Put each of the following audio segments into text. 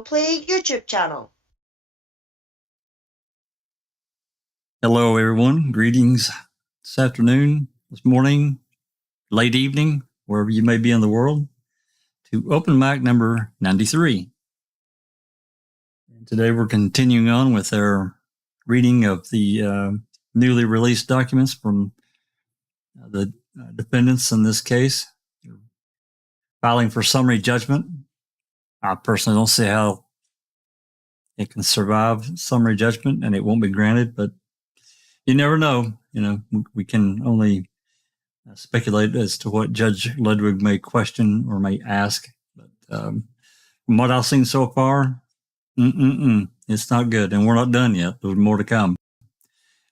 Play YouTube channel. Hello, everyone. Greetings this afternoon, this morning, late evening, wherever you may be in the world, to Open Mic number 93. And today we're continuing on with our reading of the newly released documents from the defendants in this case, filing for summary judgment. I personally don't see how it can survive summary judgment and it won't be granted, but you never know. We can only speculate as to what Judge Ludwig may question or may ask. But from what I've seen so far, it's not good, and we're not done yet. There's more to come.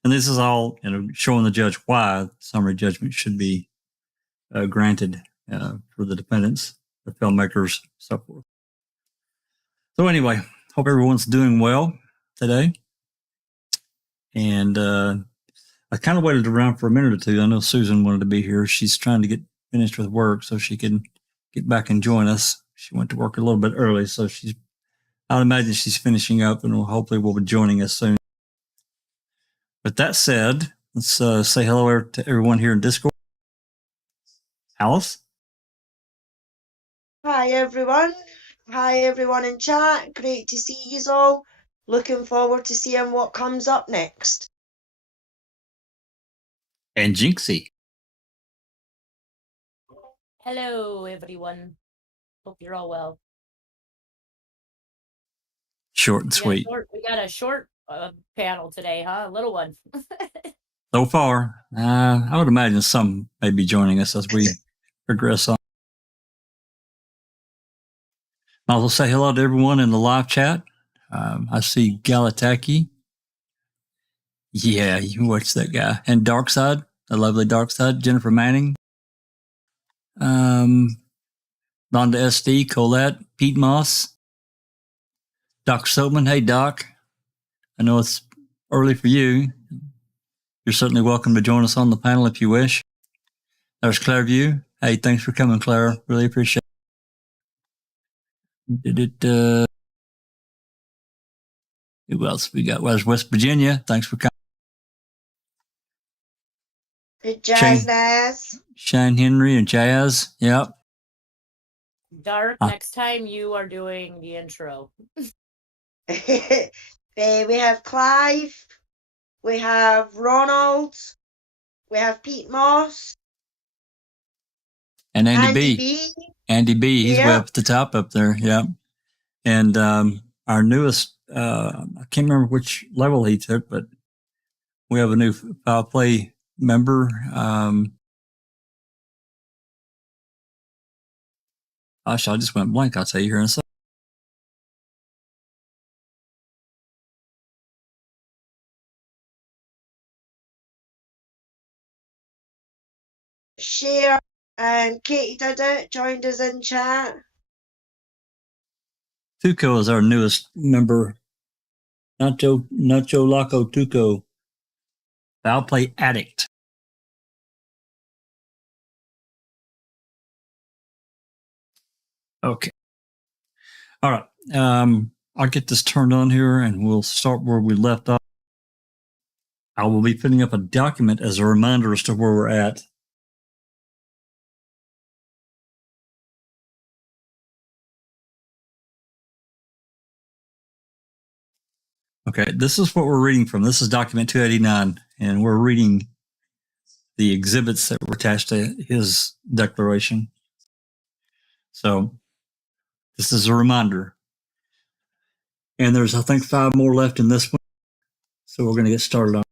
And this is all, showing the judge why summary judgment should be granted for the defendants, the filmmakers, so forth. So anyway, hope everyone's doing well today. And I kind of waited around for a minute or two. I know Susan wanted to be here. She's trying to get finished with work so she can get back and join us. She went to work a little bit early, so I'd imagine she's finishing up and hopefully will be joining us soon. But that said, let's say hello to everyone here in Discord. Alice? Hi, everyone. Hi, everyone in chat. Great to see you all. Looking forward to seeing what comes up next. And Jinxie. Hello, everyone. Hope you're all well. Short and sweet. We got a short panel today, huh? A little one. So far, I would imagine some may be joining us as we progress on. I'll say hello to everyone in the live chat. I see Galataki. Yeah, you watch that guy. And Darkside, the lovely Darkside, Jennifer Manning. Londa SD, Colette, Pete Moss, Doc Silkman. Hey, Doc. I know it's early for you. You're certainly welcome to join us on the panel if you wish. There's Clairview. Hey, thanks for coming, Claire. Really appreciate it. Who else we got? Well, there's West Virginia. Thanks for coming. Jazz. Shane Henry and Jazz. Yep. Dark, next time you are doing the intro. We have Clive. We have Ronald. We have Pete Moss. And Andy B. Andy B. He's way up at the top up there. Yep. And our newest, I can't remember which level he took, but we have a new foul play member. Gosh, I just went blank. I'll tell you here in a second. Share and Katie did it, joined us in chat. Tuco is our newest member. Nacho Loco Tuco. Foul play addict. Okay. All right. I'll get this turned on here and we'll start where we left off. I will be putting up a document as a reminder as to where we're at. Okay, this is what we're reading from. This is document 289, and we're reading the exhibits that were attached to his declaration. So this is a reminder. And there's, I think, 5 more left in this one. So we're going to get started on.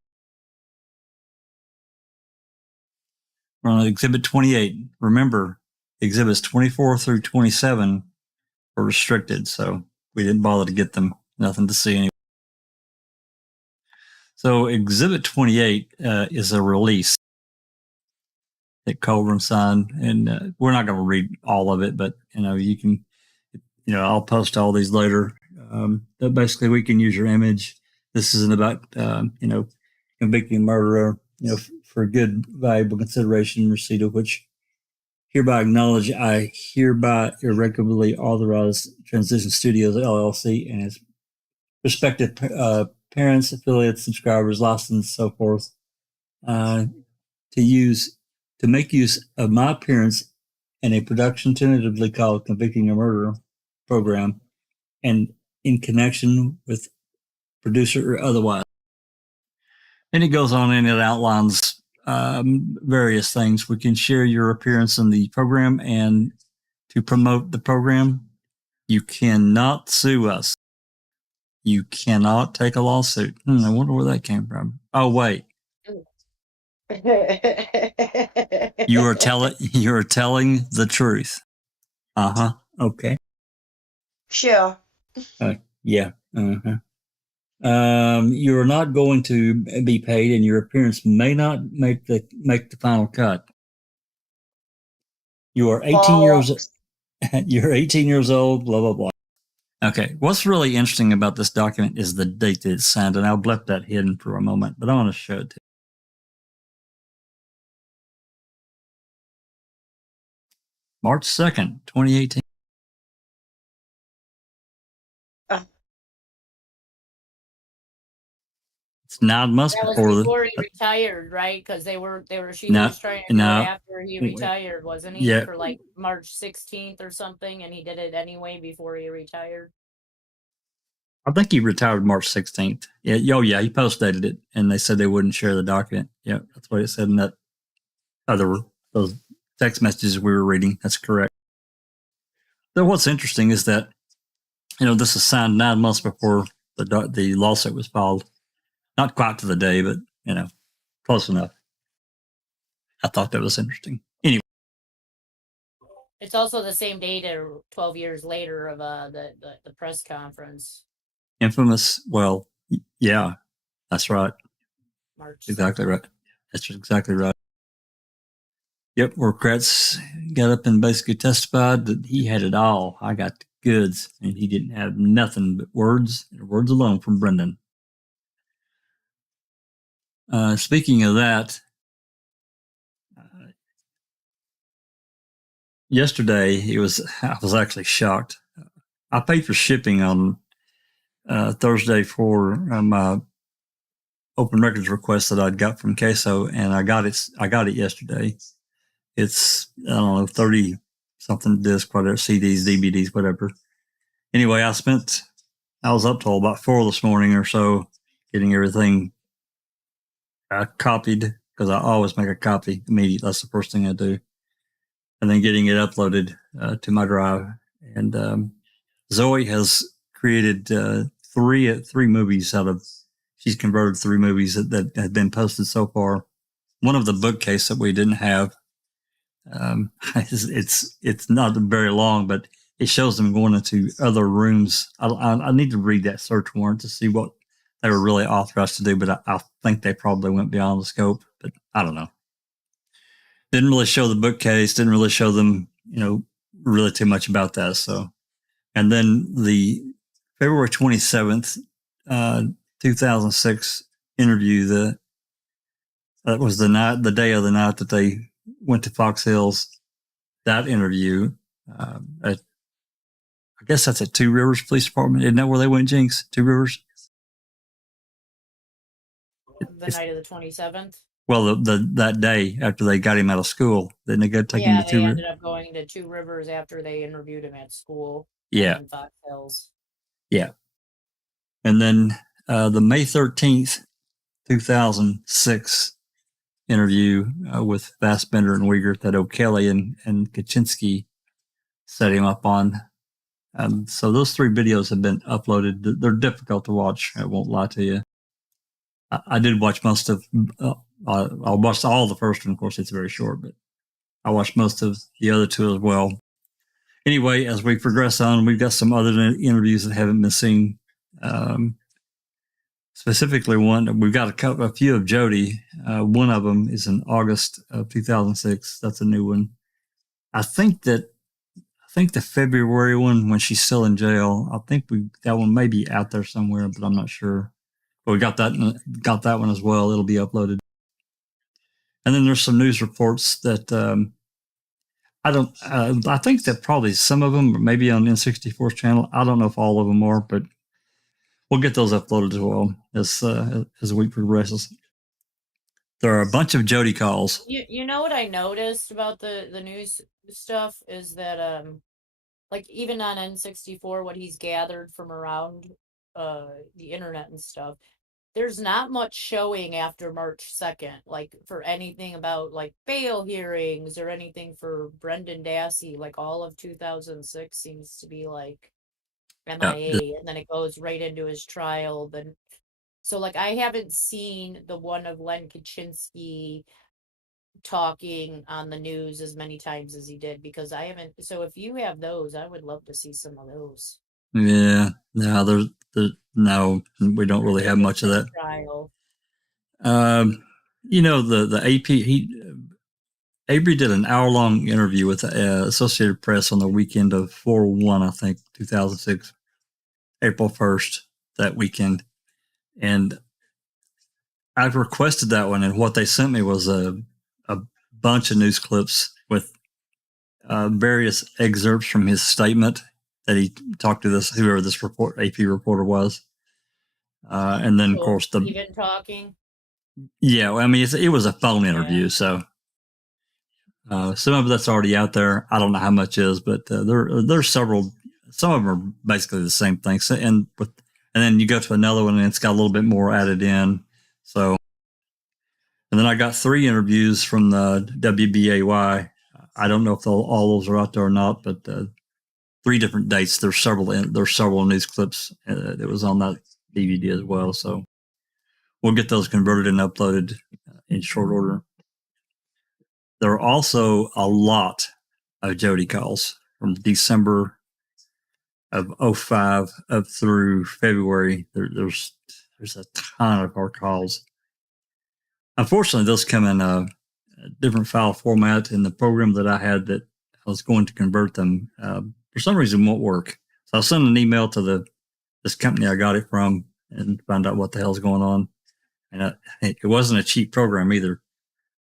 We're on exhibit 28. Remember, exhibits 24 through 27 are restricted, so we didn't bother to get them. Nothing to see anyway. So exhibit 28 is a release that Colborn signed, and we're not going to read all of it, but you can, I'll post all these later. But basically, we can use your image. This isn't about convicting a murderer, for good, valuable consideration, receipt of which hereby acknowledge I hereby irrevocably authorize Transition Studios LLC and its respective parents, affiliates, subscribers, licensed, so forth, to make use of my appearance in a production tentatively called Convicting a Murderer program, and in connection with producer or otherwise. And it goes on and it outlines various things. We can share your appearance in the program and to promote the program. You cannot sue us. You cannot take a lawsuit. I wonder where that came from. Oh, wait. You are telling the truth. Okay. Sure. Yeah. You are not going to be paid, and your appearance may not make the final cut. You are 18 years. You're 18 years old. Blah blah blah. Okay. What's really interesting about this document is the date that it's signed, and I'll left that hidden for a moment, but I want to show it to you. March 2nd, 2018. It's 9 months before he retired, right? Because she was trying to do it after he retired, wasn't he? Yeah. For like March 16th or something, and he did it anyway before he retired. I think he retired March 16th. Yeah. Oh, yeah. He post-dated it, and they said they wouldn't share the document. Yeah, that's what it said in that those text messages we were reading. That's correct. So what's interesting is that, this is signed 9 months before the lawsuit was filed. Not quite to the day, but, close enough. I thought that was interesting. Anyway. It's also the same date 12 years later of the press conference. Infamous. Well, yeah, that's right. March. Exactly right. That's exactly right. Yep, where Kratz got up and basically testified that he had it all. I got the goods, and he didn't have nothing but words, and words alone from Brendan. Speaking of that, yesterday I was actually shocked. I paid for shipping on Thursday for my open records request that I'd got from Queso, and I got it yesterday. It's, I don't know, 30 something disc, whatever, CDs, DVDs, whatever. Anyway, I was up till about 4 this morning or so getting everything copied, because I always make a copy immediately. That's the first thing I do. And then getting it uploaded to my drive. And Zoe has created three movies she's converted 3 movies that have been posted so far. One of the bookcase that we didn't have, it's not very long, but it shows them going into other rooms. I need to read that search warrant to see what they were really authorized to do, but I think they probably went beyond the scope, but I don't know. Didn't really show the bookcase, didn't really show them, really too much about that. So, and then the February 27th, 2006 interview, that was the day of the night that they went to Fox Hills. That interview, I guess that's at Two Rivers Police Department. Isn't that where they went, Jinx? Two Rivers? The night of the 27th? Well, that day after they got him out of school, then they got taken to Two Rivers. Yeah, they ended up going to Two Rivers after they interviewed him at school. Yeah. In Fox Hills. Yeah. And then the May 13th, 2006 interview with Fassbender and Uyghur that O'Kelly and Kaczynski set him up on. So those 3 videos have been uploaded. They're difficult to watch. I won't lie to you. I did watch most of, I watched all the first one. Of course, it's very short, but I watched most of the other 2 as well. Anyway, as we progress on, we've got some other interviews that haven't been seen. Specifically one, we've got a few of Jody. One of them is in August of 2006. That's a new one. I think the February one, when she's still in jail, I think that one may be out there somewhere, but I'm not sure. But we got that one as well. It'll be uploaded. And then there's some news reports that don't. I think that probably some of them, maybe on N64's channel. I don't know if all of them are, but we'll get those uploaded as well as the week progresses. There are a bunch of Jody calls. You know what I noticed about the news stuff is that like even on N64, what he's gathered from around the internet and stuff, there's not much showing after March 2nd, like for anything about like bail hearings or anything for Brendan Dassey. Like all of 2006 seems to be like MIA, and then it goes right into his trial. Then, so like I haven't seen the one of Len Kaczynski talking on the news as many times as he did, because I haven't. So if you have those, I would love to see some of those. Yeah, no, no, we don't really have much of that. Trial. You know, the AP, Avery did an hour-long interview with Associated Press on the weekend of 4/1, I think, 2006, April 1st, that weekend. And I requested that one, and what they sent me was a bunch of news clips with various excerpts from his statement that he talked to whoever this AP reporter was. And then, of course, even talking. Yeah, well, I mean, it was a phone interview, so some of that's already out there. I don't know how much is, but there's several. Some of them are basically the same thing. So, and then you go to another one, and it's got a little bit more added in. So, and then I got 3 interviews from the WBAY. I don't know if all those are out there or not, but 3 different dates. There's several news clips that was on that DVD as well. So we'll get those converted and uploaded in short order. There are also a lot of Jody calls from December of 2005 up through February. There's a ton of our calls. Unfortunately, those come in a different file format, and the program that I had that I was going to convert them for some reason won't work. So I'll send an email to this company I got it from and find out what the hell's going on. And it wasn't a cheap program either.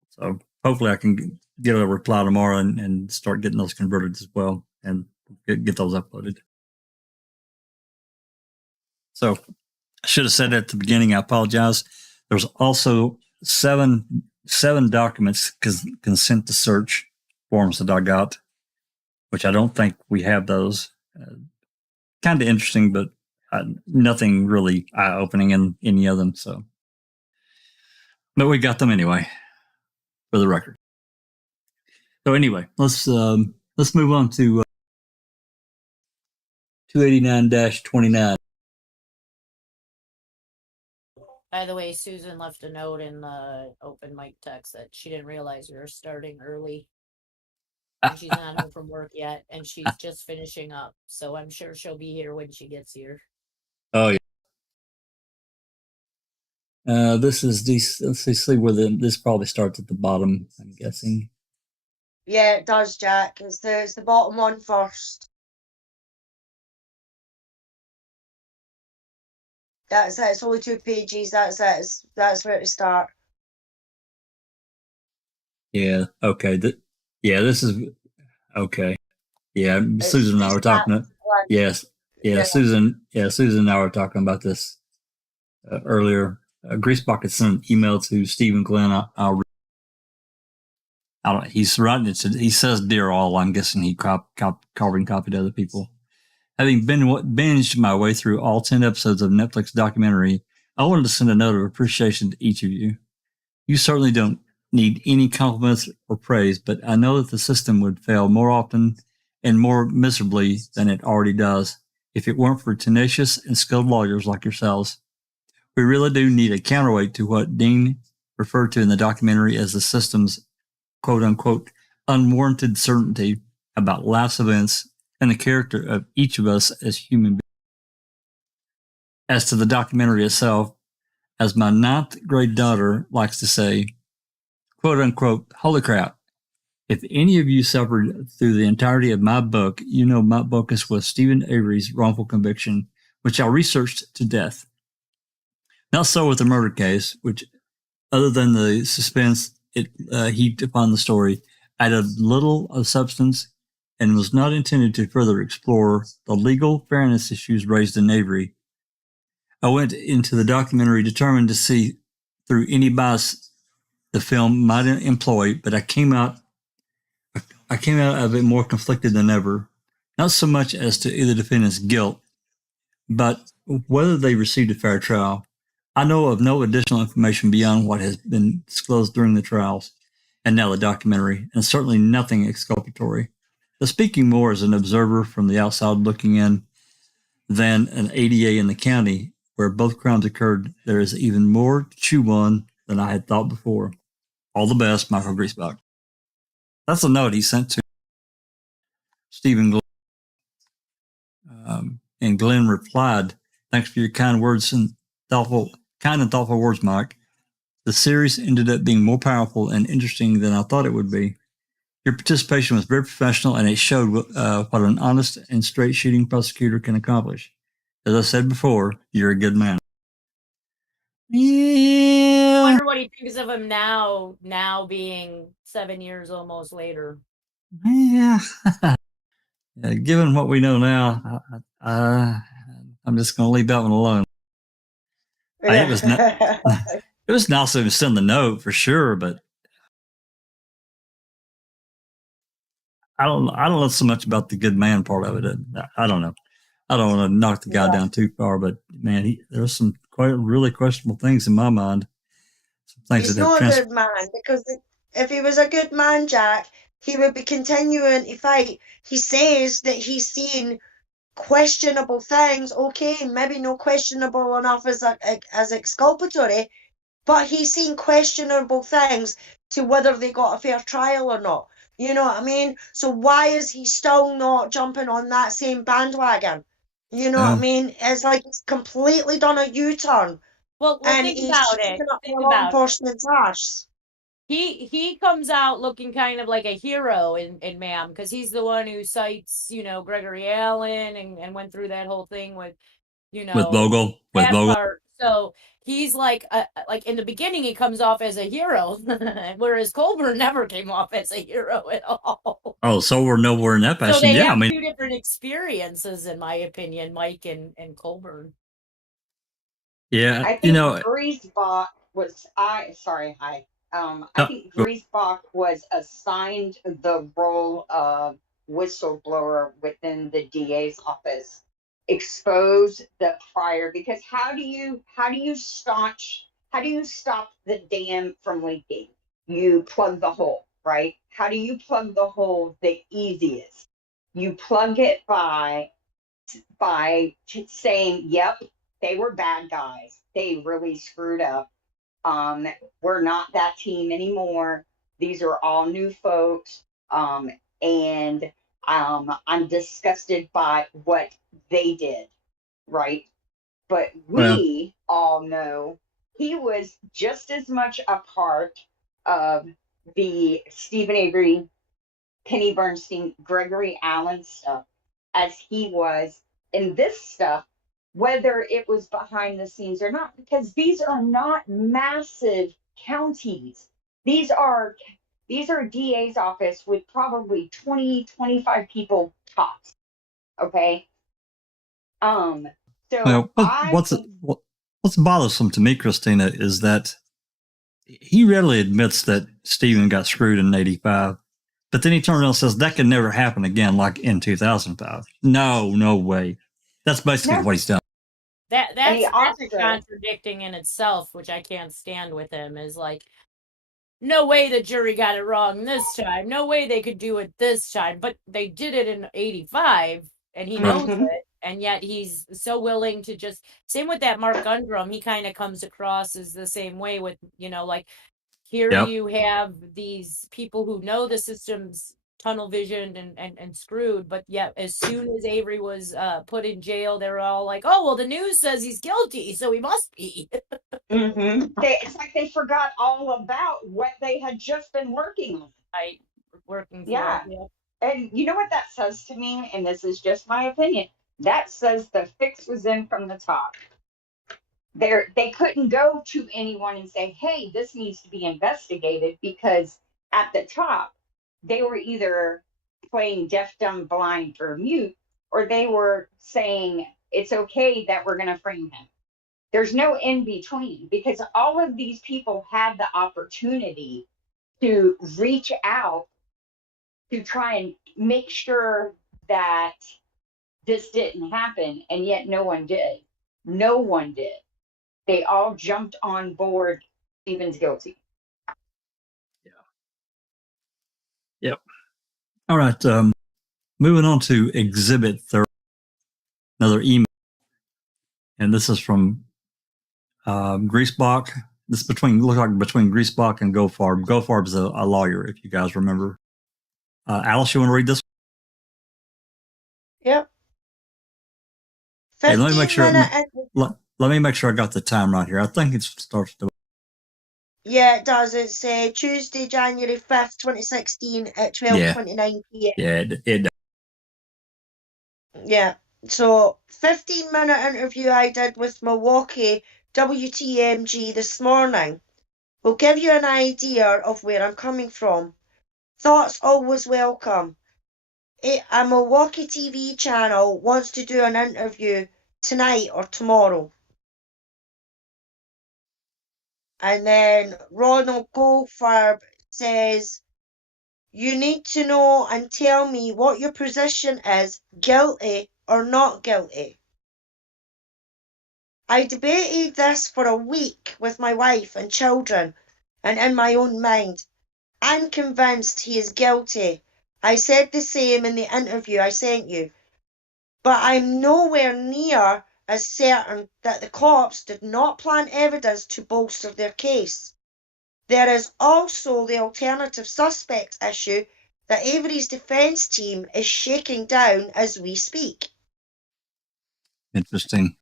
So hopefully I can get a reply tomorrow and start getting those converted as well and get those uploaded. So I should have said that at the beginning. I apologize. There's also seven documents, consent to search forms that I got, which I don't think we have those. Kind of interesting, but nothing really eye-opening in any of them. So, but we got them anyway, for the record. So anyway, let's move on to 289-29. By the way, Susan left a note in the open mic text that she didn't realize we were starting early. And she's not home from work yet, and she's just finishing up. So I'm sure she'll be here when she gets here. Oh, yeah. This is let's see where this probably starts at the bottom, I'm guessing. Yeah, it does, Jack. It's the bottom one first. That's it. It's only 2 pages. That's it. That's where to start. Yeah. Okay. This is okay. Yeah, Susan and I were talking. Yes. Yeah, Susan. Yeah, Susan and I were talking about this earlier. Greasebach had sent an email to Stephen Glenn. He's writing it. He says "Dear all." I'm guessing he carbon copied other people. Having binged my way through all 10 episodes of Netflix documentary, I wanted to send a note of appreciation to each of you. You certainly don't need any compliments or praise, but I know that the system would fail more often and more miserably than it already does if it weren't for tenacious and skilled lawyers like yourselves. We really do need a counterweight to what Dean referred to in the documentary as the system's quote-unquote unwarranted certainty about life's events and the character of each of us as human beings. As to the documentary itself, as my 9th grade daughter likes to say, quote unquote, holy crap. If any of you suffered through the entirety of my book, you know my focus was Stephen Avery's wrongful conviction, which I researched to death. Not so with the murder case, which, other than the suspense it heaped upon the story, added little of substance, and was not intended to further explore the legal fairness issues raised in Avery. I went into the documentary determined to see through any bias the film might employ, but I came out of it more conflicted than ever, not so much as to either defendant's guilt, but whether they received a fair trial. I know of no additional information beyond what has been disclosed during the trials and now the documentary, and certainly nothing exculpatory. But speaking more as an observer from the outside looking in than an ADA in the county where both crimes occurred, there is even more to chew on than I had thought before. All the best, Michael Griesbach. That's a note he sent to Stephen Glenn. And Glenn replied, "Thanks for your kind and thoughtful words, Mike. The series ended up being more powerful and interesting than I thought it would be. Your participation was very professional, and it showed what an honest and straight shooting prosecutor can accomplish. As I said before, you're a good man." I wonder what he thinks of him now being 7 years almost later. Yeah. Given what we know now, I'm just going to leave that one alone. It was nice of him to send the note for sure, but I don't know so much about the good man part of it. I don't know. I don't want to knock the guy down too far, but man, there's some quite really questionable things in my mind. Some things He's not a good man, because if he was a good man, Jack, he would be continuing to fight. He says that he's seen questionable things. Okay, maybe no questionable enough as exculpatory, but he's seen questionable things to whether they got a fair trial or not. You know what I mean? So why is he still not jumping on that same bandwagon? You know what I mean? It's like he's completely done a U-turn. Well, And think he's about taken it. up Think law about enforcement's arse. He comes out looking kind of like a hero in Ma'am, because he's the one who cites, Gregory Allen and went through that whole thing with, with Vogel. Part. So he's like in the beginning he comes off as a hero, whereas Colborn never came off as a hero at all. Oh, so we're nowhere in that fashion. So they have two different experiences, in my opinion, Mike and Colborn. Yeah, I think Griesbach was I think Griesbach was assigned the role of whistleblower within the DA's office, expose the prior, because how do you stop the dam from leaking? You plug the hole, right? How do you plug the hole the easiest? You plug it by saying, yep, they were bad guys. They really screwed up. We're not that team anymore. These are all new folks. And I'm disgusted by what they did, right? But we all know he was just as much a part of the Stephen Avery, Penny Bernstein, Gregory Allen stuff as he was in this stuff, whether it was behind the scenes or not, because these are not massive counties. These are DA's office with probably 20, 25 people tops. Okay. So what's bothersome to me, Christina, is that he readily admits that Stephen got screwed in '85. But then he turns around and says that can never happen again, like in 2005. No way. That's basically what he's done. That's contradicting in itself, which I can't stand with him, is like, no way the jury got it wrong this time. No way they could do it this time. But they did it in '85, and he knows it. And yet he's so willing to just, same with that Mark Gundrum, he kind of comes across as the same way with, like, here you have these people who know the system's tunnel visioned and screwed, but yet as soon as Avery was put in jail, they were all like, oh, well, the news says he's guilty, so he must be. It's like they forgot all about what they had just been working on. Working for. Yeah. And you know what that says to me? And this is just my opinion. That says the fix was in from the top. They couldn't go to anyone and say, hey, this needs to be investigated, because at the top, they were either playing deaf, dumb, blind, or mute, or they were saying it's okay that we're going to frame him. There's no in between, because all of these people had the opportunity to reach out to try and make sure that this didn't happen, and yet no one did. No one did. They all jumped on board. Stephen's guilty. Yep. All right. Moving on to Exhibit 30, another email. And this is from Griesbach. This looks like between Griesbach and Goldfarb. Goldfarb's a lawyer, if you guys remember. Alice, you want to read this? Yep. Hey, let me make sure. 15-minute Let me make sure I got the time right here. I think it starts to. Yeah, it does. It's Tuesday, January 5th, 2016 at 12:29 p.m. Yeah, it does. Yeah. So, 15-minute interview I did with Milwaukee WTMG this morning will give you an idea of where I'm coming from. Thoughts always welcome. A Milwaukee TV channel wants to do an interview tonight or tomorrow. And then Ronald Goldfarb says, you need to know and tell me what your position is, guilty or not guilty. I debated this for a week with my wife and children, and in my own mind, I'm convinced he is guilty. I said the same in the interview I sent you, but I'm nowhere near as certain that the cops did not plant evidence to bolster their case. There is also the alternative suspects issue that Avery's defense team is shaking down as we speak. Interesting.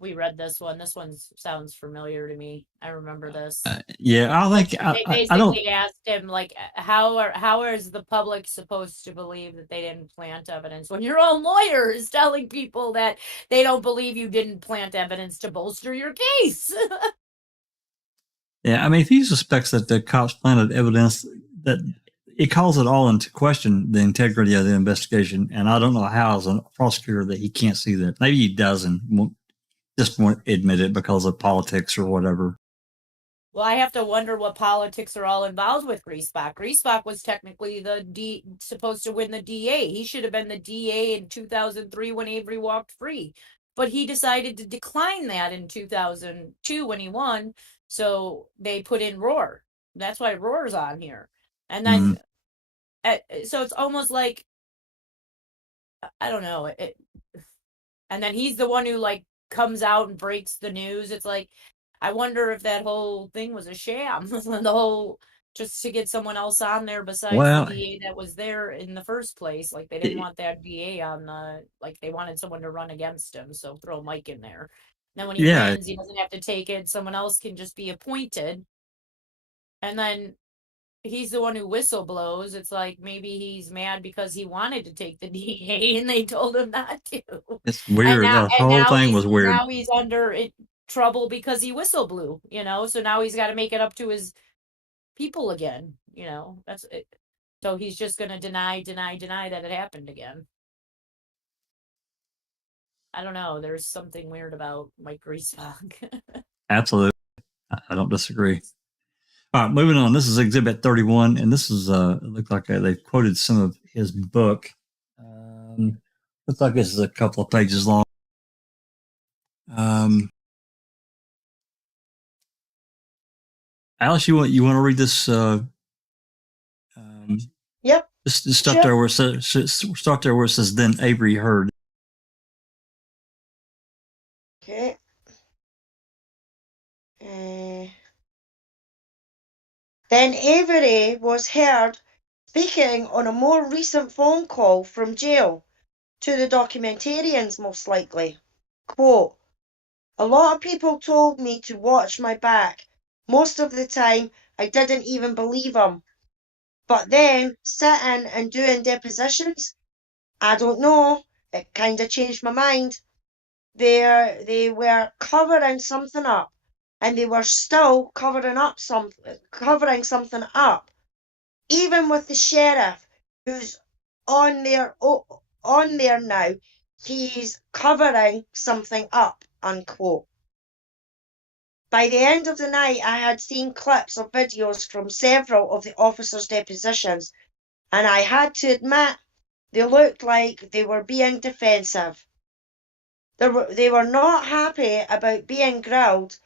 We read this one. This one sounds familiar to me. I remember this. Yeah, I think They basically I don't. asked him, like, how is the public supposed to believe that they didn't plant evidence when your own lawyer is telling people that they don't believe you didn't plant evidence to bolster your case? Yeah, I mean, if he suspects that the cops planted evidence, that it calls it all into question the integrity of the investigation. And I don't know how, as a prosecutor, that he can't see that. Maybe he does and won't admit it because of politics or whatever. Well, I have to wonder what politics are all involved with Griesbach. Griesbach was technically supposed to win the DA. He should have been the DA in 2003 when Avery walked free. But he decided to decline that in 2002 when he won. So they put in Rohr. That's why Rohr's on here. And then, so it's almost like, I don't know. And then he's the one who, like, comes out and breaks the news. It's like, I wonder if that whole thing was a sham. The whole, just to get someone else on there besides the DA that was there in the first place. Like, they didn't want that DA on like, they wanted someone to run against him, so throw Mike in there. Then when he wins, he doesn't have to take it. Someone else can just be appointed. And then he's the one who whistle blows. It's like, maybe he's mad because he wanted to take the DA and they told him not to. It's weird. The whole thing was weird. Now he's under trouble because he whistle blew, so now he's got to make it up to his people again, that's it. So he's just going to deny that it happened again. I don't know. There's something weird about Mike Griesbach. Absolutely. I don't disagree. All right, moving on. This is Exhibit 31, and this is, it looks like they quoted some of his book. Looks like this is a couple of pages long. Alice, you want to read this? Yep. Just start there where it says, then Avery heard. Okay. Then Avery was heard speaking on a more recent phone call from jail to the documentarians, most likely. Quote, a lot of people told me to watch my back. Most of the time, I didn't even believe them. But then, sitting and doing depositions, I don't know, it kind of changed my mind. They were covering something up. and they were still covering something up, even with the sheriff who's on there now. He's covering something up, unquote. By the end of the night, I had seen clips of videos from several of the officers' depositions, and I had to admit they looked like they were being defensive. They were not happy about being grilled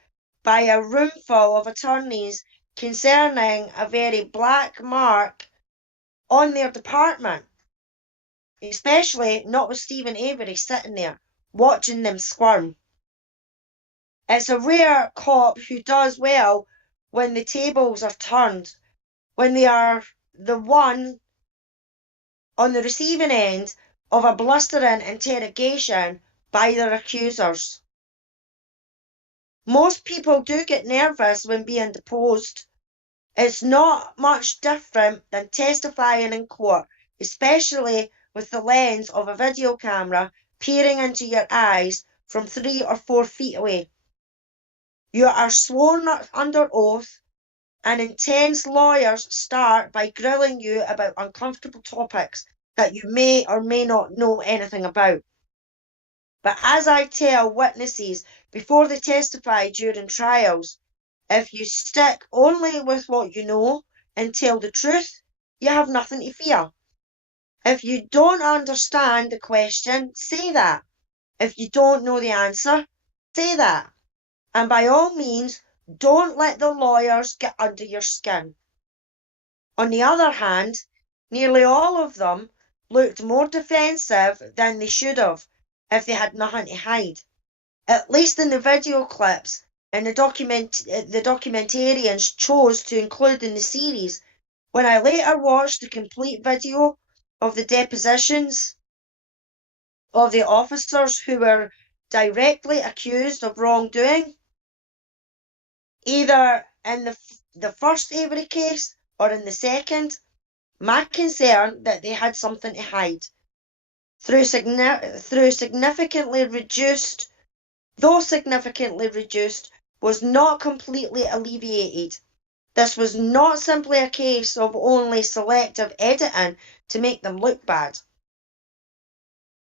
by a room full of attorneys concerning a very black mark on their department, especially not with Stephen Avery sitting there watching them squirm. It's a rare cop who does well when the tables are turned, when they are the one on the receiving end of a blustering interrogation by their accusers. Most people do get nervous when being deposed. It's not much different than testifying in court, especially with the lens of a video camera peering into your eyes from 3 or 4 feet away. You are sworn under oath, and intense lawyers start by grilling you about uncomfortable topics that you may or may not know anything about. But as I tell witnesses before they testify during trials, if you stick only with what you know and tell the truth, you have nothing to fear. If you don't understand the question, say that. If you don't know the answer, say that. And by all means, don't let the lawyers get under your skin. On the other hand, nearly all of them looked more defensive than they should have if they had nothing to hide. At least in the video clips and the documentarians chose to include in the series. When I later watched the complete video of the depositions of the officers who were directly accused of wrongdoing, either in the first Avery case or in the second, my concern that they had something to hide, though significantly reduced, was not completely alleviated. This was not simply a case of only selective editing to make them look bad.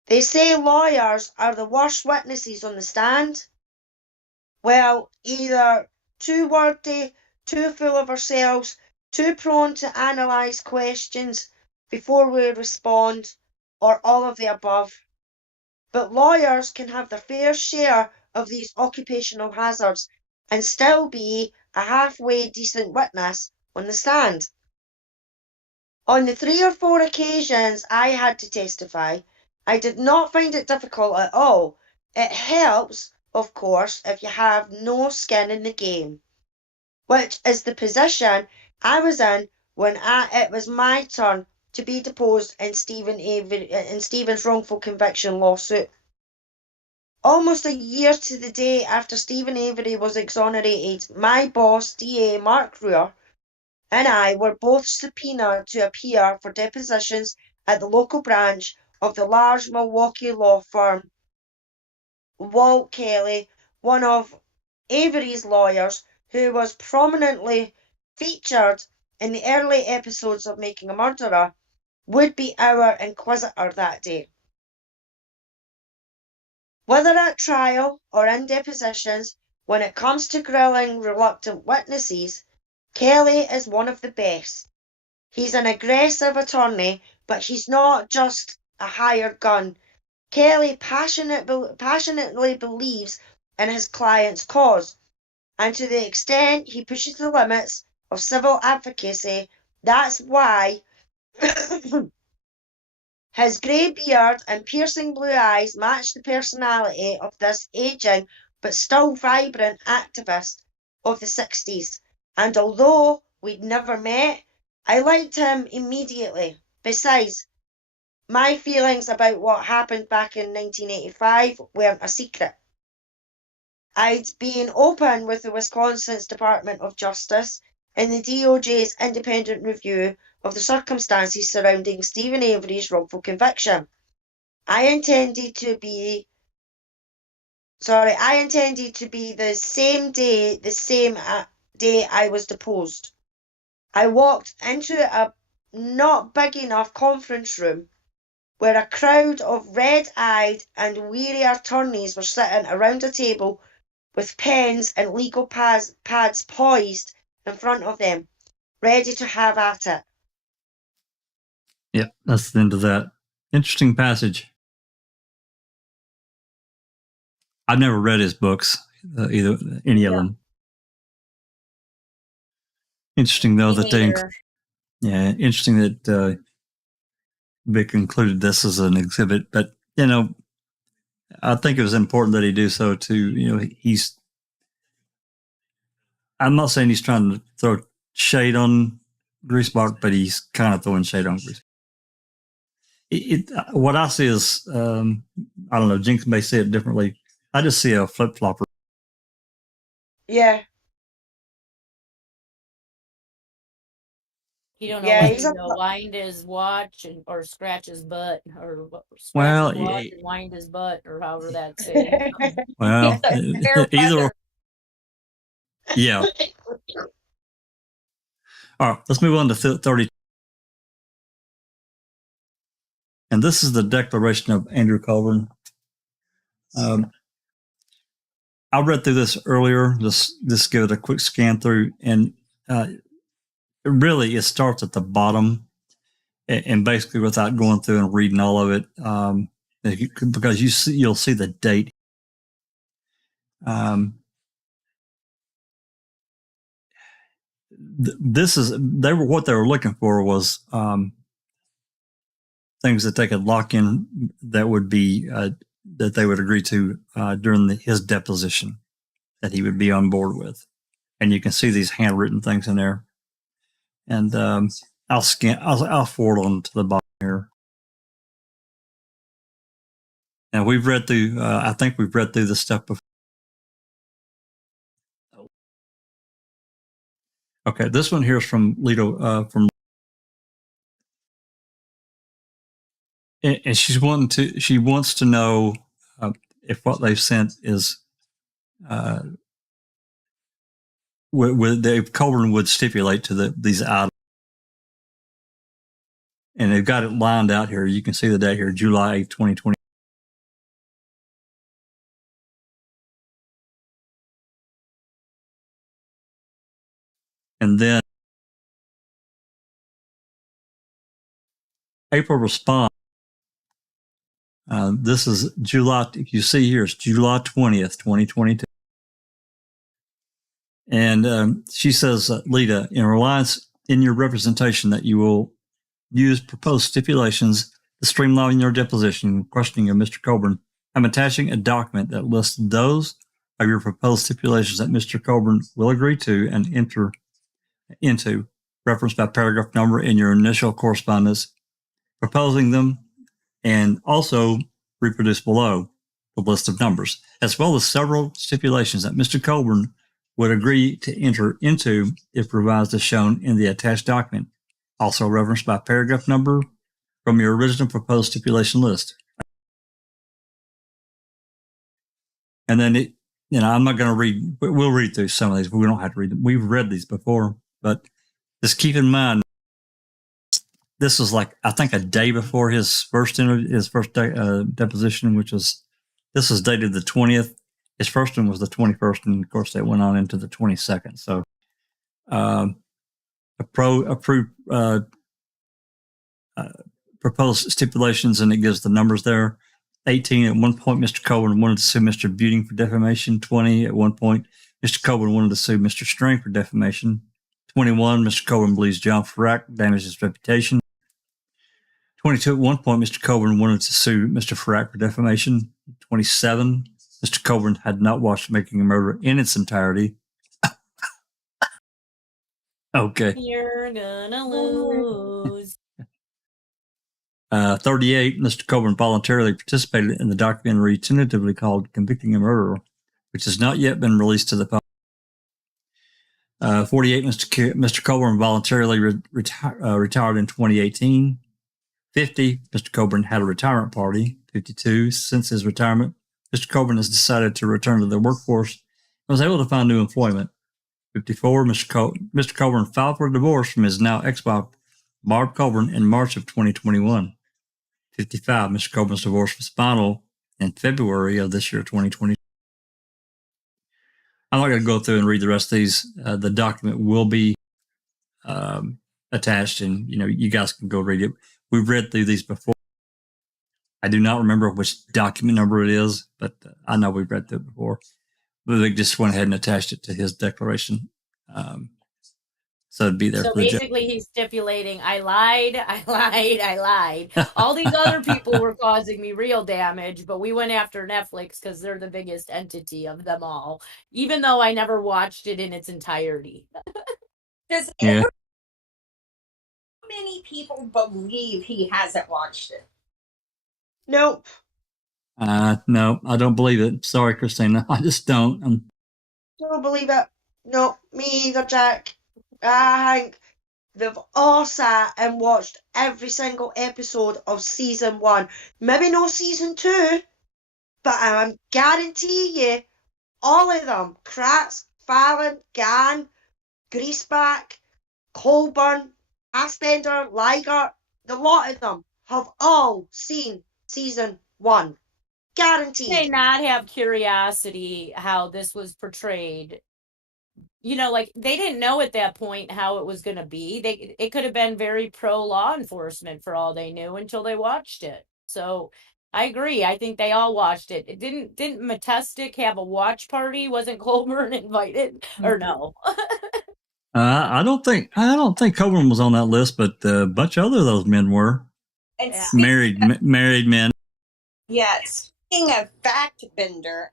They say lawyers are the worst witnesses on the stand. Well, either too wordy, too full of ourselves, too prone to analyse questions before we respond, or all of the above. But lawyers can have their fair share of these occupational hazards and still be a halfway decent witness on the stand. On the 3 or 4 occasions I had to testify, I did not find it difficult at all. It helps, of course, if you have no skin in the game, which is the position I was in when it was my turn to be deposed in Stephen's wrongful conviction lawsuit. Almost a year to the day after Stephen Avery was exonerated, my boss, DA Mark Ruhr, and I were both subpoenaed to appear for depositions at the local branch of the large Milwaukee law firm. Walt Kelly, one of Avery's lawyers, who was prominently featured in the early episodes of Making a Murderer, would be our inquisitor that day. Whether at trial or in depositions, when it comes to grilling reluctant witnesses, Kelly is one of the best. He's an aggressive attorney, but he's not just a hired gun. Kelly passionately believes in his client's cause, and to the extent he pushes the limits of civil advocacy, that's why his grey beard and piercing blue eyes match the personality of this aging but still vibrant activist of the 60s. And although we'd never met, I liked him immediately. Besides, my feelings about what happened back in 1985 weren't a secret. I'd been open with the Wisconsin's Department of Justice in the DOJ's independent review of the circumstances surrounding Stephen Avery's wrongful conviction. I intended to be Sorry, I intended to be the same day day I was deposed. I walked into a not big enough conference room where a crowd of red-eyed and weary attorneys were sitting around a table with pens and legal pads poised in front of them, ready to have at it. Yep, that's the end of that. Interesting passage. I've never read his books, any of them. Interesting though that interesting that Vic included this as an exhibit, but I think it was important that he do so too. I'm not saying he's trying to throw shade on Griesbach, but he's kind of throwing shade on Griesbach. What I see is, I don't know, Jinx may see it differently. I just see a flip-flopper. Yeah. You don't know wind his watch or scratch his butt or scratch his watch and wind his butt or however that's saying. Well, either. Yeah. All right, let's move on to 30. And this is the declaration of Andrew Colborn. I read through this earlier. Just give it a quick scan through, and it starts at the bottom, and basically without going through and reading all of it, because you'll see the date. What they were looking for was things that they could lock in that would be that they would agree to during his deposition that he would be on board with, and you can see these handwritten things in there. And I'll forward on to the bottom here. And we've read through. I think we've read through this stuff before. Okay, this one here is from Lito and she wants to know if what they've sent is Colborn would stipulate to these items. And they've got it lined out here. You can see the date here, July 8th, 2020. And then April response. This is July. If you see here, it's July 20th, 2022. And she says, Lita, in reliance in your representation that you will use proposed stipulations to streamline your deposition questioning of Mr. Colborn, I'm attaching a document that lists those of your proposed stipulations that Mr. Colborn will agree to and enter into, referenced by paragraph number in your initial correspondence, proposing them, and also reproduce below the list of numbers, as well as several stipulations that Mr. Colborn would agree to enter into if revised as shown in the attached document, also referenced by paragraph number from your original proposed stipulation list. And then I'm not going to read, we'll read through some of these, but we don't have to read them. We've read these before, but just keep in mind, this was like, I think a day before his first deposition, this was dated the 20th. His first one was the 21st, and of course they went on into the 22nd. So, proposed stipulations, and it gives the numbers there. 18, at one point, Mr. Colborn wanted to sue Mr. Buting for defamation. 20, at one point, Mr. Colborn wanted to sue Mr. String for defamation. 21, Mr. Colborn believes John Farrack damaged his reputation. 22, at one point, Mr. Colborn wanted to sue Mr. Farrack for defamation. 27, Mr. Colborn had not watched Making a Murderer in its entirety. Okay. You're gonna lose. 38, Mr. Colborn voluntarily participated in the documentary tentatively called Convicting a Murderer, which has not yet been released to the public. 48, Mr. Colborn voluntarily retired in 2018. 50, Mr. Colborn had a retirement party. 52, since his retirement, Mr. Colborn has decided to return to the workforce and was able to find new employment. 54, Mr. Colborn filed for divorce from his now ex-wife, Barb Colborn, in March of 2021. 55, Mr. Colborn's divorce was final in February of this year, 2020. I'm not going to go through and read the rest of these. The document will be attached, and you guys can go read it. We've read through these before. I do not remember which document number it is, but I know we've read through it before. But they just went ahead and attached it to his declaration. So it'd be there. So basically, he's stipulating, I lied. All these other people were causing me real damage, but we went after Netflix because they're the biggest entity of them all, even though I never watched it in its entirety. Does many people believe he hasn't watched it? Nope. No, I don't believe it. Sorry, Christina. I just don't. Don't believe it. No, me either, Jack. I think they've all sat and watched every single episode of season 1. Maybe no season 2, but I guarantee you, all of them, Kratz, Fallon, Gann, Greaseback, Colborn, Fassbender, Liger, the lot of them have all seen season 1. Guaranteed. They not have curiosity how this was portrayed. Like they didn't know at that point how it was going to be. It could have been very pro law enforcement for all they knew until they watched it. So I agree. I think they all watched it. It didn't Majestic have a watch party? Wasn't Colborn invited or no? I don't think Colborn was on that list, but a bunch of those men were. And married men. Yes. Speaking of Fassbender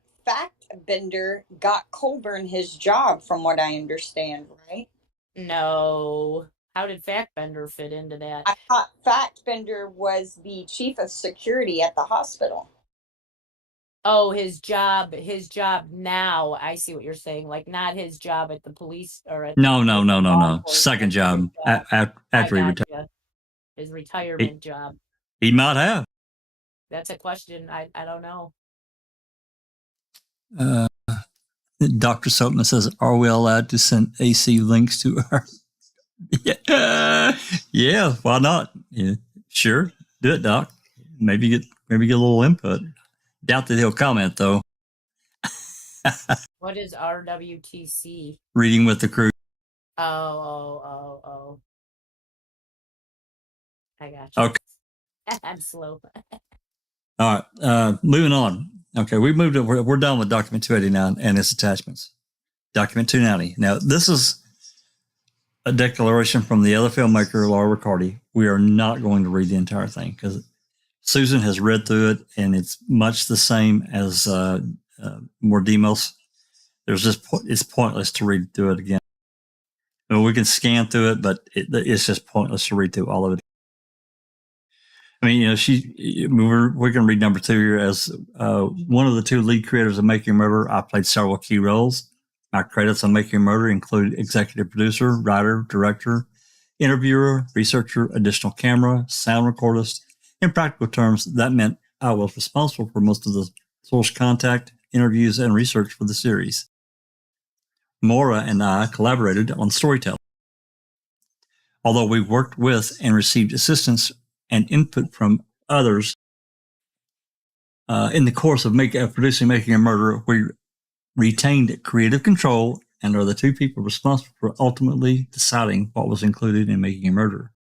got Colborn his job, from what I understand, right? No. How did Fassbender fit into that? I thought Fassbender was the chief of security at the hospital. Oh, his job now. I see what you're saying. Like not his job at the police or at No. Second job after he retired. His retirement job. He might have. That's a question. I don't know. Dr. Silkman says, "Are we allowed to send AC links to our?" Yeah, why not? Yeah, sure, do it, Doc. Maybe get a little input. Doubt that he'll comment though. What is RWTC? Reading with the crew. Oh. I got you. Okay. I'm slow. All right, moving on. Okay, we're done with document 289 and its attachments. Document 290. Now, this is a declaration from the other filmmaker, Laura Riccardi. We are not going to read the entire thing because Susan has read through it, and it's much the same as Mordimos. It's pointless to read through it again. I mean, we can scan through it, but it's just pointless to read through all of it. I mean, we're going to read number 2 here. As one of the 2 lead creators of Making a Murder, I played several key roles. My credits on Making a Murder include executive producer, writer, director, interviewer, researcher, additional camera, sound recordist. In practical terms, that meant I was responsible for most of the source contact, interviews, and research for the series. Maura and I collaborated on storytelling. Although we worked with and received assistance and input from others in the course of producing Making a Murder, we retained creative control and are the 2 people responsible for ultimately deciding what was included in Making a Murder.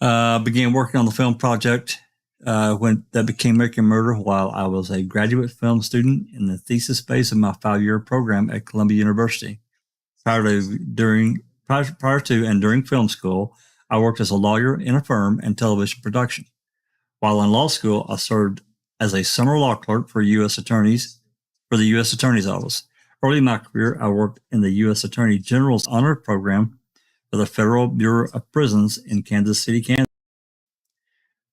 Began working on the film project when that became Making a Murder while I was a graduate film student in the thesis phase of my 5-year program at Columbia University. Prior to and during film school, I worked as a lawyer in a firm and television production. While in law school, I served as a summer law clerk for the U.S. Attorney's Office. Early in my career, I worked in the U.S. Attorney General's Honor Program for the Federal Bureau of Prisons in Kansas City, Kansas,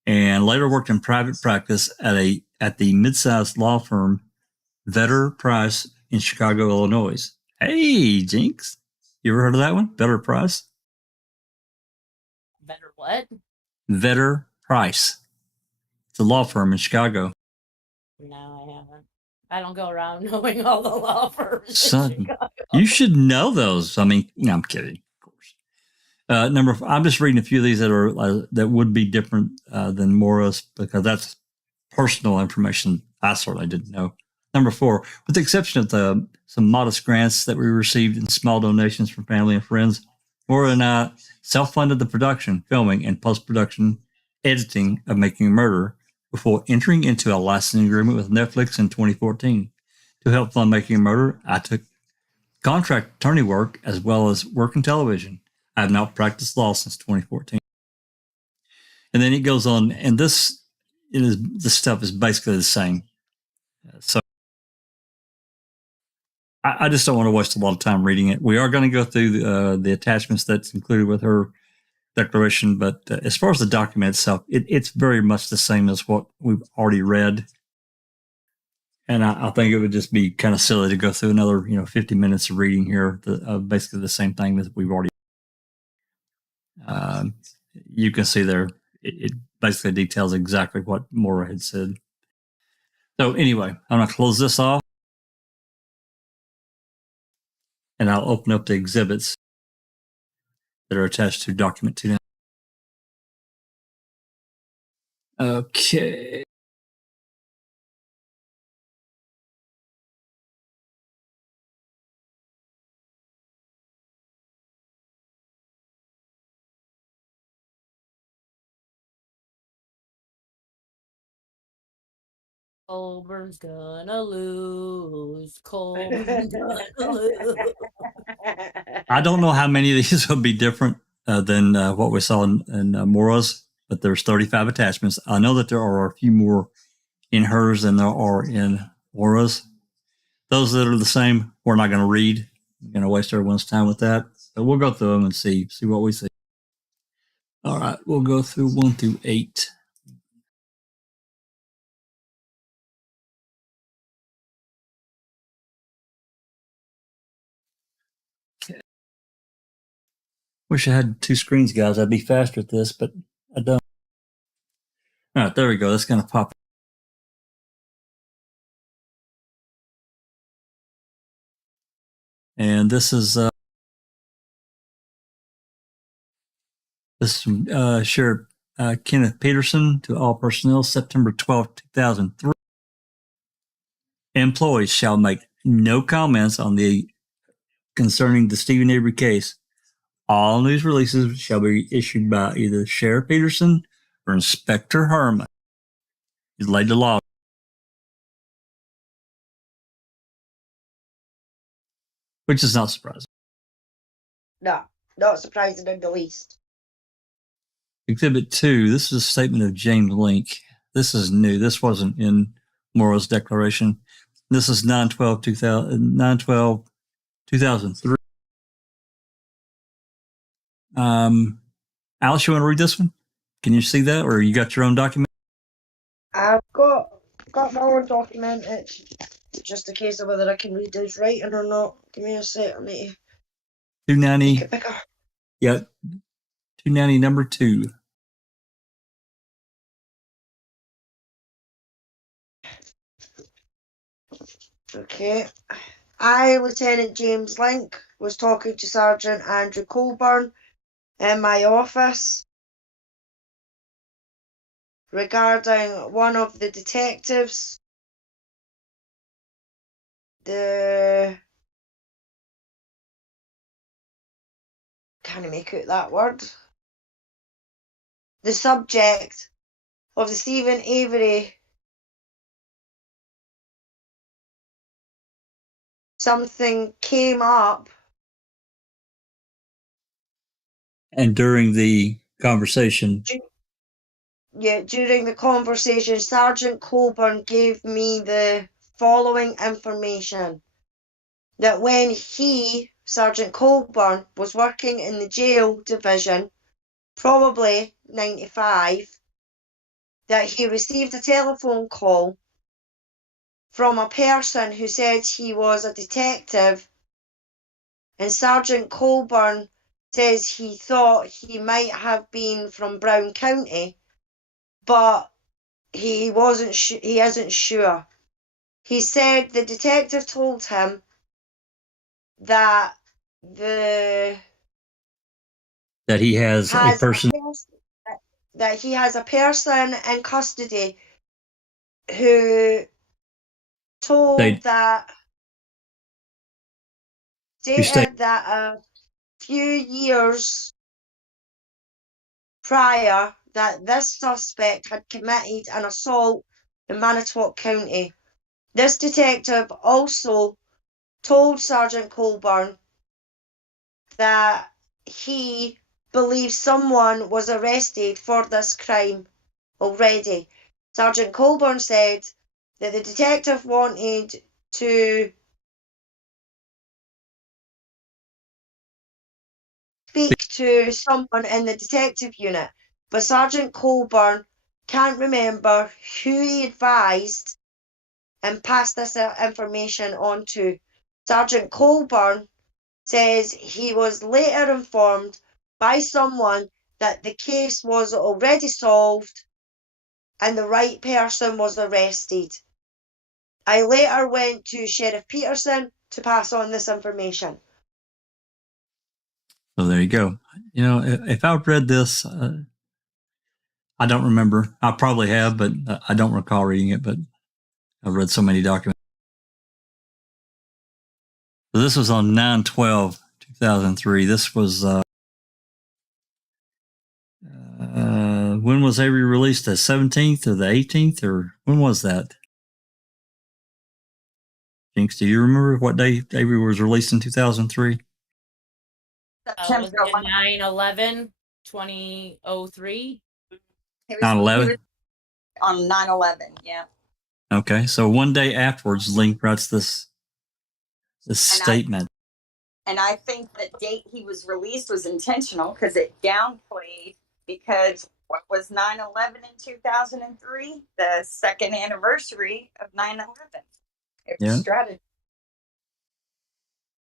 and later worked in private practice at the mid-sized law firm Vedder Price in Chicago, Illinois. Hey, Jinx, you ever heard of that one? Vedder Price. Better what? Vedder Price. It's a law firm in Chicago. No, I I don't go around knowing all the law firms in Son, Chicago. you should know those. I mean, no, I'm kidding, of course. I'm just reading a few of these that are that would be different than Morris, because that's personal information I certainly didn't know. Number 4, with the exception of some modest grants that we received and small donations from family and friends, Maura and I self-funded the production, filming, and post-production editing of Making a Murder before entering into a licensing agreement with Netflix in 2014. To help fund Making a Murder, I took contract attorney work as well as work in television. I have not practiced law since 2014. And then it goes on, and this stuff is basically the same. So I just don't want to waste a lot of time reading it. We are going to go through the attachments that's included with her declaration, but as far as the document itself, it's very much the same as what we've already read. And I think it would just be kind of silly to go through another 50 minutes of reading here, basically the same thing that we've already. You can see there, it basically details exactly what Maura had said. So anyway, I'm going to close this off. And I'll open up the exhibits that are attached to document 2. Okay. Colborn's gonna lose. Colborn's gonna lose. I don't know how many of these will be different than what we saw in Maura's, but there's 35 attachments. I know that there are a few more in hers than there are in Maura's. Those that are the same, we're not going to read. We're going to waste everyone's time with that. But we'll go through them and see what we see. All right, we'll go through 1 through 8. Okay. Wish I had 2 screens, guys. I'd be faster at this, but I don't. All right, there we go. That's going to pop. And this is from Sheriff Kenneth Peterson to all personnel, September 12, 2003. Employees shall make no comments concerning the Stephen Avery case. All news releases shall be issued by either Sheriff Peterson or Inspector Herman. He's laid the law. Which is not surprising. No, not surprising in the least. Exhibit 2, this is a statement of James Link. This is new. This wasn't in Maura's declaration. This is 9/12/2003. Alice, you want to read this one? Can you see that, or you got your own document? I've got my own document. It's just a case of whether I can read his writing or not. Give me a sec. I need to 290. make it bigger. Yep. 290, number 2. Okay. I, Lieutenant James Link, was talking to Sergeant Andrew Colborn in my office regarding one of the detectives. Can't make out that word. The subject of the Stephen Avery something came up. And during the conversation, During the conversation, Sergeant Colborn gave me the following information. That when Sergeant Colborn, was working in the jail division, probably 95, that he received a telephone call from a person who said he was a detective, and Sergeant Colborn says he thought he might have been from Brown County, but he isn't sure. He said the detective told him that he has a person that he has a person in custody who told that stated that a few years prior that this suspect had committed an assault in Manitowoc County. This detective also told Sergeant Colborn that he believes someone was arrested for this crime already. Sergeant Colborn said that the detective wanted to speak to someone in the detective unit, but Sergeant Colborn can't remember who he advised and passed this information on to. Sergeant Colborn says he was later informed by someone that the case was already solved and the right person was arrested. I later went to Sheriff Peterson to pass on this information. So there you go. You know, if I've read this, I don't remember. I probably have, but I don't recall reading it. But I've read so many documents. So this was on 9/12/2003. This was when was Avery released? The 17th or the 18th, or when was that? Jinx, do you remember what day Avery was released in 2003? Was it 9/11/2003? 9/11? On 9/11, yeah. Okay, so one day afterwards, Link writes this statement. And I think the date he was released was intentional because it downplayed, because what was 9/11 in 2003? The second anniversary of 9/11. It was strategy.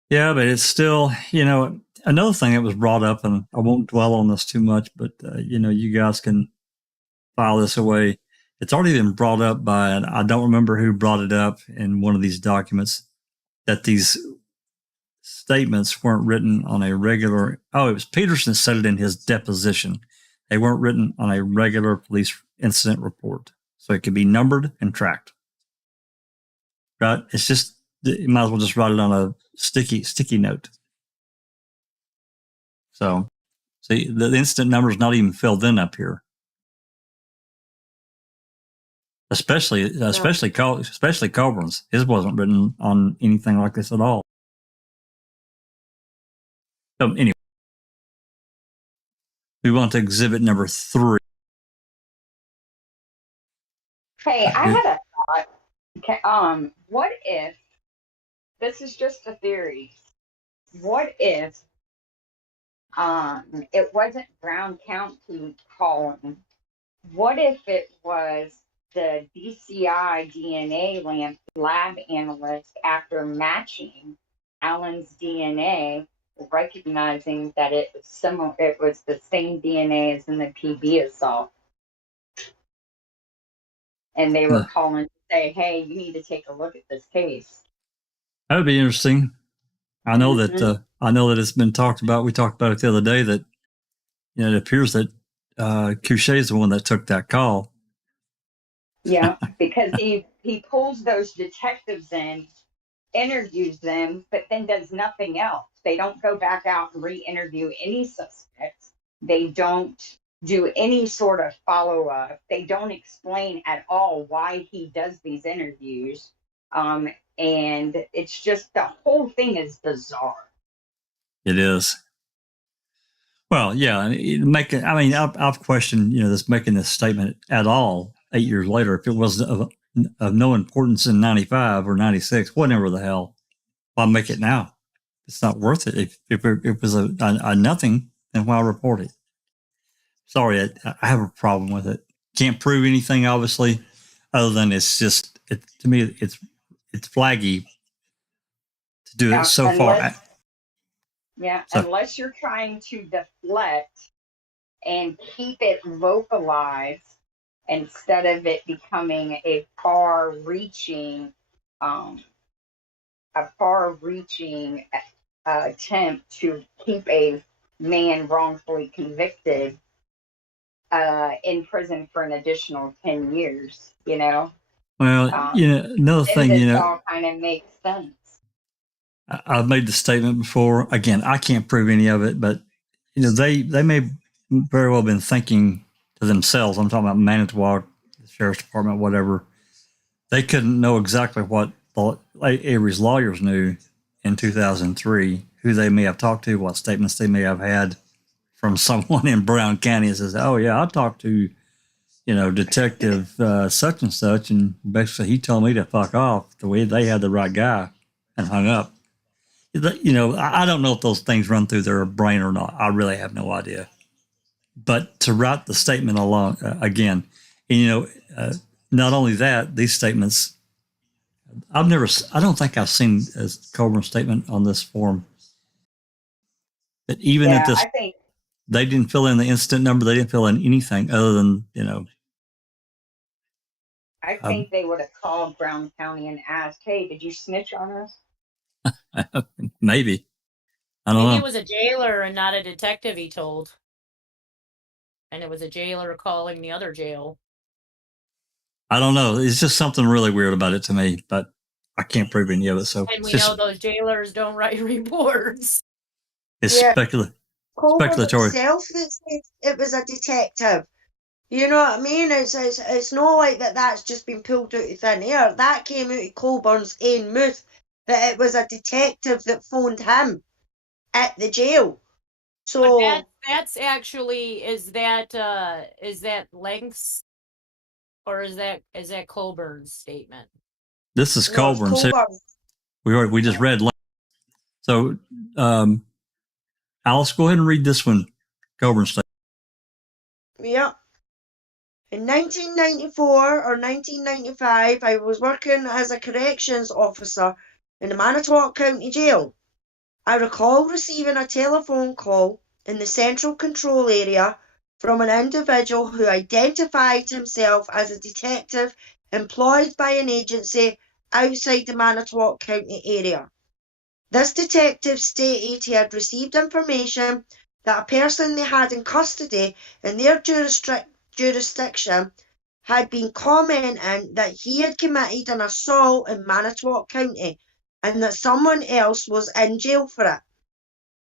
Yeah, but it's still, you know, another thing that was brought up, and I won't dwell on this too much, but, you know, you guys can file this away. It's already been brought up by, and I don't remember who brought it up in one of these documents, that these statements weren't written on a regular, it was Peterson said it in his deposition. They weren't written on a regular police incident report. So it could be numbered and tracked. Right? It's just, you might as well just write it on a sticky note. So, see, the incident number is not even filled in up here. Especially Colborn's. His wasn't written on anything like this at all. So anyway, we want to exhibit number 3. Hey, I had a thought. Okay, what if, this is just a theory, what if it wasn't Brown County calling? What if it was the DCI DNA lab analyst, after matching Alan's DNA, recognizing that it was similar, it was the same DNA as in the PB assault, and they were calling to say, "Hey, you need to take a look at this case." That would be interesting. I know that it's been talked about. We talked about it the other day that, you know, it appears that Couchet is the one that took that call. Yeah, because he pulls those detectives in, interviews them, but then does nothing else. They don't go back out and re-interview any suspects. They don't do any sort of follow-up. They don't explain at all why he does these interviews. And it's just, the whole thing is bizarre. It is. Well, yeah, I've questioned, you know, making this statement at all 8 years later. If it was of no importance in 95 or 96, whatever the hell, why make it now? It's not worth it. If it was a nothing, then why report it? Sorry, I have a problem with it. Can't prove anything, obviously, other than it's just, to me, it's flaggy to do it so far. Yeah, unless you're trying to deflect and keep it localized instead of it becoming a far-reaching um, a far-reaching attempt to keep a man wrongfully convicted in prison for an additional 10 years, you know? Well, another And thing, this all kind of makes sense. I've made the statement before. Again, I can't prove any of it, but they may very well have been thinking to themselves. I'm talking about Manitowoc, the sheriff's department, whatever. They couldn't know exactly what Avery's lawyers knew in 2003, who they may have talked to, what statements they may have had from someone in Brown County that says, "Oh yeah, I talked to Detective such and such, and basically he told me to fuck off." The way they had the right guy and hung up. I don't know if those things run through their brain or not. I really have no idea. But to write the statement along again, not only that, these statements, I don't think I've seen a Colborn statement on this form. But even at this, I think they didn't fill in the incident number. They didn't fill in anything other than, I think they would have called Brown County and asked, "Hey, did you snitch on us?" Maybe. I don't know. Maybe it was a jailer and not a detective, he told. And it was a jailer calling the other jail. I don't know. It's just something really weird about it to me, but I can't prove any of it. So And we know those jailers don't write reports. It's speculative. Speculatory. Himself that said it was a detective. You know what I mean? It's not like that's just been pulled out of thin air. That came out of Colborn's own mouth, that it was a detective that phoned him at the jail. So but that's actually is that Lanks, or is that Colburn's statement? This is Colborn's. Colborn. We just read. So, Alice, go ahead and read this one. Colborn's statement. Yeah. In 1994 or 1995, I was working as a corrections officer in the Manitowoc County Jail. I recall receiving a telephone call in the central control area from an individual who identified himself as a detective employed by an agency outside the Manitowoc County area. This detective stated he had received information that a person they had in custody in their jurisdiction had been commenting that he had committed an assault in Manitowoc County and that someone else was in jail for it.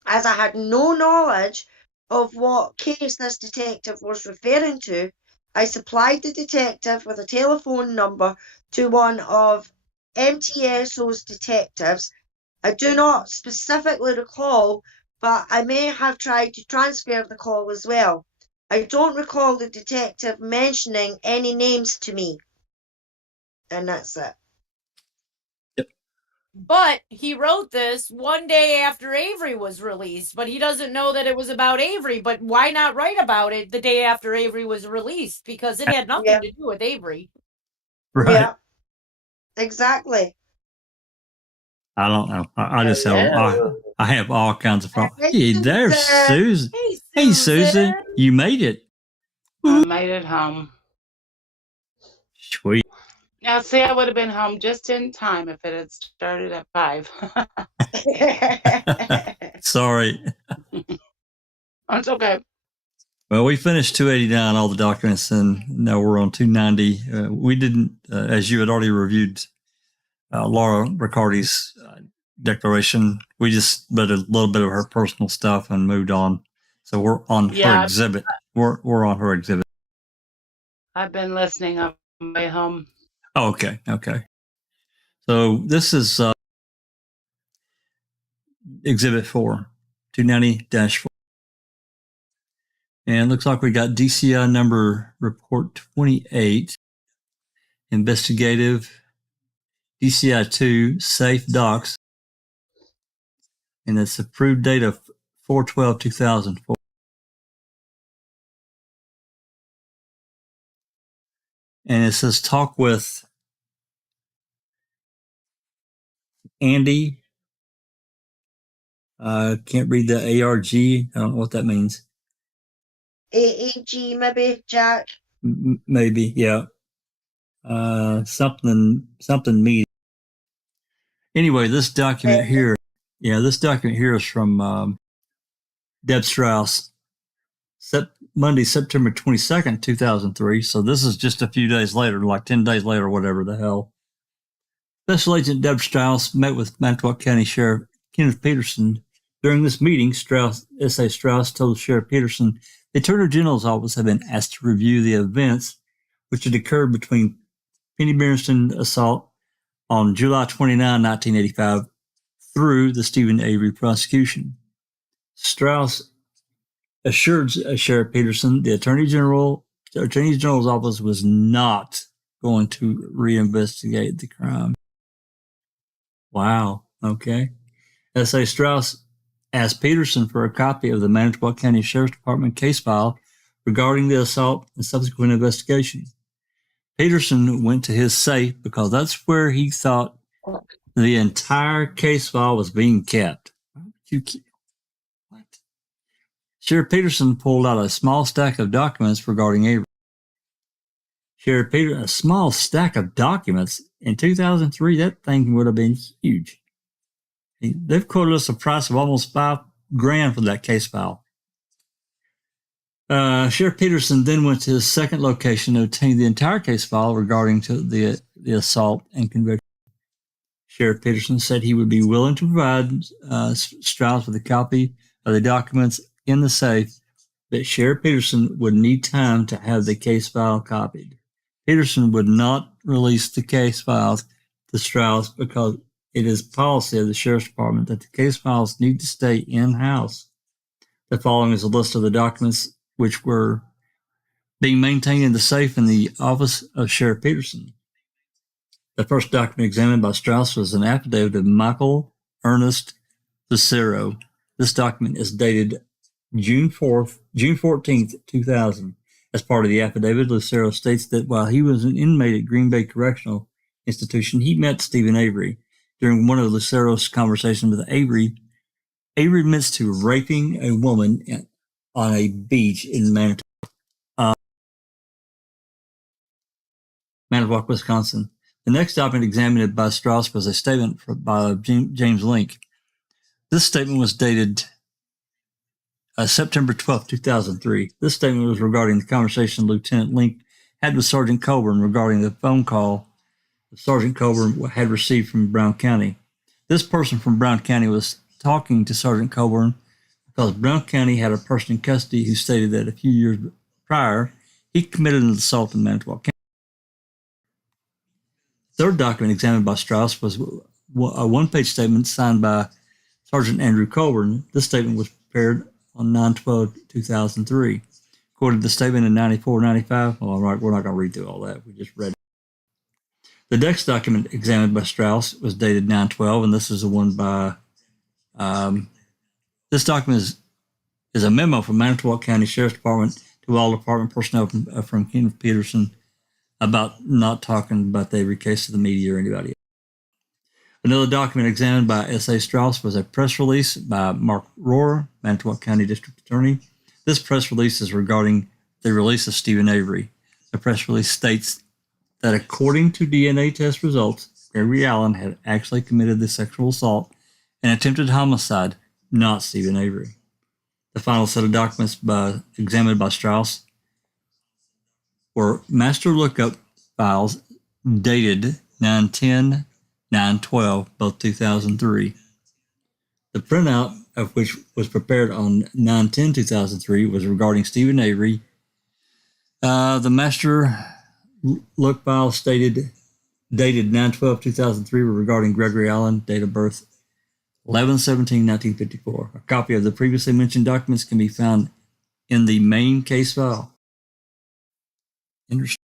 As I had no knowledge of what case this detective was referring to, I supplied the detective with a telephone number to one of MTSO's detectives. I do not specifically recall, but I may have tried to transfer the call as well. I don't recall the detective mentioning any names to me. And that's it. Yep. But he wrote this one day after Avery was released, but he doesn't know that it was about Avery. But why not write about it the day after Avery was released? Because it had nothing to do with Avery. Right. Yeah. Exactly. I don't know. I just I have all kinds of problems. Hey, there's Susan. Hey, Susan. You made it. I made it home. Sweet. Now, see, I would have been home just in time if it had started at 5. Sorry. That's okay. Well, we finished 289, all the documents, and now we're on 290. We didn't, as you had already reviewed Laura Riccardi's declaration, we just read a little bit of her personal stuff and moved on. So we're on her exhibit. We're on her exhibit. I've been listening on my way home. Oh, okay. So this is Exhibit 4, 290-4. And it looks like we got DCI number report 28, investigative, DCI 2, safe docs, and it's approved date of 4/12/2004. And it says talk with Andy. Can't read the ARG. I don't know what that means. AAG, maybe, Jack? Maybe, yeah. Something meeting. Anyway, this document Yeah. here, this document here is from Deb Strauss, Monday, September 22nd, 2003. So this is just a few days later, like 10 days later, whatever the hell. Special Agent Deb Strauss met with Manitowoc County Sheriff Kenneth Peterson. During this meeting, S.A. Strauss told Sheriff Peterson the Attorney General's office had been asked to review the events which had occurred between Penny Berenstain assault on July 29, 1985, through the Stephen Avery prosecution. Strauss assured Sheriff Peterson the Attorney General's office was not going to reinvestigate the crime. Wow. Okay. S.A. Strauss asked Peterson for a copy of the Manitowoc County Sheriff's Department case file regarding the assault and subsequent investigation. Peterson went to his safe because that's where he thought the entire case file was being kept. What? Sheriff Peterson pulled out a small stack of documents regarding Avery. Sheriff Peterson, a small stack of documents in 2003, that thing would have been huge. They've quoted us a price of almost $5,000 for that case file. Sheriff Peterson then went to his second location to obtain the entire case file regarding to the assault and conviction. Sheriff Peterson said he would be willing to provide Strauss with a copy of the documents in the safe, but Sheriff Peterson would need time to have the case file copied. Peterson would not release the case files to Strauss because it is policy of the Sheriff's Department that the case files need to stay in-house. The following is a list of the documents which were being maintained in the safe in the office of Sheriff Peterson. The first document examined by Strauss was an affidavit of Michael Ernest Lucero. This document is dated June 14th, 2000. As part of the affidavit, Lucero states that while he was an inmate at Green Bay Correctional Institution, he met Stephen Avery. During one of Lucero's conversations with Avery admits to raping a woman on a beach in Manitowoc, Wisconsin. The next document examined by Strauss was a statement by James Link. This statement was dated September 12, 2003. This statement was regarding the conversation Lieutenant Link had with Sergeant Colborn regarding the phone call that Sergeant Colborn had received from Brown County. This person from Brown County was talking to Sergeant Colborn because Brown County had a person in custody who stated that a few years prior, he committed an assault in Manitowoc County. The third document examined by Strauss was a one-page statement signed by Sergeant Andrew Colborn. This statement was prepared on 9/12/2003. Quoted the statement in 94-95. Well, all right, we're not going to read through all that. We just read it. The next document examined by Strauss was dated 9/12, and this is the one by, this document is a memo from Manitowoc County Sheriff's Department to all department personnel from Kenneth Peterson about not talking about the Avery case to the media or anybody else. Another document examined by S.A. Strauss was a press release by Mark Rohr, Manitowoc County District Attorney. This press release is regarding the release of Stephen Avery. The press release states that according to DNA test results, Gregory Allen had actually committed the sexual assault and attempted homicide, not Stephen Avery. The final set of documents examined by Strauss were master lookup files dated 9/10, 9/12, both 2003. The printout of which was prepared on 9/10/2003 was regarding Stephen Avery. The master look file dated 9/12/2003 were regarding Gregory Allen, date of birth 11/17/1954. A copy of the previously mentioned documents can be found in the main case file. Interesting.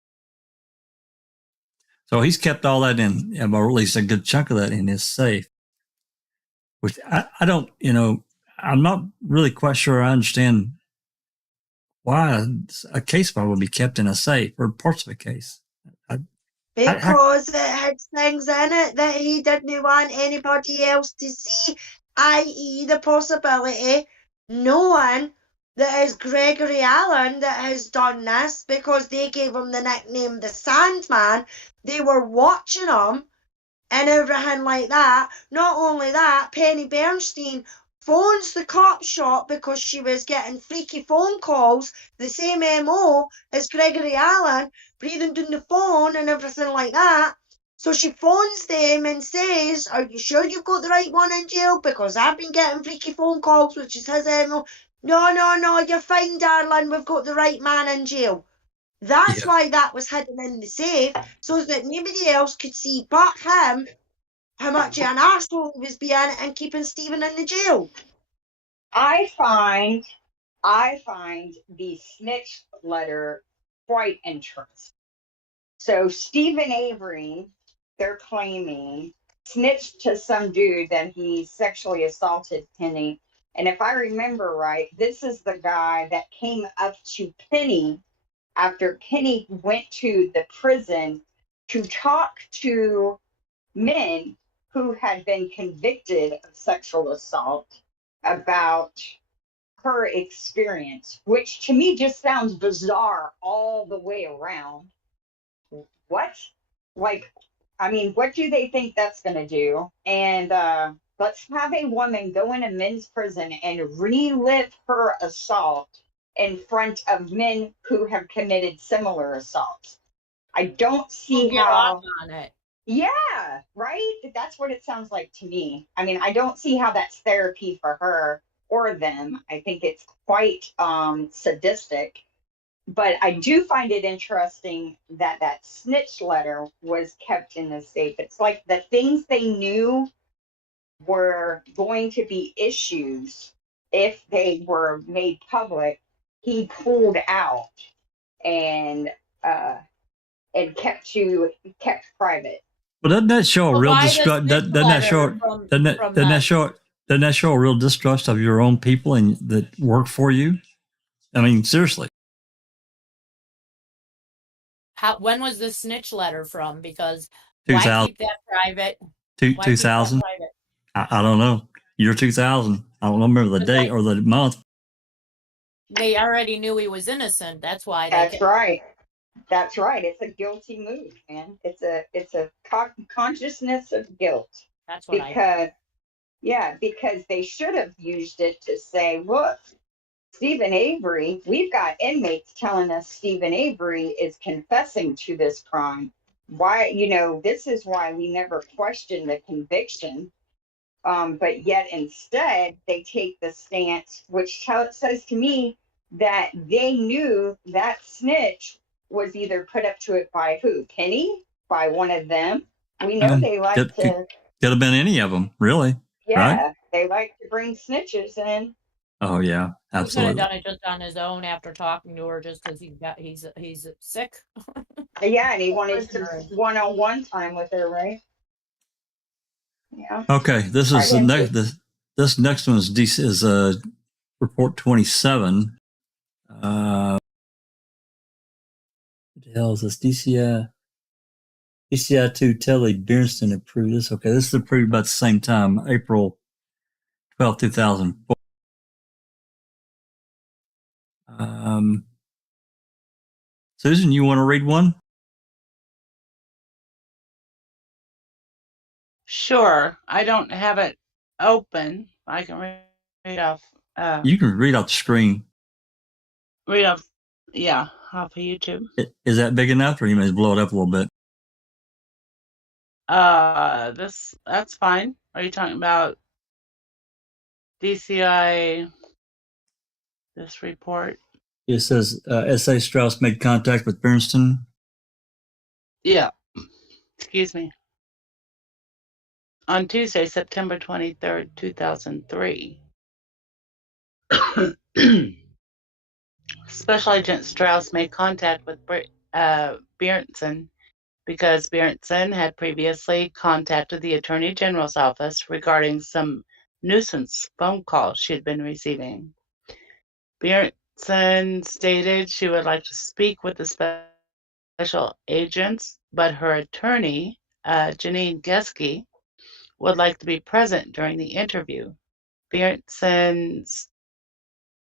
So he's kept all that in, or at least a good chunk of that in his safe, which I don't, I'm not really quite sure I understand why a case file would be kept in a safe or parts of a case. Because it had things in it that he didn't want anybody else to see, i.e. the possibility no one that is Gregory Allen that has done this, because they gave him the nickname the Sandman. They were watching him and everything like that. Not only that, Penny Bernstein phones the cop shop because she was getting freaky phone calls, the same MO as Gregory Allen, breathing down the phone and everything like that. So she phones them and says, "Are you sure you've got the right one in jail? Because I've been getting freaky phone calls," which is his MO. No, you're fine, darling. We've got the right man in jail. That's why that was hidden in the safe, so that nobody else could see but him how much of an arsehole he was being and keeping Stephen in the jail. I find the snitch letter quite interesting. So Stephen Avery, they're claiming, snitched to some dude that he sexually assaulted Penny. And if I remember right, this is the guy that came up to Penny after Penny went to the prison to talk to men who had been convicted of sexual assault about her experience, which to me just sounds bizarre all the way around. What? Like, I mean, what do they think that's going to do? And let's have a woman go in a men's prison and relive her assault in front of men who have committed similar assaults. I don't see Get how. off on it. Yeah, right? That's what it sounds like to me. I mean, I don't see how that's therapy for her or them. I think it's quite sadistic. But I do find it interesting that that snitch letter was kept in the safe. It's like the things they knew were going to be issues if they were made public, he pulled out and kept private. Well, doesn't that show a But real why the distrust? snitch Doesn't that show? letter from Doesn't that show? Doesn't that show a real distrust of your own people and that work for you? I mean, seriously. when was the snitch letter from? Because why 2000, keep that private? 2000. I don't know. Year 2000. I don't remember the date or the month. They already knew he was innocent. That's why. That's right. That's right. It's a guilty move, man. It's a consciousness of guilt. That's what because they should have used it to say, look, Stephen Avery, we've got inmates telling us Stephen Avery is confessing to this crime. Why, this is why we never question the conviction. But yet instead they take the stance, which says to me that they knew that snitch was either put up to it by who? Penny? By one of them? We know they like to. Could have been any of them, really. Yeah, right? They like to bring snitches in. Oh yeah, absolutely. He could have done it just on his own after talking to her, just because he's sick. Yeah, and he wanted some one-on-one time with her, right? Yeah. Okay, this is the next. This next one is report 27. What the hell is this? DCI 2 Telly Bernstein approved this. Okay, this is approved about the same time, April 12, 2004. Susan, you want to read one? Sure. I don't have it open. I can read off. You can read off the screen. Read off, yeah, off of YouTube. Is that big enough, or you may blow it up a little bit? That's fine. Are you talking about DCI? This report. It says S.A. Strauss made contact with Bernstein. Yeah. Excuse me. On Tuesday, September 23rd, 2003. Special Agent Strauss made contact with Bernstein because Bernstein had previously contacted the Attorney General's office regarding some nuisance phone calls she had been receiving. Bernstein stated she would like to speak with the special agents, but her attorney, Janine Geske, would like to be present during the interview. Bernstein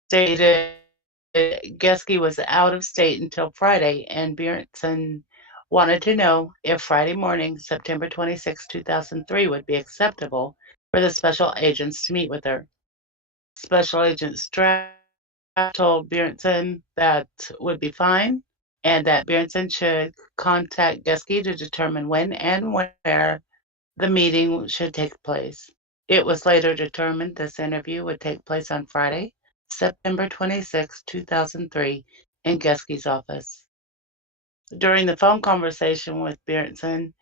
stated Geske was out of state until Friday, and Bernstein wanted to know if Friday morning, September 26, 2003 would be acceptable for the special agents to meet with her. Special Agent Stroud told Bjornson that would be fine and that Bjornson should contact Dassey to determine when and where the meeting should take place. It was later determined this interview would take place on Friday, September 26, 2003, in Dassey's office. During the phone conversation with Bjornson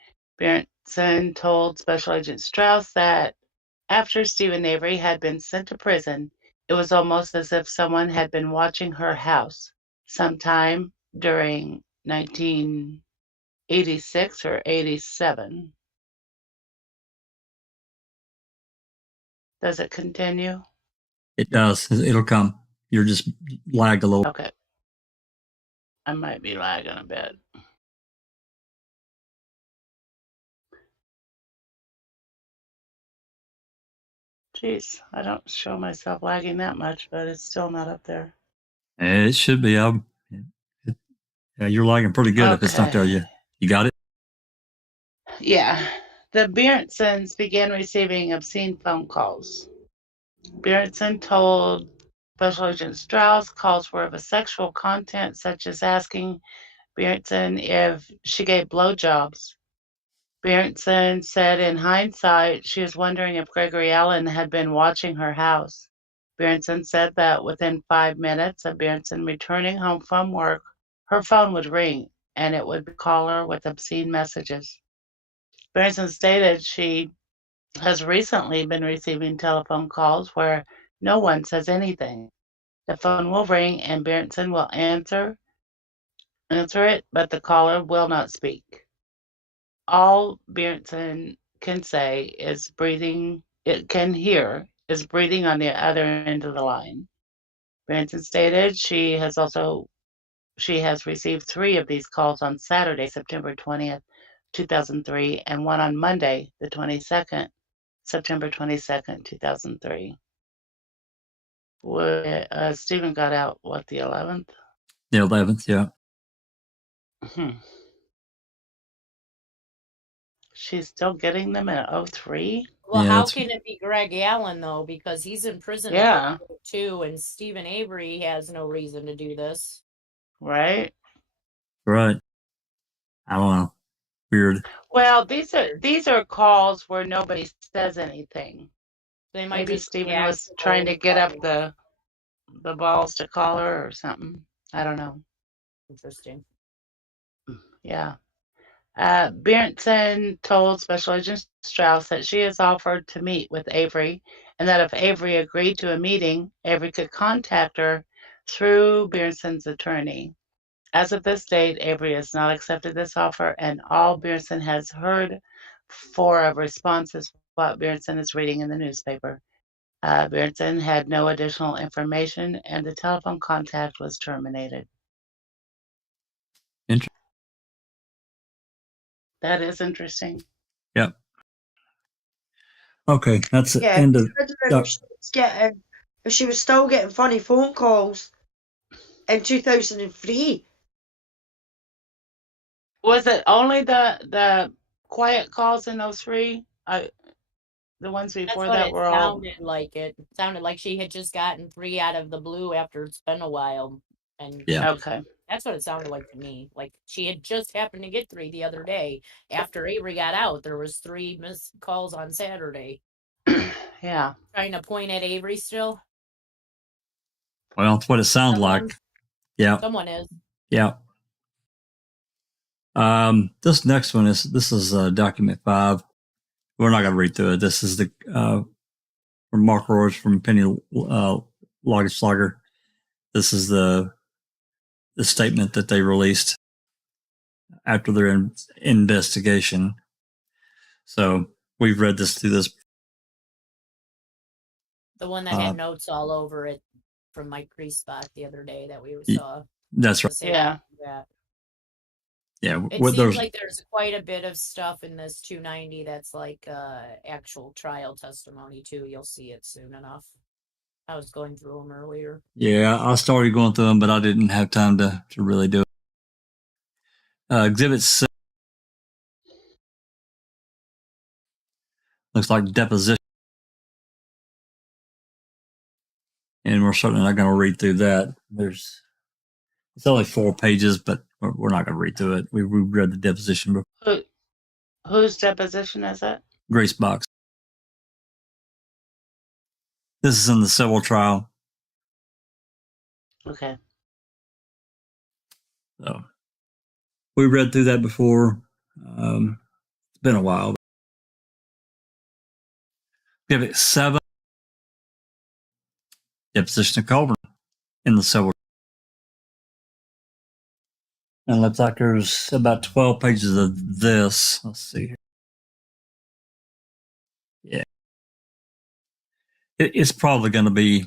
told Special Agent Strauss that after Stephen Avery had been sent to prison, it was almost as if someone had been watching her house sometime during 1986 or 87. Does it continue? It does. It'll come. You're just lagged a little. Okay. I might be lagging a bit. Jeez, I don't show myself lagging that much, but it's still not up there. It should be. Yeah, you're lagging pretty good if it's not there. Okay. You got it? Yeah. The Bjornsons began receiving obscene phone calls. Bjornson told Special Agent Strauss calls were of a sexual content, such as asking Bjornson if she gave blowjobs. Bjornson said in hindsight she was wondering if Gregory Allen had been watching her house. Bjornson said that within 5 minutes of Bjornson returning home from work, her phone would ring and it would call her with obscene messages. Bjornson stated she has recently been receiving telephone calls where no one says anything. The phone will ring and Bjornson will answer it, but the caller will not speak. All Bjornson can say is breathing, it can hear, is breathing on the other end of the line. Bjornson stated she has received 3 of these calls on Saturday, September 20th, 2003, and one on Monday, the 22nd, September 22nd, 2003. Stephen got out, what, the 11th? The 11th, yeah. She's still getting them at 03? Well, Yeah, how that's- can it be Greg Allen though? Because he's in prison Yeah. too, and Stephen Avery has no reason to do this. Right? Right. I don't know. Weird. Well, these are calls where nobody says anything. They might Maybe just Stephen was trying to get up the balls to call her or something. I don't know. Interesting. Yeah. Bjornson told Special Agent Strauss that she has offered to meet with Avery and that if Avery agreed to a meeting, Avery could contact her through Bjornson's attorney. As of this date, Avery has not accepted this offer, and all Bjornson has heard for a response is what Bjornson is reading in the newspaper. Bjornson had no additional information, and the telephone contact was terminated. Interesting. That is interesting. Yep. Okay, that's the Yeah, end of. if she was still getting funny phone calls in 2003. Was it only the quiet calls in those 3? The ones before that were all. It sounded like she had just gotten 3 out of the blue after it's been a while, and Yeah. Okay. that's what it sounded like to me. Like she had just happened to get 3 the other day after Avery got out. There was 3 missed calls on Saturday. Yeah. Trying to point at Avery still. Well, that's what it sounds Someone? like. Yeah. Someone is. Yeah. This next one is document 5. We're not going to read through it. This is the from Mark Roars from Penny Luggage Slugger. This is the statement that they released after their investigation. So we've read this through this. The one that had notes all over it from Mike Priestbach the other day that we saw. That's right. Yeah. Yeah. It seems like there's quite a bit of stuff in this 290 that's like actual trial testimony too. You'll see it soon enough. I was going through them earlier. Yeah, I started going through them, but I didn't have time to really do it. Exhibit 6. looks like deposition. And we're certainly not going to read through that. It's only 4 pages, but we're not going to read through it. We read the deposition before. Whose deposition is it? Grace Box. This is in the civil trial. Okay. So we read through that before. It's been a while. Give it 7. Deposition of Colborn in the civil. And it looks like there's about 12 pages of this. Let's see here. Yeah. It's probably going to be,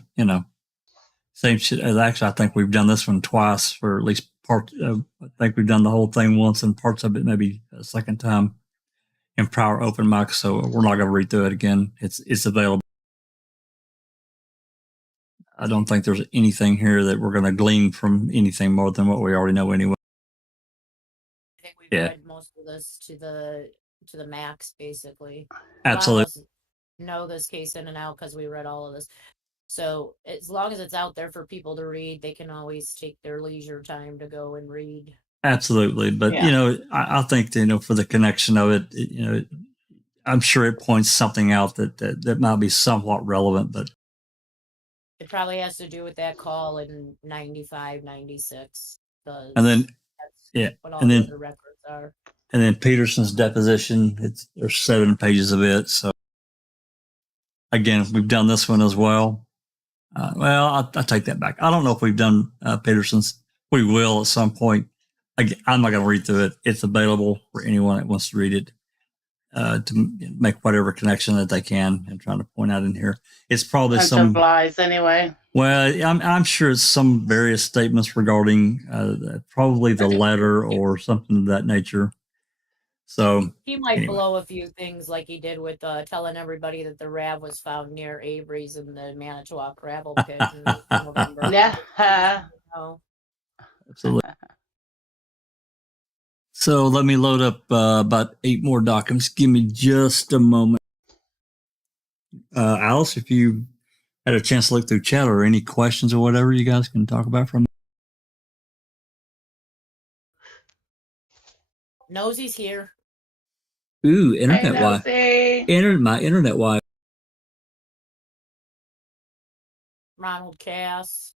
same shit as actually, I think we've done this one twice, or at least part. I think we've done the whole thing once and parts of it maybe a second time in prior open mics. So we're not going to read through it again. It's available. I don't think there's anything here that we're going to glean from anything more than what we already know anyway. I think we've read most of this to the max, basically. Absolutely. A lot of us know this case in and out because we read all of this. So as long as it's out there for people to read, they can always take their leisure time to go and read. Absolutely. But, I think, for the connection of it, I'm sure it points something out that might be somewhat relevant, but it probably has to do with that call in 95, 96. And then, that's what all the other records are. And then Peterson's deposition, there's 7 pages of it. So again, we've done this one as well. I'll take that back. I don't know if we've done Peterson's. We will at some point. I'm not going to read through it. It's available for anyone that wants to read it to make whatever connection that they can. I'm trying to point out in here. It's probably some lies anyway. Well, I'm sure it's some various statements regarding probably the letter or something of that nature. So he might blow a few things like he did with telling everybody that the RAV was found near Avery's in the Manitowoc gravel pit in November. Yeah. Absolutely. So let me load up about 8 more documents. Give me just a moment. Alice, if you had a chance to look through chat or any questions or whatever you guys can talk about from. Nosy's here. Ooh, internet Wi-Fi. My internet Wi-Fi. Ronald Cass.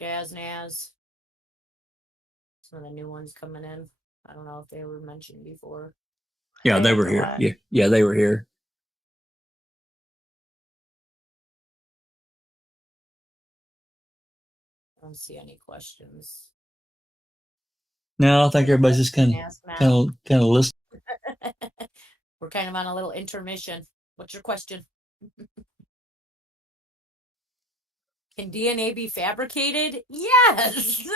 Jaznaz. Some of the new ones coming in. I don't know if they were mentioned before. Yeah, they were here. Yeah, they were here. I don't see any questions. No, I think everybody's just kind of listening. We're kind of on a little intermission. What's your question? Can DNA be fabricated? Yes.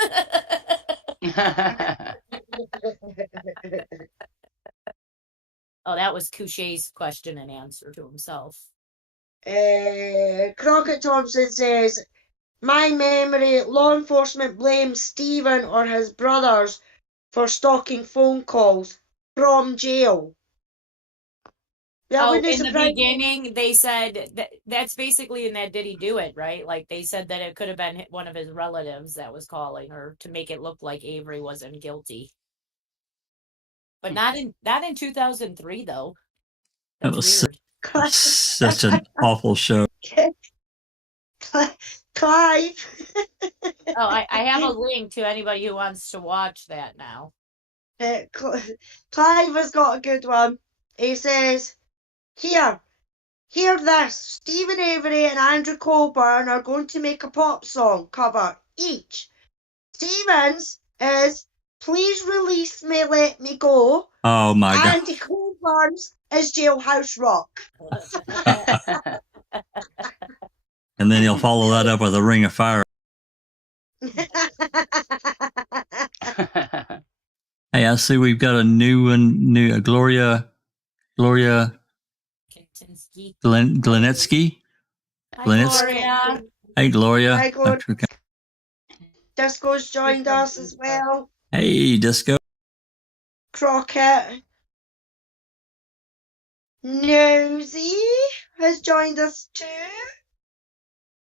Oh, that was Couché's question and answer to himself. Crockett Thompson says, my memory, law enforcement blames Stephen or his brothers for stalking phone calls from jail. In the beginning, they said that's basically in that did he do it, right? Like they said that it could have been one of his relatives that was calling her to make it look like Avery wasn't guilty. But not in 2003 though. That's that was such an awful show. Clive. I have a link to anybody who wants to watch that now. Clive has got a good one. He says, hear this. Stephen Avery and Andrew Colborn are going to make a pop song cover each. Stephen's is Please Release Me, Let Me Go. Oh my God. Andy Colborn's is Jailhouse Rock. And then he'll follow that up with a Ring of Fire. Hey, I see we've got a new one, Gloria Glenetsky. Hi, Gloria. Hey, Gloria. Hi, Gloria. Disco's joined us as well. Hey, Disco. Crockett. Nosy has joined us too.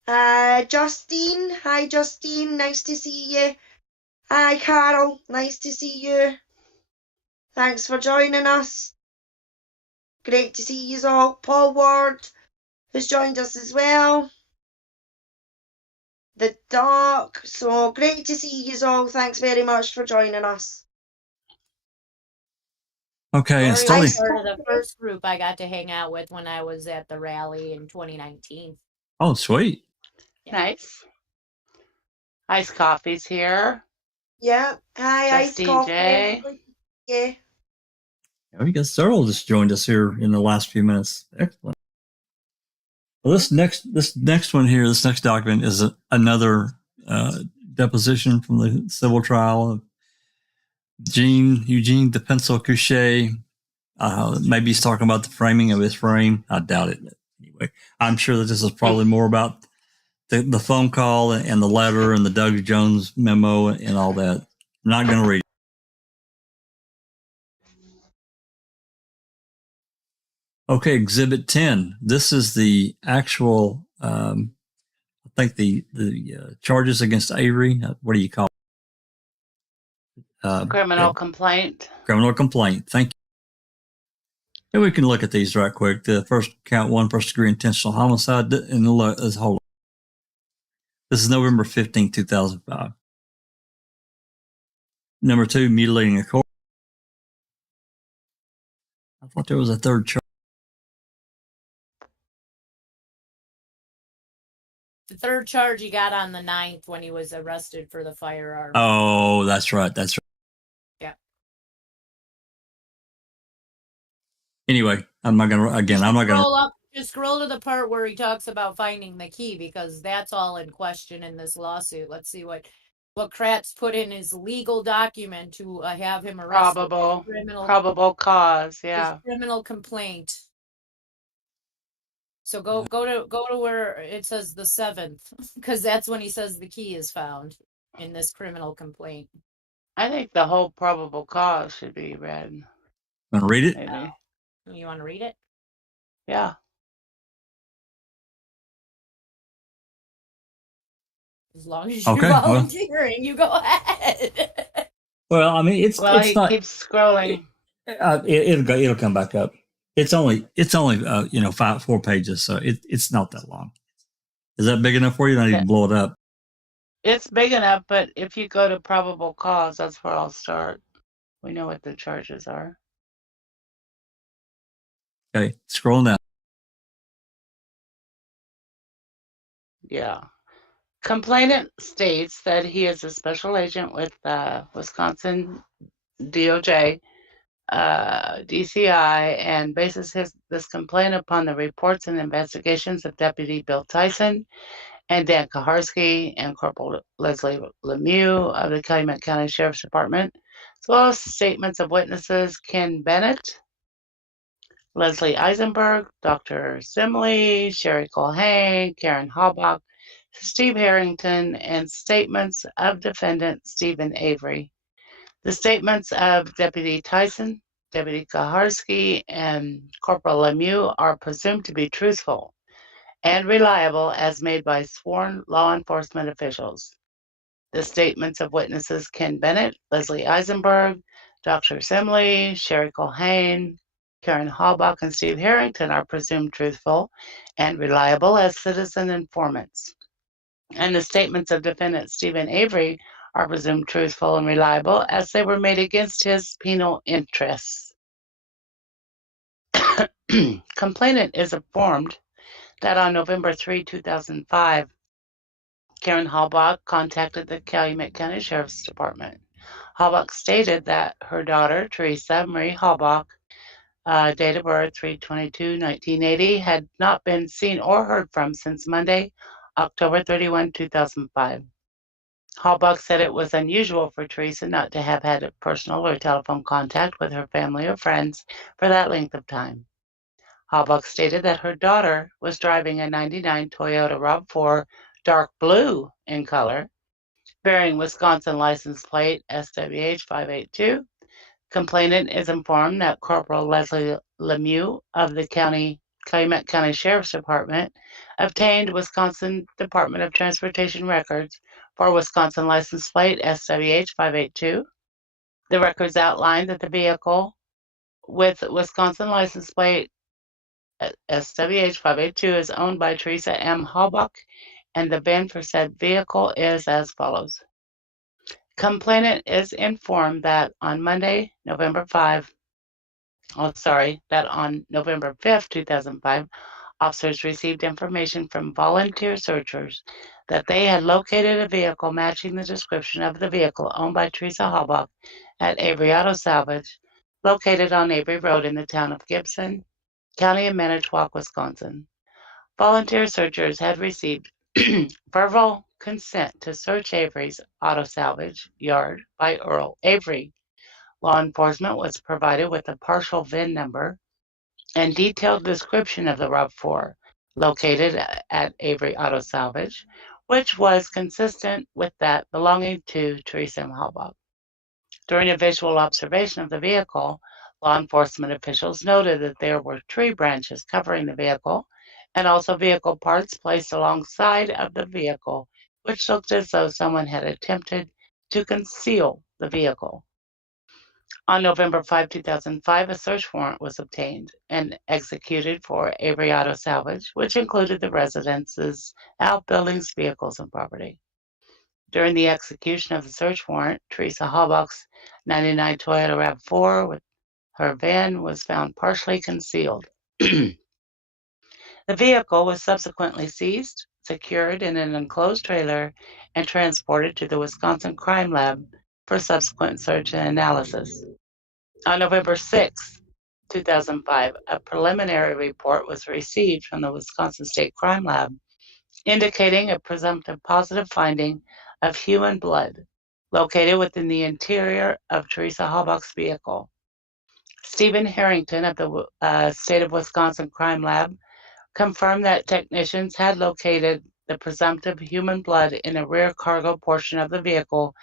Justine, hi Justine, nice to see you. Hi Carol, nice to see you. Thanks for joining us. Great to see you all. Paul Ward has joined us as well. The Doc, so great to see you all. Thanks very much for joining us. Okay, and Lori starting. was part of the first group I got to hang out with when I was at the rally in 2019. Oh, sweet. Nice. Iced coffee's here. Yeah. Hi, Iced Justine Coffee. J. Yeah. We got Cyril just joined us here in the last few minutes. Excellent. Well, this next one here, this next document is another deposition from the civil trial of Eugene de Pencil Couchet. Maybe he's talking about the framing of his frame. I doubt it. Anyway, I'm sure that this is probably more about the phone call and the letter and the Doug Jones memo and all that. I'm not going to read it. Okay, Exhibit 10. This is the actual, I think the charges against Avery. What do you call it? Criminal complaint. Criminal complaint. Thank you. And we can look at these right quick. The first count one, first degree intentional homicide, and hold on. This is November 15, 2005. Number 2, mutilating a corpse. I thought there was a third charge. The third charge he got on the 9th when he was arrested for the firearm. Oh, that's right. That's right. Yeah. Anyway, I'm not going to. Just scroll to the part where he talks about finding the key, because that's all in question in this lawsuit. Let's see what Kratz put in his legal document to have him arrested. Probable cause. Yeah. His criminal complaint. So go to where it says the 7th, because that's when he says the key is found in this criminal complaint. I think the whole probable cause should be read. Want to read it? Maybe. You want to read it? Yeah. As long as you're volunteering, you go ahead. Well, I mean, it's he not. Keeps scrolling. It'll come back up. It's only 4 pages, so it's not that long. Is that big enough for you? I need to blow it up. It's big enough, but if you go to probable cause, that's where I'll start. We know what the charges are. Okay, scroll down. Yeah. Complainant states that he is a special agent with Wisconsin DOJ, DCI, and bases this complaint upon the reports and investigations of Deputy Bill Tyson and Dan Kaharski and Corporal Leslie Lemieux of the Calumet County Sheriff's Department, as well as statements of witnesses Ken Bennett, Leslie Eisenberg, Dr. Simley, Sherry Colhane, Karen Halbach, Steve Harrington, and statements of defendant Stephen Avery. The statements of Deputy Tyson, Deputy Kaharski, and Corporal Lemieux are presumed to be truthful and reliable as made by sworn law enforcement officials. The statements of witnesses Ken Bennett, Leslie Eisenberg, Dr. Simley, Sherry Colhane, Karen Halbach, and Steve Harrington are presumed truthful and reliable as citizen informants. And the statements of defendant Stephen Avery are presumed truthful and reliable as they were made against his penal interests. Complainant is informed that on November 3, 2005, Karen Halbach contacted the Calumet County Sheriff's Department. Halbach stated that her daughter, Teresa Marie Halbach, date of birth 3/22/1980, had not been seen or heard from since Monday, October 31, 2005. Halbach said it was unusual for Teresa not to have had personal or telephone contact with her family or friends for that length of time. Halbach stated that her daughter was driving a 99 Toyota RAV4 dark blue in color, bearing Wisconsin license plate SWH 582. Complainant is informed that Corporal Leslie Lemieux of the Calumet County Sheriff's Department obtained Wisconsin Department of Transportation records for Wisconsin license plate SWH 582. The records outlined that the vehicle with Wisconsin license plate SWH 582 is owned by Teresa M. Halbach, and the VIN for said vehicle is as follows. Complainant is informed that on November 5th, 2005, officers received information from volunteer searchers that they had located a vehicle matching the description of the vehicle owned by Teresa Halbach at Avery Auto Salvage, located on Avery Road in the town of Gibson, County of Manitowoc, Wisconsin. Volunteer searchers had received verbal consent to search Avery's auto salvage yard by Earl Avery. Law enforcement was provided with a partial VIN number and detailed description of the RAV4 located at Avery Auto Salvage, which was consistent with that belonging to Teresa M. Halbach. During a visual observation of the vehicle, law enforcement officials noted that there were tree branches covering the vehicle and also vehicle parts placed alongside of the vehicle, which looked as though someone had attempted to conceal the vehicle. On November 5, 2005, a search warrant was obtained and executed for Avery Auto Salvage, which included the residences, outbuildings, vehicles, and property. During the execution of the search warrant, Teresa Halbach's 99 Toyota RAV4 with her van was found partially concealed. The vehicle was subsequently seized, secured in an enclosed trailer, and transported to the Wisconsin Crime Lab for subsequent search and analysis. On November 6, 2005, a preliminary report was received from the Wisconsin State Crime Lab indicating a presumptive positive finding of human blood located within the interior of Teresa Halbach's vehicle. Stephen Harrington of the State of Wisconsin Crime Lab confirmed that technicians had located the presumptive human blood in the rear cargo portion of the vehicle,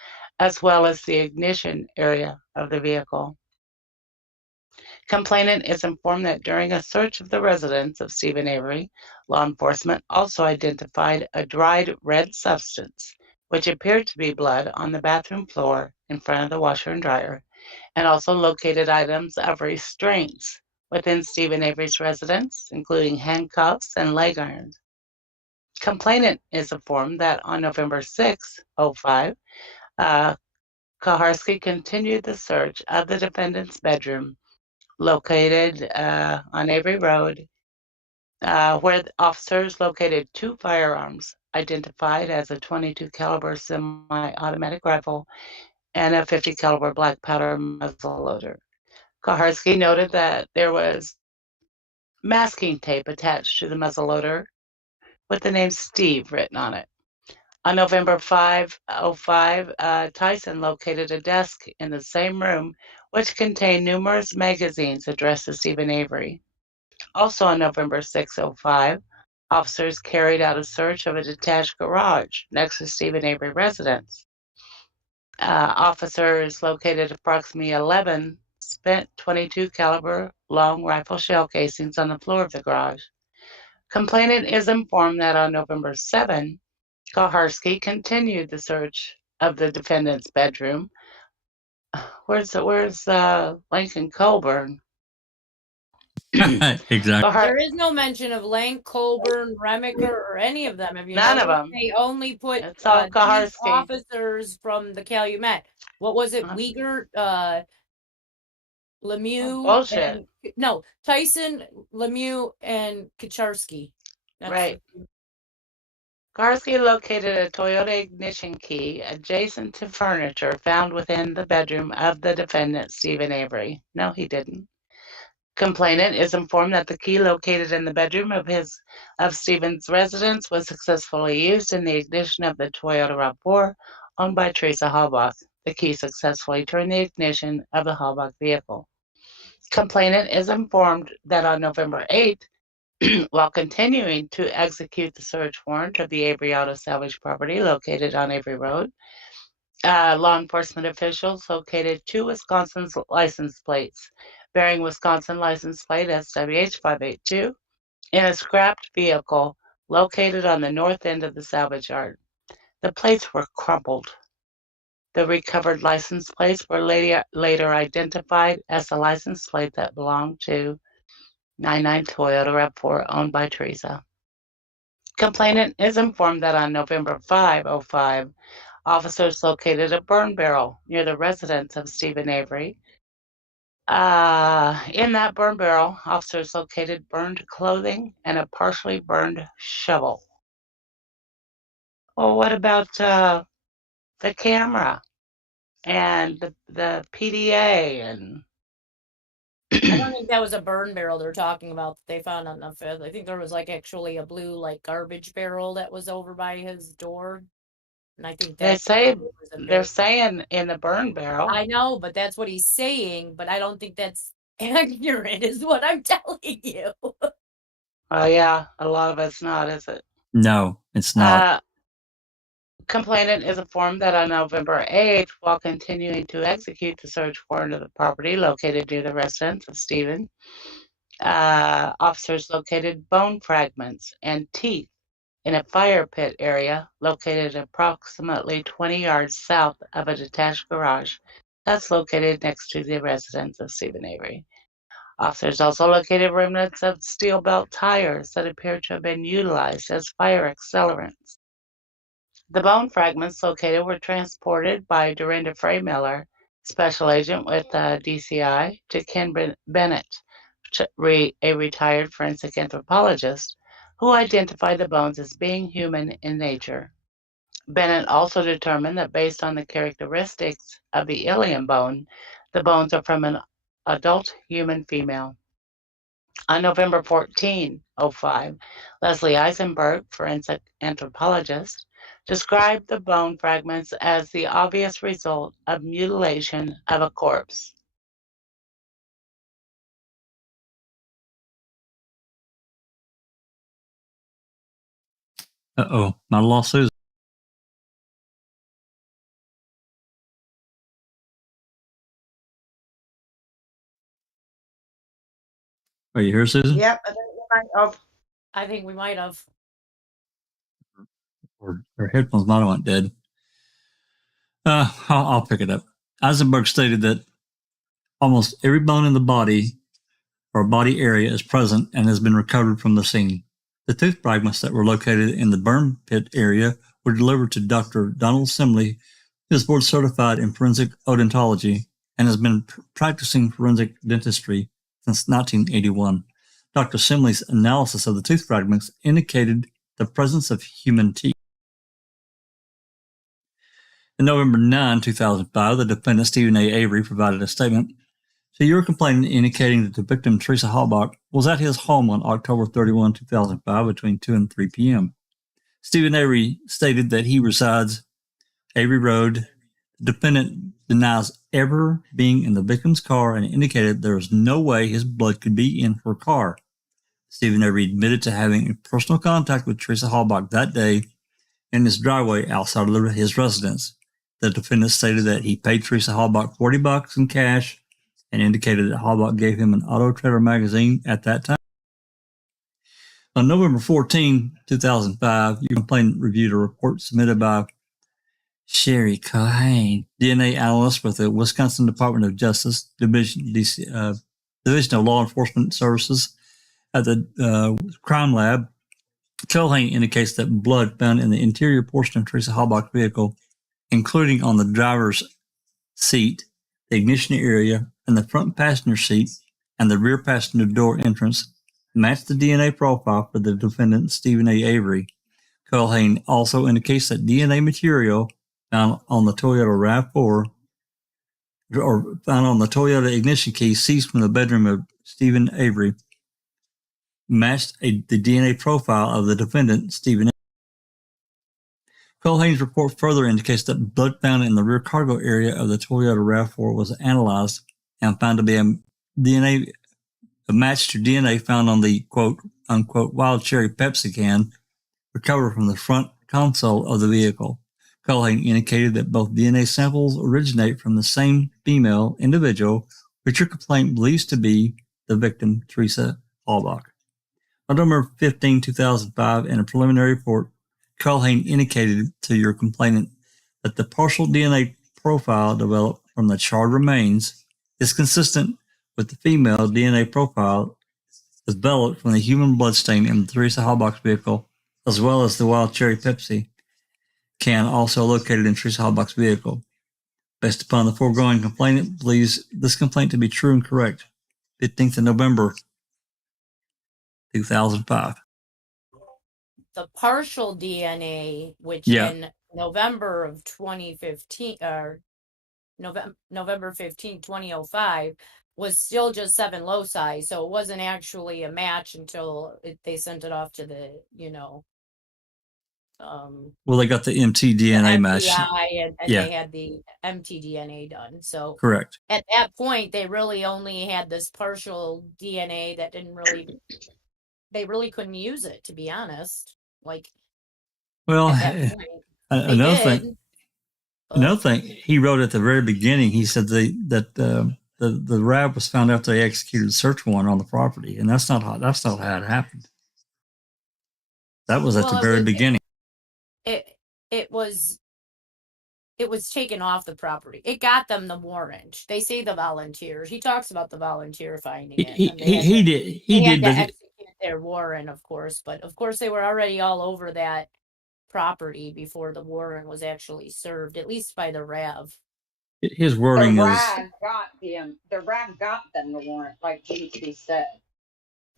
as well as the ignition area of the vehicle. Complainant is informed that during a search of the residence of Stephen Avery, law enforcement also identified a dried red substance, which appeared to be blood, on the bathroom floor in front of the washer and dryer, and also located items of restraints within Stephen Avery's residence, including handcuffs and leg irons. Complainant is informed that on November 6, 2005, Kaharski continued the search of the defendant's bedroom located on Avery Road, where officers located two firearms identified as a .22 caliber semi-automatic rifle and a .50 caliber black powder muzzleloader. Kaharski noted that there was masking tape attached to the muzzleloader with the name Steve written on it. On November 5, 2005, Tyson located a desk in the same room which contained numerous magazines addressed to Stephen Avery. Also on November 6, 2005, officers carried out a search of a detached garage next to Stephen Avery residence. Officers located approximately 11 spent .22 caliber long rifle shell casings on the floor of the garage. Complainant is informed that on November 7, Kaharski continued the search of the defendant's bedroom. Where's Lincoln Colborn? Exactly. There is no mention of Lank, Colborn, Remiker, or any of them. Have you None noticed? of them. They only put It's all these Kaharski. officers from the Calumet. What was it? Uh-huh. Uyghur, Lemieux, bullshit. no, Tyson, Lemieux, and Kacharsky. Right. Kaharski located a Toyota ignition key adjacent to furniture found within the bedroom of the defendant, Stephen Avery. No, he didn't. Complainant is informed that the key located in the bedroom of Stephen's residence was successfully used in the ignition of the Toyota RAV4 owned by Teresa Halbach. The key successfully turned the ignition of the Halbach vehicle. Complainant is informed that on November 8, while continuing to execute the search warrant of the Avery Auto Salvage property located on Avery Road, law enforcement officials located two Wisconsin license plates bearing Wisconsin license plate SWH582 in a scrapped vehicle located on the north end of the salvage yard. The plates were crumpled. The recovered license plates were later identified as the license plate that belonged to 99 Toyota RAV4 owned by Teresa. Complainant is informed that on November 5, 2005, officers located a burn barrel near the residence of Stephen Avery. In that burn barrel, officers located burned clothing and a partially burned shovel. Well, what about the camera and the PDA and I don't think that was a burn barrel they're talking about that they found on the fifth. I think there was like actually a blue like garbage barrel that was over by his door. And I think they that's say what it was a they're bit. saying in the burn barrel? I know, but that's what he's saying, but I don't think that's accurate is what I'm telling you. Oh yeah, a lot of it's not, is it? No, it's not. Complainant is informed that on November 8th, while continuing to execute the search warrant of the property located near the residence of Stephen, officers located bone fragments and teeth in a fire pit area located approximately 20 yards south of a detached garage that's located next to the residence of Stephen Avery. Officers also located remnants of steel belt tires that appear to have been utilized as fire accelerants. The bone fragments located were transported by Dorinda Freymiller, special agent with DCI, to Ken Bennett, a retired forensic anthropologist, who identified the bones as being human in nature. Bennett also determined that based on the characteristics of the ilium bone, the bones are from an adult human female. On November 14, 2005, Leslie Eisenberg, forensic anthropologist, described the bone fragments as the obvious result of mutilation of a corpse. Uh-oh, my lawsuit. Are you here, Susan? Yep, I think you might have. I think we might have. Or her headphones might have went dead. I'll pick it up. Eisenberg stated that almost every bone in the body or body area is present and has been recovered from the scene. The tooth fragments that were located in the burn pit area were delivered to Dr. Donald Simley, who is board certified in forensic odontology and has been practicing forensic dentistry since 1981. Dr. Simley's analysis of the tooth fragments indicated the presence of human teeth. On November 9, 2005, the defendant, Stephen A. Avery, provided a statement to your complainant indicating that the victim, Teresa Halbach, was at his home on October 31, 2005 between 2 and 3 p.m. Stephen Avery stated that he resides Avery Road. The defendant denies ever being in the victim's car and indicated there was no way his blood could be in her car. Stephen Avery admitted to having personal contact with Teresa Halbach that day in his driveway outside of his residence. The defendant stated that he paid Teresa Halbach $40 in cash and indicated that Halbach gave him an Auto Trader magazine at that time. On November 14, 2005, your complainant reviewed a report submitted by Sherry Cohane, DNA analyst with the Wisconsin Department of Justice, Division of Law Enforcement Services at the crime lab. Cohane indicates that blood found in the interior portion of Teresa Halbach's vehicle, including on the driver's seat, the ignition area, and the front passenger seat and the rear passenger door entrance, matched the DNA profile for the defendant, Stephen A. Avery. Cohane also indicates that DNA material found on the Toyota RAV4 or found on the Toyota ignition key seized from the bedroom of Stephen Avery matched the DNA profile of the defendant, Stephen Avery. Cohane's report further indicates that blood found in the rear cargo area of the Toyota RAV4 was analyzed and found to be a match to DNA found on the quote unquote wild cherry Pepsi can recovered from the front console of the vehicle. Cohane indicated that both DNA samples originate from the same female individual which your complaint believes to be the victim, Teresa Halbach. On November 15, 2005, in a preliminary report, Culhane indicated to your complainant that the partial DNA profile developed from the charred remains is consistent with the female DNA profile developed from the human bloodstain in Teresa Halbach's vehicle, as well as the wild cherry Pepsi can also located in Teresa Halbach's vehicle. Based upon the foregoing, complainant believes this complaint to be true and correct. 15th of November, 2005. The partial DNA, which Yeah. in November of 2015, or November 15, 2005, was still just 7 loci, so it wasn't actually a match until they sent it off to the, Well, they got the mtDNA match. FBI, and Yeah. they had the mtDNA done. So Correct. at that point, they really only had this partial DNA that they really couldn't use it, to be honest. Like, Well, at that point, another thing, he wrote at the very beginning, he said that the RAB was found after they executed a search warrant on the property, and that's not how it happened. That was at the very beginning. It was taken off the property. It got them the warrant. They say the volunteers. He talks about the volunteer finding it. He did to execute their warrant, of course, but of course they were already all over that property before the warrant was actually served, at least by the RAV. His wording the is RAV got them the warrant, like GT said.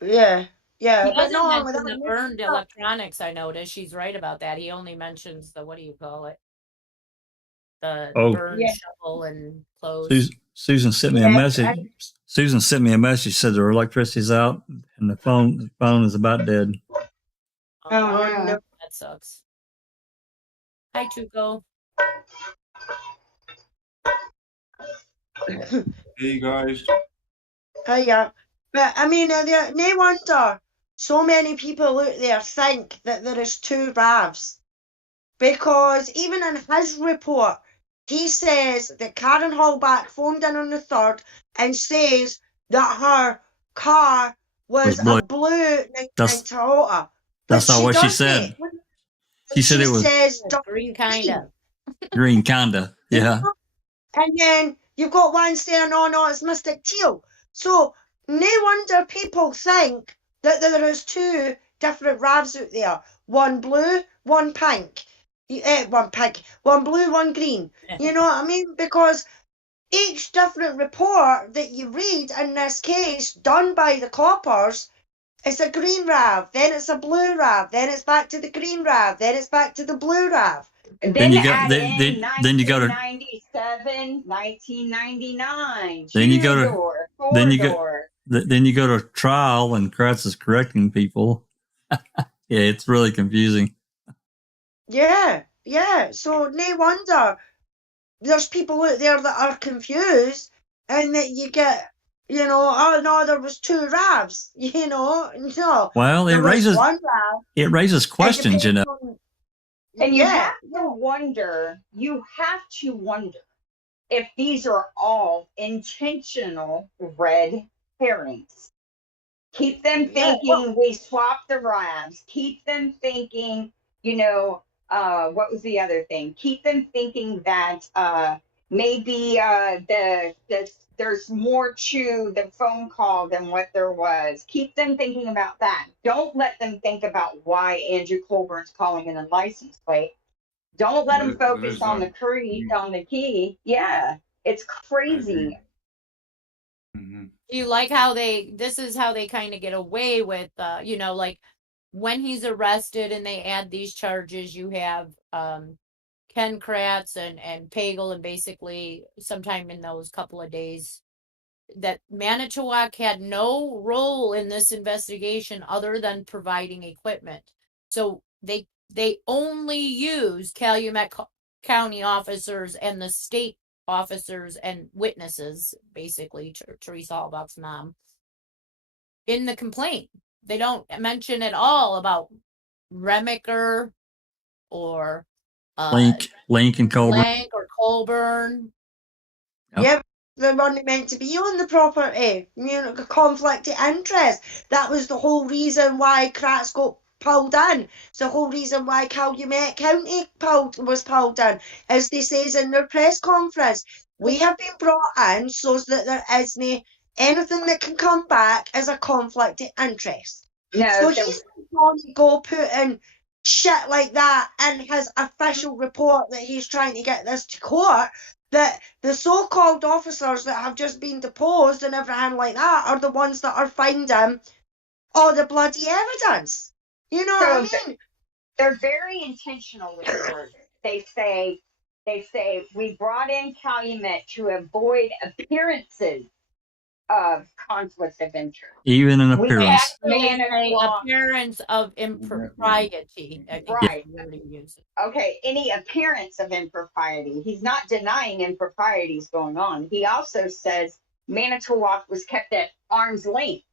Yeah. Yeah. He But doesn't no, mention the burned electronics, I noticed. She's right about that. He only mentions the, what do you call it? The burned shovel and clothes. Susan sent me a message. Susan sent me a message, said her electricity's out and the phone is about dead. Oh, no. That sucks. Hi, Tuco. Hey guys. Yeah. But I mean, no wonder so many people out there think that there is 2 RAVs. Because even in his report, he says that Karen Halbach phoned in on the 3rd and says that her car was a blue Toyota. That's not what she said. She said it was green kinda. Green kinda, yeah. And then you've got one saying, no, it's Mystic Teal. So no wonder people think that there is 2 different RAVs out there. One blue, one pink. One blue, one green. You know what I mean? Because each different report that you read in this case, done by the coppers, it's a green RAV, then it's a blue RAV, then it's back to the green RAV, then it's back to the blue RAV. Then you go to 1997, 1999. Then you go to trial and Kratz is correcting people. Yeah, it's really confusing. Yeah. So no wonder there's people out there that are confused and that you get, oh no, there was 2 RAVs, no. Well, it raises questions, And you have to wonder if these are all intentional red herrings. Keep them thinking we swapped the RAVs. Keep them thinking, what was the other thing? Keep them thinking that maybe there's more to the phone call than what there was. Keep them thinking about that. Don't let them think about why Andrew Colborn's calling in a license plate. Don't let them focus on the key. Yeah, it's crazy. Mm-hmm. Do you like how this is how they kind of get away with, like when he's arrested and they add these charges, you have Ken Kratz and Pagel, and basically sometime in those couple of days that Manitowoc had no role in this investigation other than providing equipment. So they only used Calumet County officers and the state officers and witnesses, basically Teresa Halbach's mom, in the complaint. They don't mention at all about Remaker or Link and Colborn. Lank or Colborn. Yep. They weren't meant to be on the property. Conflict of interest. That was the whole reason why Kratz got pulled in. It's the whole reason why Calumet County was pulled in. As they says in their press conference, we have been brought in so that there isn't anything that can come back as a conflict of interest. No, So he's going to go putting shit like that in his official report that he's trying to get this to court, that the so-called officers that have just been deposed and everything like that are the ones that are finding all the bloody evidence. You know what I mean? They're very intentional with words. They say we brought in Calumet to avoid appearances of conflict of interest. Even an appearance. Appearance of impropriety. I think Right. is the word he used. Okay, any appearance of impropriety. He's not denying improprieties going on. He also says Manitowoc was kept at arm's length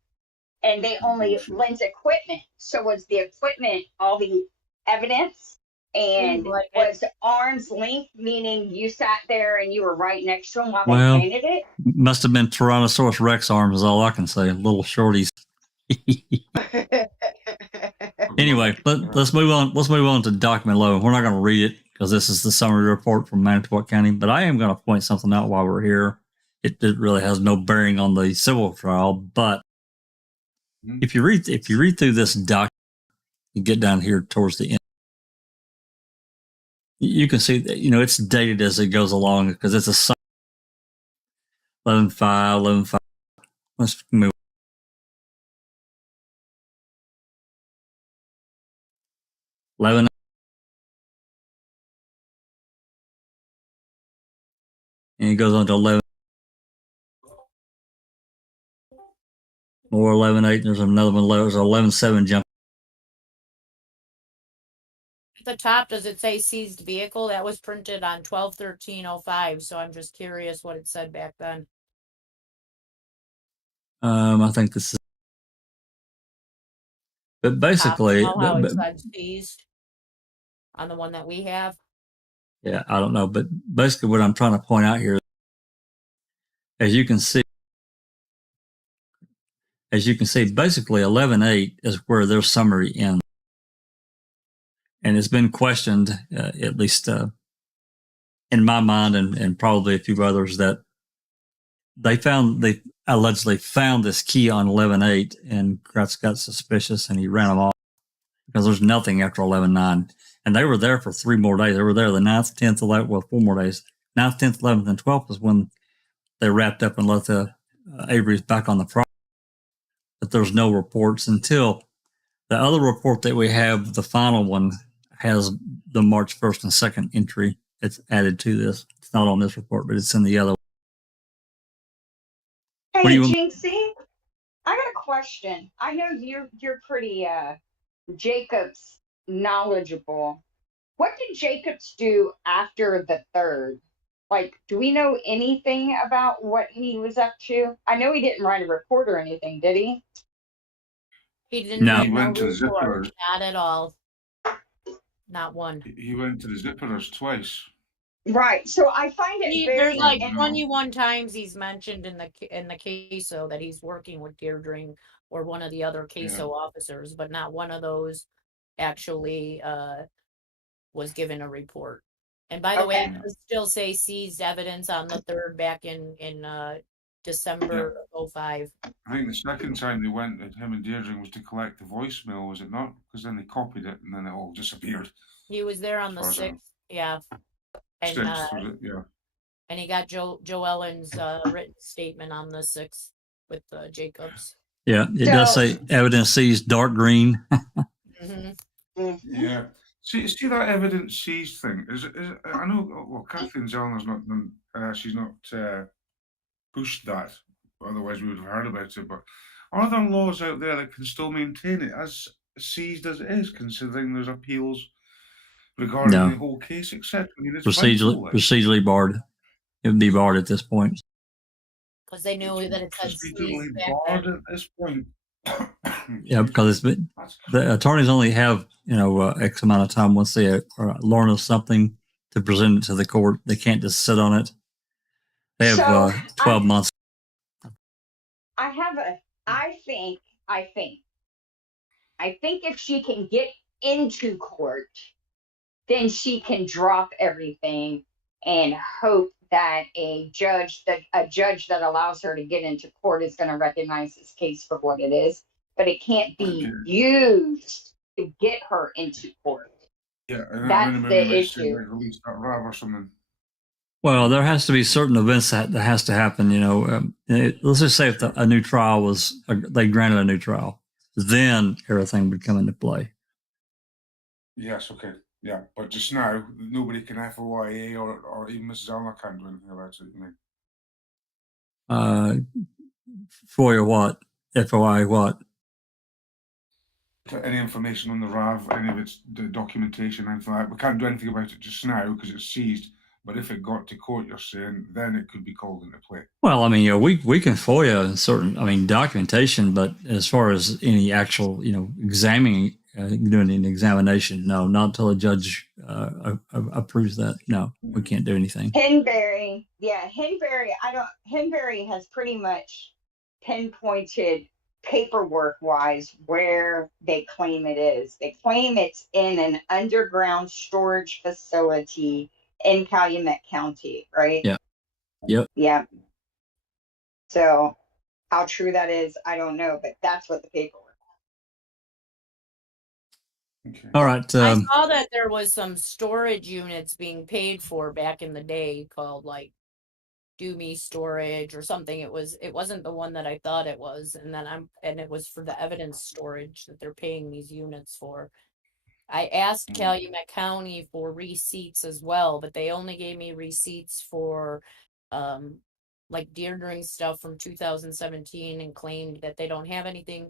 and they only lent equipment. So was the equipment all the evidence? And was arm's length, meaning you sat there and you were right next to him while they painted it? Must have been Tyrannosaurus Rex arms is all I can say. Little shorties. Anyway, let's move on. Let's move on to document 11. We're not going to read it because this is the summary report from Manitowoc County, but I am going to point something out while we're here. It really has no bearing on the civil trial, but if you read through this document, you get down here towards the end, you can see that, it's dated as it goes along because it's a 11-5, 11-5. Let's move. And it goes on to 11. More 11-8. There's another one. There's 11-7 jump. At the top, does it say seized vehicle? That was printed on 12/13/05. So I'm just curious what it said back then. I think this is. But basically, how it said seized on the one that we have. Yeah, I don't know, but basically, what I'm trying to point out here, as you can see, basically 11-8 is where their summary ends. And it's been questioned, at least in my mind and probably a few others, that they allegedly found this key on 11-8 and Kratz got suspicious and he ran them off because there's nothing after 11-9. And they were there for 3 more days. They were there the 9th, 10th, 11th, well, 4 more days. 9th, 10th, 11th, and 12th was when they wrapped up and let the Avery's back on the property. But there's no reports until the other report that we have, the final one, has the March 1st and 2nd entry. It's added to this. It's not on this report, but it's in the other. Hey, Jinxie, I got a question. I know you're pretty Jacobs knowledgeable. What did Jacobs do after the 3rd? Like, do we know anything about what he was up to? I know he didn't write a report or anything, did he? He didn't. No, he went to the zippers. Not at all. Not one. He went to the zippers twice. Right. So I find it very. There's like 21 times he's mentioned in the CASO that he's working with Deirdre or one of the other CASO officers, but not one of those actually was given a report. And by the way, it does still say seized evidence on the 3rd back in December of 05. I think the second time they went at him and Deirdre was to collect the voicemail, was it not? Because then they copied it and then it all disappeared. He was there on the 6th, yeah. And, 6th, was it? Yeah. And he got Joe Ellen's written statement on the 6th with Jacobs. Yeah, it does say evidence seized dark green. Yeah. See that evidence seized thing. Is it? I know. Well, Kathleen Zellner's not. She's not pushed that. Otherwise, we would have heard about it. But are there laws out there that can still maintain it as seized as it is, considering there's appeals regarding the whole case, etc.? I mean, it's procedurally barred. It would be barred at this point. Because they knew that it said procedurally barred at this point. Yeah, because the attorneys only have X amount of time once they learn of something to present it to the court. They can't just sit on it. They have So 12 months. I think if she can get into court, then she can drop everything and hope that a judge that allows her to get into court is going to recognize this case for what it is, but it can't be used to get her into court. Yeah, and That's then the maybe issue. like release that RAV or something. Well, there has to be certain events that has to happen. Let's just say if a new trial was, they granted a new trial, then everything would come into play. Yes, okay. Yeah, but just now, nobody can FOIA or even Mrs. Elmer can't do anything about it, you mean? FOIA what? FOI what? Any information on the RAV, any of its documentation, anything like that. We can't do anything about it just now because it's seized. But if it got to court, you're saying, then it could be called into play. Well, I mean, we can FOIA certain, documentation, but as far as any actual, examining, doing an examination, no, not until a judge approves that. No, we can't do anything. Henbury has pretty much pinpointed paperwork wise where they claim it is. They claim it's in an underground storage facility in Calumet County, right? Yeah. Yep. Yeah. So how true that is, I don't know, but that's what the paperwork. Okay. All right. I saw that there was some storage units being paid for back in the day called like Do Me Storage or something. It wasn't the one that I thought it was, and it was for the evidence storage that they're paying these units for. I asked Calumet County for receipts as well, but they only gave me receipts for like deer dring stuff from 2017 and claimed that they don't have anything,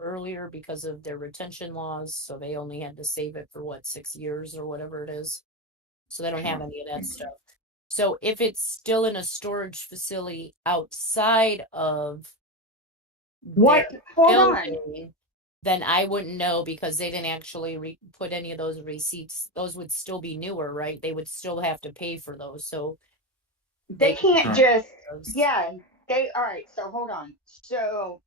earlier because of their retention laws. So they only had to save it for 6 years or whatever it is. So they don't have any of that stuff. So if it's still in a storage facility outside of What? Hold on. then I wouldn't know because they didn't actually put any of those receipts. Those would still be newer, right? They would still have to pay for those. So they can't just, all right. So hold on. So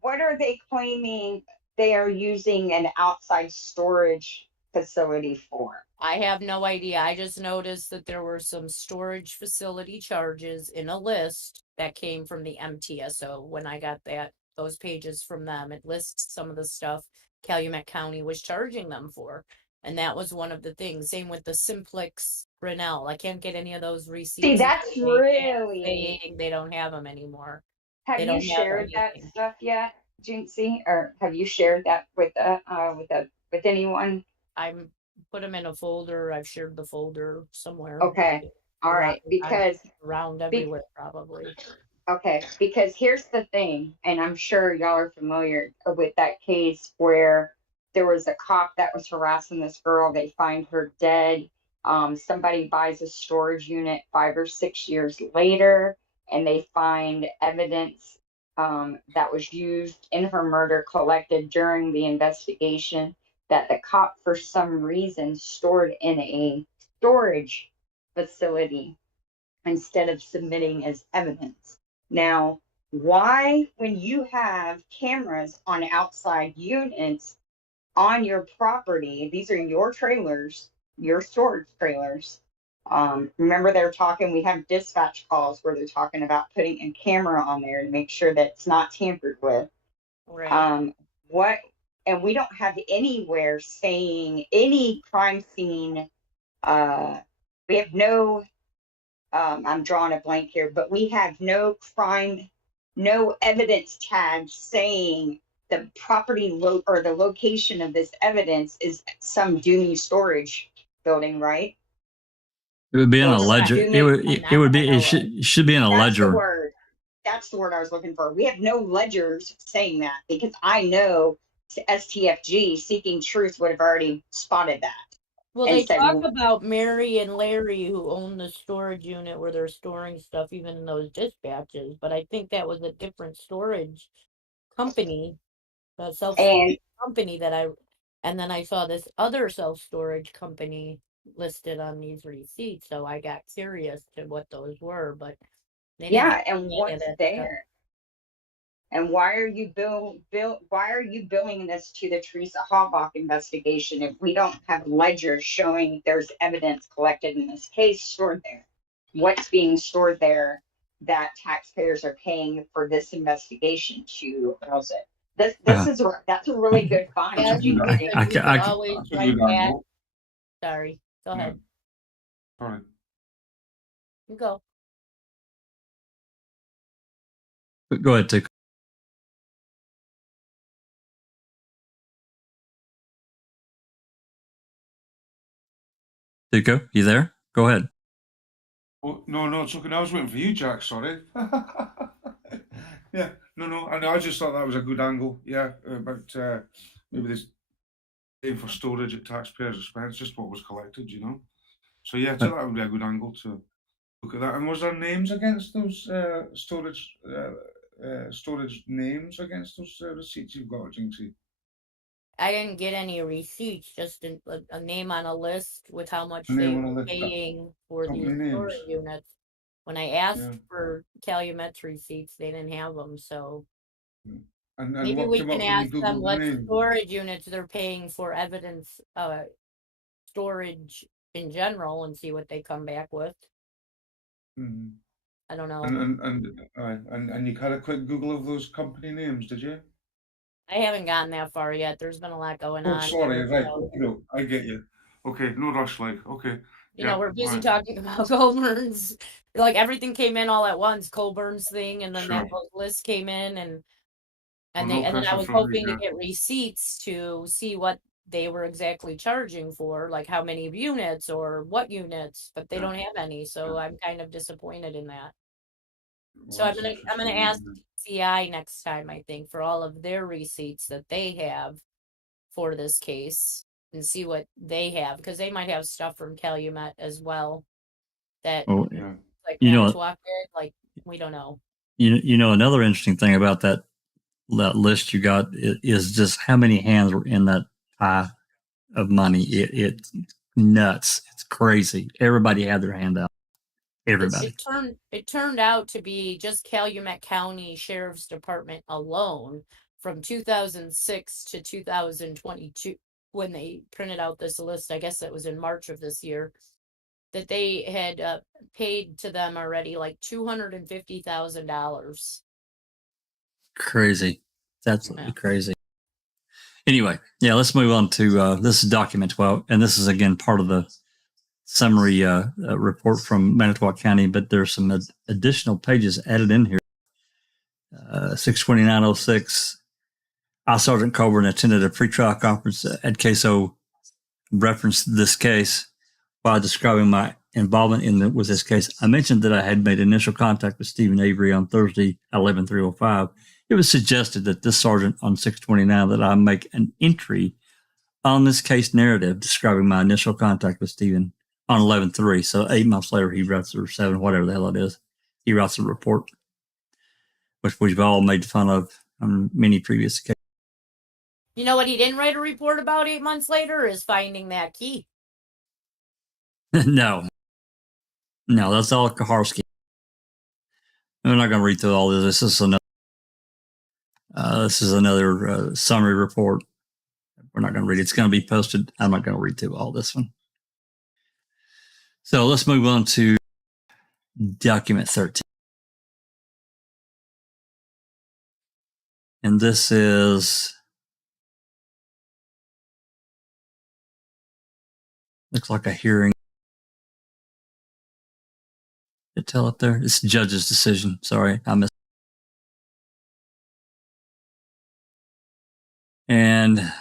what are they claiming they are using an outside storage facility for? I have no idea. I just noticed that there were some storage facility charges in a list that came from the MTSO when I got those pages from them. It lists some of the stuff Calumet County was charging them for. And that was one of the things. Same with the Simplex Grinnell. I can't get any of those receipts. See, that's really saying they don't have them anymore. Have you shared that stuff yet, Jinxie? Or have you shared that with anyone? I'm put them in a folder. I've shared the folder somewhere. Okay. All right. Because around everywhere probably. Okay. Because here's the thing, and I'm sure y'all are familiar with that case where there was a cop that was harassing this girl. They find her dead. Somebody buys a storage unit 5 or 6 years later, and they find evidence that was used in her murder collected during the investigation that the cop, for some reason, stored in a storage facility instead of submitting as evidence. Now, why, when you have cameras on outside units on your property, these are your trailers, your storage trailers. Remember they're talking, we have dispatch calls where they're talking about putting a camera on there to make sure that it's not tampered with. Right. And we don't have anywhere saying any crime scene. We have no, I'm drawing a blank here, but we have no crime, no evidence tag saying the property or the location of this evidence is some Dooney storage building, right? It would be in a ledger. It should be in a ledger. That's the word I was looking for. We have no ledgers saying that because I know STFG Seeking Truth would have already spotted that. Well, they talk about Mary and Larry who own the storage unit where they're storing stuff, even in those dispatches. But I think that was a different storage company, a self-storage company and then I saw this other self-storage company listed on these receipts, so I got curious to what those were, but they didn't Yeah, have and any of what's that there? stuff. And why are you why are you billing this to the Teresa Halbach investigation if we don't have ledgers showing there's evidence collected in this case stored there? What's being stored there that taxpayers are paying for this investigation to house it? That's a really good find, Yeah, good we angle. could always That's a write good back. angle. Sorry, go Yeah. ahead. Sorry. You go. Go ahead, Tick. Tico, you there? Go ahead. Oh, no, it's okay. I was waiting for you, Jack. Sorry. Yeah, no. I just thought that was a good angle. Yeah, but maybe this paying for storage at taxpayers' expense, just what was collected, you know. So yeah, so that would be a good angle to look at that. And was there names against those storage names against those receipts you've got, Jinxie? I didn't get any receipts, just a name on a list with how much A they name on a were list, paying for company these names. storage units. When I asked Yeah. for Calumet's receipts, they didn't have them, so And maybe what we came can up when you ask them Googled the what name? storage units they're paying for evidence storage in general and see what they come back with. Mm-hmm. I don't know. And you had a quick Google of those company names, did you? I haven't gotten that far yet. There's been a lot going Oh, on sorry, here, right. so, No, I get you. Okay, no rush, like, okay. you know, Yeah, we're busy right. talking about Colborn's. Like everything came in all at once, Colborn's thing, and then that Sure. list came in, and Well, they no and then I pressure was from me, hoping to yeah. get receipts to see what they were exactly charging for, like how many units or what units, but they Yeah. don't have any, so Yeah. I'm kind of disappointed in that. Well, So I'm that's gonna interesting. ask CI next time, I think, for all of their receipts that they have for this case and see what they have, because they might have stuff from Calumet as well that Oh, Yeah. like you know, Manitowoc did, like we don't know. you know, another interesting thing about that list you got is just how many hands were in that pie of money. It's nuts. It's crazy. Everybody had their hand out. Everybody. It turned out to be just Calumet County Sheriff's Department alone from 2006 to 2022 when they printed out this list. I guess it was in March of this year that they had paid to them already like $250,000. Crazy. It's absolutely crazy. Anyway, yeah, let's move on to this is document 12, and this is again part of the summary report from Manitowoc County, but there's some additional pages added in here. 62906. I, Sergeant Colborn, attended a pretrial conference at CASO, referenced this case while describing my involvement with this case. I mentioned that I had made initial contact with Stephen Avery on Thursday, 11/3/05. It was suggested that this sergeant on 629 that I make an entry on this case narrative describing my initial contact with Stephen on 11/3. So 8 months later, he writes, or 7, whatever the hell it is, he writes a report, which we've all made fun of on many previous occasions. You know what he didn't write a report about 8 months later is finding that key. No, that's all Kaharski. I'm not going to read through all this. This is another summary report. We're not going to read it. It's going to be posted. I'm not going to read through all this one. So let's move on to document 13. And this is, looks like a hearing. Did it tell up there? It's the judge's decision. Sorry, I missed. And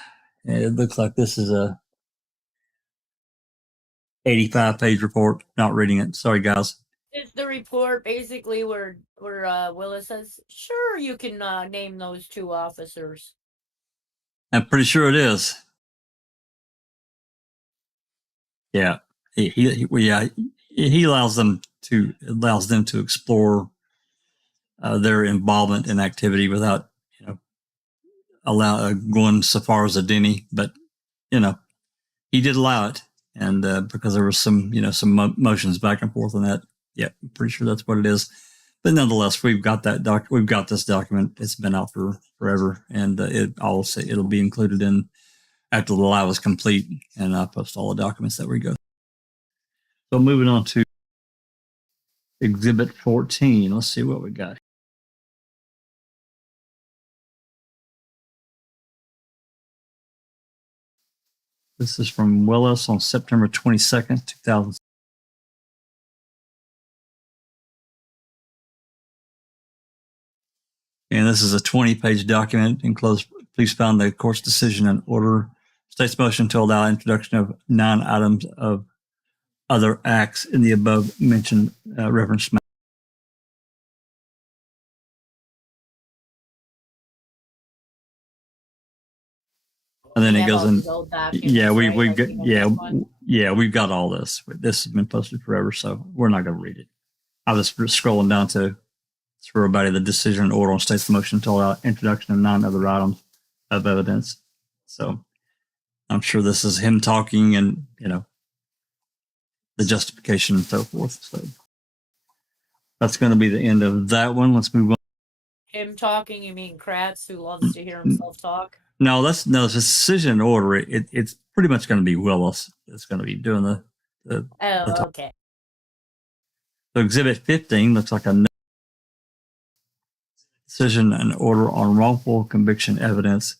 it looks like this is a 85-page report. Not reading it. Sorry, guys. It's the report basically where Willis says, sure, you can name those 2 officers. I'm pretty sure it is. Yeah, he allows them to explore their involvement in activity without, going so far as a Denny, but he did allow it. And because there was some motions back and forth on that. Yeah, I'm pretty sure that's what it is. But nonetheless, we've got that we've got this document. It's been out for forever, and it'll be included in after the live is complete, and I'll post all the documents that we go. So moving on to Exhibit 14. Let's see what we got. This is from Willis on September 22nd, 2000. And this is a 20-page document. Enclosed, please find the court's decision and order. State's motion to allow introduction of 9 items of other acts in the above mentioned reference. And then it goes in. Yeah, we've got all this. This has been posted forever, so we're not going to read it. I was scrolling down to for everybody the decision and order on state's motion to allow introduction of 9 other items of evidence. So I'm sure this is him talking and the justification and so forth. So that's going to be the end of that one. Let's move on. Him talking? You mean Kratz, who loves to hear himself talk? No, it's a decision and order. It's pretty much going to be Willis that's going to be doing the okay. So Exhibit 15 looks like a decision and order on wrongful conviction evidence.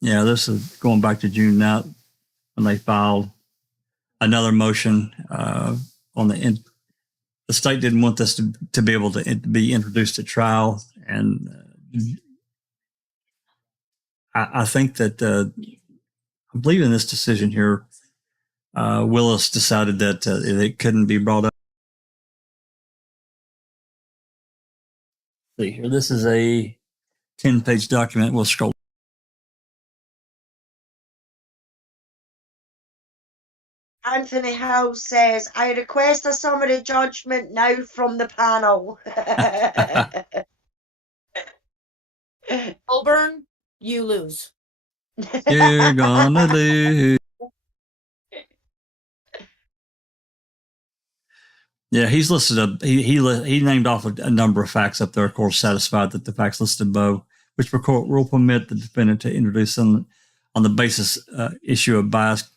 This is going back to June 9th when they filed another motion on the state didn't want this to be able to be introduced at trial, and I think that I believe in this decision here, Willis decided that it couldn't be brought up. See here, this is a 10-page document. We'll scroll. Anthony Howe says, I request a summary judgment now from the panel. Colborn, you lose. You're gonna lose. Yeah, he's listed he named off a number of facts up there. Of course, satisfied that the facts listed above, which the court will permit the defendant to introduce on the basis issue of bias.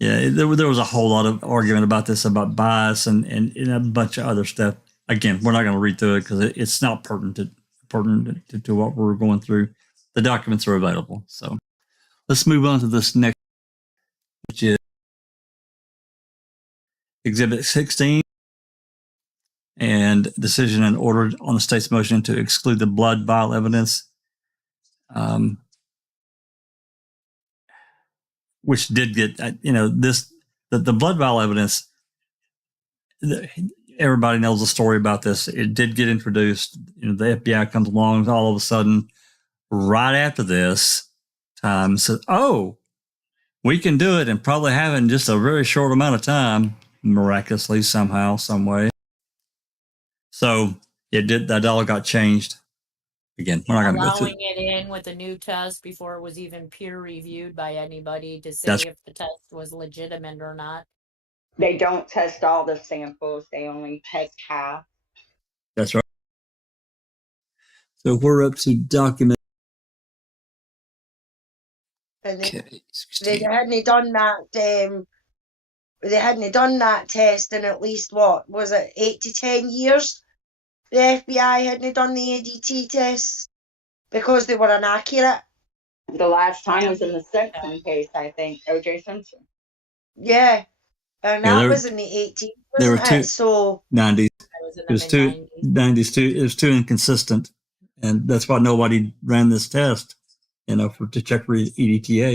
Yeah, there was a whole lot of argument about this, about bias and a bunch of other stuff. Again, we're not going to read through it because it's not pertinent to what we're going through. The documents are available. So let's move on to this next, which is Exhibit 16 and decision and order on the state's motion to exclude the blood vial evidence. Which did get, the blood vial evidence, everybody knows the story about this. It did get introduced. The FBI comes along all of a sudden, right after this time, says, oh, we can do it and probably have it in just a very short amount of time, miraculously, somehow, some way. So that all got changed. Again, we're not going to go through. Allowing it in with a new test before it was even peer reviewed by anybody to say if the test was legitimate or not. They don't test all the samples. They only test half. That's right. So we're up to document. And they hadn't done that. They hadn't done that test in at least, what was it, 8 to 10 years? The FBI hadn't done the ADT tests because they were inaccurate. The last time was in the Silkman case, I think, O.J. Simpson. Yeah, and that was in the 80s. There were two. So 90s. It was too 90s too. It was too inconsistent, and that's why nobody ran this test. To check for EDTA.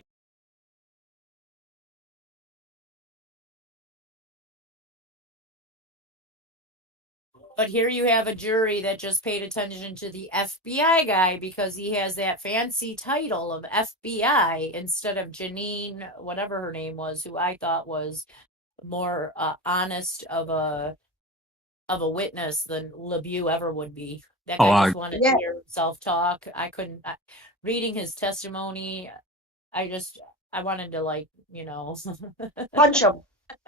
But here you have a jury that just paid attention to the FBI guy because he has that fancy title of FBI instead of Janine, whatever her name was, who I thought was more honest of a witness than LeBeau ever would be. That guy just wanted to hear himself talk. I couldn't. Reading his testimony, I wanted to, like, you know, Punch him.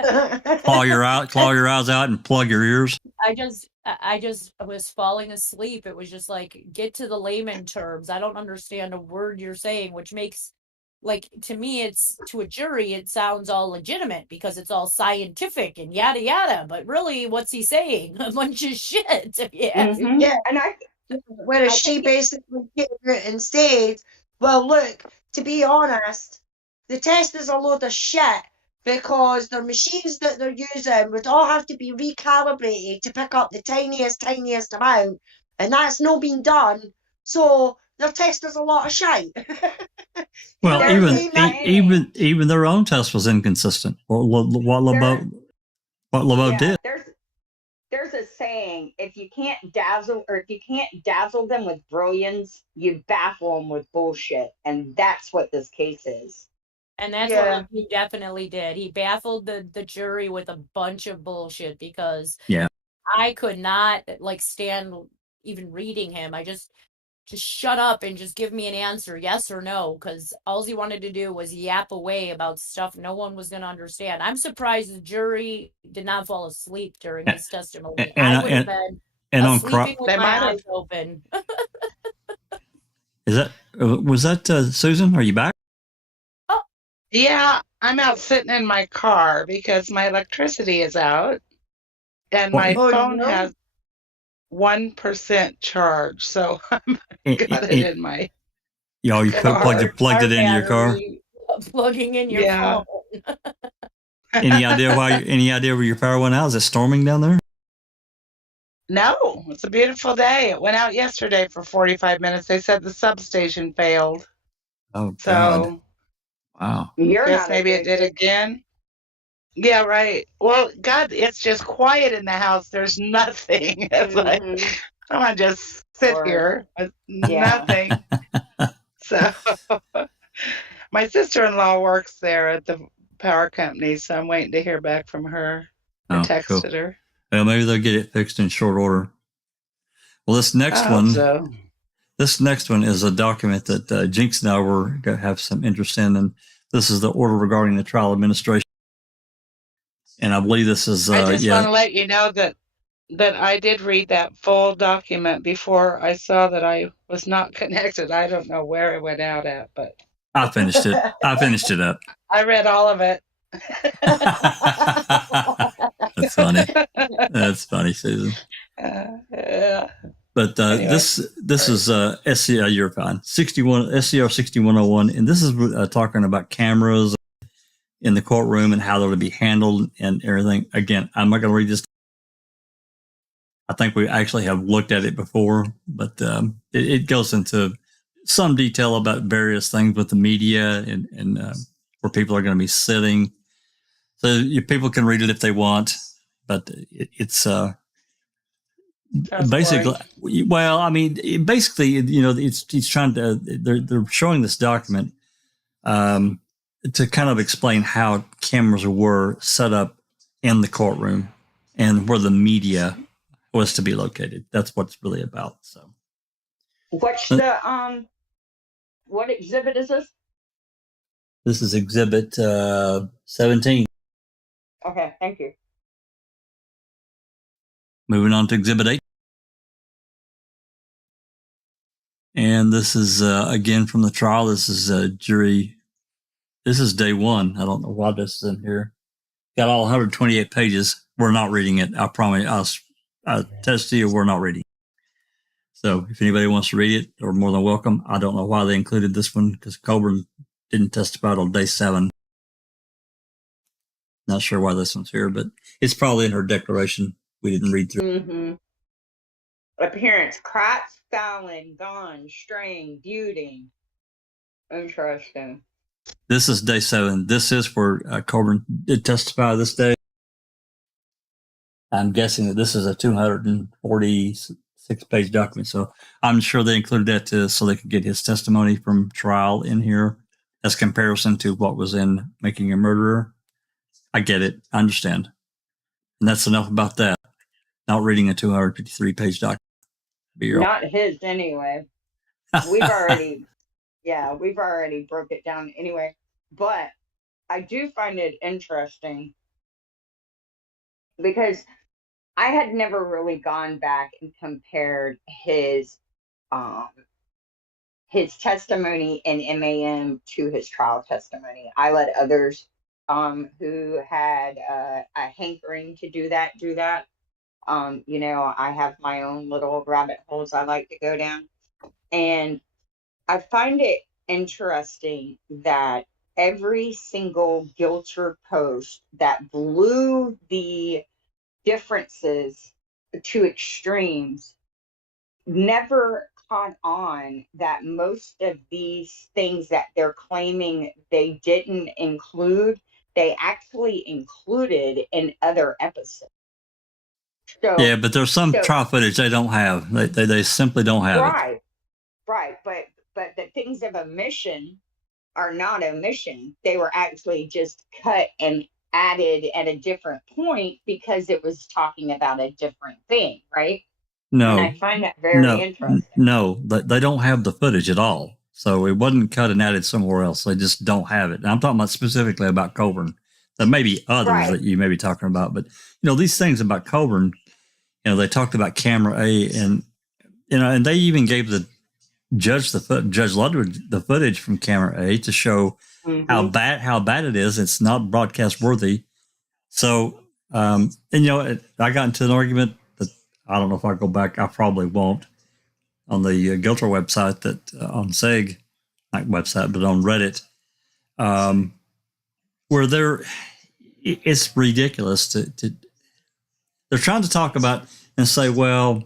Claw your eyes out and plug your ears. I just was falling asleep. It was just like, get to the layman terms. I don't understand a word you're saying, which makes, like, to me, it's, to a jury, it sounds all legitimate because it's all scientific and yada yada. But really, what's he saying? A bunch of shit. Yeah. Yeah. And I Whereas I she think basically came out and said, well, look, to be honest, the test is a load of shit because the machines that they're using would all have to be recalibrated to pick up the tiniest amount, and that's not been done. So their test is a lot of shite. Well, there's a even even their own test was inconsistent. What LeBeau did. There's a saying: if you can't dazzle them with brilliance, you baffle them with bullshit, and that's what this case is. And that's what he definitely did. He baffled the jury with a bunch of bullshit because I could not, like, stand even reading him. I just shut up and just give me an answer, yes or no, because all he wanted to do was yap away about stuff no one was going to understand. I'm surprised the jury did not fall asleep during his testimony. I would have been sleeping with my eyes open. Was that Susan? Are you back? Oh, yeah, I'm out sitting in my car because my electricity is out, and my phone has 1% charge, so I'm got it in my. You plugged it in your car. Plugging in your phone. Any idea where your power went out? Is it storming down there? No, it's a beautiful day. It went out yesterday for 45 minutes. They said the substation failed. Oh, so God. Wow. Guess maybe it did again. Yeah, right. Well, God, it's just quiet in the house. There's nothing. It's like, I'm gonna just sit here with nothing. So my sister-in-law works there at the power company, so I'm waiting to hear back from her. I texted her. Well, maybe they'll get it fixed in short order. Well, this next one is a document that Jinx and I were going to have some interest in, and this is the order regarding the trial administration. And I believe this is. I just want to let you know that I did read that full document before I saw that I was not connected. I don't know where it went out at, but I finished it. up. I read all of it. That's funny. That's funny, Susan. Yeah. But anyway, this is SCR. You're fine. SCR 6101, and this is talking about cameras in the courtroom and how they're to be handled and everything. Again, I'm not going to read this. I think we actually have looked at it before, but it goes into some detail about various things with the media and where people are going to be sitting. So people can read it if they want, but it's basically boring. Well, I mean, basically, you know, it's trying to. They're showing this document to kind of explain how cameras were set up in the courtroom and where the media was to be located. That's what it's really about. So, what's the what exhibit is this? This is exhibit 17. Okay, thank you. Moving on to exhibit 8. And this is again from the trial. This is jury. This is day 1. I don't know why this is in here. Got all 128 pages. We're not reading it. I promise. I test you, we're not reading it. So if anybody wants to read it, they're more than welcome. I don't know why they included this one because Colborn didn't testify till day 7. Not sure why this one's here, but it's probably in her declaration. We didn't read through. Appearance: cracks, fouling, gone, straying, buting. Interesting. This is day 7. This is where Colborn did testify this day. I'm guessing that this is a 246-page document, so I'm sure they included that so they could get his testimony from trial in here as comparison to what was in Making a Murderer. I get it. I understand. And that's enough about that. Not reading a 253-page document. Not his anyway. We've already broke it down anyway. But I do find it interesting because I had never really gone back and compared um, his testimony in MAM to his trial testimony. I let others who had a hankering to do that do that. You know, I have my own little rabbit holes I like to go down. And I find it interesting that every single Gilcher post that blew the differences to extremes never caught on that most of these things that they're claiming they didn't include, they actually included in other episodes. Yeah, So, but there's some so trial footage they don't have. They simply don't have it. right, but the things of omission are not omission. They were actually just cut and added at a different point because it was talking about a different thing, right? And I No, find that very interesting. no, they don't have the footage at all. So it wasn't cut and added somewhere else. They just don't have it. And I'm talking about specifically about Colborn. There may be others Right. that you may be talking about, but these things about Colborn, they talked about camera A, and and they even gave the Judge Ludwig the footage from camera A to show how bad it is. It's not broadcast worthy. So, and I got into an argument that I don't know if I go back. I probably won't on the Gilter website that on SEG, not website, but on Reddit, where it's ridiculous to they're trying to talk about and say, well,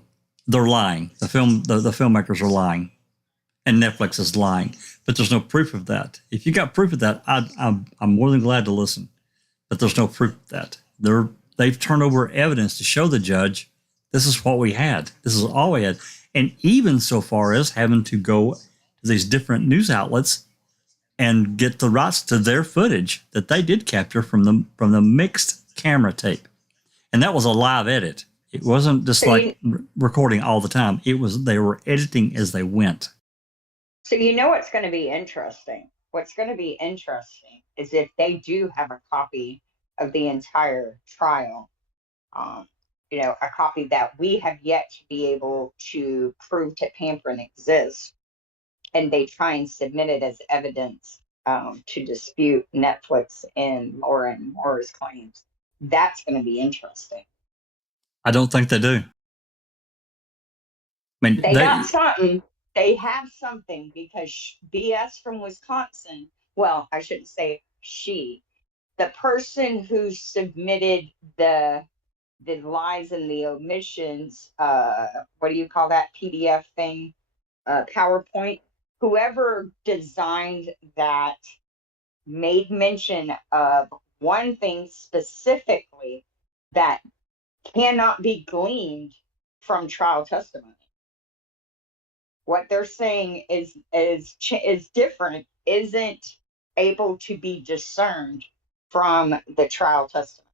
they're lying. The filmmakers are lying, and Netflix is lying, but there's no proof of that. If you got proof of that, I'm more than glad to listen. But there's no proof of that. They've turned over evidence to show the judge this is what we had. This is all we had, and even so far as having to go to these different news outlets and get the rights to their footage that they did capture from the mixed camera tape, and that was a live edit. It wasn't just recording all the time. They were editing as they went. So you know what's going to be interesting? What's going to be interesting is if they do have a copy of the entire trial, a copy that we have yet to be able to prove to Pamperin exists, and they try and submit it as evidence to dispute Netflix and Laura's claims. That's going to be interesting. I don't think they do. I mean, they got something. They have something because BS from Wisconsin. Well, I shouldn't say she. The person who submitted the lies and the omissions. What do you call that PDF thing? PowerPoint. Whoever designed that made mention of one thing specifically that cannot be gleaned from trial testimony. What they're saying is different, isn't able to be discerned from the trial testimony.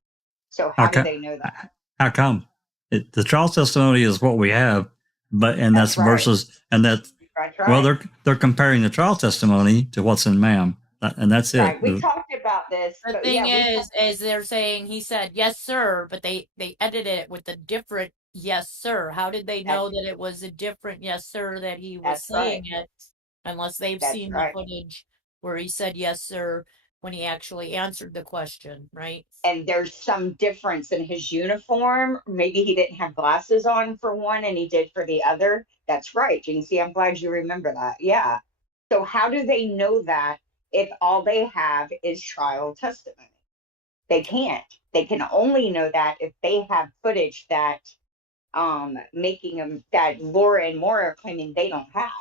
So how do they know that? How come? The trial testimony is what we have, that's right. Versus, and that's right. Well, they're comparing the trial testimony to what's in MAM, and that's right. it. We talked about this. The thing is they're saying he said yes, sir, but they edited it with a different yes, sir. How did they know that it was a different yes, sir that he was saying it, unless they've seen the footage where he said yes, sir, when he actually answered the question, right? And there's some difference in his uniform. Maybe he didn't have glasses on for one and he did for the other. That's right, Jinxie. I'm glad you remember that. Yeah. So how do they know that if all they have is trial testimony? They can't. They can only know that if they have footage that making them that Laura and Maura are claiming they don't have.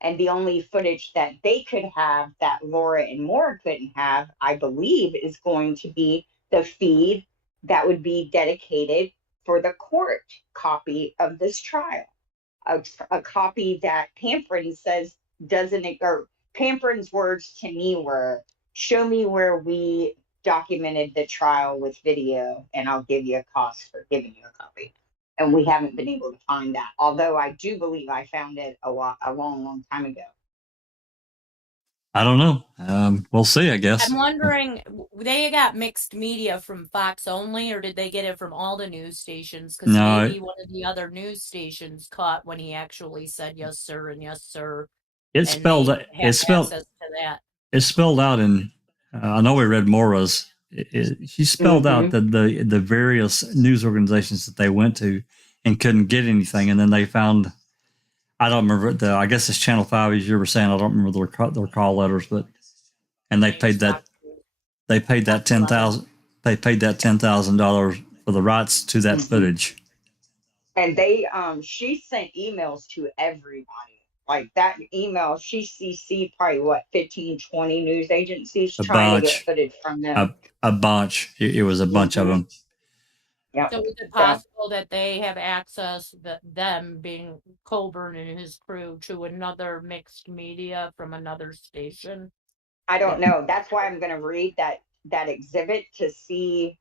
And the only footage that they could have that Laura and Maura couldn't have, I believe, is going to be the feed that would be dedicated for the court copy of this trial. A copy that Pamperin says doesn't, or Pamperin's words to me were, show me where we documented the trial with video and I'll give you a cost for giving you a copy. And we haven't been able to find that, although I do believe I found it a long time ago. I don't know. We'll see, I guess. I'm wondering, they got mixed media from Fox only, or did they get it from all the news stations? Because No, maybe one of the other news stations caught when he actually said yes, sir, and yes, sir, it's and spelled. they have access to that. It's spelled out in. I know we read Mora's. She spelled out the various news organizations that they went to and couldn't get anything, and then they found. I don't remember I guess it's Channel 5, as you were saying. I don't remember their call letters, but and they paid that $10,000. They paid that $10,000 for the rights to that footage. And they she sent emails to everybody. Like that email, she CC'd probably what 15, 20 news agencies trying to get footage from them. A bunch. It was a bunch of them. Yeah. So is it possible that they have access, them being Colborn and his crew, to another mixed media from another station? I don't know. That's why I'm going to read that exhibit to see,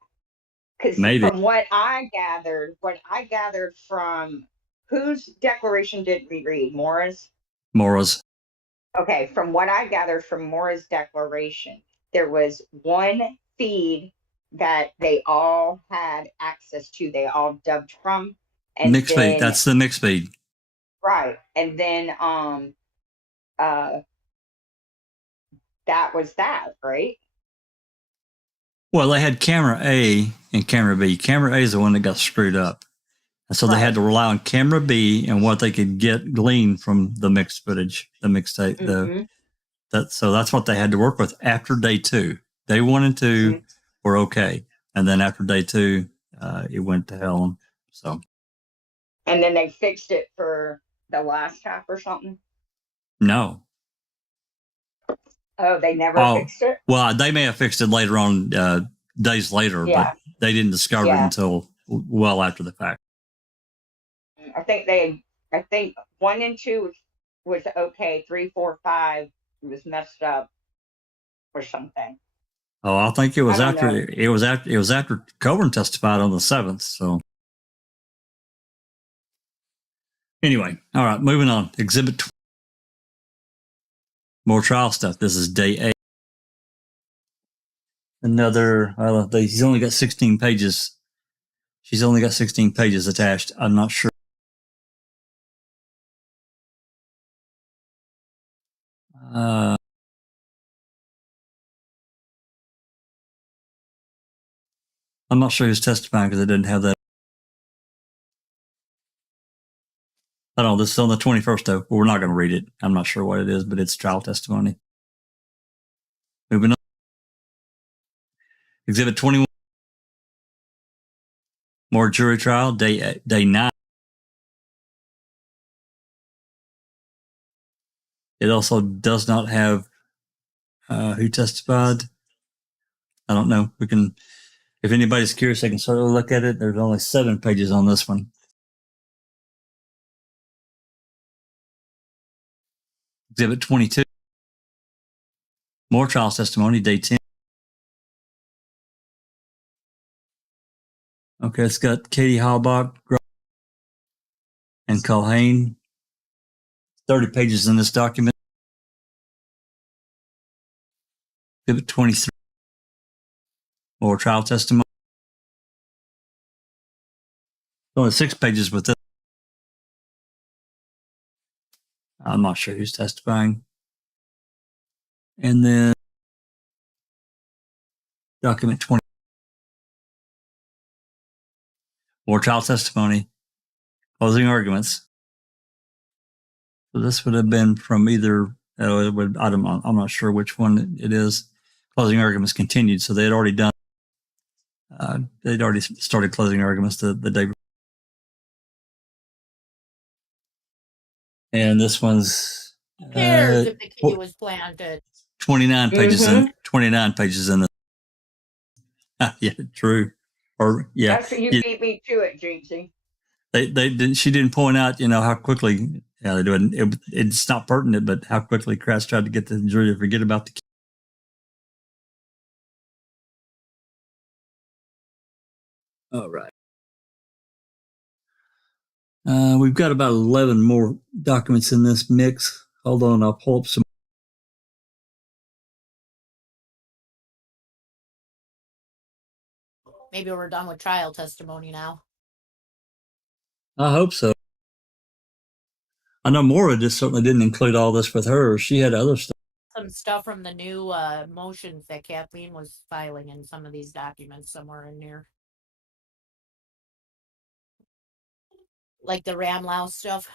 because from what I gathered from whose declaration did we read? Mora's. Okay, from what I gathered from Mora's declaration, there was one feed that they all had access to. They all dubbed from. And mixed feed. That's the mixed feed. Right. And then that was that, right? Well, they had camera A and camera B. Camera A is the one that got screwed up. And so they had to rely on camera B and what they could glean from the mixed footage, the mixtape. So that's what they had to work with after day 2. Day 1 and 2 were okay. And then after day 2, it went to hell. So. And then they fixed it for the last half or something? No. Oh, they never fixed it? Well, they may have fixed it later on, days later, but they didn't discover it until well after the fact. I think 1 and 2 was okay. 3, 4, 5 was messed up or something. Oh, I think it was after Colborn testified on the 7th. So anyway, all right, moving on. Exhibit 20. More trial stuff. This is day 8. Another. He's only got 16 pages. She's only got 16 pages attached. I'm not sure. I'm not sure who's testifying because I didn't have that. I don't know. This is on the 21st, though. We're not going to read it. I'm not sure what it is, but it's trial testimony. Moving on. Exhibit 21. More jury trial, day 9. It also does not have who testified. I don't know. We can, if anybody's curious, they can sort of look at it. There's only 7 pages on this one. Exhibit 22. More trial testimony, day 10. Okay, it's got Katie Halbach and Culhane. 30 pages in this document. Exhibit 23. More trial testimony. Only 6 pages with this. I'm not sure who's testifying. And then document 20. More trial testimony. Closing arguments. So this would have been from either, I'm not sure which one it is. Closing arguments continued. So they had already done, they'd already started closing arguments the day before. And this one's. Who cares if the key was planted? 29 pages in. 29 pages in. Yeah, true. Or yeah. That's what you beat me to it, Jinxie. They didn't. She didn't point out, how quickly. Yeah, they do it. It's not pertinent, but how quickly Kratz tried to get the jury to forget about the key. All right. We've got about 11 more documents in this mix. Hold on, I'll pull up some. Maybe we're done with trial testimony now. I hope so. I know Maura just certainly didn't include all this with her. She had other stuff. Some stuff from the new motions that Kathleen was filing in some of these documents somewhere in here. Like the Ramlau stuff.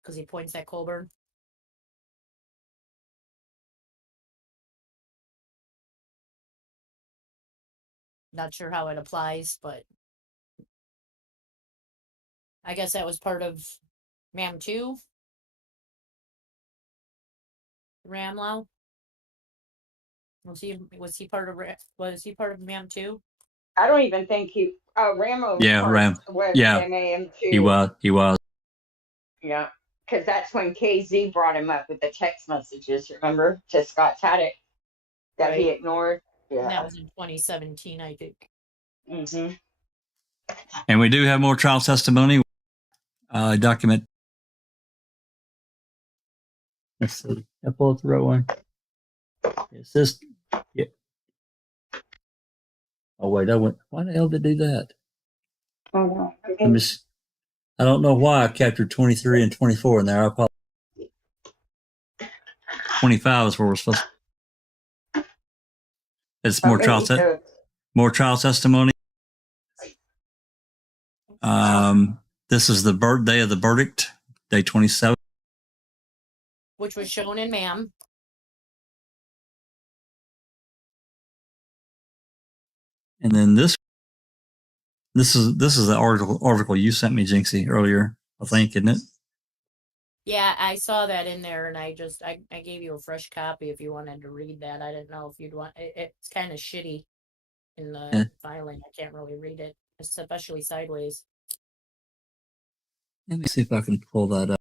Because he points at Colborn. Not sure how it applies, but I guess that was part of MAM 2. Ramlau. Was he part of MAM 2? I don't even think he. Ramo. Yeah, was yeah, MAM too. He was. Yeah, because that's when KZ brought him up with the text messages. Remember, to Scott Taddick that he ignored. Yeah, and that was in 2017, I think. Mm-hmm. And we do have more trial testimony. Document. Let's see. I pull up the right one. It says, yeah. Oh wait, why the hell did it do that? Oh no. I don't know why I captured 23 and 24 in there. I apologize. 25 is where we're supposed to. It's more trial testimony. This is the day of the verdict, day 27. Which was shown in MAM. And then this is the article you sent me, Jinxie, earlier, I think, isn't it? Yeah, I saw that in there, and I gave you a fresh copy if you wanted to read that. I didn't know if you'd want. It's kind of shitty in the filing. I can't really read it, especially sideways. Let me see if I can pull that up.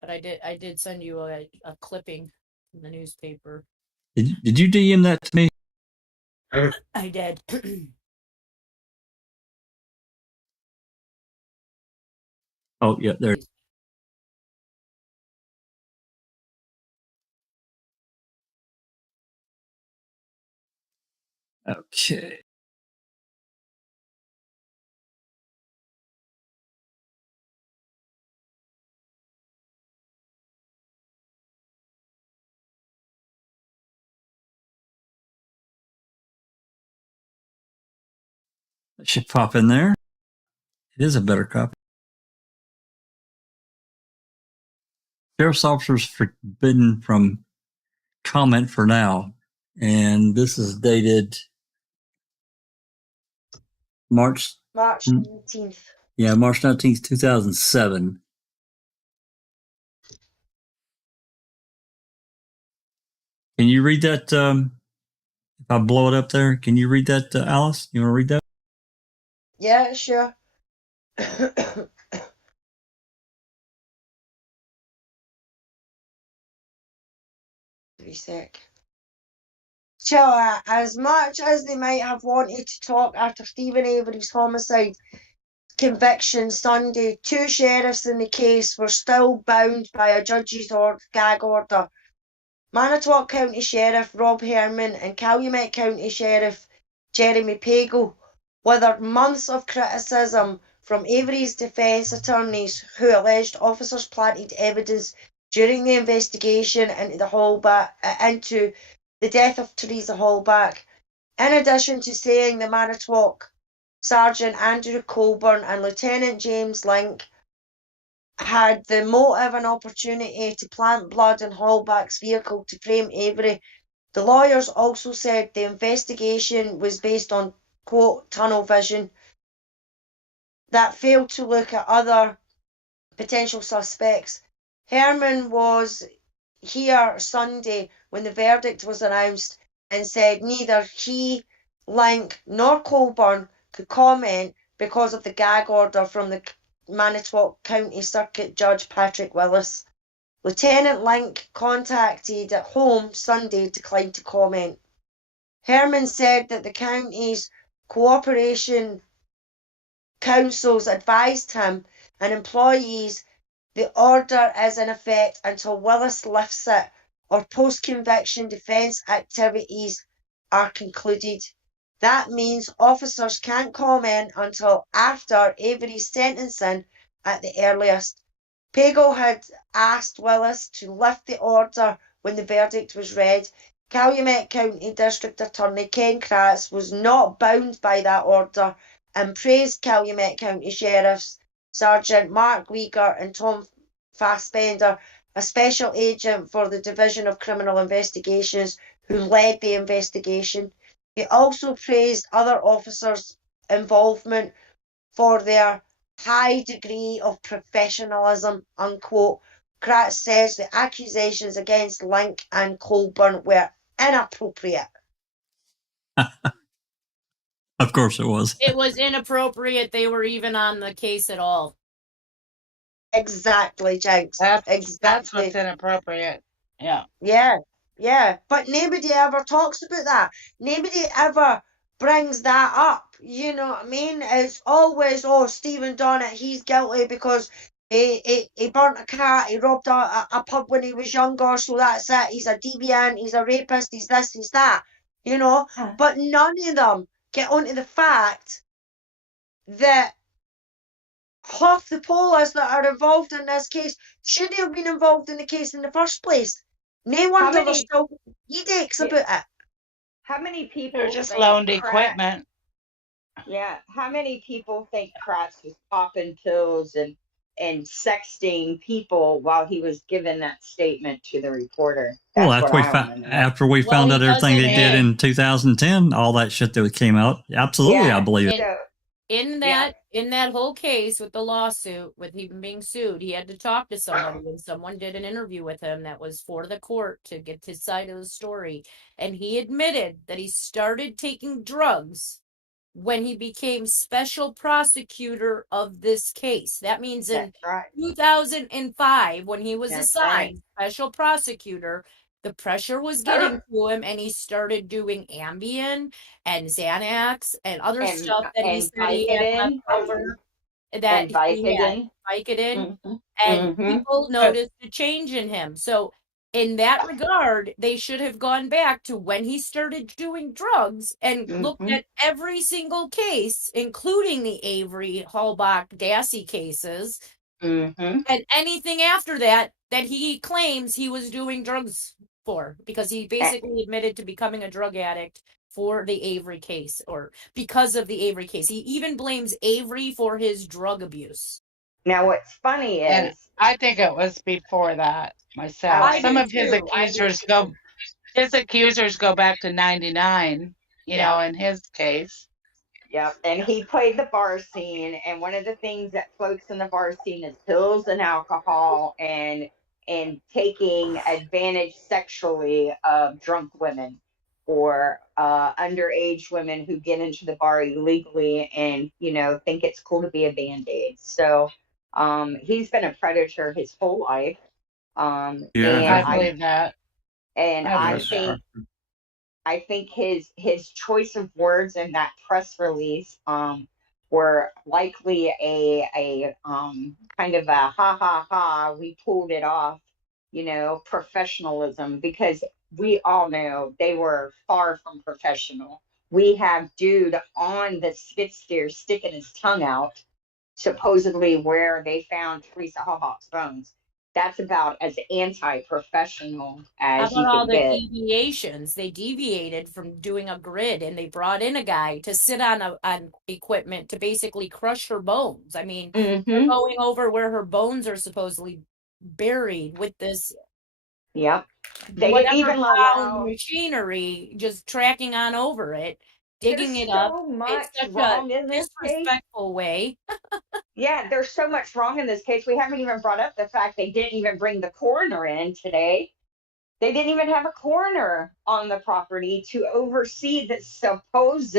But I did send you a clipping in the newspaper. Did you DM that to me? I did. Oh, yeah, there. Okay. It should pop in there. It is a better copy. Sheriff's officers forbidden from comment for now. And this is dated March 19th. Yeah, March 19th, 2007. Can you read that? If I blow it up there, can you read that, Alice? You want to read that? Yeah, sure. Sec. So, as much as they might have wanted to talk after Stephen Avery's homicide conviction Sunday, 2 sheriffs in the case were still bound by a judge's gag order. Manitowoc County Sheriff Rob Herman and Calumet County Sheriff Jeremy Pagel weathered months of criticism from Avery's defence attorneys, who alleged officers planted evidence during the investigation into the death of Teresa Hallback. In addition to saying the Manitowoc Sergeant Andrew Colborn and Lieutenant James Link had the motive and opportunity to plant blood in Hallback's vehicle to frame Avery, the lawyers also said the investigation was based on, quote, tunnel vision that failed to look at other potential suspects. Herman was here Sunday when the verdict was announced and said neither he, Link, nor Colborn could comment because of the gag order from the Manitowoc County Circuit Judge Patrick Willis. Lieutenant Link, contacted at home Sunday, declined to comment. Herman said that the county's cooperation councils advised him and employees the order is in effect until Willis lifts it or post-conviction defence activities are concluded. That means officers can't comment until after Avery's sentencing at the earliest. Pagel had asked Willis to lift the order when the verdict was read. Calumet County District Attorney Ken Kratz was not bound by that order and praised Calumet County Sheriffs Sergeant Mark Weegar and Tom Fassbender, a special agent for the Division of Criminal Investigations who led the investigation. He also praised other officers' involvement for their high degree of professionalism, unquote. Kratz says the accusations against Link and Colborn were inappropriate. Of course it was. It was inappropriate they were even on the case at all. Exactly, Jinx. That's what's inappropriate. Yeah. Yeah. But nobody ever talks about that. Nobody ever brings that up. You know what I mean? It's always, oh, Stephen Donnett, he's guilty because he burnt a cat, he robbed a pub when he was younger, so that's it. He's a deviant, he's a rapist, he's this, he's that. You know? But none of them get onto the fact that half the police that are involved in this case shouldn't have been involved in the case in the first place. No wonder there's still edicts about it. How many people They're just think loaned Kratz- equipment. Yeah, how many people think Kratz was popping pills and sexting people while he was giving that statement to the reporter? That's Well, what I want to know. after we found out everything they did in 2010, all that shit that came out, absolutely, Yeah, I believe it. so, In that whole case with the lawsuit, with him being sued, he had to talk to somebody, and someone did an interview with him that was for the court to get his side of the story. And he admitted that he started taking drugs when he became special prosecutor of this case. That means in that's right. 2005, when he was That's assigned special prosecutor, the pressure was getting to him, and he started doing Ambien and Xanax and other And- stuff that he and said he had left Vicodin. over. And That he had Vicodin. Vicodin, Mhm. and Mhm. people noticed a change in him. So in that regard, they should have gone back to when he started doing drugs and looked Mhm. at every single case, including the Avery, Hallbach, Dassey cases, Mhm. and anything after that he claims he was doing drugs for, because he basically admitted to becoming a drug addict for the Avery case, or because of the Avery case. He even blames Avery for his drug abuse. Now, what's funny And is I think it was before that myself. I Some do of his too. accusers go back to 99, Yeah. in his case. Yep, and he played the bar scene, and one of the things that floats in the bar scene is pills and alcohol, and taking advantage sexually of drunk women or underage women who get into the bar illegally and think it's cool to be a band-aid. So he's been a predator his whole life. Yeah, And I definitely. believe that. and I I believe that. think I think his choice of words in that press release were likely a kind of a ha ha ha, we pulled it off, professionalism, because we all know they were far from professional. We have dude on the skid steer sticking his tongue out, supposedly where they found Teresa Hawhawk's bones. That's about as anti-professional How as you about all can the get. deviations? They deviated from doing a grid, and they brought in a guy to sit on equipment to basically crush her bones. I mean, they're Mm-hmm. going over where her bones are supposedly buried with this Yep. They whatever didn't even pound allow. machinery, just tracking on over it, digging There's it up so in much such a wrong in this case. disrespectful way. Yeah, there's so much wrong in this case. We haven't even brought up the fact they didn't even bring the coroner in today. They didn't even have a coroner on the property to oversee the supposed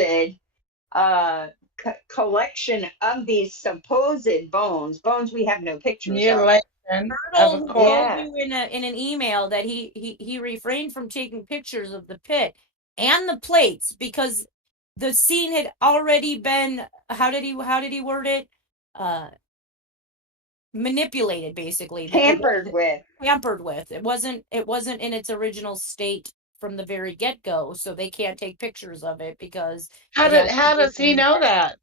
collection of these supposed bones we have no pictures of. Mutilation of Turtle a told corpse. Yeah. you in an email that he refrained from taking pictures of the pit and the plates because the scene had already been, how did he word it? Manipulated, basically. Tampered with. Tampered with. It wasn't in its original state from the very get-go, so they can't take pictures of it because How does he know that?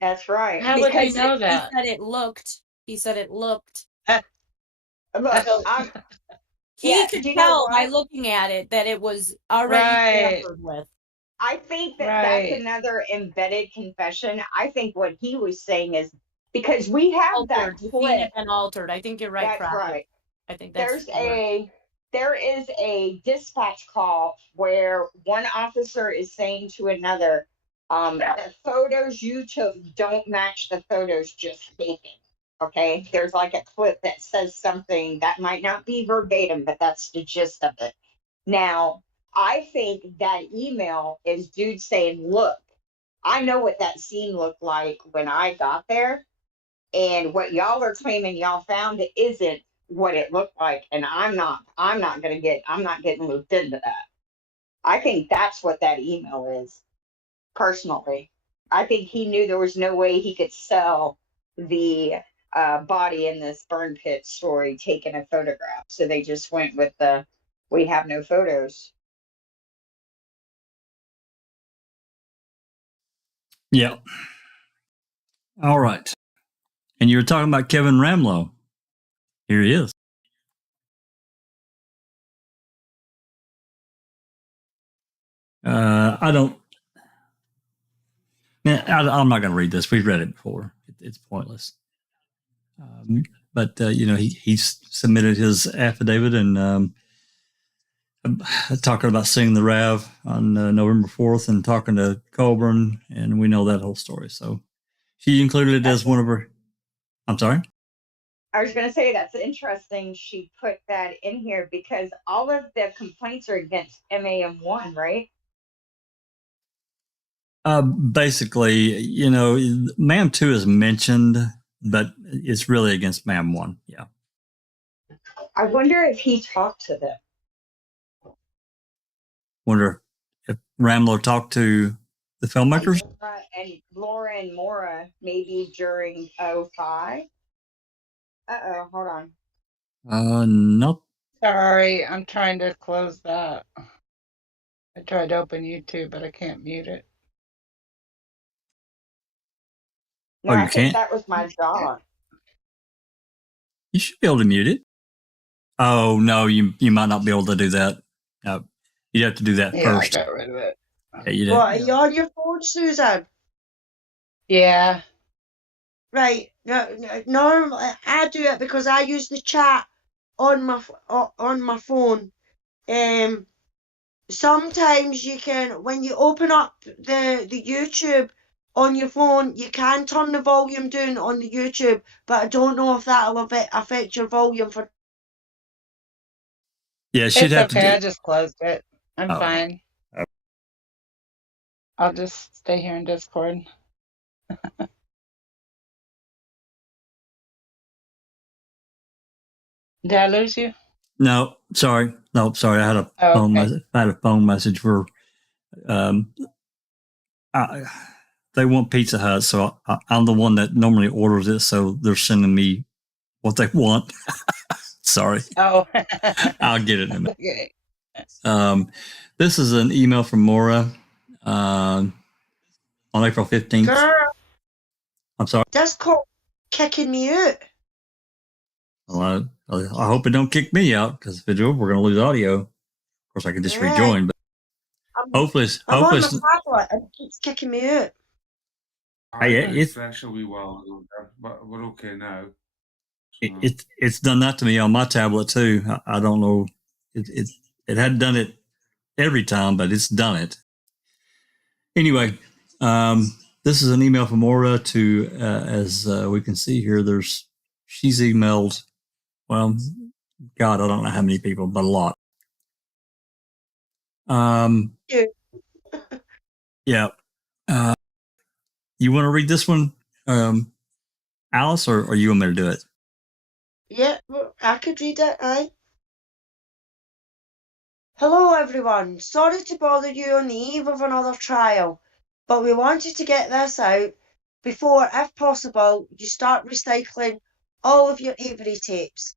That's right. How would he Because know that? He said it looked. look, So I'm he yeah, could do you know tell by what? looking at it that it was already Right. tampered with. I think that Right. that's another embedded confession. I think what he was saying is because we have that Altered. You've seen clip. it been altered. I think you're right, That's Crockett. right. I think that's There is a dispatch call where one officer is saying to another, the photos you took don't match the photos just taken. Okay, there's like a clip that says something that might not be verbatim, but that's the gist of it. Now, I think that email is dude saying, look, I know what that scene looked like when I got there, and what y'all are claiming y'all found isn't what it looked like, and I'm not getting looped into that. I think that's what that email is, personally. I think he knew there was no way he could sell the body in this burn pit story taking a photograph, so they just went with the we have no photos. Yeah. All right. And you were talking about Kevin Ramlow. Here he is. I don't. I'm not going to read this. We've read it before. It's pointless. But he submitted his affidavit and talking about seeing the Rav on November 4th and talking to Colborn, and we know that whole story. So she included it as one of her. I'm sorry. I was going to say that's interesting. She put that in here because all of the complaints are against MAM1, right? Basically, MAM 2 is mentioned, but it's really against MAM 1. Yeah. I wonder if he talked to them. Wonder if Ramlow talked to the filmmakers. And Laura and Maura maybe during 05. Hold on. No. Sorry, I'm trying to close that. I tried to open YouTube, but I can't mute it. No, you I think can't? that was my job. You should be able to mute it. Oh no, you might not be able to do that. You'd have to do that first. I got rid of it. Yeah, you did. What, are you on your phone, Susan? Yeah. Right. No, normally I do it because I use the chat on my phone. Sometimes you can, when you open up the YouTube on your phone, you can turn the volume down on the YouTube, but I don't know if that'll affect your volume for. Yeah, she'd have okay. to. I just closed it. I'm fine. I'll just stay here in Discord. Did I lose you? No, sorry. I had a phone message. I had a phone message where they want Pizza Hut, so I'm the one that normally orders it, so they're sending me what they want. Sorry. Oh. I'll get it in a minute. Okay. This is an email from Maura on April 15th. Girl, I'm sorry. That's called kicking me out. Well, I hope it don't kick me out, because if it do, we're going to lose audio. Of course, I can just rejoin, but hopefully I'm on the tablet and it keeps kicking me out. It's actually well, but we're okay now. So. It's done that to me on my tablet too. I don't know. It hadn't done it every time, but it's done it. Anyway, this is an email from Maura to, as we can see here, she's emailed, well, God, I don't know how many people, but a lot. Yeah. You want to read this one, Alice, or you want me to do it? Yeah, I could read it, aye. Hello everyone, sorry to bother you on the eve of another trial, but we wanted to get this out before, if possible, you start recycling all of your Avery tapes.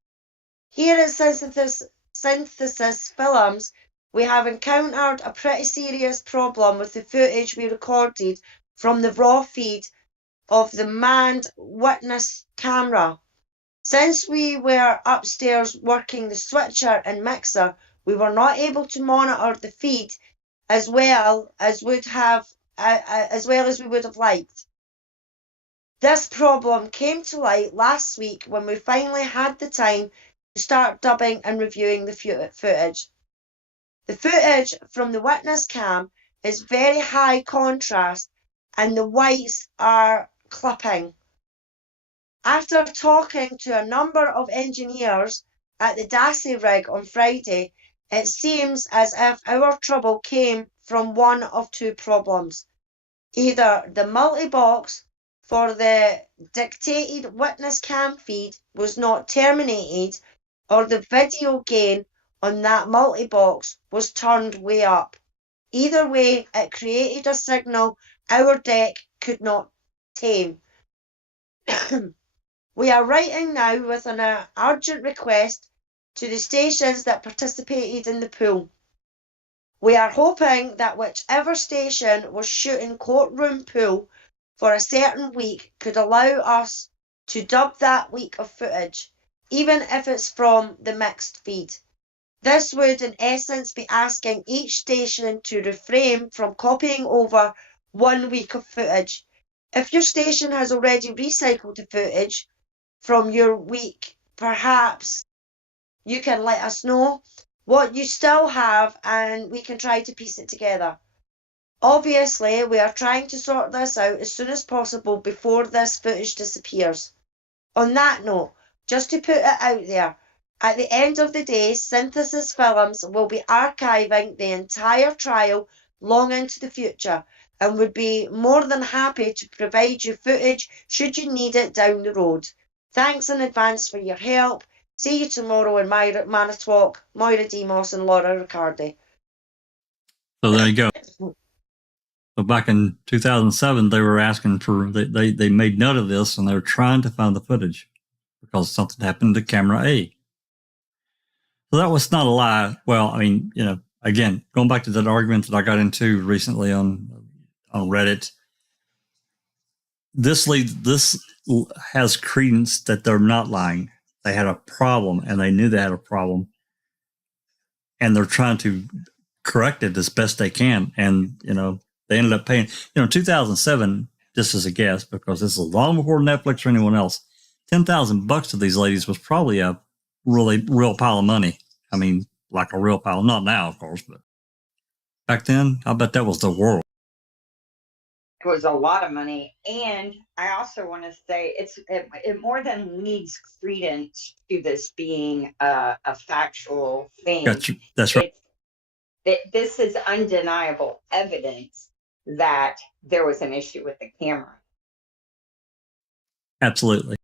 Here at Synthesis Films, we have encountered a pretty serious problem with the footage we recorded from the raw feed of the manned witness camera. Since we were upstairs working the switcher and mixer, we were not able to monitor the feed as well as we would have liked. This problem came to light last week when we finally had the time to start dubbing and reviewing the footage. The footage from the witness cam is very high contrast and the whites are clipping. After talking to a number of engineers at the Dassey rig on Friday, it seems as if our trouble came from one of two problems. Either the multi-box for the dictated witness cam feed was not terminated, or the video gain on that multi-box was turned way up. Either way, it created a signal our deck could not tame. We are writing now with an urgent request to the stations that participated in the pool. We are hoping that whichever station was shooting courtroom pool for a certain week could allow us to dub that week of footage, even if it's from the mixed feed. This would in essence be asking each station to refrain from copying over 1 week of footage. If your station has already recycled the footage from your week, perhaps you can let us know what you still have and we can try to piece it together. Obviously, we are trying to sort this out as soon as possible before this footage disappears. On that note, just to put it out there, at the end of the day, Synthesis Films will be archiving the entire trial long into the future and would be more than happy to provide you footage should you need it down the road. Thanks in advance for your help. See you tomorrow in Manitowoc, Moira Demos and Laura Riccardi. So there you go. So back in 2007, they were asking for, they made note of this and they were trying to find the footage because something happened to camera A. So that was not a lie. Well, I mean, you know, again, going back to that argument that I got into recently on Reddit, this has credence that they're not lying. They had a problem and they knew they had a problem and they're trying to correct it as best they can. And, you know, they ended up paying, 2007, just as a guess, because this is long before Netflix or anyone else, $10,000 to these ladies was probably a real pile of money. I mean, like a real pile, not now, of course, but back then, I bet that was the world. It was a lot of money. And I also want to say it more than leads credence to this being a factual thing. That's right. This is undeniable evidence that there was an issue with the camera. Absolutely.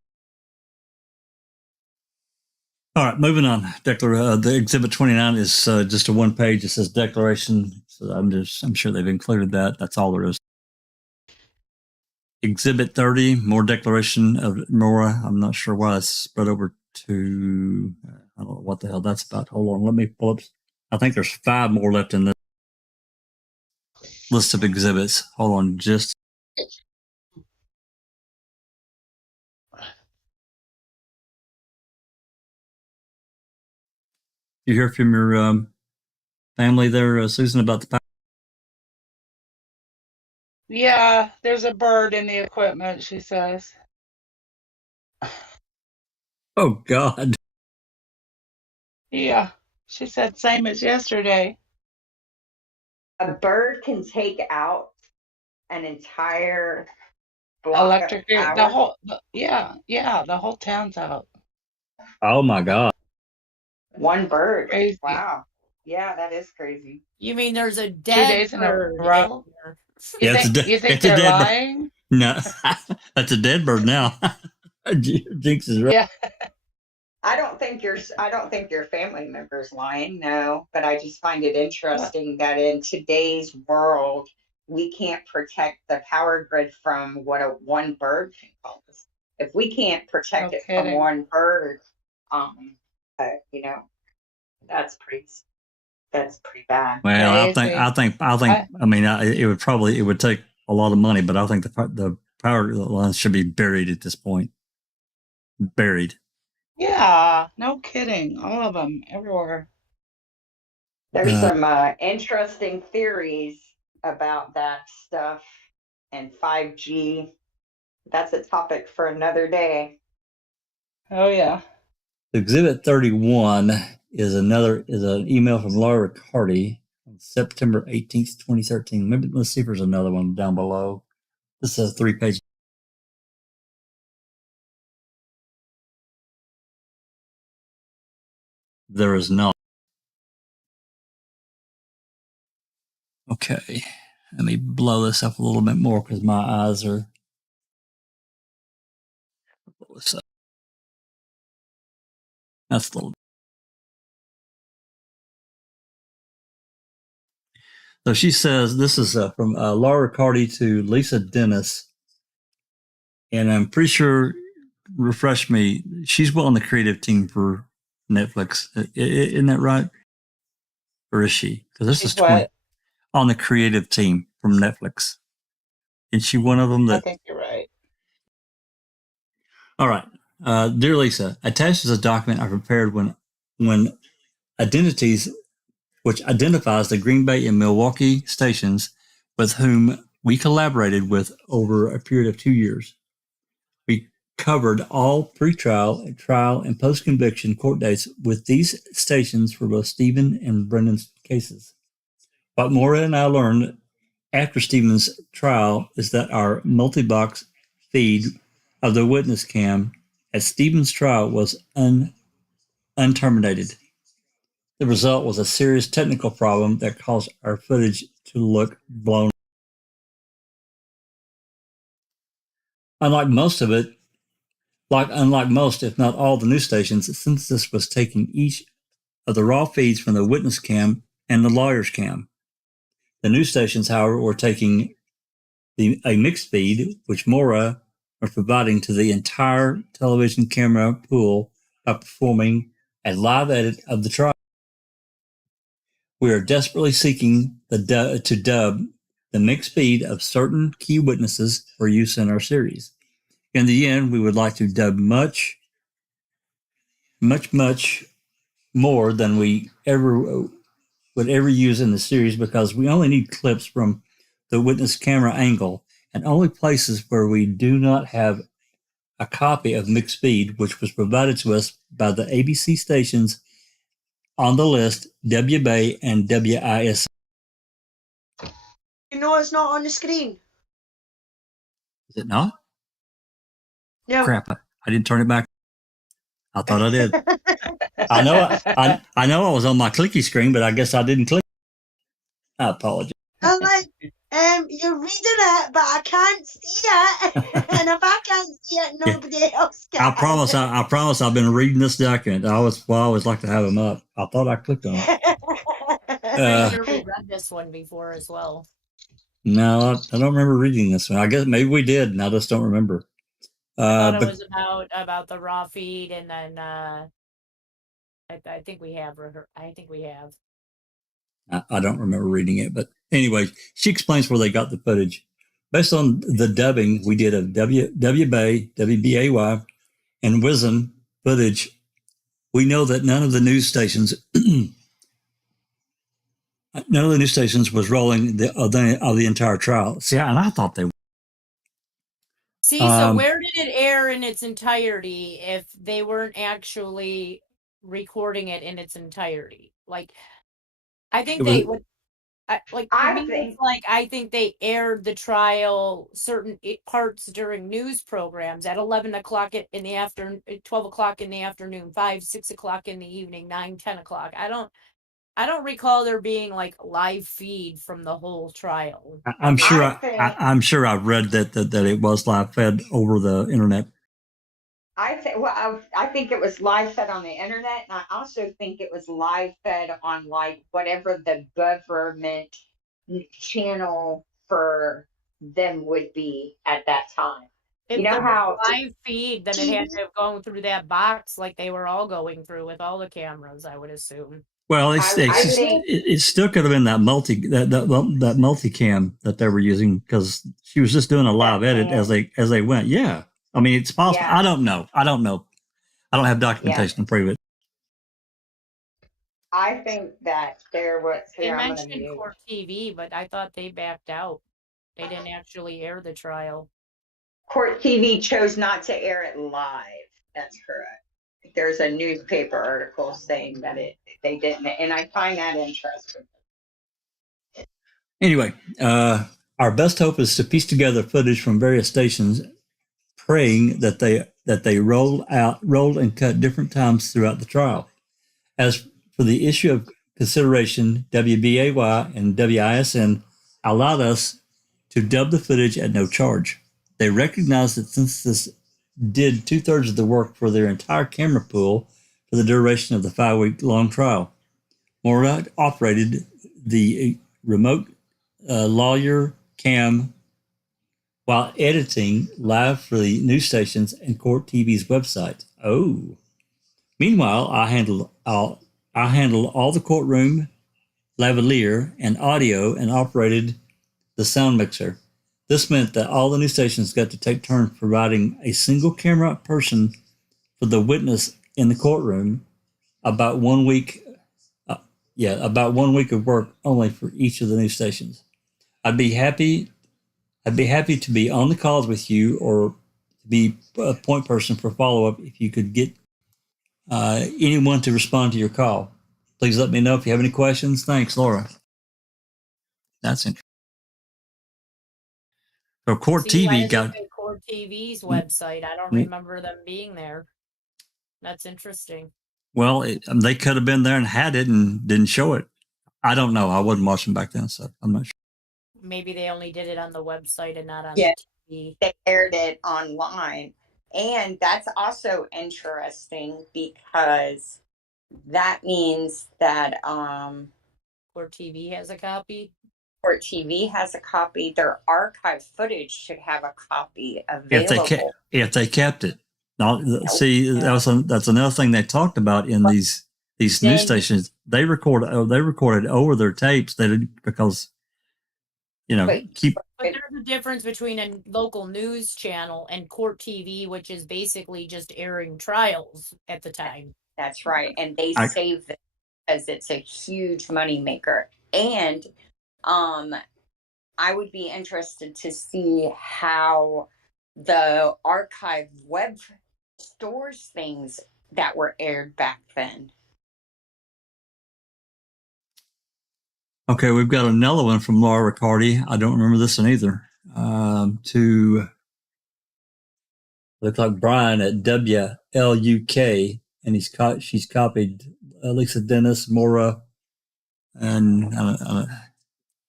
All right, moving on. The Exhibit 29 is just a one page. It says declaration. So I'm sure they've included that. That's all there is. Exhibit 30, more declaration of Nora. I'm not sure why it's spread over to, I don't know what the hell that's about. Hold on, let me pull up. I think there's 5 more left in this list of exhibits. Hold on, just. You hear from your family there, Susan, about the power? Yeah, there's a bird in the equipment, she says. Oh, God. Yeah, she said same as yesterday. A bird can take out an entire block Electric, of power. the whole town's out. Oh, my God. One bird. Crazy. Wow. Yeah, that is crazy. You mean there's a 2 dead days in a bird row? there? Yeah, You think it's a they're dead lying? Bird. No, that's a dead bird now. Jinx is right. Yeah. I don't think your family member's lying, no, but I just find it interesting that in today's world, we can't protect the power grid from what one bird can cause. If we can't protect it from one bird, that's That's pretty bad. Well, Crazy. it would take a lot of money, but I think the power lines should be buried at this point. Buried. Yeah, no kidding. All of them, everywhere. There's some interesting theories about that stuff and 5G. That's a topic for another day. Oh yeah. Exhibit 31 is an email from Laura Carty on September 18th, 2013. Maybe let's see if there's another one down below. This is a 3-page. There is not. Okay, let me blow this up a little bit more because my eyes are. Blow this up. That's a little. So she says this is from Laura Carty to Lisa Dennis, and I'm pretty sure. Refresh me. She's on the creative team for Netflix. Isn't that right? Or is she? Because this She's is 20 what? on the creative team from Netflix. Is she one of them? I think you're right. All right. Dear Lisa, attached is a document I prepared when identities, which identifies the Green Bay and Milwaukee stations with whom we collaborated with over a period of 2 years. We covered all pre-trial, trial, and post-conviction court dates with these stations for both Stephen and Brendan's cases. What Maura and I learned after Stephen's trial is that our multi-box feed of the witness cam at Stephen's trial was unterminated. The result was a serious technical problem that caused our footage to look blown. Unlike most, if not all, the news stations, since this was taking each of the raw feeds from the witness cam and the lawyer's cam. The news stations, however, were taking a mixed feed, which Maura was providing to the entire television camera pool by performing a live edit of the trial. We are desperately seeking to dub the mixed feed of certain key witnesses for use in our series. In the end, we would like to dub much more than we would ever use in the series because we only need clips from the witness camera angle and only places where we do not have a copy of mixed feed, which was provided to us by the ABC stations on the list, WBay and WIS. You know it's not on the screen. Is it not? No. Crap, I didn't turn it back. I thought I did. I know I was on my clicky screen, but I guess I didn't click. I apologize. I'm like, you're reading it, but I can't see it. And if I can't see it, nobody else can. I promise I've been reading this document. I always like to have them up. I thought I clicked on it. I'm sure we read this one before as well. No, I don't remember reading this one. I guess maybe we did, and I just don't remember. I thought it was about the raw feed, and then I think we have. I don't remember reading it, but anyway, she explains where they got the footage. Based on the dubbing we did of WBay, WBAY, and WISM footage, we know that none of the news stations was rolling of the entire trial. See, and I thought they were. See, so where did it air in its entirety if they weren't actually recording it in its entirety? Like, I think they would. I think they aired the trial certain parts during news programs at 11 o'clock in the afternoon, 12 o'clock in the afternoon, 5, 6 o'clock in the evening, 9, 10 o'clock. I don't recall there being like live feed from the whole trial. I'm sure I've read that it was live fed over the internet. I think it was live fed on the internet, and I also think it was live fed on like whatever the government channel for them would be at that time. If you know how live feed, then it had to have gone through that box like they were all going through with all the cameras, I would assume. Well, I think it still could have been that multicam that they were using, because she was just doing a live edit as they went. Yeah, I mean, it's possible. Yeah. I don't know. I don't have Yeah. documentation to prove it. I think that there was They here. I'm going to mentioned mute. Court TV, but I thought they backed out. They didn't actually air the trial. Court TV chose not to air it live. That's correct. There's a newspaper article saying that they didn't, and I find that interesting. Anyway, our best hope is to piece together footage from various stations, praying that they rolled and cut different times throughout the trial. As for the issue of consideration, WBAY and WISN allowed us to dub the footage at no charge. They recognized that since this did 2/3 of the work for their entire camera pool for the duration of the 5-week-long trial. Maura operated the remote lawyer cam while editing live for the news stations and Court TV's website. Oh. Meanwhile, I handled all the courtroom lavalier and audio and operated the sound mixer. This meant that all the news stations got to take turns providing a single camera person for the witness in the courtroom. About 1 week of work only for each of the news stations. I'd be happy to be on the calls with you, or to be a point person for follow-up if you could get anyone to respond to your call. Please let me know if you have any questions. Thanks, Laura. That's interesting. So Court TV got Court TV's website. I don't remember them being there. That's interesting. Well, they could have been there and had it and didn't show it. I don't know. I wasn't watching back then, so I'm not sure. Maybe they only did it on the website and not on Yeah, the TV. they aired it online. And that's also interesting because that means that Court TV has a copy. Court TV has a copy. Their archive footage should have a copy available. If they kept it. Now, see, that's another thing they talked about in these news stations. They recorded over their tapes. They did, because But there's a difference between a local news channel and Court TV, which is basically just airing trials at the time. That's right, and they save it because it's a huge moneymaker. And I would be interested to see how the archive web stores things that were aired back then. Okay, we've got another one from Laura Riccardi. I don't remember this one either. To look like Brian at WLUK, and she's copied Lisa Dennis, Maura, and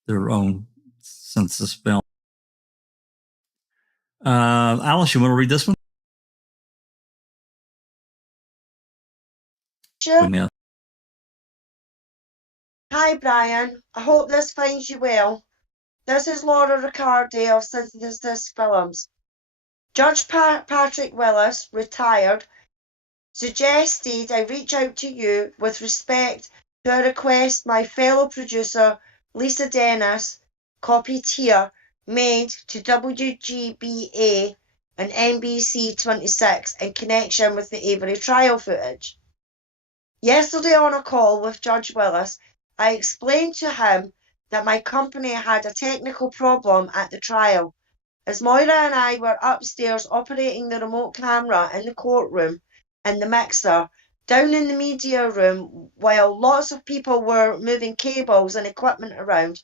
their own census film. Alice, you want to read this one? Sure. Hi, Brian. I hope this finds you well. This is Laura Riccardi of Synthesis Films. Judge Patrick Willis, retired, suggested I reach out to you with respect to a request my fellow producer Lisa Dennis, copied here, made to WGBA and NBC 26 in connection with the Avery trial footage. Yesterday on a call with Judge Willis, I explained to him that my company had a technical problem at the trial. As Moira and I were upstairs operating the remote camera in the courtroom and the mixer down in the media room, while lots of people were moving cables and equipment around,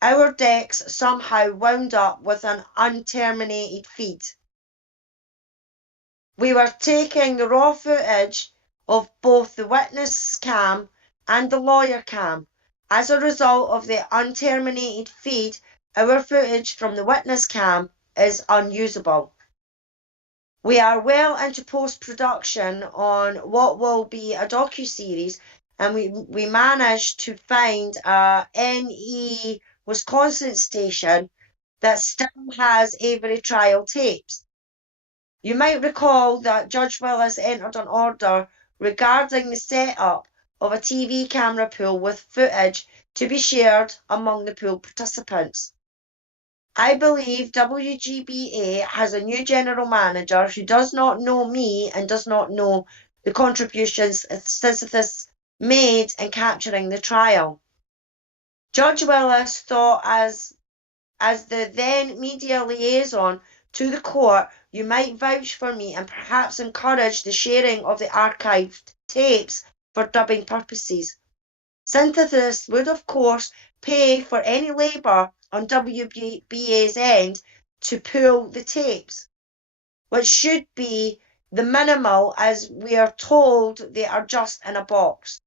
our decks somehow wound up with an unterminated feed. We were taking the raw footage of both the witness cam and the lawyer cam. As a result of the unterminated feed, our footage from the witness cam is unusable. We are well into post-production on what will be a docuseries, and we managed to find a NE Wisconsin station that still has Avery trial tapes. You might recall that Judge Willis entered an order regarding the setup of a TV camera pool with footage to be shared among the pool participants. I believe WGBA has a new general manager who does not know me and does not know the contributions Sisyphus made in capturing the trial. Judge Willis thought as the then media liaison to the court, you might vouch for me and perhaps encourage the sharing of the archived tapes for dubbing purposes. Synthesis would, of course, pay for any labour on WBA's end to pull the tapes, which should be the minimal as we are told they are just in a box.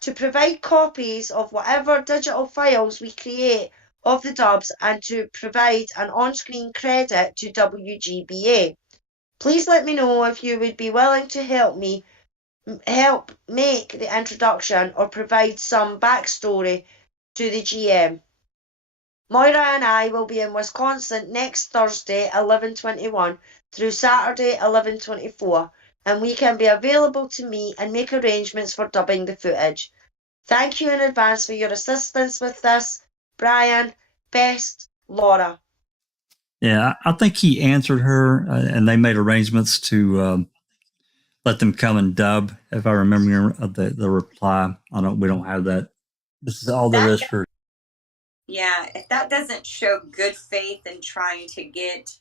To provide copies of whatever digital files we create of the dubs and to provide an on-screen credit to WGBA. Please let me know if you would be willing to help make the introduction or provide some backstory to the GM. Moira and I will be in Wisconsin next Thursday 11/21 through Saturday 11/24, and we can be available to meet and make arrangements for dubbing the footage. Thank you in advance for your assistance with this. Brian, best, Laura. Yeah, I think he answered her, and they made arrangements to let them come and dub. If I remember the reply, we don't have that. This is all there is for. Yeah, if that doesn't show good faith in trying to get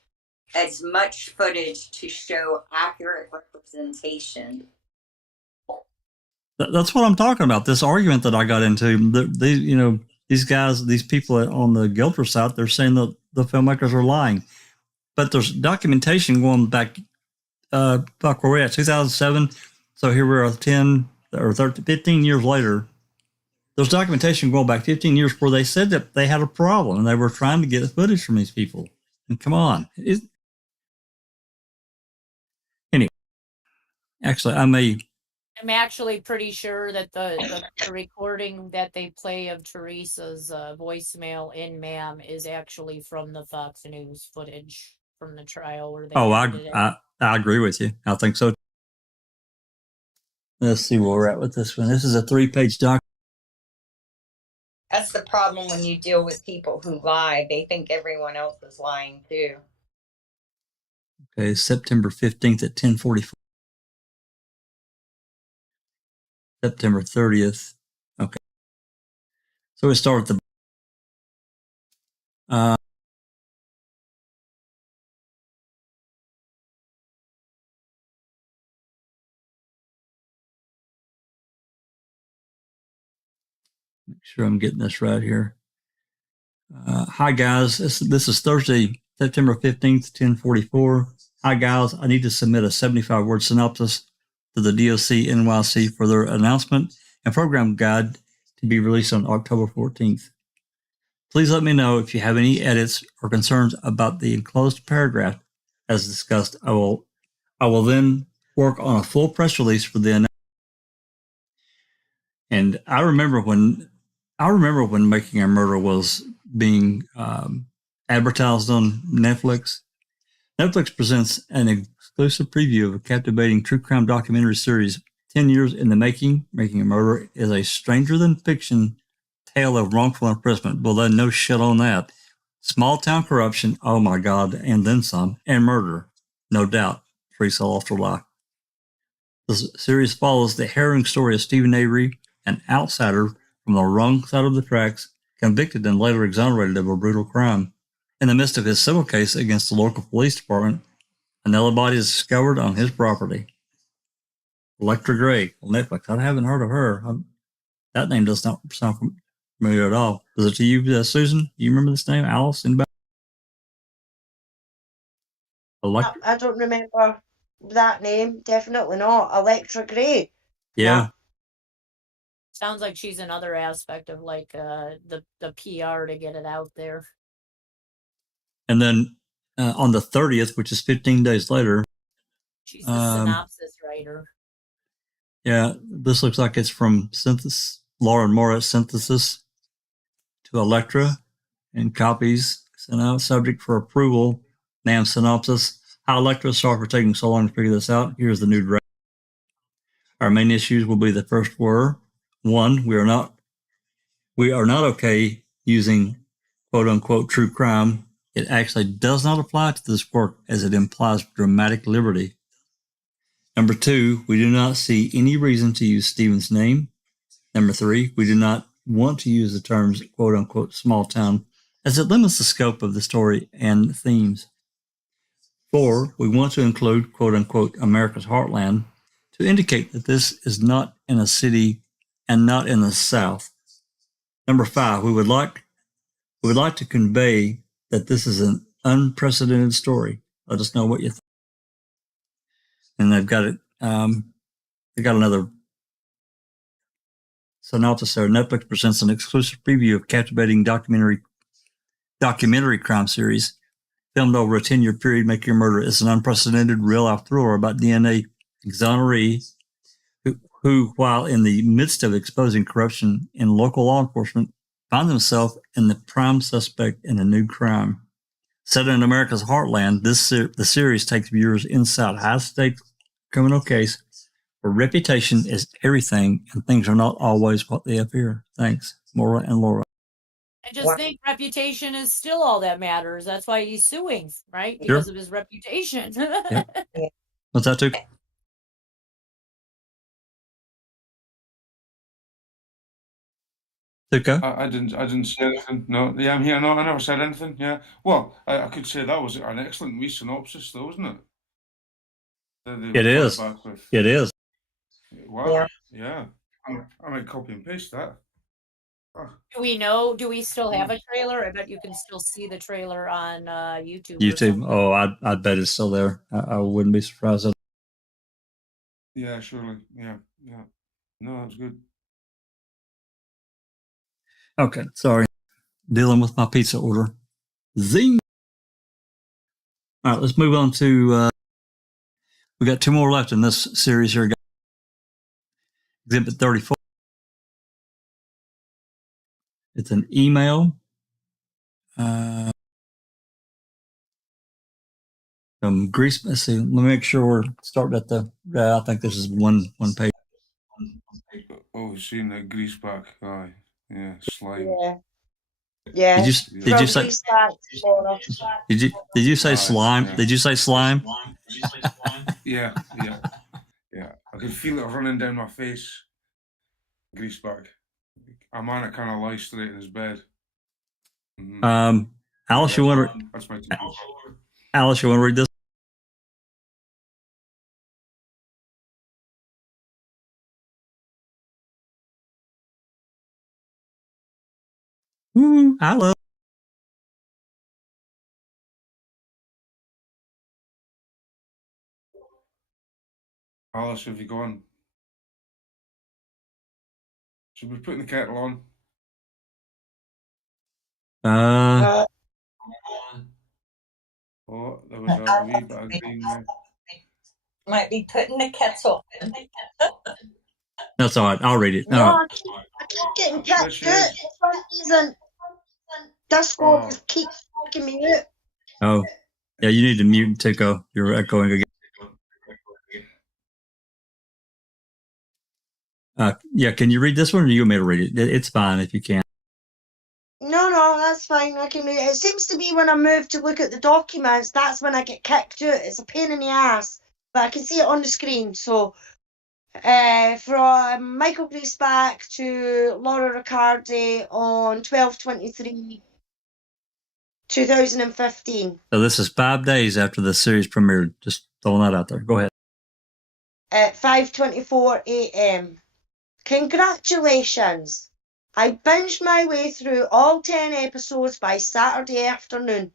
as much footage to show accurate representation. That's what I'm talking about. This argument that I got into, these guys, these people on the Gilder side, they're saying that the filmmakers are lying. But there's documentation going back where we're at, 2007. So here we are 10 or 13, 15 years later. There's documentation going back 15 years where they said that they had a problem and they were trying to get footage from these people. And come on. Anyway, actually, I'm actually pretty sure that the recording that they play of Teresa's voicemail in Ma'am is actually from the Fox News footage from the trial where they. I agree with you. I think so. Let's see where we're at with this one. This is a 3-page doc. That's the problem when you deal with people who lie. They think everyone else is lying too. Okay, September 15th at 10:44. September 30th. Okay. So we start with the make sure I'm getting this right here. Hi guys, this is Thursday, September 15th, 10:44. Hi guys, I need to submit a 75-word synopsis to the DOC NYC for their announcement and program guide to be released on October 14th. Please let me know if you have any edits or concerns about the enclosed paragraph as discussed. I will then work on a full press release for the announcement. And I remember when Making a Murder was being advertised on Netflix. Netflix presents an exclusive preview of a captivating true crime documentary series, 10 Years in the Making. Making a Murder is a stranger-than-fiction tale of wrongful imprisonment. Well, then no shit on that. Small-town corruption, oh my God, and then some, and murder, no doubt. Teresa lost her life. The series follows the harrowing story of Stephen Avery, an outsider from the wrong side of the tracks, convicted and later exonerated of a brutal crime. In the midst of his civil case against the local police department, another body is discovered on his property. Electra Gray on Netflix. I haven't heard of her. That name does not sound familiar at all. Is it to you, Susan? You remember this name? Alice? Anybody? I don't remember that name. Definitely not. Electra Gray. Yeah. No. Sounds like she's another aspect of like the PR to get it out there. And then on the 30th, which is 15 days later, she's the synopsis writer. Yeah, this looks like it's from Laura Morris Synthesis to Electra, and copies sent out, subject for approval. NAM synopsis. How Electra, sorry for taking so long to figure this out. Here's the new draft. Our main issues will be the first were, one, we are not okay using quote unquote true crime. It actually does not apply to this work as it implies dramatic liberty. Number two, we do not see any reason to use Stephen's name. Number three, we do not want to use the terms quote unquote small town as it limits the scope of the story and themes. Four, we want to include quote unquote America's heartland to indicate that this is not in a city and not in the South. Number five, we would like to convey that this is an unprecedented story. Let us know what you think. And they've got it. They got another synopsis there. Netflix presents an exclusive preview of captivating documentary crime series filmed over a 10-year period. Making a Murder is an unprecedented real-life thriller about DNA exoneree who, while in the midst of exposing corruption in local law enforcement, find themselves in the prime suspect in a new crime. Set in America's heartland, the series takes viewers inside a high-stakes criminal case where reputation is everything and things are not always what they appear. Thanks, Maura and Laura. I just think reputation is still all that matters. That's why he's suing, right? Because of his reputation. Yeah. What's that too? I didn't say anything. No, yeah, I'm here. No, I never said anything. Yeah. Well, I could say that was an excellent re-synopsis, though, wasn't it? It is. It is. Wow. Yeah. I might copy and paste that. Do we still have a trailer? I bet you can still see the trailer on YouTube. YouTube. Oh, I bet it's still there. I wouldn't be surprised. Yeah, surely. Yeah. No, that's good. Okay, sorry. Dealing with my pizza order. Zing. All right, let's move on to. We got two more left in this series here. Exhibit 34. It's an email from Greece. Let's see. Let me make sure we're starting at the. I think this is one page. Oh, seen that grease back. Aye. Yeah, slime. Yeah. Did you say? Did you say slime? Yeah. Did you say slime? Yeah. I could feel it running down my face. Grease back. A man that kind of lies straight in his bed. Mm-hmm. Alice, you want to? That's my Alice, you want to read this? Hello. Alice, have you gone? Should we put the kettle on? Oh, there was a wee bit of green there. Might be putting the kettle in. That's all right. I'll read it. No, I keep getting kicked out. For some reason, Discord just keeps kicking me out. Oh, yeah, you need to mute Tico. You're echoing again. Yeah, can you read this one or do you want me to read it? It's fine if you can. No, that's fine. I can read it. It seems to be when I move to look at the documents, that's when I get kicked out. It's a pain in the ass, but I can see it on the screen. So, from Michael Griesbach to Laura Riccardi on 12/23/2015. So this is 5 days after the series premiered. Just throwing that out there. Go ahead. At 5:24 a.m. Congratulations! I binged my way through all 10 episodes by Saturday afternoon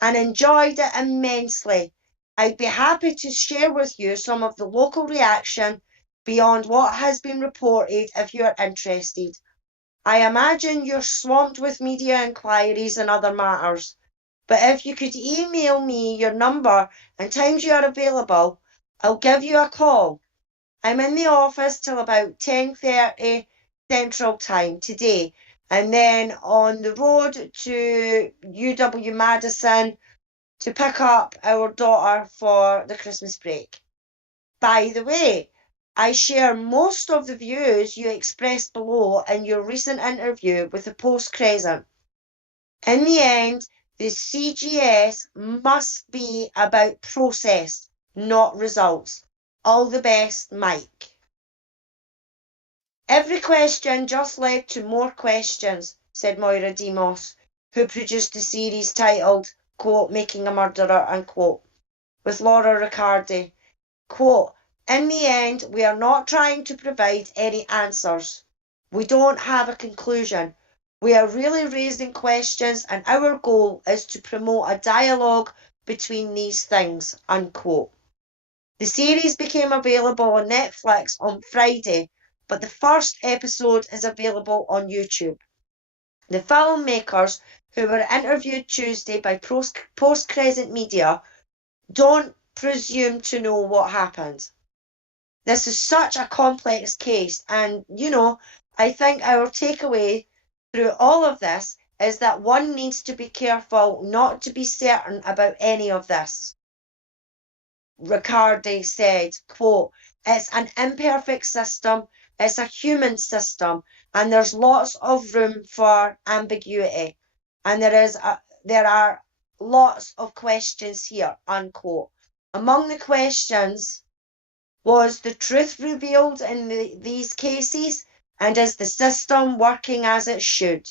and enjoyed it immensely. I'd be happy to share with you some of the local reaction beyond what has been reported if you are interested. I imagine you're swamped with media inquiries and other matters, but if you could email me your number and times you are available, I'll give you a call. I'm in the office till about 10:30 Central Time today, and then on the road to UW-Madison to pick up our daughter for the Christmas break. By the way, I share most of the views you expressed below in your recent interview with the Post-Crescent. In the end, the CGS must be about process, not results. All the best, Mike. Every question just led to more questions, said Moira Demos, who produced the series titled, quote, Making a Murderer, unquote, with Laura Riccardi. Quote, in the end, we are not trying to provide any answers. We don't have a conclusion. We are really raising questions, and our goal is to promote a dialogue between these things, unquote. The series became available on Netflix on Friday, but the first episode is available on YouTube. The filmmakers, who were interviewed Tuesday by Post-Crescent Media, don't presume to know what happened. This is such a complex case, and, I think our takeaway through all of this is that one needs to be careful not to be certain about any of this. Riccardi said, quote, it's an imperfect system, it's a human system, and there's lots of room for ambiguity, and there are lots of questions here, unquote. Among the questions, was the truth revealed in these cases, and is the system working as it should?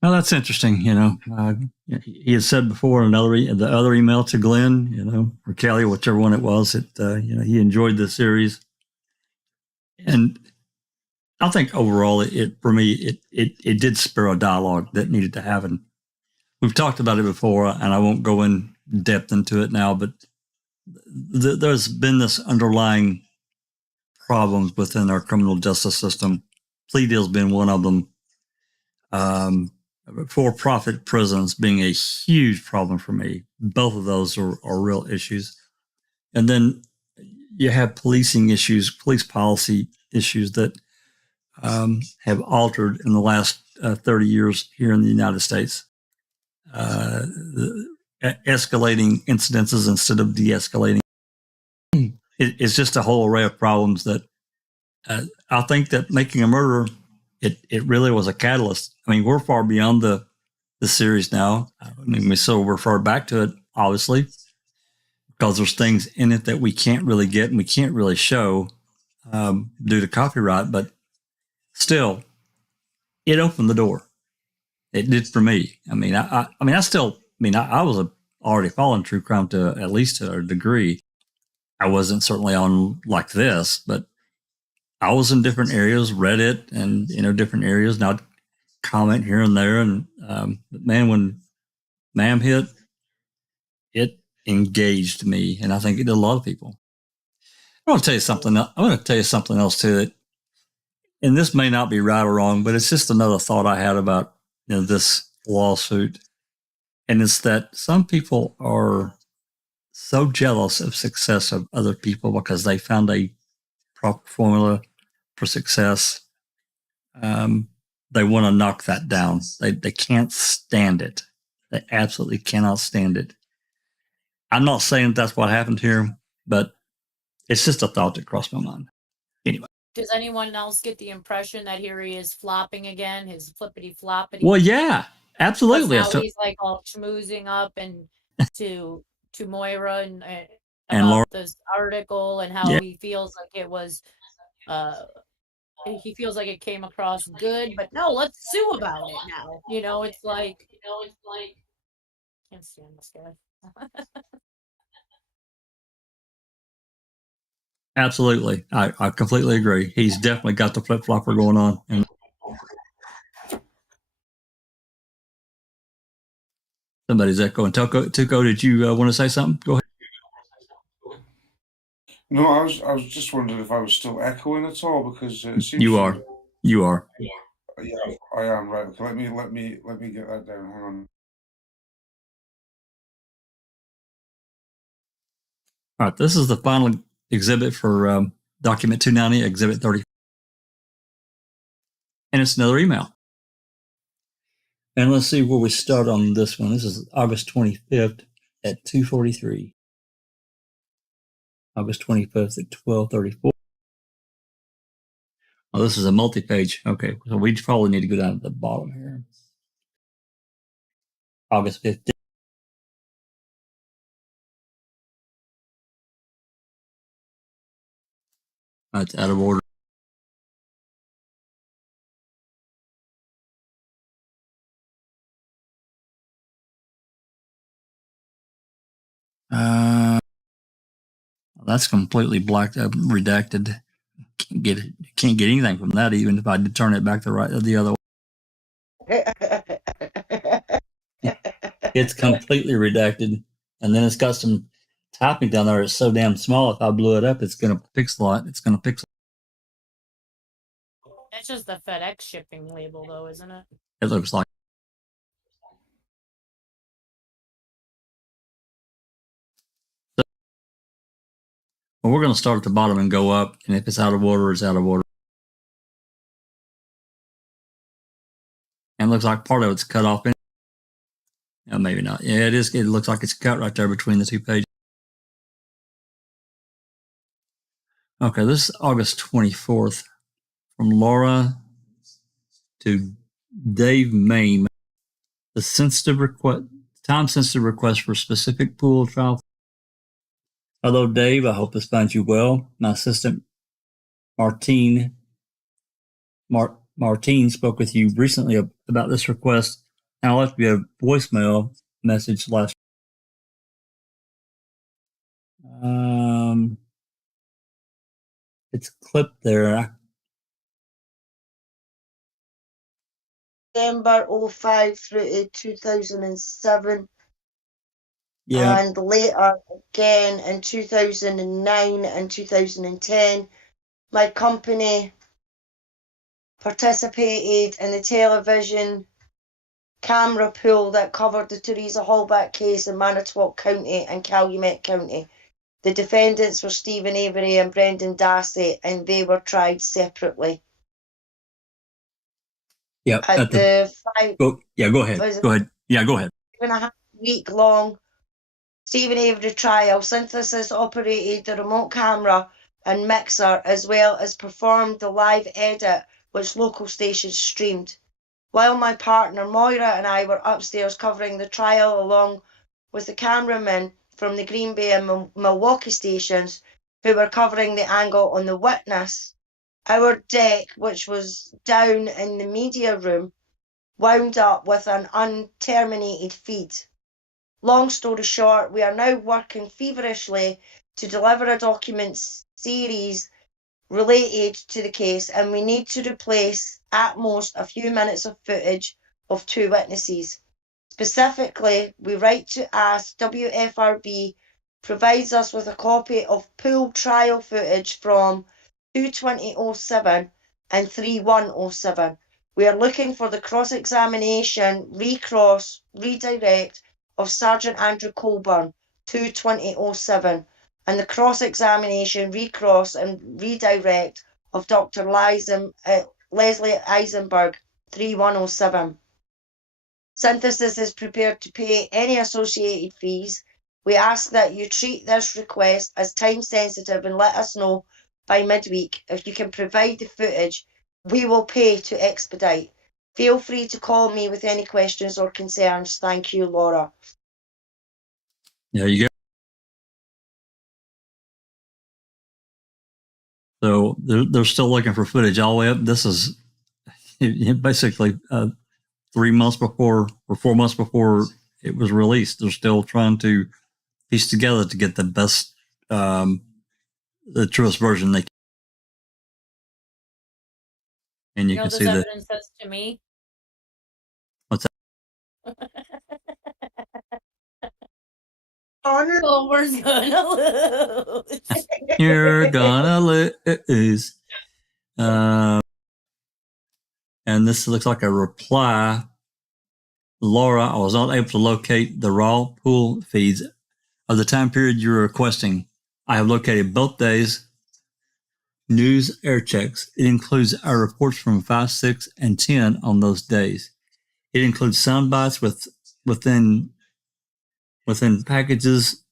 Well, that's interesting. He had said before in the other email to Glenn, or Kelly, whichever one it was, that he enjoyed the series, and I think overall, it did spur a dialogue that needed to happen. We've talked about it before, and I won't go in depth into it now, but there's been this underlying problems within our criminal justice system. Plea deals being one of them. For-profit prisons being a huge problem for me. Both of those are real issues. And then you have policing issues, police policy issues that have altered in the last 30 years here in the United States. Escalating incidences instead of de-escalating. It's just a whole array of problems that I think that Making a Murderer, it really was a catalyst. I mean, we're far beyond the series now. I mean, we still refer back to it, obviously, because there's things in it that we can't really get and we can't really show due to copyright. But still, it opened the door. It did for me. I mean, I was already following true crime to at least to a degree. I wasn't certainly on like this, but I was in different areas, read it, and different areas. And I'd comment here and there. And but man, when Ma'am hit, it engaged me, and I think it did a lot of people. I want to tell you something. I want to tell you something else too. That, and this may not be right or wrong, but it's just another thought I had about this lawsuit, and it's that some people are so jealous of success of other people because they found a proper formula for success. They want to knock that down. They can't stand it. They absolutely cannot stand it. I'm not saying that's what happened here, but it's just a thought that crossed my mind. Anyway. Does anyone else get the impression that here he is flopping again, his flippity floppity? Well, yeah, absolutely. Now he's like all schmoozing up and to Moira and and Laura, this article and how he feels like it was. He feels like it came across good, but no, let's sue about it now. It's like can't stand this guy. Absolutely. I completely agree. He's definitely got the flip-flopper going on. And somebody's echoing. Tuco, did you want to say something? Go ahead. No, I was just wondering if I was still echoing at all, because it seems you are. Yeah, I am, right. Okay, let me get that down. Hang on. All right, this is the final exhibit for document 290, exhibit 30. And it's another email. And let's see where we start on this one. This is August 25th at 2:43. August 25th at 12:34. Oh, this is a multi-page. Okay, so we probably need to go down to the bottom here. August 15th. That's out of order. That's completely blacked up, redacted. Can't get anything from that, even if I did turn it back the other way. It's completely redacted, and then it's got some typing down there. It's so damn small. If I blew it up, it's going to pixel it. It's going to pixel. That's just the FedEx shipping label, though, isn't it? It looks like. Well, we're going to start at the bottom and go up, and if it's out of order, it's out of order. And it looks like part of it's cut off. No, maybe not. Yeah, it is. It looks like it's cut right there between the two pages. Okay, this is August 24th from Laura to Dave Mame. The time-sensitive request for specific pool trial. Hello, Dave. I hope this finds you well. My assistant, Martine spoke with you recently about this request. And I left you a voicemail message last. It's clipped there. December 05 through to 2007. Yeah. And later again in 2009 and 2010. My company participated in the television camera pool that covered the Teresa Hallback case in Manitowoc County and Calumet County. The defendants were Stephen Avery and Brendan Dassey, and they were tried separately. Yeah. At the go ahead. Go ahead. Yeah, go ahead. 5.5 week long Stephen Avery trial, Synthesis operated the remote camera and mixer as well as performed the live edit which local stations streamed. While my partner Moira and I were upstairs covering the trial along with the cameramen from the Green Bay and Milwaukee stations who were covering the angle on the witness, our deck, which was down in the media room, wound up with an unterminated feed. Long story short, we are now working feverishly to deliver a document series related to the case, and we need to replace at most a few minutes of footage of two witnesses. Specifically, we write to ask WFRB provides us with a copy of pool trial footage from 2/20/07 and 3/1/07. We are looking for the cross-examination, redirect of Sergeant Andrew Colborn, 2/20/07, and the cross-examination, recross and redirect of Dr. Leslie Eisenberg, 3/1/07. Synthesis is prepared to pay any associated fees. We ask that you treat this request as time sensitive and let us know by midweek. If you can provide the footage, we will pay to expedite. Feel free to call me with any questions or concerns. Thank you, Laura. There you go. So they're still looking for footage all the way up. This is basically 3 months before or 4 months before it was released. They're still trying to piece together to get the best, the truest version they can. And you can see that. Evidence says to me. What's that? Colborn's gonna lose. You're gonna lose. And this looks like a reply. Laura, I was not able to locate the raw pool feeds of the time period you're requesting. I have located both days. News air checks. It includes our reports from 5, 6, and 10 on those days. It includes sound bites within packages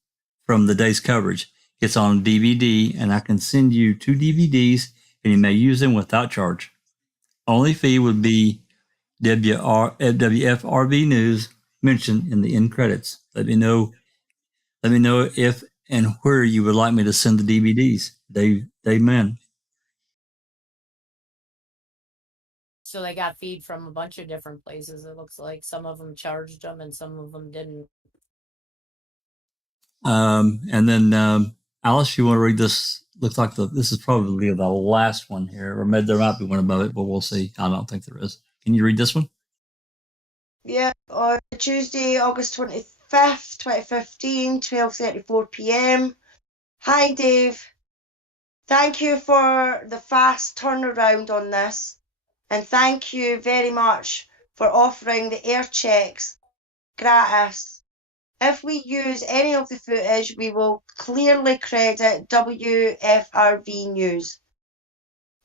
from the day's coverage. It's on DVD, and I can send you 2 DVDs, and you may use them without charge. Only fee would be WFRB News mentioned in the end credits. Let me know if and where you would like me to send the DVDs. Dave Mann. So they got feed from a bunch of different places. It looks like some of them charged them and some of them didn't. And then Alice, you want to read this? Looks like this is probably the last one here, or maybe there might be one above it, but we'll see. I don't think there is. Can you read this one? Yeah, on Tuesday, August 25th, 2015, 12:34 p.m. Hi, Dave. Thank you for the fast turnaround on this, and thank you very much for offering the air checks gratis. If we use any of the footage, we will clearly credit WFRV News.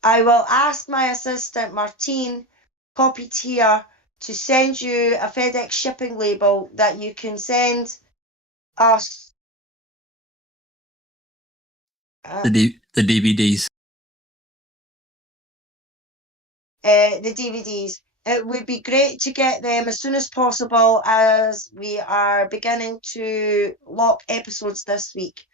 I will ask my assistant, Martine, copied here, to send you a FedEx shipping label that you can send us The DVDs. the DVDs. It would be great to get them as soon as possible, as we are beginning to lock episodes this week.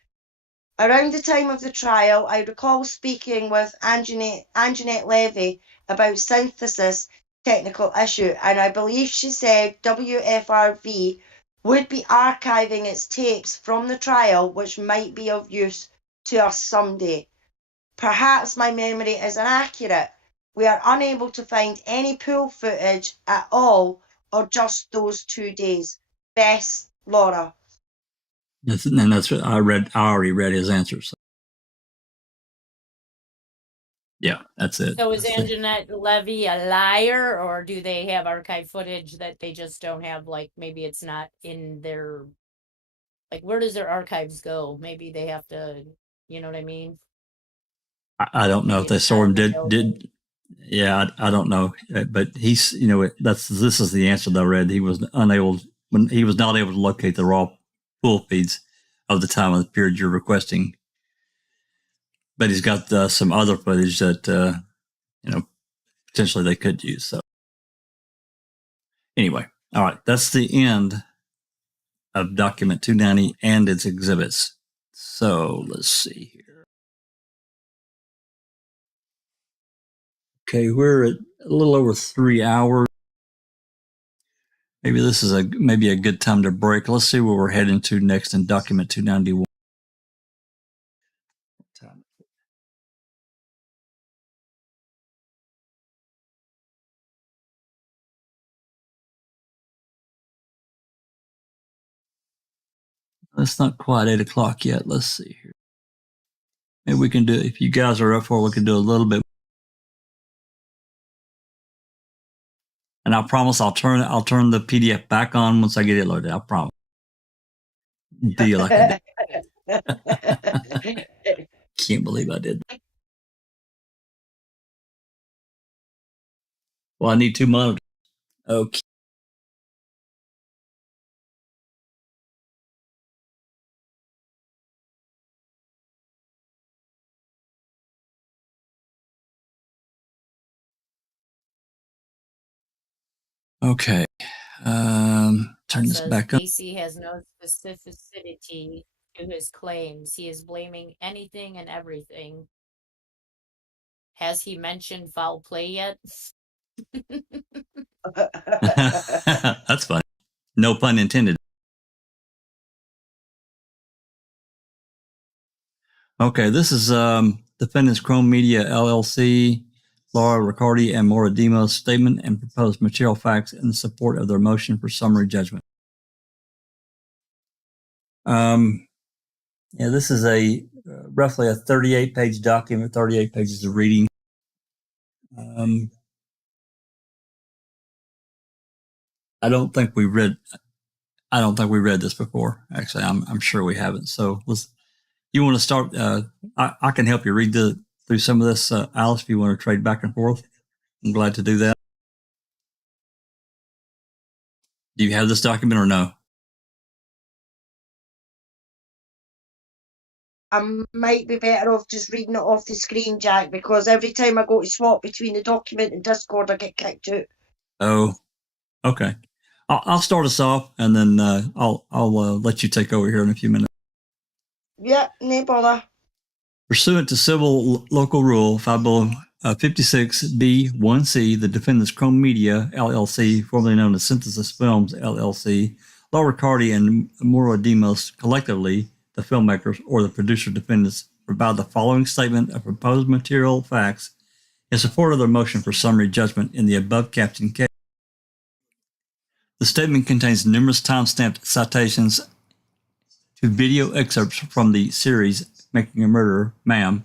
Around the time of the trial, I recall speaking with Anjanette Levy about synthesis technical issue, and I believe she said WFRV would be archiving its tapes from the trial, which might be of use to us someday. Perhaps my memory is inaccurate. We are unable to find any pool footage at all, or just those 2 days. Best, Laura. And that's what I already read his answer. So. Yeah, that's it. So is Anjanette Levy a liar, or do they have archive footage that they just don't have? Like maybe it's not in their, like where does their archives go? Maybe they have to, you know what I mean? I don't know if they saw him did. Yeah, I don't know, but he's this is the answer that I read. He was not able to locate the raw pool feeds of the time of the period you're requesting, but he's got some other footage that potentially they could use. So anyway, all right, that's the end of document 290 and its exhibits. So let's see here. Okay, we're at a little over 3 hours. Maybe this is a good time to break. Let's see where we're heading to next in document 291. It's not quite 8 o'clock yet. Let's see here. Maybe we can do, if you guys are up for it, we can do a little bit. And I promise I'll turn the PDF back on once I get it loaded. I promise. Do you like I did? Can't believe I did that. Well, I need 2 monitors. Okay. Okay. Turn this back up. Dassey has no specificity to his claims. He is blaming anything and everything. Has he mentioned foul play yet? That's funny. No pun intended. Okay, this is Defendants Chrome Media LLC, Laura Riccardi and Maura Demo's statement and proposed material facts in support of their motion for summary judgment. Yeah, this is a roughly a 38-page document, 38 pages of reading. I don't think we read this before. Actually, I'm sure we haven't. So you want to start? I can help you read through some of this, Alice. If you want to trade back and forth, I'm glad to do that. Do you have this document or no? I might be better off just reading it off the screen, Jack, because every time I go to swap between the document and Discord, I get kicked out. Oh, okay. I'll start us off, and then I'll let you take over here in a few minutes. Yeah, no bother. Pursuant to Civil Local Rule 56B1C, the defendants Chrome Media, LLC, formerly known as Synthesis Films, LLC, Laura Cardi and Maura Demos, collectively, the filmmakers or the producer defendants, provide the following statement of proposed material facts in support of their motion for summary judgment in the above captioned case. The statement contains numerous time-stamped citations to video excerpts from the series Making a Murderer, Ma'am.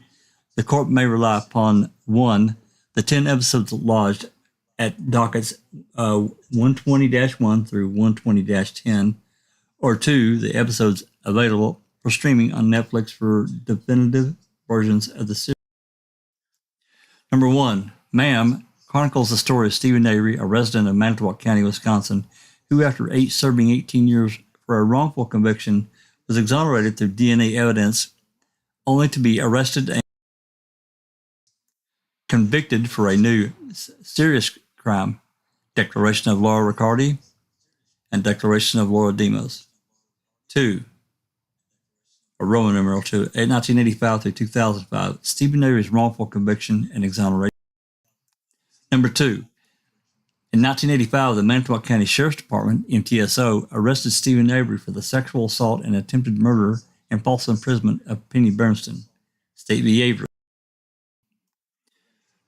The court may rely upon 1. The 10 episodes lodged at dockets 120-1 through 120-10, or 2. The episodes available for streaming on Netflix for definitive versions of the series. Number 1. Ma'am chronicles the story of Stephen Avery, a resident of Manitowoc County, Wisconsin, who after serving 18 years for a wrongful conviction was exonerated through DNA evidence only to be arrested and convicted for a new serious crime. Declaration of Laura Riccardi and Declaration of Laura Demos. 2. Or Roman numeral 2. 1985 through 2005. Stephen Avery's wrongful conviction and exoneration. Number 2. In 1985, the Manitowoc County Sheriff's Department, MTSO, arrested Stephen Avery for the sexual assault and attempted murder and false imprisonment of Penny Bernston, State v. Avery.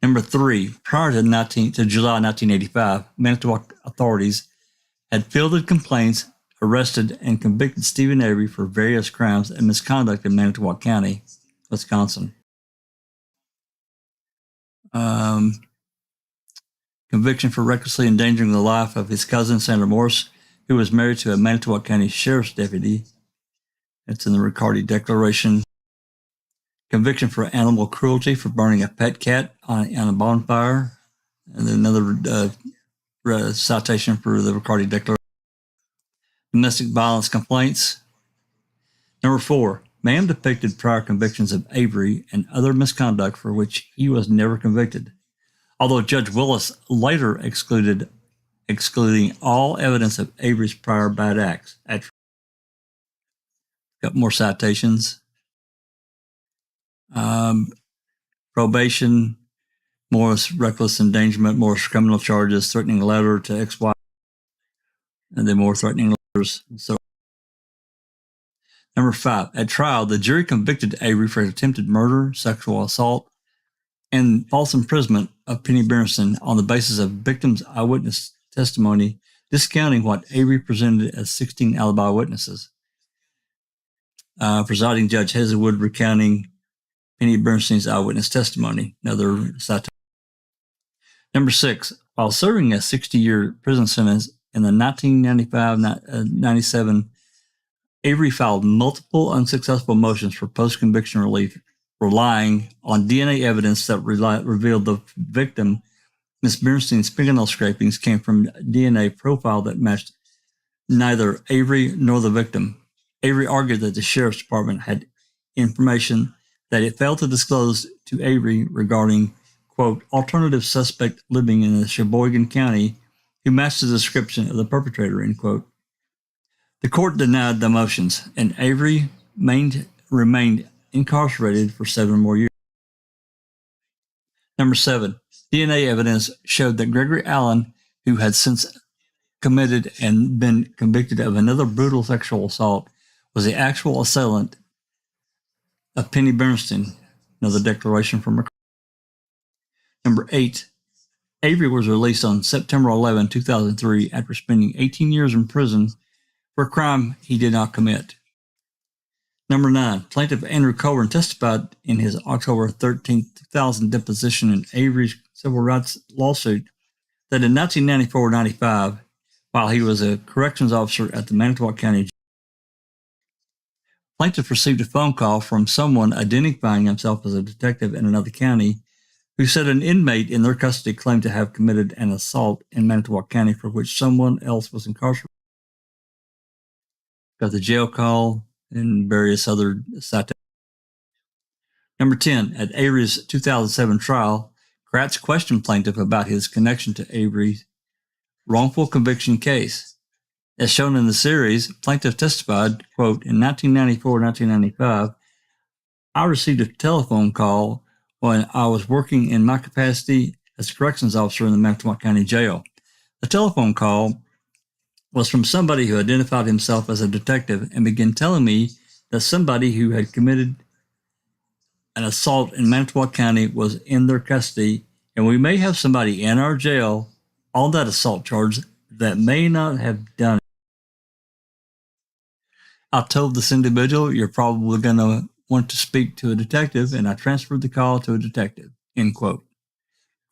Number 3, prior to July 1985, Manitowoc authorities had fielded complaints, arrested, and convicted Stephen Avery for various crimes and misconduct in Manitowoc County, Wisconsin. Conviction for recklessly endangering the life of his cousin, Sandra Morse, who was married to a Manitowoc County Sheriff's deputy. It's in the Riccardi Declaration. Conviction for animal cruelty for burning a pet cat on a bonfire. And then another citation for the Riccardi Declaration. Domestic violence complaints. Number 4, Ma'am depicted prior convictions of Avery and other misconduct for which he was never convicted, although Judge Willis later excluding all evidence of Avery's prior bad acts. Got more citations. Probation, Morris reckless endangerment, Morris criminal charges, threatening letter to ex-wife, and then more threatening letters. So, number 5, at trial, the jury convicted Avery for attempted murder, sexual assault, and false imprisonment of Penny Bernston on the basis of victim's eyewitness testimony, discounting what Avery presented as 16 alibi witnesses. Presiding Judge Hazelwood recounting Penny Bernstein's eyewitness testimony. Another citation. Number 6, while serving a 60-year prison sentence in the 1995-97, Avery filed multiple unsuccessful motions for post-conviction relief, relying on DNA evidence that revealed the victim, Ms. Bernstein's fingernail scrapings, came from DNA profile that matched neither Avery nor the victim. Avery argued that the Sheriff's Department had information that it failed to disclose to Avery regarding, quote, alternative suspect living in the Sheboygan County who matched the description of the perpetrator, end quote. The court denied the motions, and Avery remained incarcerated for 7 more years. Number 7, DNA evidence showed that Gregory Allen, who had since committed and been convicted of another brutal sexual assault, was the actual assailant of Penny Bernstein. Another declaration from her. Number 8, Avery was released on September 11, 2003, after spending 18 years in prison for a crime he did not commit. Number 9, Plaintiff Andrew Colborn testified in his October 13, 2000 deposition in Avery's civil rights lawsuit that in 1994-95, while he was a corrections officer at the Manitowoc County, plaintiff received a phone call from someone identifying himself as a detective in another county who said an inmate in their custody claimed to have committed an assault in Manitowoc County for which someone else was incarcerated. Got the jail call and various other citations. Number 10, at Avery's 2007 trial, Kratz questioned plaintiff about his connection to Avery's wrongful conviction case. As shown in the series, plaintiff testified, quote, in 1994-1995, I received a telephone call when I was working in my capacity as a corrections officer in the Manitowoc County Jail. The telephone call was from somebody who identified himself as a detective and began telling me that somebody who had committed an assault in Manitowoc County was in their custody, and we may have somebody in our jail on that assault charge that may not have done it. I told this individual, you're probably going to want to speak to a detective, and I transferred the call to a detective, end quote.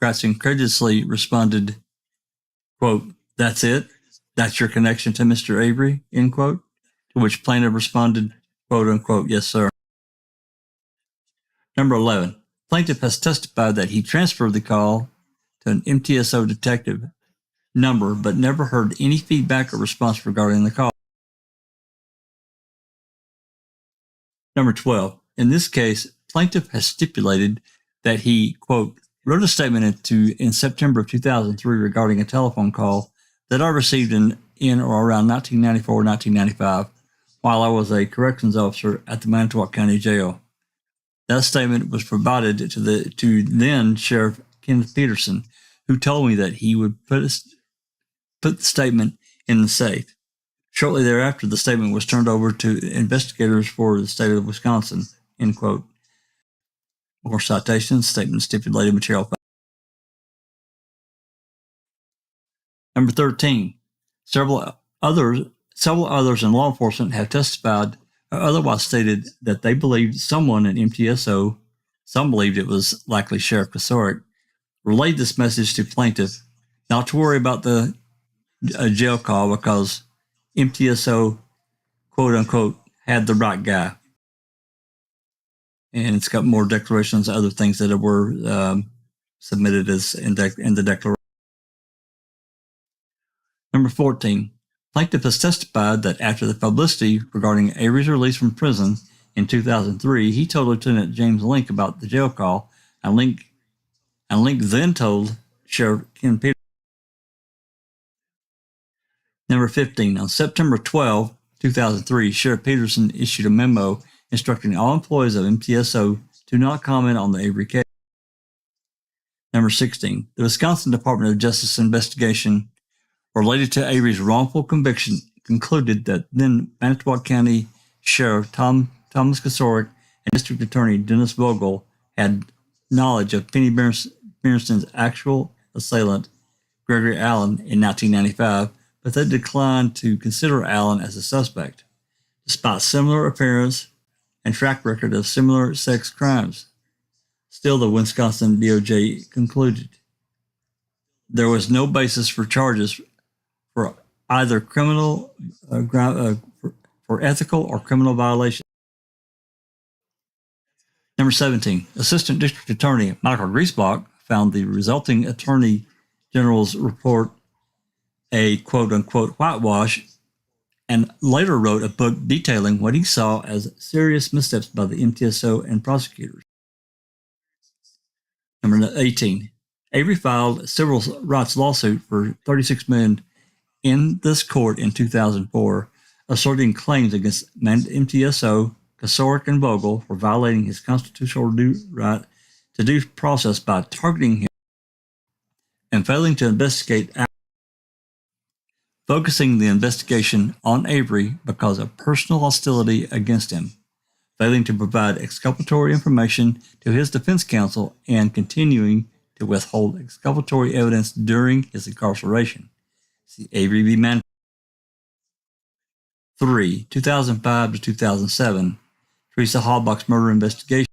Kratz incredulously responded, quote, that's it? That's your connection to Mr. Avery, end quote? To which plaintiff responded, quote unquote, yes, sir. Number 11, plaintiff has testified that he transferred the call to an MTSO detective number, but never heard any feedback or response regarding the call. Number 12, in this case, plaintiff has stipulated that he, quote, wrote a statement in September of 2003 regarding a telephone call that I received in or around 1994 or 1995 while I was a corrections officer at the Manitowoc County Jail. That statement was provided to then Sheriff Kenneth Peterson, who told me that he would put the statement in the safe. Shortly thereafter, the statement was turned over to investigators for the state of Wisconsin, end quote. More citations, statement stipulated material. Number 13, several others in law enforcement have testified or otherwise stated that they believed someone in MTSO, some believed it was likely Sheriff Kosarik, relayed this message to plaintiff not to worry about the jail call because MTSO, quote unquote, had the right guy. And it's got more declarations, other things that were submitted as in the declaration. Number 14, plaintiff has testified that after the publicity regarding Avery's release from prison in 2003, he told Lieutenant James Link about the jail call, and Link then told Sheriff Ken Peterson. Number 15, on September 12, 2003, Sheriff Peterson issued a memo instructing all employees of MTSO to not comment on the Avery case. Number 16, the Wisconsin Department of Justice investigation related to Avery's wrongful conviction concluded that then Manitowoc County Sheriff Thomas Kosarik and District Attorney Dennis Vogel had knowledge of Penny Berenson's actual assailant, Gregory Allen, in 1995, but they declined to consider Allen as a suspect, despite similar appearance and track record of similar sex crimes. Still, the Wisconsin DOJ concluded there was no basis for charges for either criminal, for ethical or criminal violation. Number 17, Assistant District Attorney Michael Griesbach found the resulting Attorney General's report a quote-unquote whitewash and later wrote a book detailing what he saw as serious missteps by the MTSO and prosecutors. Number 18, Avery filed a civil rights lawsuit for $36 million in this court in 2004, asserting claims against MTSO, Kosarik, and Vogel for violating his constitutional right to due process by targeting him and failing to investigate, focusing the investigation on Avery because of personal hostility against him, failing to provide exculpatory information to his defense counsel, and continuing to withhold exculpatory evidence during his incarceration. See Avery v. Manitowoc. 3, 2005 to 2007, Teresa Halbach's murder investigation.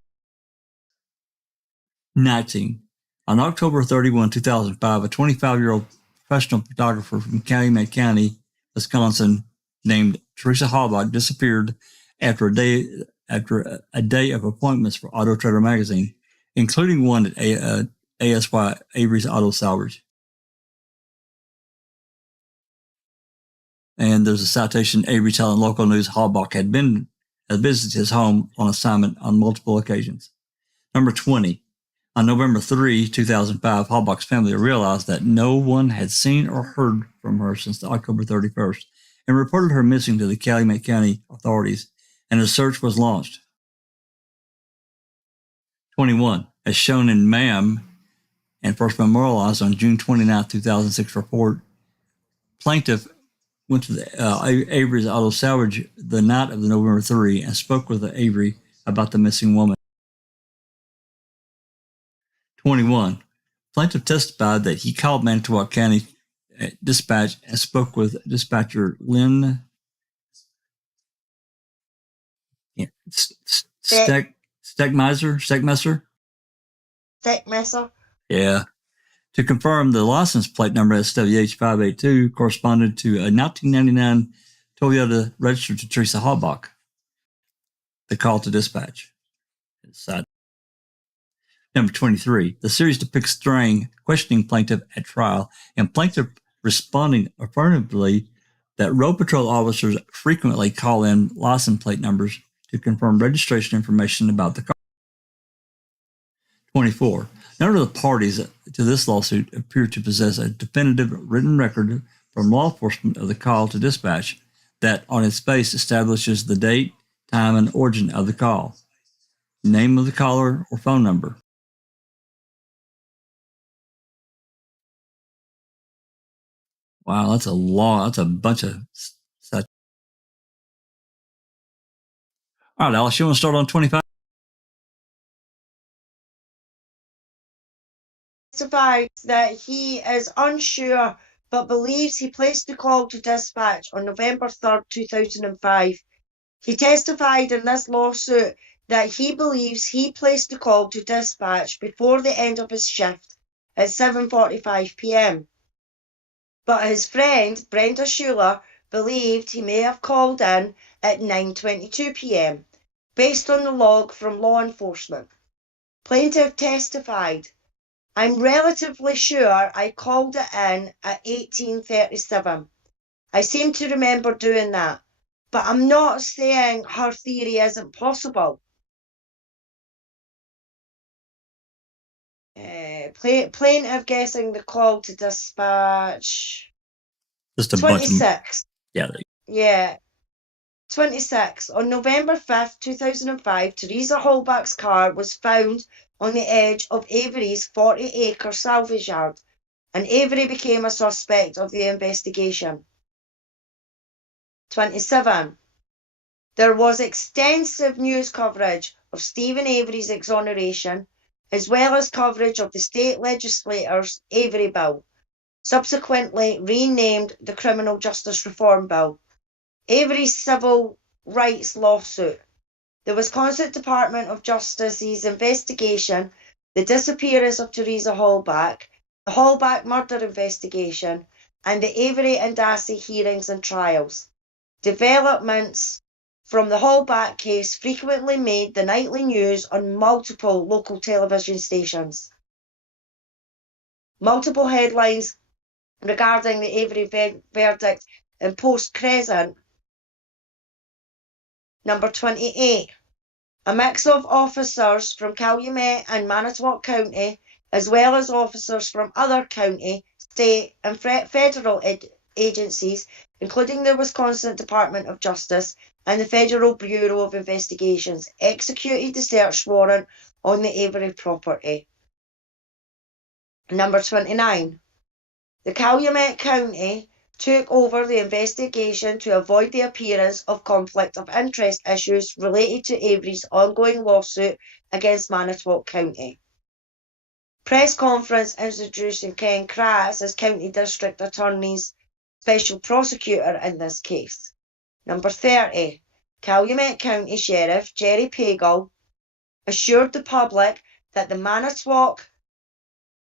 19, on October 31, 2005, a 25-year-old professional photographer from Calumet County, Wisconsin, named Teresa Halbach disappeared after a day of appointments for Auto Trader magazine, including one at ASY Avery's Auto Salvage. And there's a citation, Avery telling local news Halbach had visited his home on assignment on multiple occasions. Number 20. On November 3, 2005, Halbach's family realized that no one had seen or heard from her since October 31st and reported her missing to the Calumet County authorities, and a search was launched. 21. As shown in MAM and first memorialized on June 29, 2006 report, plaintiff went to the Avery's Auto Salvage the night of the November 3 and spoke with Avery about the missing woman. 21. Plaintiff testified that he called Manitowoc County Dispatch and spoke with dispatcher Lynn Steckmesser. Yeah. To confirm the license plate number SWH582 corresponded to a 1999 Toyota registered to Teresa Halbach. The call to dispatch. Number 23. The series depicts Strang questioning plaintiff at trial and plaintiff responding affirmatively that road patrol officers frequently call in license plate numbers to confirm registration information about the car. 24. None of the parties to this lawsuit appear to possess a definitive written record from law enforcement of the call to dispatch that on its face establishes the date, time, and origin of the call, name of the caller, or phone number. Wow, that's a bunch of such. All right, Alice, you want to start on 25? Testified that he is unsure but believes he placed the call to dispatch on November 3rd, 2005. He testified in this lawsuit that he believes he placed the call to dispatch before the end of his shift at 7:45 p.m. But his friend, Brenda Schuler, believed he may have called in at 9:22 p.m. based on the log from law enforcement. Plaintiff testified, I'm relatively sure I called it in at 18:37. I seem to remember doing that, but I'm not saying her theory isn't possible. Plaintiff guessing the call to dispatch. Just a 26. Bunch of, yeah. 26. On November 5th, 2005, Teresa Halbach's car was found on the edge of Avery's 40-acre salvage yard, and Avery became a suspect of the investigation. 27. There was extensive news coverage of Stephen Avery's exoneration, as well as coverage of the state legislator's Avery Bill, subsequently renamed the Criminal Justice Reform Bill, Avery's civil rights lawsuit, the Wisconsin Department of Justice's investigation, the disappearance of Teresa Halbach, the Halbach murder investigation, and the Avery and Dassey hearings and trials. Developments from the Halbach case frequently made the nightly news on multiple local television stations. Multiple headlines regarding the Avery verdict in Post Crescent. Number 28. A mix of officers from Calumet and Manitowoc County, as well as officers from other county, state, and federal agencies, including the Wisconsin Department of Justice and the Federal Bureau of Investigations, executed the search warrant on the Avery property. Number 29. The Calumet County took over the investigation to avoid the appearance of conflict of interest issues related to Avery's ongoing lawsuit against Manitowoc County. Press conference introducing Ken Kratz as County District Attorney's Special Prosecutor in this case. Number 30. Calumet County Sheriff Jerry Pagel assured the public that the Manitowoc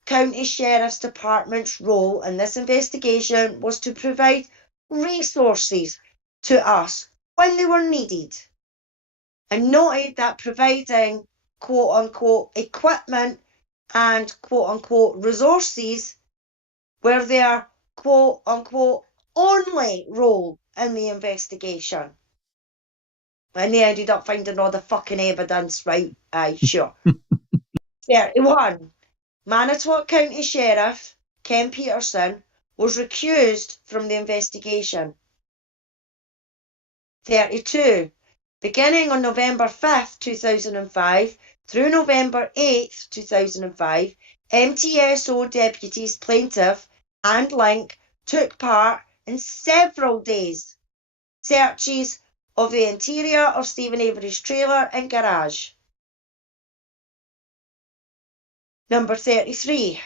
County Sheriff's Department's role in this investigation was to provide resources to us when they were needed, and noted that providing quote-unquote equipment and quote-unquote resources were their quote-unquote only role in the investigation. And they ended up finding all the fucking evidence, right? Aye, sure. 31. Manitowoc County Sheriff Ken Peterson was recused from the investigation. 32. Beginning on November 5th, 2005 through November 8th, 2005, MTSO deputies Plaintiff and Link took part in several days searches of the interior of Stephen Avery's trailer and garage. Number 33.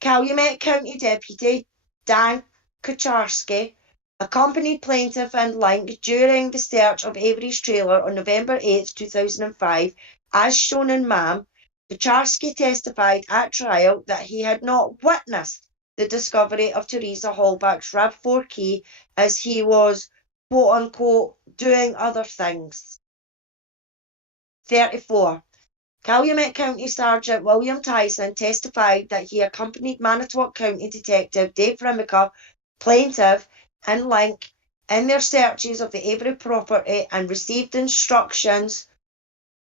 Calumet County Deputy Dan Kucharski accompanied Plaintiff and Link during the search of Avery's trailer on November 8, 2005. As shown in MAM, Kucharski testified at trial that he had not witnessed the discovery of Teresa Hallback's RAV4 key as he was, quote-unquote, doing other things. 34. Calumet County Sergeant William Tyson testified that he accompanied Manitowoc County Detective Dave Rimica, Plaintiff, and Link in their searches of the Avery property and received instructions,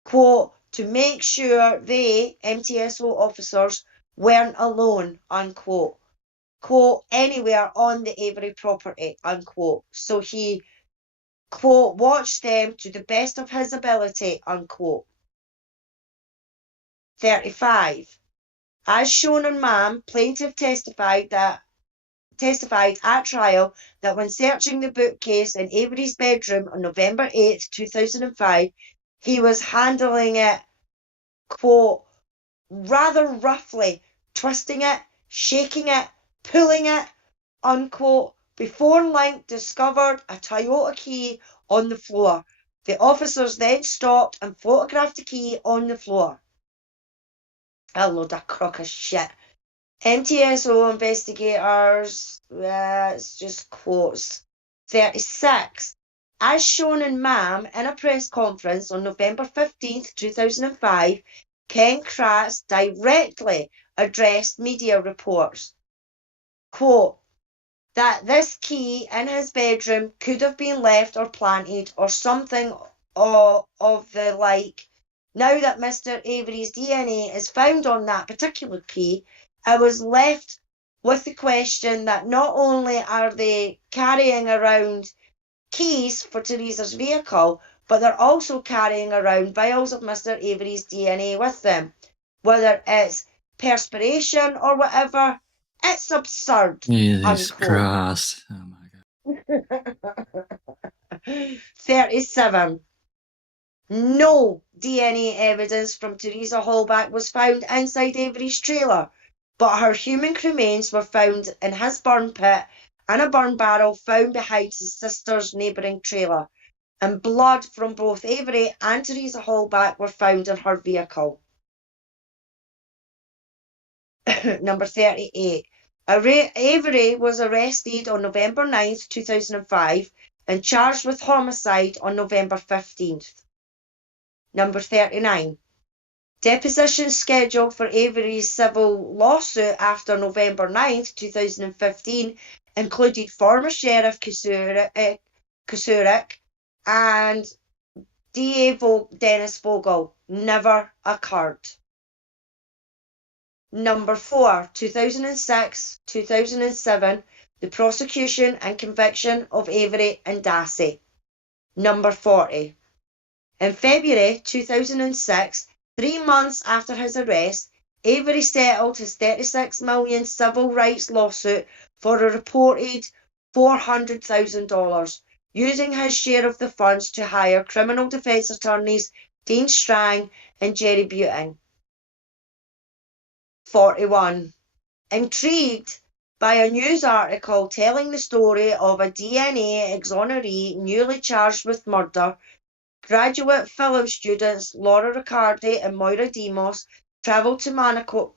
quote, to make sure they, MTSO officers, weren't alone, unquote, quote, anywhere on the Avery property, unquote. So he, quote, watched them to the best of his ability, unquote. 35. As shown in MAM, Plaintiff testified at trial that when searching the bookcase in Avery's bedroom on November 8, 2005, he was handling it, quote, rather roughly, twisting it, shaking it, pulling it, unquote, before Link discovered a Toyota key on the floor. The officers then stopped and photographed the key on the floor. A load of crock of shit. MTSO investigators, it's just quotes. 36. As shown in MAM in a press conference on November 15th, 2005, Ken Kratz directly addressed media reports, quote, that this key in his bedroom could have been left or planted or something of the like. Now that Mr. Avery's DNA is found on that particular key, I was left with the question that not only are they carrying around keys for Teresa's vehicle, but they're also carrying around vials of Mr. Avery's DNA with them. Whether it's perspiration or whatever, it's absurd. Jesus Unquote. Christ. Oh my God. 37. No DNA evidence from Teresa Hallback was found inside Avery's trailer, but her human remains were found in his burn pit and a burn barrel found behind his sister's neighbouring trailer, and blood from both Avery and Teresa Hallback were found in her vehicle. Number 38. Avery was arrested on November 9th, 2005 and charged with homicide on November 15th. Number 39. Depositions scheduled for Avery's civil lawsuit after November 9th, 2015 included former Sheriff Kusurik and DA Dennis Vogel. Never occurred. Number 4. 2006-2007, the prosecution and conviction of Avery and Dassey. Number 40. In February 2006, 3 months after his arrest, Avery settled his $36 million civil rights lawsuit for a reported $400,000, using his share of the funds to hire criminal defence attorneys Dean Strang and Jerry Buting. 41. Intrigued by a news article telling the story of a DNA exoneree newly charged with murder, graduate film students Laura Riccardi and Moira Demos travelled to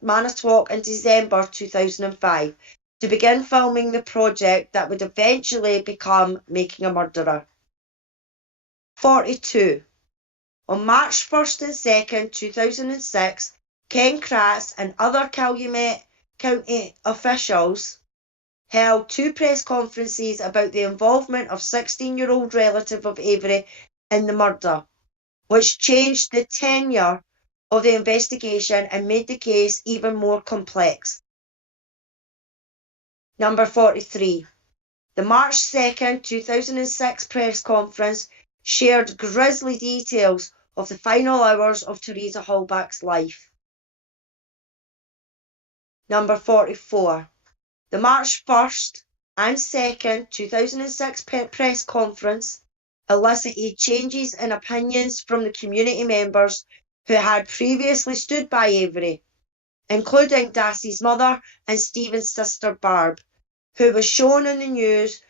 Manitowoc in December 2005 to begin filming the project that would eventually become Making a Murderer. 42. On March 1st and 2nd, 2006, Ken Kratz and other Calumet County officials held 2 press conferences about the involvement of 16-year-old relative of Avery in the murder, which changed the tenure of the investigation and made the case even more complex. Number 43. The March 2nd, 2006 press conference shared grisly details of the final hours of Teresa Halbach's life. Number 44. The March 1st and 2nd, 2006 press conference elicited changes in opinions from the community members who had previously stood by Avery, including Dassey's mother and Stephen's sister Barb, who was shown in the news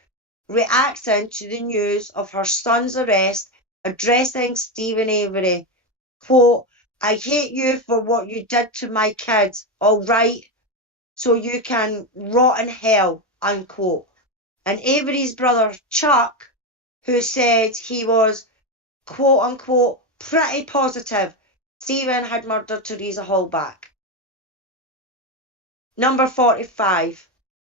reacting to the news of her son's arrest, addressing Stephen Avery. Quote, "I hate you for what you did to my kids, all right? So you can rot in hell," unquote. And Avery's brother Chuck, who said he was, quote unquote, pretty positive Stephen had murdered Teresa Halbach. Number 45.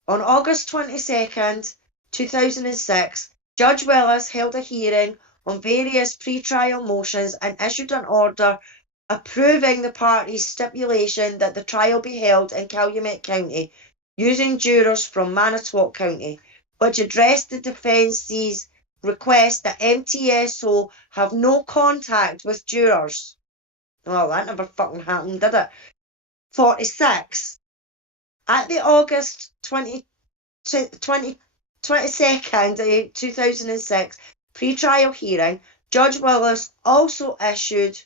On August 22nd, 2006, Judge Willis held a hearing on various pre-trial motions and issued an order approving the parties' stipulation that the trial be held in Calumet County, using jurors from Manitowoc County, which addressed the defence's request that MTSO have no contact with jurors. Well, that never fucking happened, did it? 46. At the August 22nd, 2006 pre-trial hearing, Judge Willis also issued,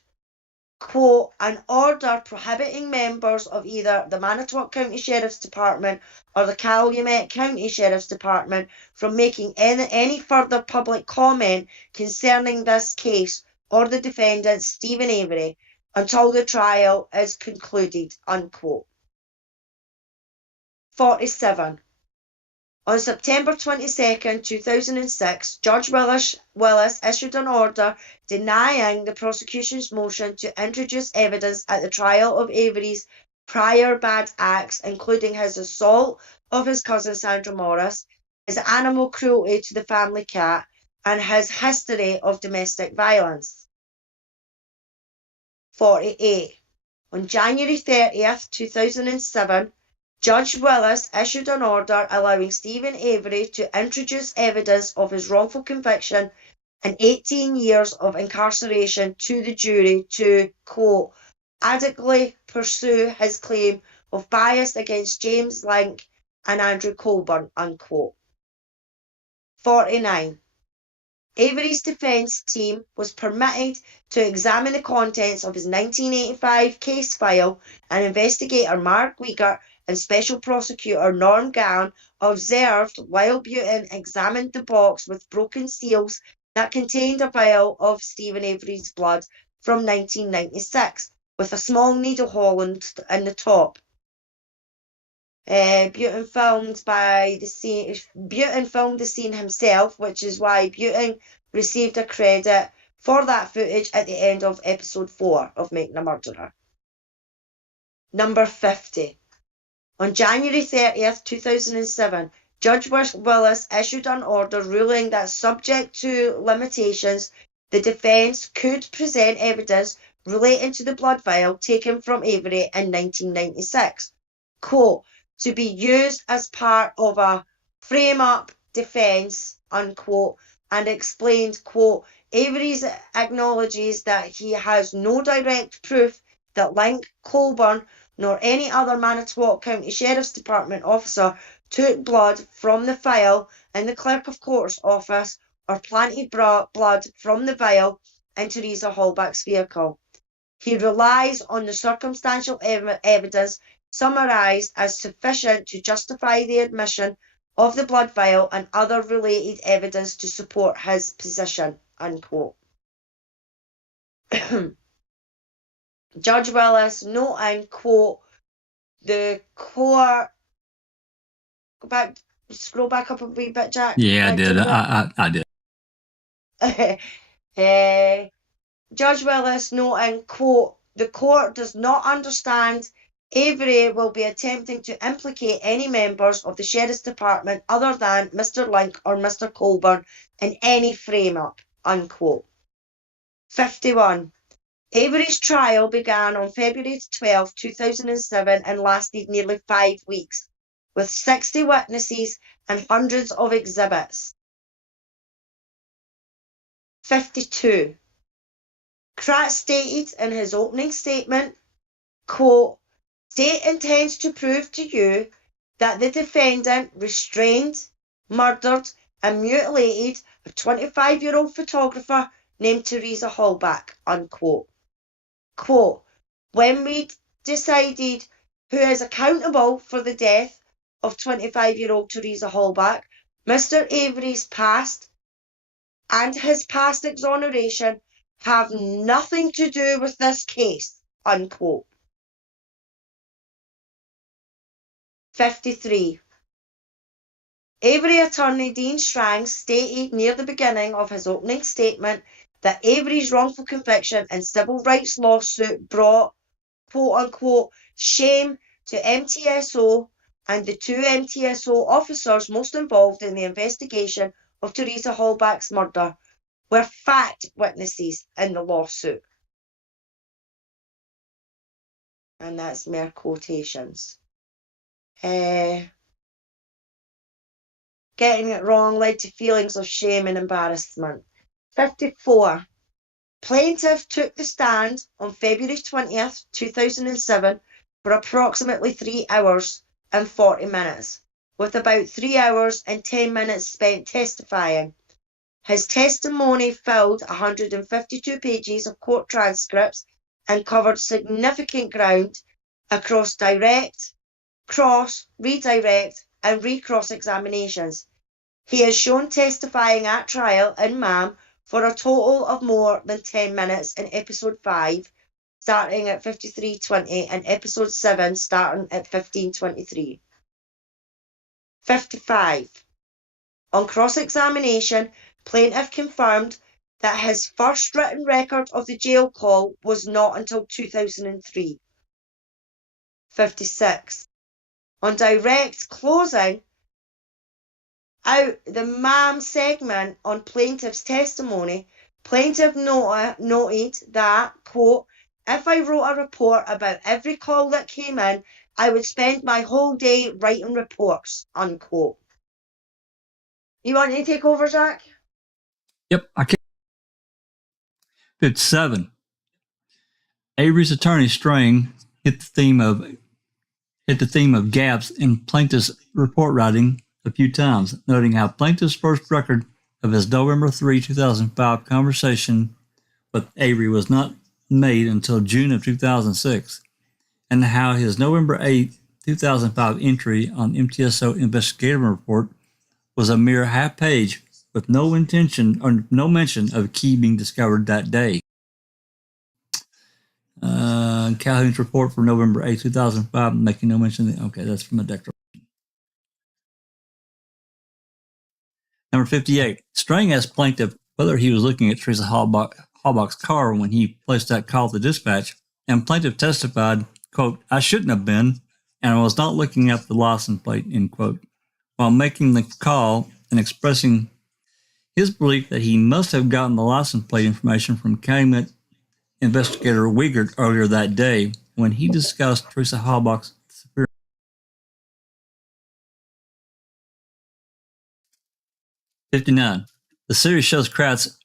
quote, "an order prohibiting members of either the Manitowoc County Sheriff's Department or the Calumet County Sheriff's Department from making any further public comment concerning this case or the defendant, Stephen Avery, until the trial is concluded," unquote. 47. On September 22nd, 2006, Judge Willis issued an order denying the prosecution's motion to introduce evidence at the trial of Avery's prior bad acts, including his assault of his cousin Sandra Morris, his animal cruelty to the family cat, and his history of domestic violence. 48. On January 30th, 2007, Judge Willis issued an order allowing Stephen Avery to introduce evidence of his wrongful conviction and 18 years of incarceration to the jury to, quote, "adequately pursue his claim of bias against James Link and Andrew Colborn," unquote. 49. Avery's defence team was permitted to examine the contents of his 1985 case file, and investigator Mark Wiegert and Special Prosecutor Norm Gann observed while Butin examined the box with broken seals that contained a vial of Stephen Avery's blood from 1996, with a small needle hole in the top. Butin filmed the scene himself, which is why Butin received a credit for that footage at the end of episode 4 of Making a Murderer. Number 50. On January 30th, 2007, Judge Willis issued an order ruling that, subject to limitations, the defence could present evidence relating to the blood vial taken from Avery in 1996, quote, "to be used as part of a frame-up defence," unquote, and explained, quote, "Avery acknowledges that he has no direct proof that Link, Colborn, nor any other Manitowoc County Sheriff's Department officer took blood from the file in the Clerk of Court's office or planted blood from the vial in Teresa Halbach's vehicle. He relies on the circumstantial evidence summarised as sufficient to justify the admission of the blood vial and other related evidence to support his position," unquote. Judge Willis noting, quote, "the court," scroll back up a wee bit, Jack. Yeah, I did. I did. Judge Willis noting, quote, "the court does not understand Avery will be attempting to implicate any members of the Sheriff's Department other than Mr. Link or Mr. Colborn in any frame-up," unquote. 51. Avery's trial began on February 12, 2007 and lasted nearly 5 weeks, with 60 witnesses and hundreds of exhibits. 52. Kratz stated in his opening statement, quote, "State intends to prove to you that the defendant restrained, murdered, and mutilated a 25-year-old photographer named Teresa Halbach," unquote. Quote, "When we decided who is accountable for the death of 25-year-old Teresa Halbach, Mr. Avery's past and his past exoneration have nothing to do with this case," unquote. 53. Avery attorney Dean Strang stated near the beginning of his opening statement that Avery's wrongful conviction and civil rights lawsuit brought, quote-unquote, "shame to MTSO and the 2 MTSO officers most involved in the investigation of Teresa Halbach's murder were fact witnesses in the lawsuit." And that's mere quotations. Getting it wrong led to feelings of shame and embarrassment. 54. Plaintiff took the stand on February 20th, 2007 for approximately 3 hours and 40 minutes, with about 3 hours and 10 minutes spent testifying. His testimony filled 152 pages of court transcripts and covered significant ground across direct, cross, redirect, and recross examinations. He is shown testifying at trial in MAM for a total of more than 10 minutes in episode 5, starting at 53:20, and episode 7, starting at 15:23. 55. On cross-examination, plaintiff confirmed that his first written record of the jail call was not until 2003. 56. On direct closing out the MAM segment on plaintiff's testimony, plaintiff noted that, quote, "If I wrote a report about every call that came in, I would spend my whole day writing reports," unquote. You want to take over, Zach? Yep, I can. 57. Avery's attorney Strang hit the theme of gaps in plaintiff's report writing a few times, noting how plaintiff's first record of his November 3, 2005 conversation with Avery was not made until June of 2006, and how his November 8, 2005 entry on MTSO investigative report was a mere half page with no mention of a key being discovered that day. Calhoun's report for November 8, 2005, making no mention of okay, that's from a declaration. Number 58. Strang asked plaintiff whether he was looking at Teresa Halbach's car when he placed that call to dispatch, and plaintiff testified, quote, "I shouldn't have been, and I was not looking at the license plate," end quote, while making the call and expressing his belief that he must have gotten the license plate information from Calumet investigator Wiegert earlier that day when he discussed Teresa Halbach's disappearance. 59. The series shows Kratz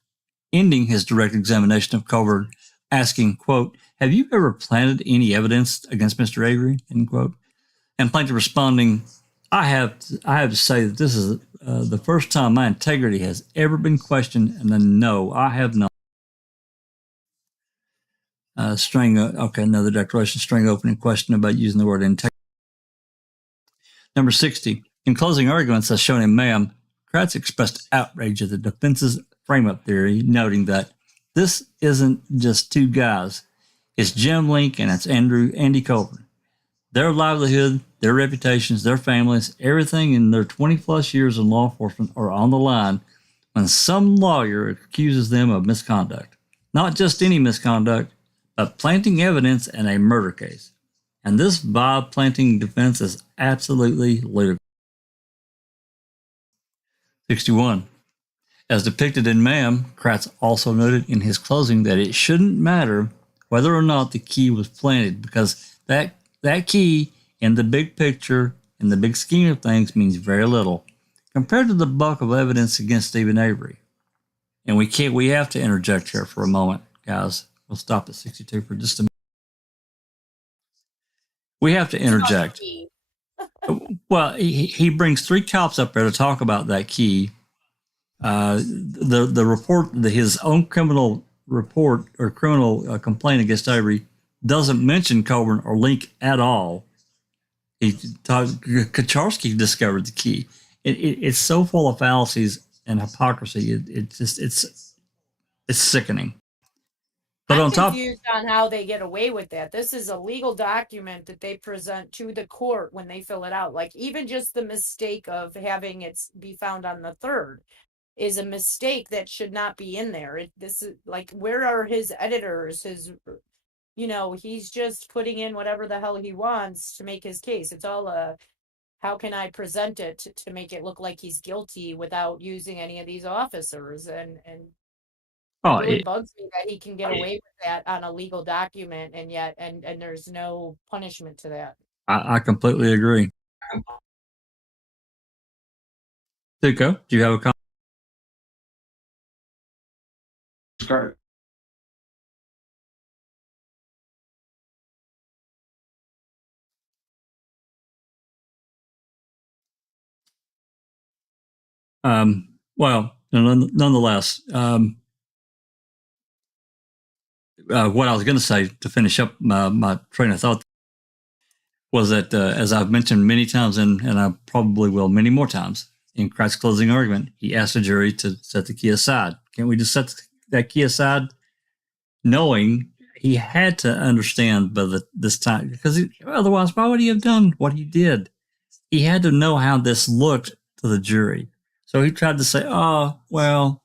ending his direct examination of Colborn, asking, quote, "Have you ever planted any evidence against Mr. Avery?" end quote. And plaintiff responding, I have to say that this is the first time my integrity has ever been questioned, and then no, I have not." Another declaration, Strang opening question about using the word integrity. Number 60. In closing arguments as shown in MAM, Kratz expressed outrage at the defense's frame-up theory, noting that this isn't just two guys. It's Jim Link and it's Andy Colborn. Their livelihood, their reputations, their families, everything in their 20-plus years in law enforcement are on the line when some lawyer accuses them of misconduct. Not just any misconduct, but planting evidence in a murder case. And this vibe planting defense is absolutely ludicrous. 61. As depicted in MAM, Kratz also noted in his closing that it shouldn't matter whether or not the key was planted, because that key in the big picture, in the big scheme of things, means very little compared to the bulk of evidence against Stephen Avery. And we have to interject here for a moment, guys. We'll stop at 62 for just a minute. We have to interject. Well, he brings 3 cops up there to talk about that key. The report, his own criminal report or criminal complaint against Avery doesn't mention Colborn or Link at all. Kaczarski discovered the key. It's so full of fallacies and hypocrisy. It's sickening. But I'm on top, confused on how they get away with that. This is a legal document that they present to the court when they fill it out. Like even just the mistake of having it be found on the 3rd is a mistake that should not be in there. This is like, where are his editors? He's just putting in whatever the hell he wants to make his case. It's all how can I present it to make it look like he's guilty without using any of these officers? And it really bugs me that he can get away with that on a legal document, and yet and there's no punishment to that. I completely agree. Tuco, do you have a comment? Scott, Well, nonetheless, what I was going to say to finish up my train of thought was that, as I've mentioned many times, and I probably will many more times, in Christ's closing argument, he asked the jury to set the key aside. Can't we just set that key aside, knowing he had to understand by this time, because otherwise, why would he have done what he did? He had to know how this looked to the jury. So he tried to say, oh, well,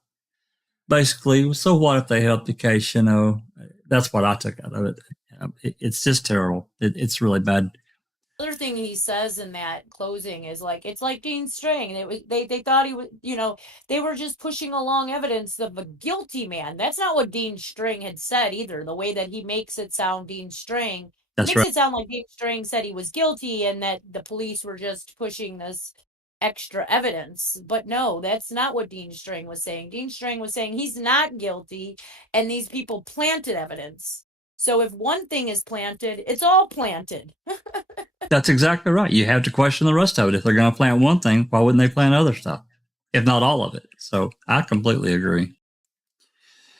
basically, so what if they helped the case? That's what I took out of it. It's just terrible. It's really bad. Other thing he says in that closing is like, it's like Dean Strang. They thought he was, they were just pushing along evidence of a guilty man. That's not what Dean Strang had said either. The way that he makes it sound, Dean Strang makes it sound like Dean Strang said he was guilty and that the police were just pushing this extra evidence. But no, that's not what Dean Strang was saying. Dean Strang was saying he's not guilty and these people planted evidence. So if one thing is planted, it's all planted. That's exactly right. You have to question the rest of it. If they're going to plant one thing, why wouldn't they plant other stuff, if not all of it? So I completely agree.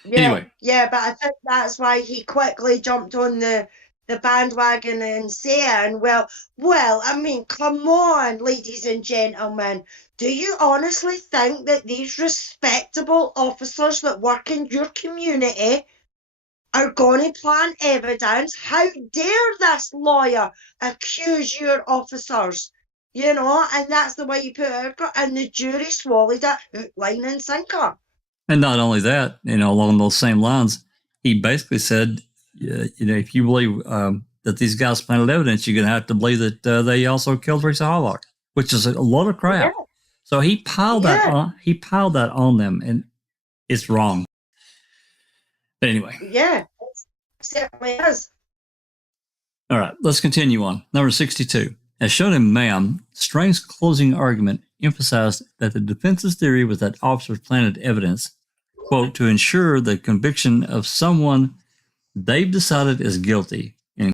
Anyway. Yeah, but I think that's why he quickly jumped on the bandwagon and saying, well, I mean, come on, ladies and gentlemen. Do you honestly think that these respectable officers that work in your community are going to plant evidence? How dare this lawyer accuse your officers? And that's the way you put it. And the jury swallowed it, hook, line, and sinker. And not only that, along those same lines, he basically said, if you believe that these guys planted evidence, you're going to have to believe that they also killed Teresa Halbach, which is a lot of crap. Yeah. So he piled that on. He piled that on them, and it's wrong. But anyway. Yeah, it certainly is. All right, let's continue on. Number 62. As shown in Ma'am, Strang's closing argument emphasized that the defense's theory was that officers planted evidence, quote, to ensure the conviction of someone they've decided is guilty. In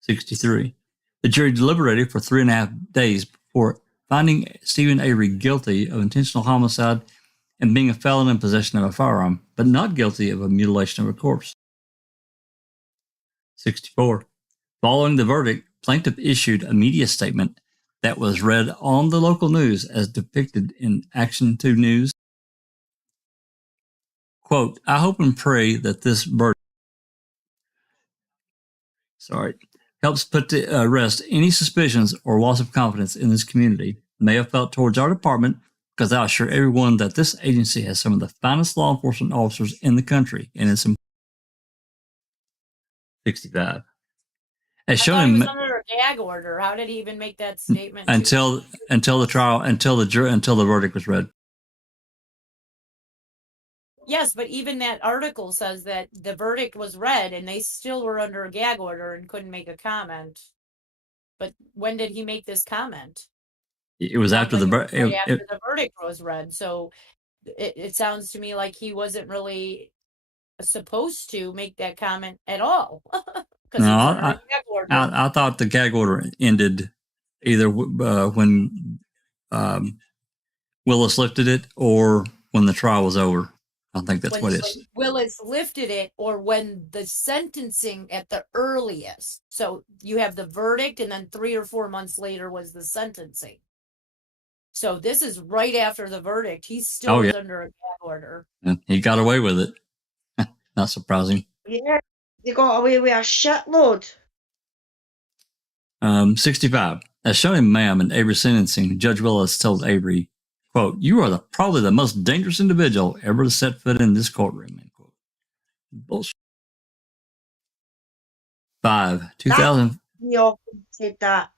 63. The jury deliberated for 3.5 days before finding Stephen Avery guilty of intentional homicide and being a felon in possession of a firearm, but not guilty of a mutilation of a corpse. 64. Following the verdict, plaintiff issued a media statement that was read on the local news as depicted in Action 2 News. Quote, I hope and pray that this verdict helps put to rest any suspicions or loss of confidence in this community may have felt towards our department, because I assure everyone that this agency has some of the finest law enforcement officers in the country, and it's 65. As shown in under a gag order, how did he even make that statement? Until the trial, until the verdict was read. Yes, but even that article says that the verdict was read and they still were under a gag order and couldn't make a comment. But when did he make this comment? It was after the Right after the verdict was read. So it sounds to me like he wasn't really supposed to make that comment at all. Because he was under a gag order. I thought the gag order ended either when Willis lifted it or when the trial was over. I think that's what it is. Willis lifted it, or when the sentencing at the earliest. So you have the verdict, and then 3 or 4 months later was the sentencing. So this is right after the verdict. He still was under a gag order. And he got away with it. Not surprising. Yeah, they got away with a shitload. 65. As shown in Ma'am and Avery's sentencing, Judge Willis told Avery, quote, "You are probably the most dangerous individual ever to set foot in this courtroom," end quote. Bullshit. 5. 2000. He often said that.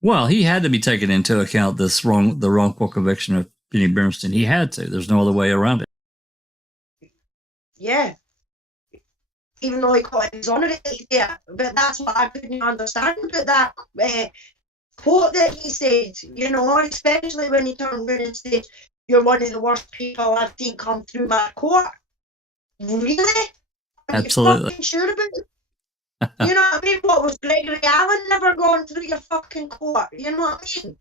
Well, he had to be taken into account the wrongful conviction of Penny Bernstein. He had to. There's no other way around it. Yeah. Even though he got exonerated, yeah. But that's what I couldn't understand about that quote that he said, especially when he turned around and said, "You're one of the worst people I've seen come through my court." Really? Are Absolutely. you fucking sure about it? You know what I mean? What was Gregory Allen never going through your fucking court? You know what I mean?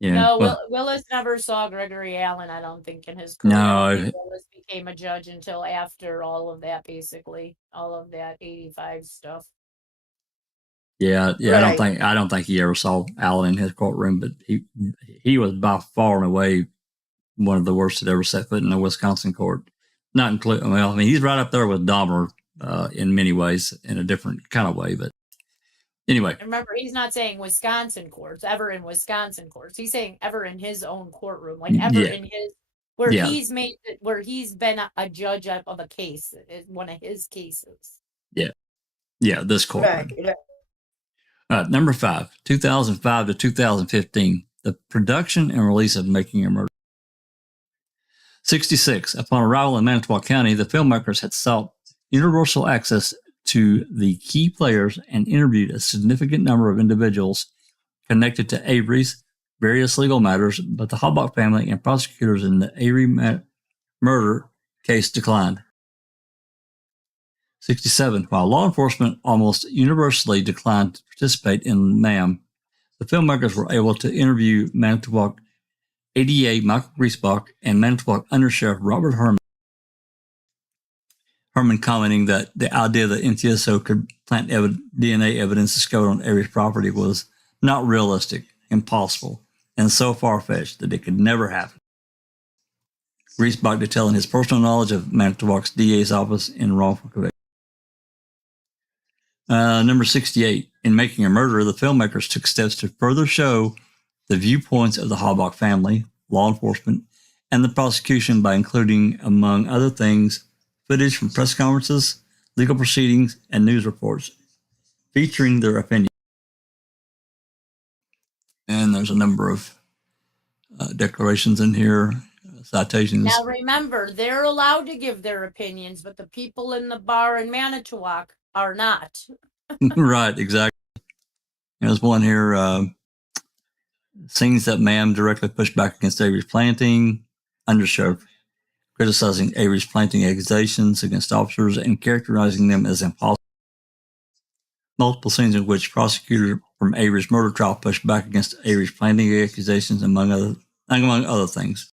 Yeah. No, Willis never saw Gregory Allen, I don't think, in his career. No. Willis became a judge until after all of that, basically. All of that 85 stuff. Yeah. Right. I don't think he ever saw Allen in his courtroom, but he was by far and away one of the worst that ever set foot in a Wisconsin court. Not including, well, I mean, he's right up there with Dahmer in many ways, in a different kind of way, but anyway. Remember, he's not saying Wisconsin courts, ever in Wisconsin courts. He's saying ever in his own courtroom, like ever in his, where he's been a judge of a case, one of his cases. Yeah. Yeah, this courtroom. Right. Number 5, 2005 to 2015, the production and release of Making a Murder. 66, upon arrival in Manitowoc County, the filmmakers had sought universal access to the key players and interviewed a significant number of individuals connected to Avery's various legal matters, but the Halbach family and prosecutors in the Avery murder case declined. 67. While law enforcement almost universally declined to participate in MAM, the filmmakers were able to interview Manitowoc ADA Michael Griesbach and Manitowoc Undersheriff Robert Herman. Herman commenting that the idea that NTSO could plant DNA evidence discovered on Avery's property was not realistic, impossible, and so far-fetched that it could never happen. Griesbach detailing his personal knowledge of Manitowoc's DA's office in wrongful conviction. Number 68. In Making a Murderer, the filmmakers took steps to further show the viewpoints of the Halbach family, law enforcement, and the prosecution by including, among other things, footage from press conferences, legal proceedings, and news reports featuring their opinion. And there's a number of declarations in here, citations. Now remember, they're allowed to give their opinions, but the people in the bar in Manitowoc are not. Right, exactly. There's one here, scenes that MAM directly pushed back against Avery's planting, Undersheriff criticizing Avery's planting accusations against officers and characterizing them as impossible. Multiple scenes in which prosecutors from Avery's murder trial pushed back against Avery's planting accusations, among other things.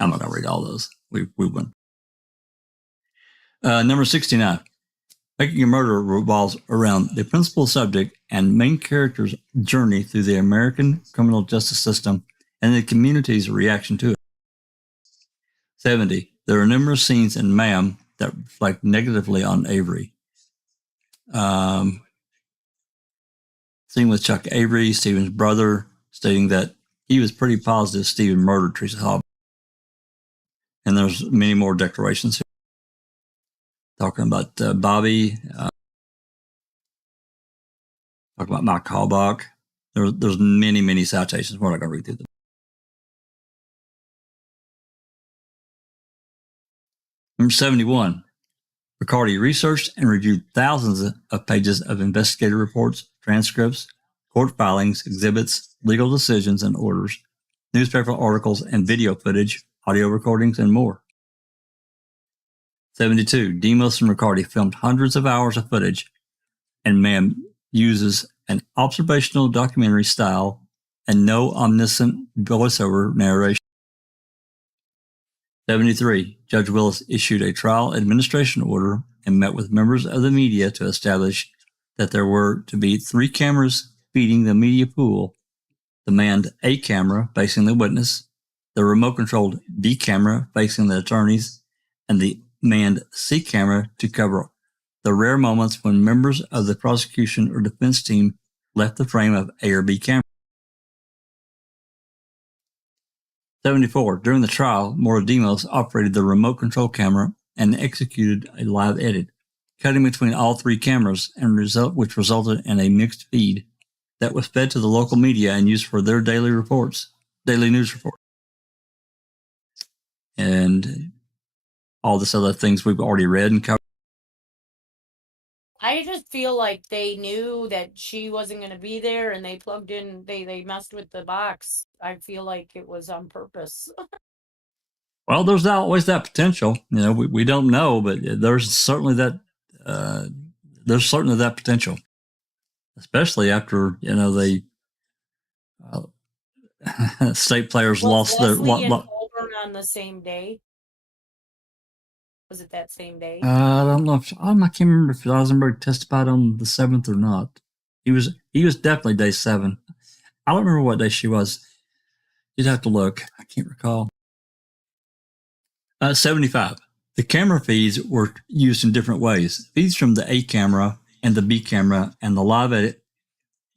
I'm not going to read all those. We wouldn't. Number 69. Making a Murderer revolves around the principal subject and main character's journey through the American criminal justice system and the community's reaction to it. 70. There are numerous scenes in MAM that reflect negatively on Avery. Scene with Chuck Avery, Stephen's brother, stating that he was pretty positive Stephen murdered Teresa Halbach. And there's many more declarations here. Talking about Bobby, talking about Mike Halbach. There's many, many citations. We're not going to read through them. Number 71. Riccardi researched and reviewed thousands of pages of investigative reports, transcripts, court filings, exhibits, legal decisions and orders, newspaper articles and video footage, audio recordings, and more. 72. Demos and Riccardi filmed hundreds of hours of footage, and Mann uses an observational documentary style and no omniscient voiceover narration. 73. Judge Willis issued a trial administration order and met with members of the media to establish that there were to be 3 cameras feeding the media pool: the manned A camera facing the witness, the remote-controlled B camera facing the attorneys, and the manned C camera to cover the rare moments when members of the prosecution or defense team left the frame of A or B camera. 74. During the trial, Maura Demos operated the remote control camera and executed a live edit, cutting between all 3 cameras, which resulted in a mixed feed that was fed to the local media and used for their daily news report. And all this other things we've already read and covered. I just feel like they knew that she wasn't going to be there, and they plugged in, they messed with the box. I feel like it was on purpose. Well, there's always that potential. You know, we don't know, but there's certainly that potential, especially after, you know, they state players lost their. Leslie and Colborn on the same day. Was it that same day? I don't know if I can't remember if Eisenberg testified on the 7th or not. He was definitely day 7. I don't remember what day she was. You'd have to look. I can't recall. 75. The camera feeds were used in different ways. Feeds from the A camera and the B camera and the live edit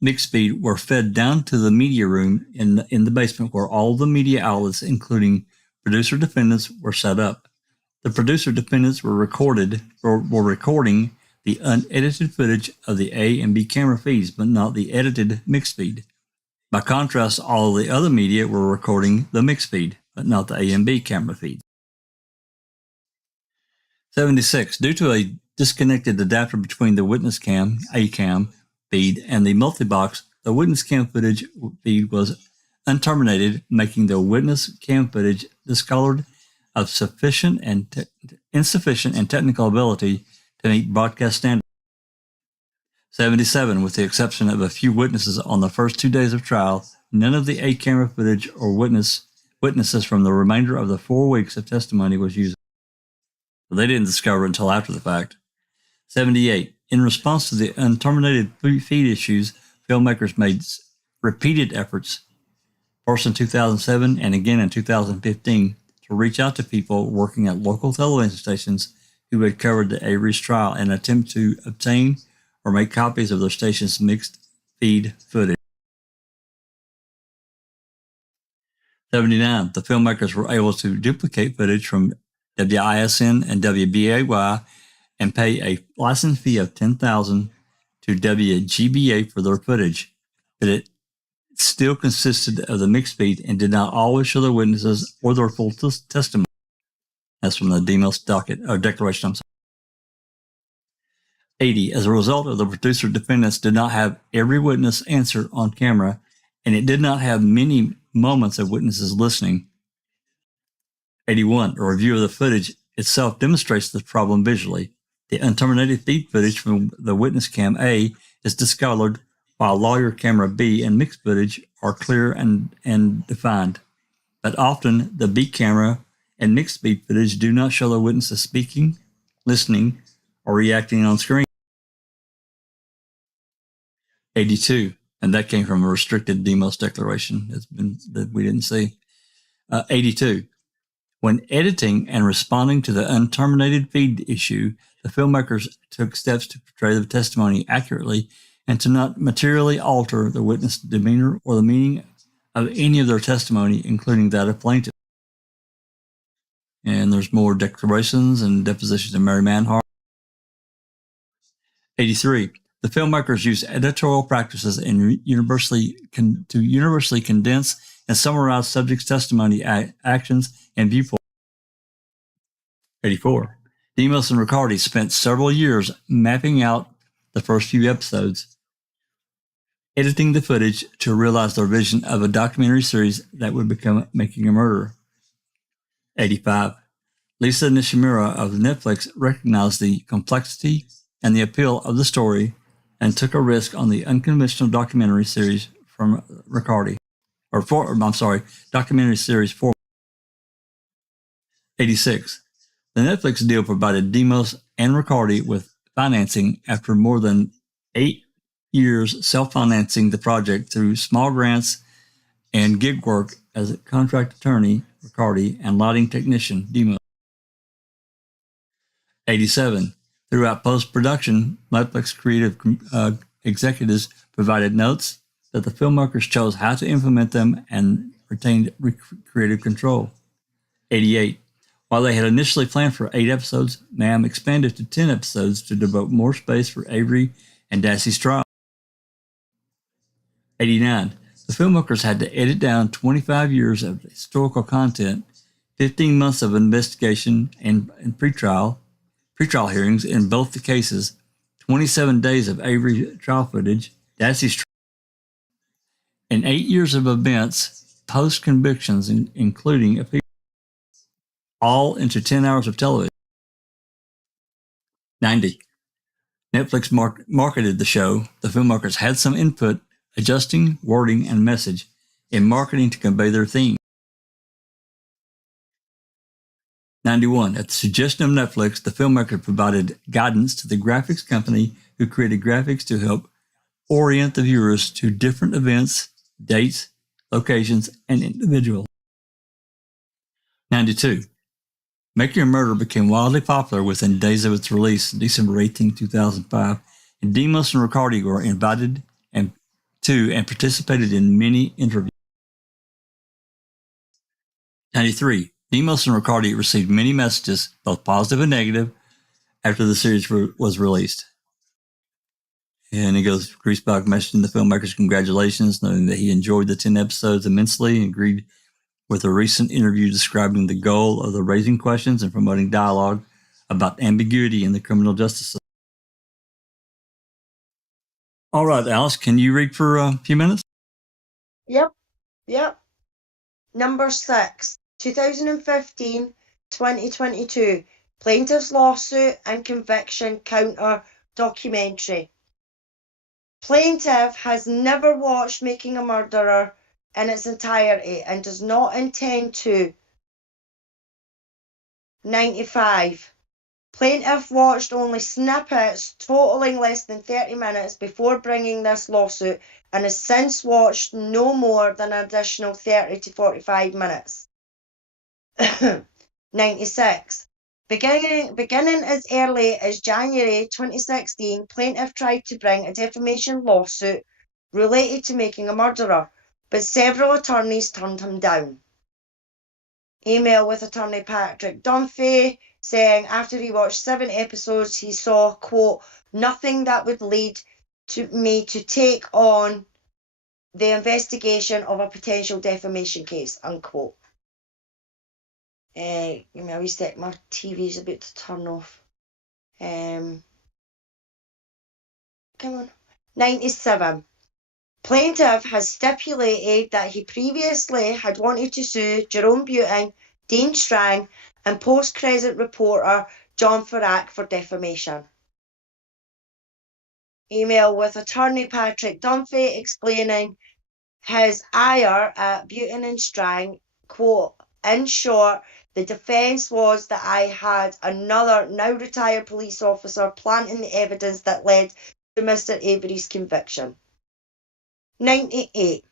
mixed feed were fed down to the media room in the basement, where all the media outlets, including producer defendants, were set up. The producer defendants were recording the unedited footage of the A and B camera feeds, but not the edited mixed feed. By contrast, all of the other media were recording the mixed feed, but not the A and B camera feeds. 76. Due to a disconnected adapter between the witness cam, A cam feed, and the multi-box, the witness cam footage feed was unterminated, making the witness cam footage discolored, of insufficient and technical ability to meet broadcast standards. 77. With the exception of a few witnesses on the first 2 days of trial, none of the A camera footage or witnesses from the remainder of the 4 weeks of testimony was used. They didn't discover it until after the fact. 78. In response to the unterminated feed issues, filmmakers made repeated efforts, first in 2007 and again in 2015, to reach out to people working at local television stations who had covered the Avery's trial in an attempt to obtain or make copies of their station's mixed feed footage. 79. The filmmakers were able to duplicate footage from WISN and WBAY and pay a license fee of $10,000 to WGBA for their footage, but it still consisted of the mixed feed and did not always show the witnesses or their full testimony. That's from the Demos declaration. 80. As a result of the producer defendants did not have every witness answer on camera, and it did not have many moments of witnesses listening. 81. A review of the footage itself demonstrates this problem visually. The unterminated feed footage from the witness cam A is discolored, while lawyer camera B and mixed footage are clear and defined. But often the B camera and mixed feed footage do not show the witnesses speaking, listening, or reacting on screen. 82. And that came from a restricted Demos declaration that we didn't see. 82. When editing and responding to the unterminated feed issue, the filmmakers took steps to portray the testimony accurately and to not materially alter the witness demeanor or the meaning of any of their testimony, including that of plaintiff. And there's more declarations and depositions of Mary Manhart. 83. The filmmakers used editorial practices and universally condense and summarize subjects' testimony, actions, and viewpoints. 84. Demos and Riccardi spent several years mapping out the first few episodes, editing the footage to realize their vision of a documentary series that would become Making a Murderer. 85. Lisa Nishimura of Netflix recognized the complexity and the appeal of the story and took a risk on the unconventional documentary series from Riccardi. Documentary series 4. 86. The Netflix deal provided Demos and Riccardi with financing after more than 8 years self-financing the project through small grants and gig work as a contract attorney, Riccardi, and lighting technician, Demos. 87. Throughout post-production, Netflix creative executives provided notes that the filmmakers chose how to implement them and retained creative control. 88. While they had initially planned for 8 episodes, MAM expanded to 10 episodes to devote more space for Avery and Dassey's trial. 89. The filmmakers had to edit down 25 years of historical content, 15 months of investigation and pretrial hearings in both the cases, 27 days of Avery trial footage, Dassey's trial, and 8 years of events post-convictions, including appeals, all into 10 hours of television. 90. Netflix marketed the show. The filmmakers had some input, adjusting wording and message in marketing to convey their theme. 91. At the suggestion of Netflix, the filmmaker provided guidance to the graphics company who created graphics to help orient the viewers to different events, dates, locations, and individuals. 92. Making a Murder became wildly popular within days of its release, December 18, 2005, and Demos and Riccardi were invited and participated in many interviews. 93. Demos and Riccardi received many messages, both positive and negative, after the series was released. And he goes, Griesbach messaging the filmmakers congratulations, knowing that he enjoyed the 10 episodes immensely and agreed with a recent interview describing the goal of the raising questions and promoting dialogue about ambiguity in the criminal justice system. All right, Alice, can you read for a few minutes? Yep. Number 6, 2015-2022, Plaintiff's Lawsuit and Conviction Counter Documentary. Plaintiff has never watched Making a Murderer in its entirety and does not intend to. 95. Plaintiff watched only snippets totaling less than 30 minutes before bringing this lawsuit and has since watched no more than an additional 30 to 45 minutes. 96. Beginning as early as January 2016, plaintiff tried to bring a defamation lawsuit related to Making a Murderer, but several attorneys turned him down. Email with attorney Patrick Dunphy saying after he watched 7 episodes, he saw, quote, nothing that would lead to me to take on the investigation of a potential defamation case, unquote. Give me a wee sec, my TV's about to turn off. Come on. 97. Plaintiff has stipulated that he previously had wanted to sue Jerome Buting, Dean Strang, and post-credit reporter John Farrack for defamation. Email with attorney Patrick Dunphy explaining his ire at Buting and Strang, quote, in short, the defence was that I had another now retired police officer planting the evidence that led to Mr. Avery's conviction. 98.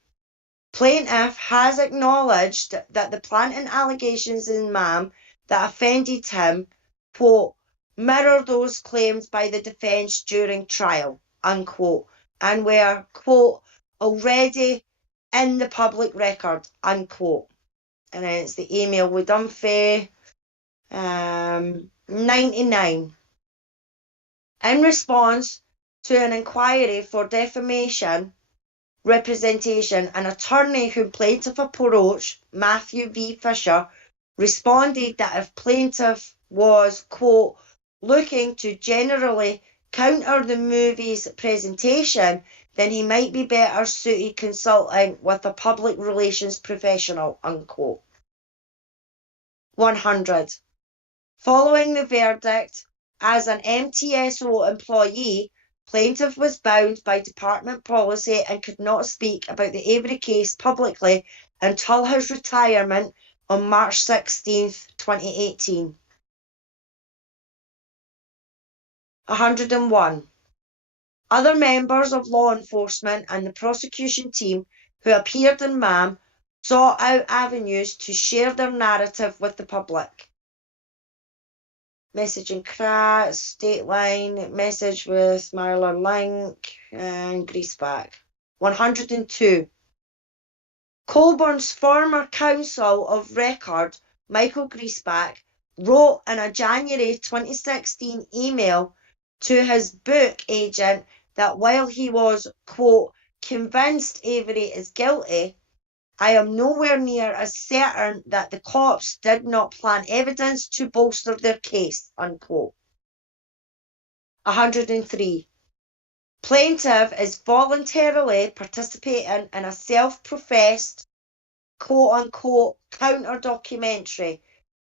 Plaintiff has acknowledged that the planting allegations in MAM that offended him, quote, mirror those claimed by the defence during trial, unquote, and were, quote, already in the public record, unquote. And then it's the email with Dunphy. 99. In response to an inquiry for defamation representation, an attorney whom plaintiff approached, Matthew V. Fisher, responded that if plaintiff was, quote, looking to generally counter the movie's presentation, then he might be better suited consulting with a public relations professional, unquote. 100. Following the verdict, as an MTSO employee, plaintiff was bound by department policy and could not speak about the Avery case publicly until his retirement on March 16, 2018. 101. Other members of law enforcement and the prosecution team who appeared in MAM sought out avenues to share their narrative with the public. Message in Kratz, Dateline, message with Marla Link, and Greaseback. 102. Colborn's former counsel of record, Michael Greaseback, wrote in a January 2016 email to his book agent that while he was, quote, convinced Avery is guilty, I am nowhere near as certain that the cops did not plant evidence to bolster their case, unquote. 103. Plaintiff is voluntarily participating in a self-professed, quote-unquote, counter-documentary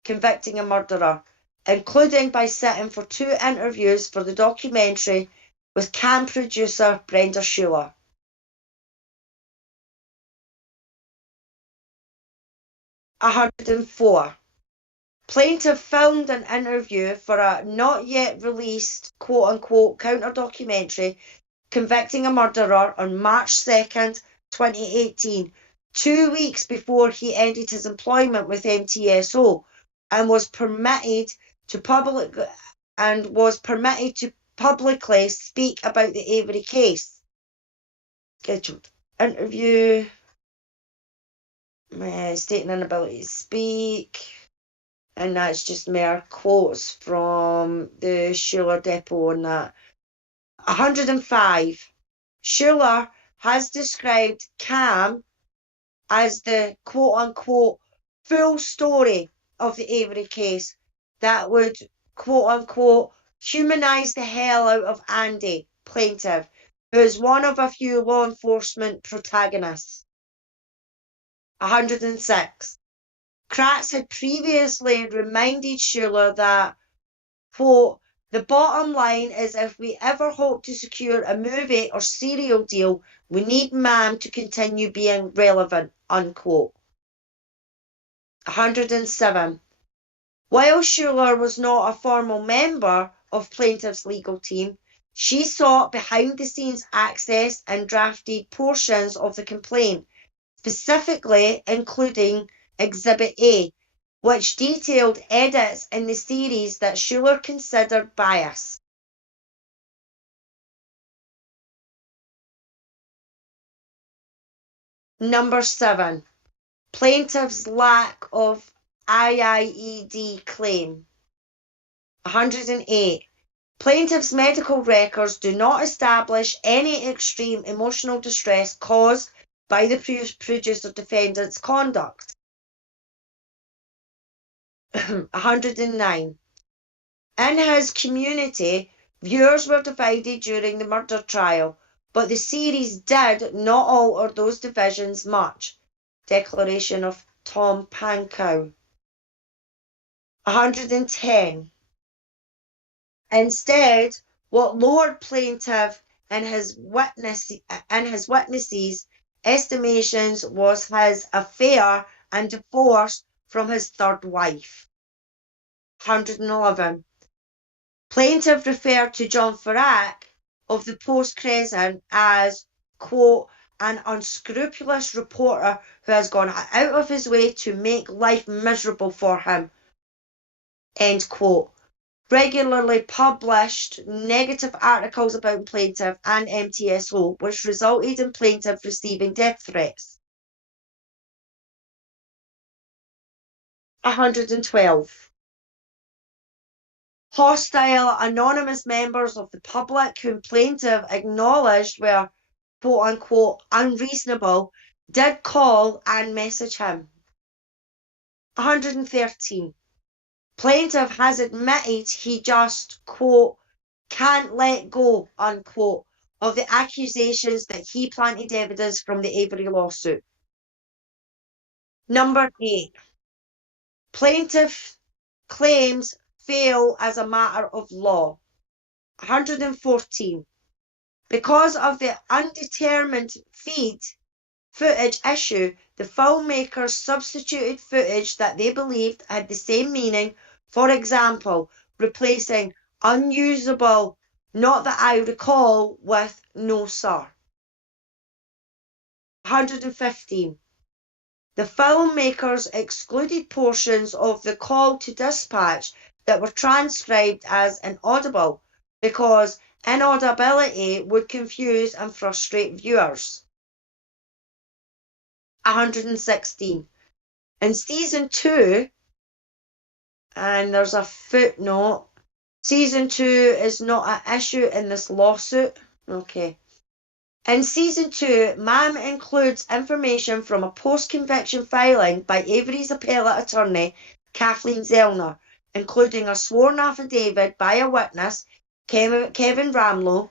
convicting a murderer, including by sitting for 2 interviews for the documentary with cam producer Brenda Schuler. 104. Plaintiff filmed an interview for a not yet released quote-unquote counter-documentary convicting a murderer on March 2nd, 2018, 2 weeks before he ended his employment with MTSO and was permitted to publicly speak about the Avery case. Scheduled interview, stating inability to speak, and that's just mere quotes from the Schuler depot on that. 105. Schuler has described Cam as the quote-unquote full story of the Avery case that would quote-unquote humanise the hell out of Andy, plaintiff, who is one of a few law enforcement protagonists. 106. Kratz had previously reminded Schuler that, quote, the bottom line is if we ever hope to secure a movie or serial deal, we need MAM to continue being relevant, unquote. 107. While Schuler was not a formal member of plaintiff's legal team, she sought behind-the-scenes access and drafted portions of the complaint, specifically including Exhibit A, which detailed edits in the series that Schuler considered biased. Number 7. Plaintiff's lack of IIED claim. 108. Plaintiff's medical records do not establish any extreme emotional distress caused by the producer defendant's conduct. 109. In his community, viewers were divided during the murder trial, but the series did not alter those divisions much. Declaration of Tom Pankow. 110. Instead, what lowered plaintiff and his witnesses' estimations was his affair and divorce from his third wife. 111. Plaintiff referred to John Farrack of the Post-Crescent as, quote, an unscrupulous reporter who has gone out of his way to make life miserable for him, end quote. Regularly published negative articles about plaintiff and MTSO, which resulted in plaintiff receiving death threats. 112. Hostile anonymous members of the public whom plaintiff acknowledged were quote-unquote unreasonable did call and message him. 113. Plaintiff has admitted he just, quote, can't let go, unquote, of the accusations that he planted evidence from the Avery lawsuit. Number 8. Plaintiff claims fail as a matter of law. 114. Because of the undetermined footage issue, the filmmakers substituted footage that they believed had the same meaning, for example, replacing unusable, not that I recall, with no sir. 115. The filmmakers excluded portions of the call to dispatch that were transcribed as inaudible because inaudibility would confuse and frustrate viewers. 116. In season 2, and there's a footnote, season 2 is not an issue in this lawsuit. Okay. In season 2, MAM includes information from a post-conviction filing by Avery's appellate attorney, Kathleen Zellner, including a sworn affidavit by a witness, Kevin Ramlow,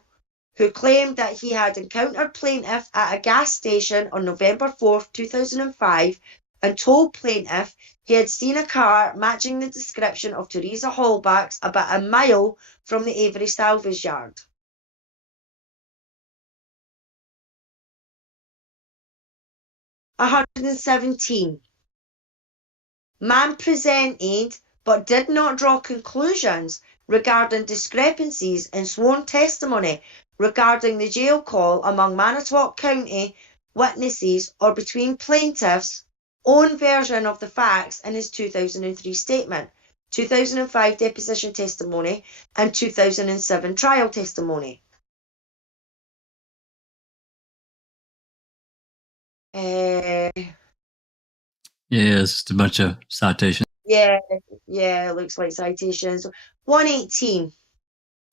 who claimed that he had encountered plaintiff at a gas station on November 4, 2005, and told plaintiff he had seen a car matching the description of Teresa Hallback's about a mile from the Avery salvage yard. (117) MAM presented but did not draw conclusions regarding discrepancies in sworn testimony regarding the jail call among Manitowoc County witnesses or between plaintiff's own version of the facts in his 2003 statement, 2005 deposition testimony, and 2007 trial testimony. Yeah, it's just a bunch of citations. Yeah, it looks like citations. 118.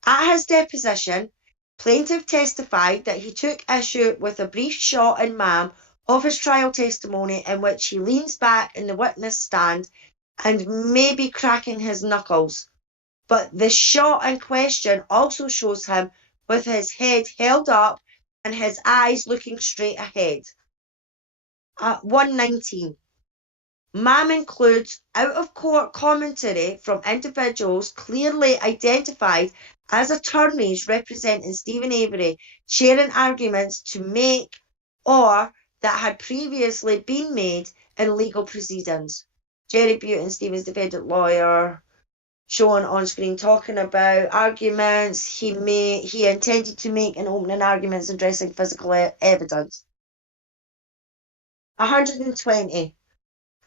At his deposition, plaintiff testified that he took issue with a brief shot in MAM of his trial testimony in which he leans back in the witness stand and may be cracking his knuckles. But the shot in question also shows him with his head held up and his eyes looking straight ahead. 119. MAM includes out-of-court commentary from individuals clearly identified as attorneys representing Stephen Avery, sharing arguments to make or that had previously been made in legal proceedings. Jerry Butin, Stephen's defendant lawyer, shown on screen talking about arguments he intended to make in opening arguments addressing physical evidence. 120.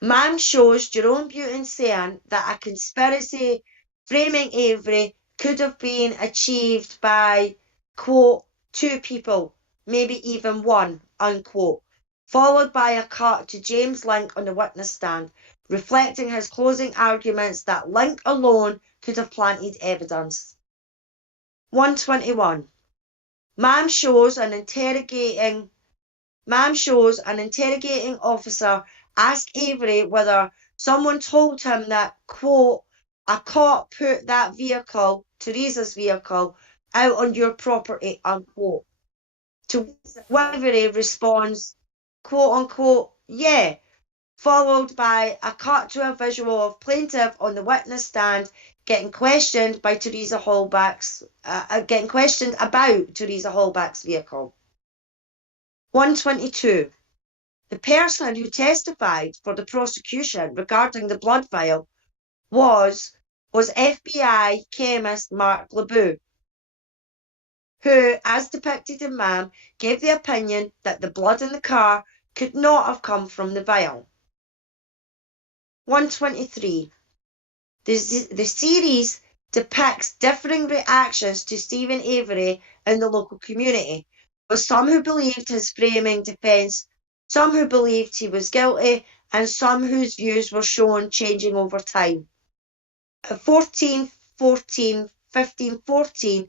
MAM shows Jerome Butin saying that a conspiracy framing Avery could have been achieved by, quote, 2 people, maybe even 1, unquote, followed by a cut to James Link on the witness stand, reflecting his closing arguments that Link alone could have planted evidence. 121. MAM shows an interrogating officer ask Avery whether someone told him that, quote, a cop put that vehicle, Teresa's vehicle, out on your property, unquote. To which Avery responds, quote unquote, yeah, followed by a cut to a visual of plaintiff on the witness stand getting questioned about Teresa Hallback's vehicle. 122. The person who testified for the prosecution regarding the blood vial was FBI chemist Mark LeBeau, who, as depicted in MAM, gave the opinion that the blood in the car could not have come from the vial. 123. The series depicts differing reactions to Stephen Avery in the local community, with some who believed his framing defence, some who believed he was guilty, and some whose views were shown changing over time. At 15-14,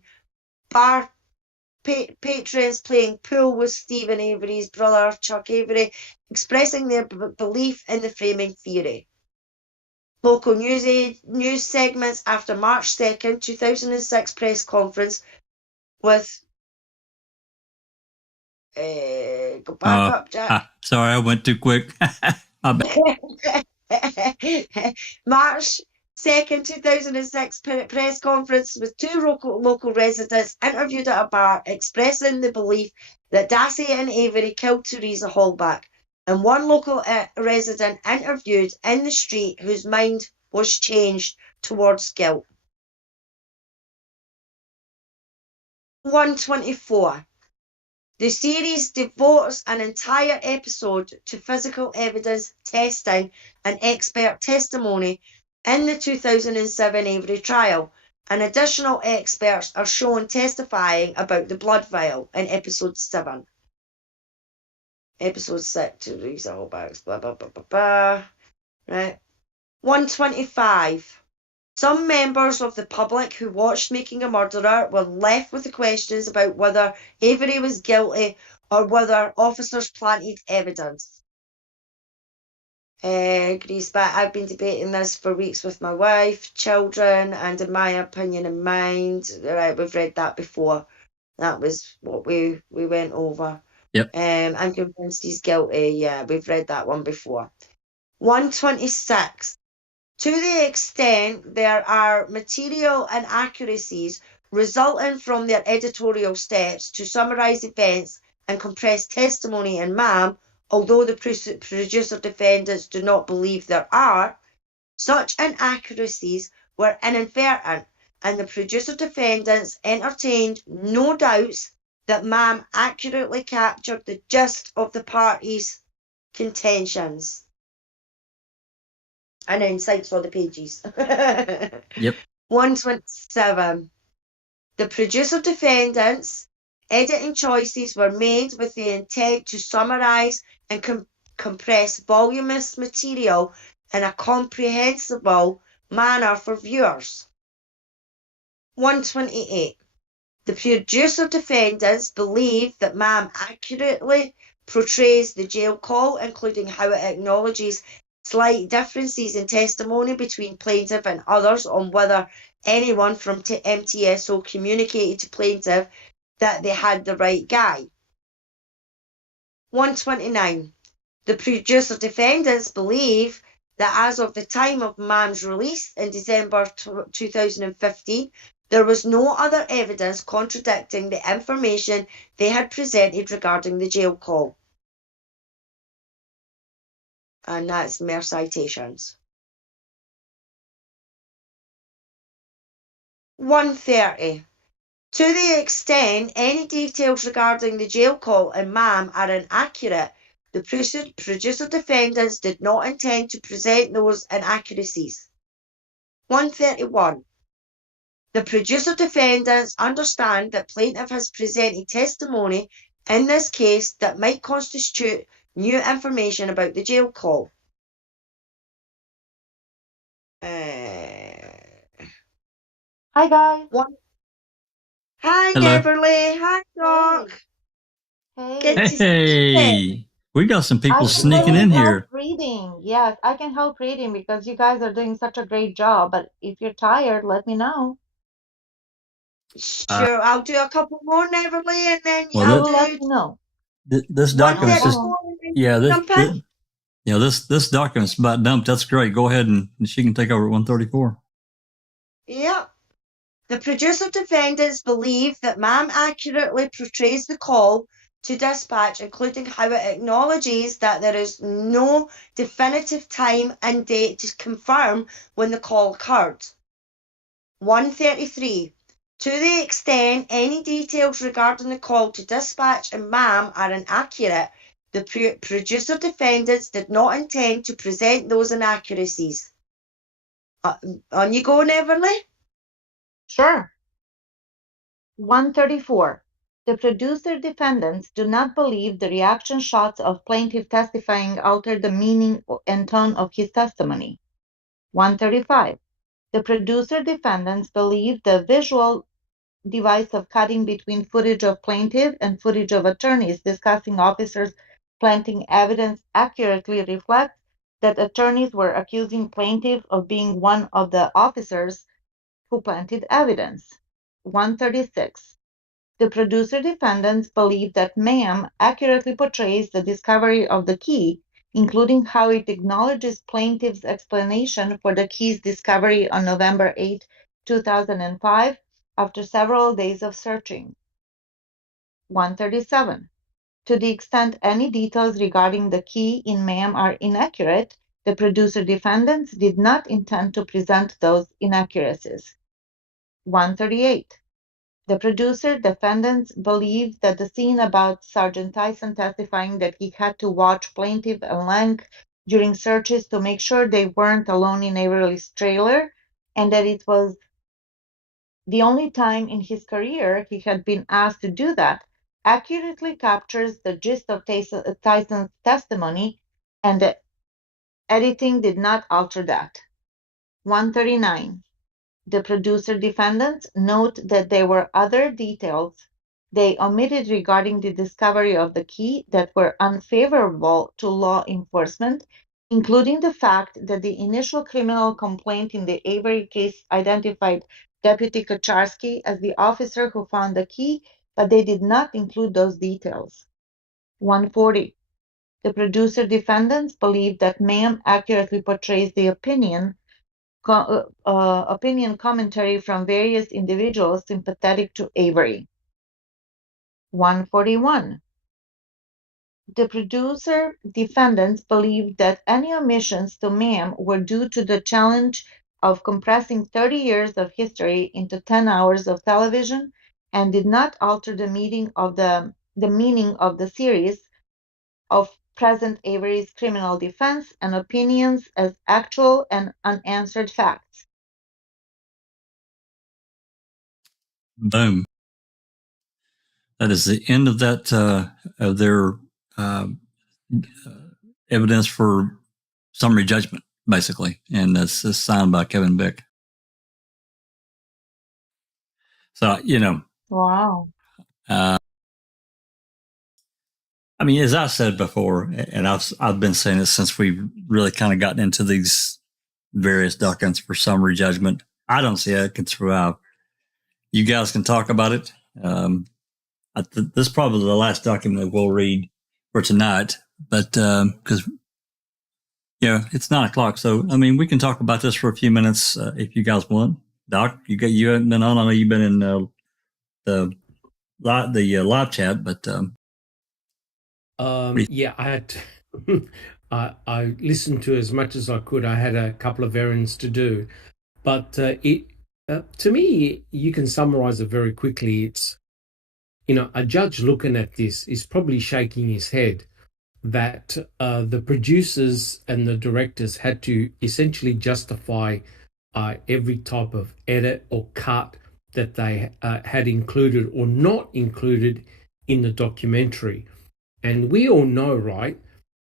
bar patrons playing pool with Stephen Avery's brother Chuck Avery, expressing their belief in the framing theory. local news segments after March 2nd, 2006 press conference with go back up, Jack. Sorry, I went too quick. March 2nd, 2006 press conference with two local residents interviewed at a bar expressing the belief that Dassey and Avery killed Teresa Hallback, and one local resident interviewed in the street whose mind was changed towards guilt. 124. The series devotes an entire episode to physical evidence testing and expert testimony in the 2007 Avery trial, and additional experts are shown testifying about the blood vial in episode 7. Episode 6, Teresa Hallback's blah blah blah blah blah. Right. 125. Some members of the public who watched Making a Murderer were left with the questions about whether Avery was guilty or whether officers planted evidence. Grease back. I've been debating this for weeks with my wife, children, and in my opinion in mind. Right, we've read that before. That was what we went over. Yep. I'm convinced he's guilty. Yeah, we've read that one before. 126. To the extent there are material inaccuracies resulting from their editorial steps to summarise events and compress testimony in MAM, although the producer defendants do not believe there are, such inaccuracies were inadvertent, and the producer defendants entertained no doubts that MAM accurately captured the gist of the parties' contentions. And then cites for the pages. Yep. 127. The producer defendants' editing choices were made with the intent to summarise and compress voluminous material in a comprehensible manner for viewers. 128. The producer defendants believe that MAM accurately portrays the jail call, including how it acknowledges slight differences in testimony between plaintiff and others on whether anyone from MTSO communicated to plaintiff that they had the right guy. 129. The producer defendants believe that as of the time of MAM's release in December 2015, there was no other evidence contradicting the information they had presented regarding the jail call. And that's mere citations. 130. To the extent any details regarding the jail call in MAM are inaccurate, the producer defendants did not intend to present those inaccuracies. 131. The producer defendants understand that plaintiff has presented testimony in this case that might constitute new information about the jail call. Hi, guys. Hi, Hello. Everly. Hi, Doc. Hey. Good to see you. Hey, we got some I people can sneaking in help here. reading. Yes, I can help reading because you guys are doing such a great job. But if you're tired, let me know. Sure, I'll do a couple more, Everly, and then Well, I I'll will let do you know. This document's just 134 and then yeah. jump in. This document's about dumped. That's great. Go ahead and she can take over at 134. Yep. The producer defendants believe that MAM accurately portrays the call to dispatch, including how it acknowledges that there is no definitive time and date to confirm when the call occurred. 133. To the extent any details regarding the call to dispatch and MAM are inaccurate, the producer defendants did not intend to present those inaccuracies. On you go, Everly? Sure. 134. The producer defendants do not believe the reaction shots of plaintiff testifying altered the meaning and tone of his testimony. 135. The producer defendants believe the visual device of cutting between footage of plaintiff and footage of attorneys discussing officers planting evidence accurately reflects that attorneys were accusing plaintiff of being one of the officers who planted evidence. 136. The producer defendants believe that MAM accurately portrays the discovery of the key, including how it acknowledges plaintiff's explanation for the key's discovery on November 8, 2005, after several days of searching. 137. To the extent any details regarding the key in MAM are inaccurate, the producer defendants did not intend to present those inaccuracies. 138. The producer defendants believe that the scene about Sergeant Tyson testifying that he had to watch plaintiff and Lang during searches to make sure they weren't alone in Avery's trailer, and that it was the only time in his career he had been asked to do that, accurately captures the gist of Tyson's testimony, and the editing did not alter that. 139. The producer defendants note that there were other details they omitted regarding the discovery of the key that were unfavorable to law enforcement, including the fact that the initial criminal complaint in the Avery case identified Deputy Kaczarski as the officer who found the key, but they did not include those details. 140. The producer defendants believe that MAM accurately portrays the opinion commentary from various individuals sympathetic to Avery. 141. The producer defendants believe that any omissions to MAM were due to the challenge of compressing 30 years of history into 10 hours of television and did not alter the meaning of the series of present Avery's criminal defense and opinions as actual and unanswered facts. Boom. That is the end of that of their evidence for summary judgment, basically, and that's signed by Kevin Bick. So Wow. I mean, as I said before, and I've been saying it since we've really kind of gotten into these various documents for summary judgment. I don't see how it can survive. You guys can talk about it. This is probably the last document that we'll read for tonight, but because it's 9:00, so I mean we can talk about this for a few minutes if you guys want. Doc, you haven't been on. I know you've been in the live chat, but yeah, I had to, I listened to as much as I could. I had a couple of errands to do, but to me, you can summarize it very quickly. It's a judge looking at this is probably shaking his head that the producers and the directors had to essentially justify every type of edit or cut that they had included or not included in the documentary. And we all know, right,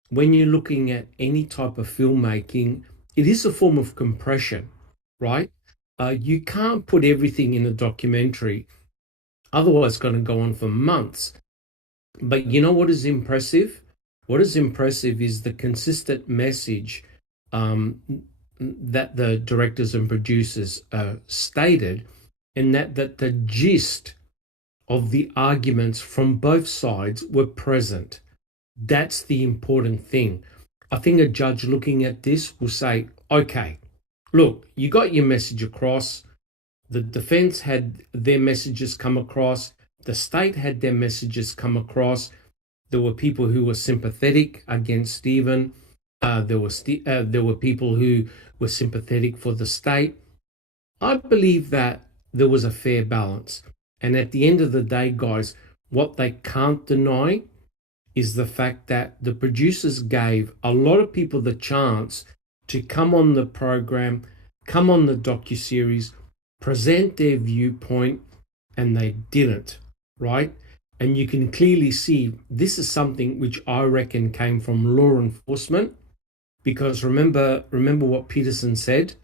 when you're looking at any type of filmmaking, it is a form of compression, right? You can't put everything in a documentary, otherwise it's going to go on for months. But you know what is impressive? What is impressive is the consistent message that the directors and producers stated, and that the gist of the arguments from both sides were present. That's the important thing. I think a judge looking at this will say, okay, look, you got your message across. The defense had their messages come across. The state had their messages come across. There were people who were sympathetic against Stephen. There were people who were sympathetic for the state. I believe that there was a fair balance. And at the end of the day, guys, what they can't deny is the fact that the producers gave a lot of people the chance to come on the program, come on the docuseries, present their viewpoint, and they didn't, right? And you can clearly see this is something which I reckon came from law enforcement, because remember what Peterson said,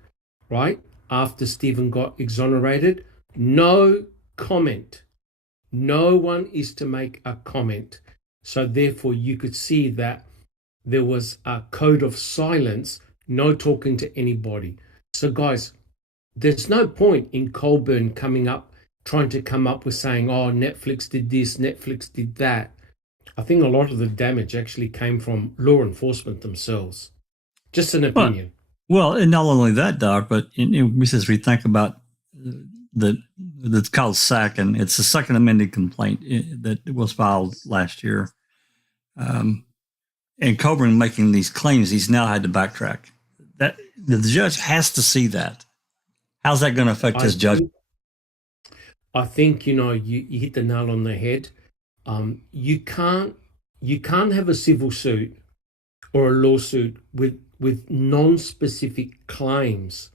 right? After Stephen got exonerated, no comment. No one is to make a comment. So therefore you could see that there was a code of silence, no talking to anybody. So, guys, there's no point in Colborn trying to come up with saying, oh, Netflix did this, Netflix did that. I think a lot of the damage actually came from law enforcement themselves. Just an opinion. Well, and not only that, Doc, but as we think about that's called SAC, and it's the second amended complaint that was filed last year. And Colborn making these claims, he's now had to backtrack. That the judge has to see that. How's that going to affect his judgment? I think you hit the nail on the head. You can't have a civil suit or a lawsuit with non-specific claims.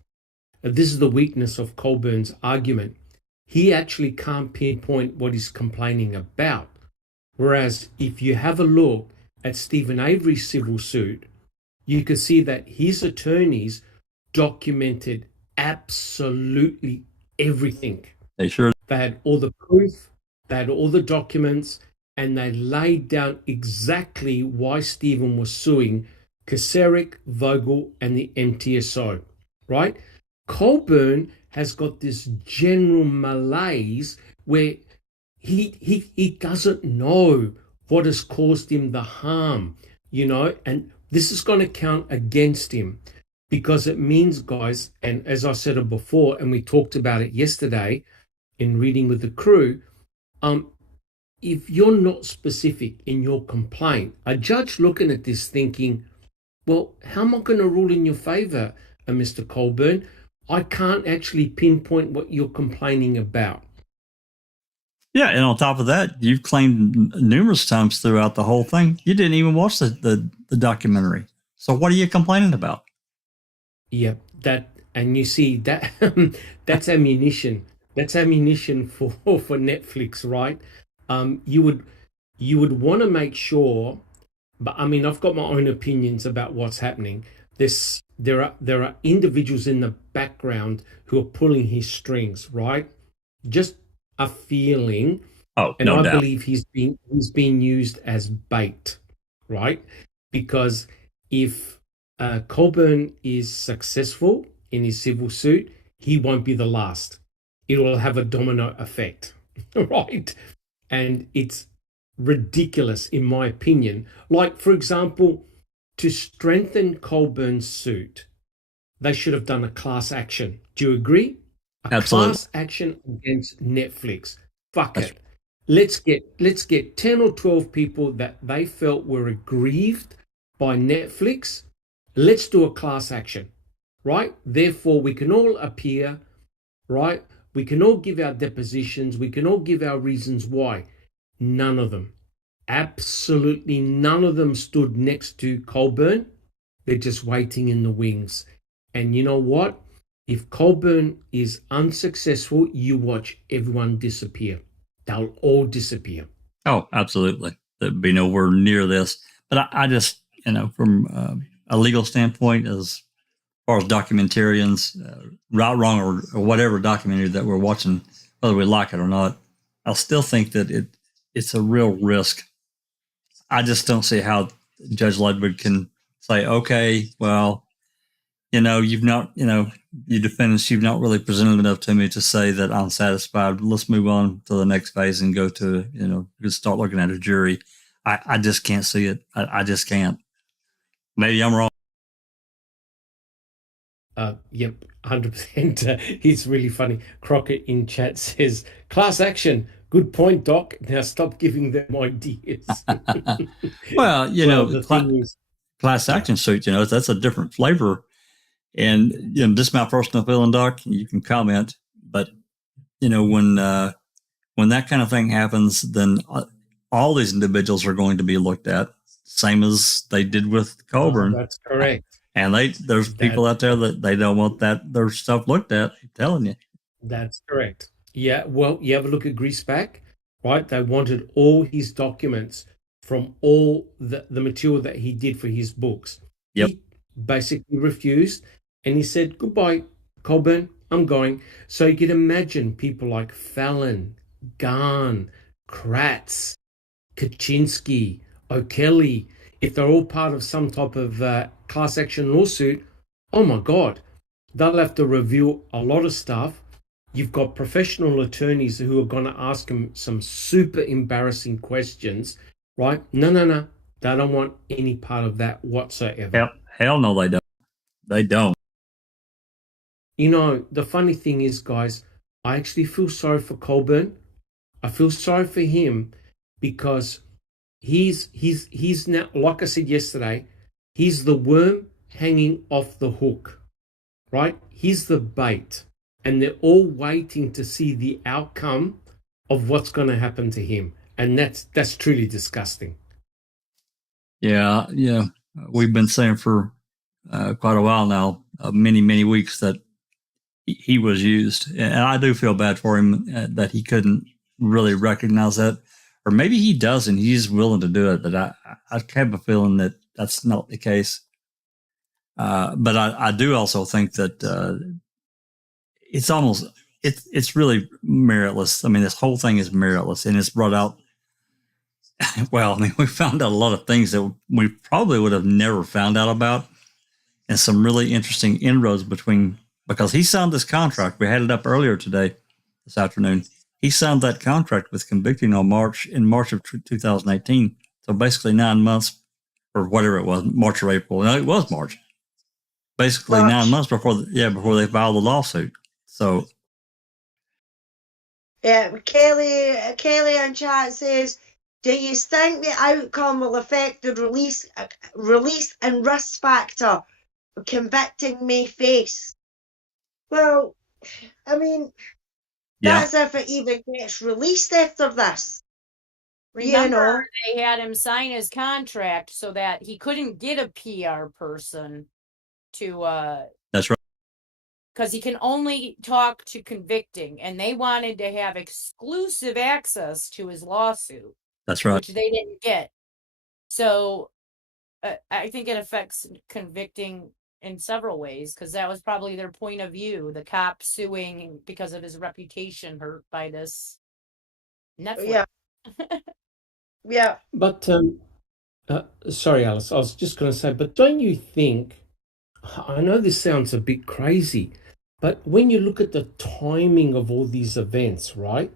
This is the weakness of Colborn's argument. He actually can't pinpoint what he's complaining about. Whereas if you have a look at Stephen Avery's civil suit, you can see that his attorneys documented absolutely everything. They had all the proof, they had all the documents, and they laid down exactly why Stephen was suing Kacerik, Vogel, and the MTSO, right? Colborn has got this general malaise where he doesn't know what has caused him the harm, and this is going to count against him because it means, guys, and as I said it before, and we talked about it yesterday in reading with the crew, if you're not specific in your complaint, a judge looking at this thinking, well, how am I going to rule in your favor, Mr. Colborn? I can't actually pinpoint what you're complaining about. Yeah, and on top of that, you've claimed numerous times throughout the whole thing, you didn't even watch the documentary. So what are you complaining about? Yeah, and you see that that's ammunition. That's ammunition for Netflix, right? You would want to make sure, but I mean, I've got my own opinions about what's happening. There are individuals in the background who are pulling his strings, right? Just a feeling. Oh, and no I doubt. believe he's being used as bait, right? Because if Colborn is successful in his civil suit, he won't be the last. It will have a domino effect, right? And it's ridiculous, in my opinion. Like, for example, to strengthen Colborn's suit, they should have done a class action. Do you agree? Absolutely. Class action against Netflix. Fuck it. Let's get 10 or 12 people that they felt were aggrieved by Netflix. Let's do a class action, right? Therefore, we can all appear, right? We can all give our depositions. We can all give our reasons why. None of them, absolutely none of them stood next to Colborn. They're just waiting in the wings. And you know what? If Colborn is unsuccessful, you watch everyone disappear. They'll all disappear. Oh, absolutely. There'd be nowhere near this. But I just, from a legal standpoint, as far as documentarians, right, wrong, or whatever documentary that we're watching, whether we like it or not, I still think that it's a real risk. I just don't see how Judge Ludwig can say, okay, well, you've not, you defendants, you've not really presented enough to me to say that I'm satisfied. Let's move on to the next phase and go to, start looking at a jury. I just can't see it. I just can't. Maybe I'm wrong. Yep, 100%. It's really funny. Crockett in chat says, class action. Good point, Doc. Now stop giving them ideas. Well, the thing is, class action suit, that's a different flavor. And, this is my personal feeling, Doc. You can comment. But, when that kind of thing happens, then all these individuals are going to be looked at, same as they did with Colborn. That's correct. And there's people out there that they don't want their stuff looked at. I'm telling you. That's correct. Yeah, well, you have a look at Greaseback, right? They wanted all his documents from all the material that he did for his books. Yep. He basically refused, and he said, goodbye, Colborn, I'm going. So you can imagine people like Fallon, Garn, Kratz, Kaczynski, O'Kelly, if they're all part of some type of class action lawsuit, oh my God, they'll have to reveal a lot of stuff. You've got professional attorneys who are going to ask them some super embarrassing questions, right? No. They don't want any part of that whatsoever. Hell no, they don't. They don't. You know, the funny thing is, guys, I actually feel sorry for Colborn. I feel sorry for him because he's now, like I said yesterday, he's the worm hanging off the hook, right? He's the bait, and they're all waiting to see the outcome of what's going to happen to him, and that's truly disgusting. Yeah. We've been saying for quite a while now, many weeks, that he was used, and I do feel bad for him that he couldn't really recognize that, or maybe he doesn't. He's willing to do it, but I have a feeling that that's not the case. But I do also think that it's really meritless. I mean, this whole thing is meritless, and it's brought out. Well, I mean, we found out a lot of things that we probably would have never found out about, and some really interesting inroads because he signed this contract. We had it up earlier this afternoon. He signed that contract with Convicting in March of 2018. So basically 9 months, or whatever it was, March or April. No, it was March. Basically March. 9 months before they filed the lawsuit. So, yeah, Kelly in chat says, do you think the outcome will affect the release and risk factor convicting may face? Well, I mean, that's if it even gets released after this. Remember, they had him sign his contract so that he couldn't get a PR person to that's right. Because he can only talk to Convicting, and they wanted to have exclusive access to his lawsuit. That's right. Which they didn't get. So I think it affects Convicting in several ways, because that was probably their point of view. The cop suing because of his reputation hurt by this Netflix. Yeah. Yeah. But, sorry, Alice, I was just going to say, but don't you think, I know this sounds a bit crazy, but when you look at the timing of all these events, right?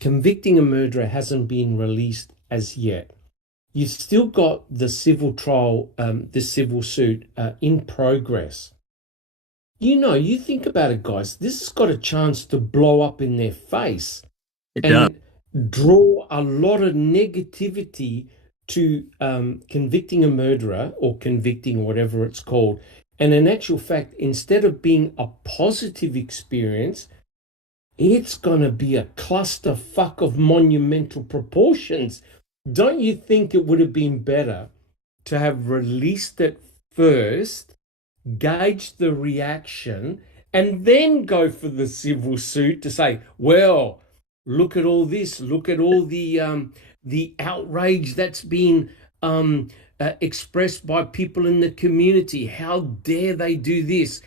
Convicting a murderer hasn't been released as yet. You've still got the civil trial, the civil suit in progress. You know, you think about it, guys, this has got a chance to blow up in their face and draw a lot of negativity to convicting a murderer or convicting whatever it's called. And in actual fact, instead of being a positive experience, it's going to be a clusterfuck of monumental proportions. Don't you think it would have been better to have released it first, gauge the reaction, and then go for the civil suit to say, well, look at all this, look at all the outrage that's been expressed by people in the community. How dare they do this?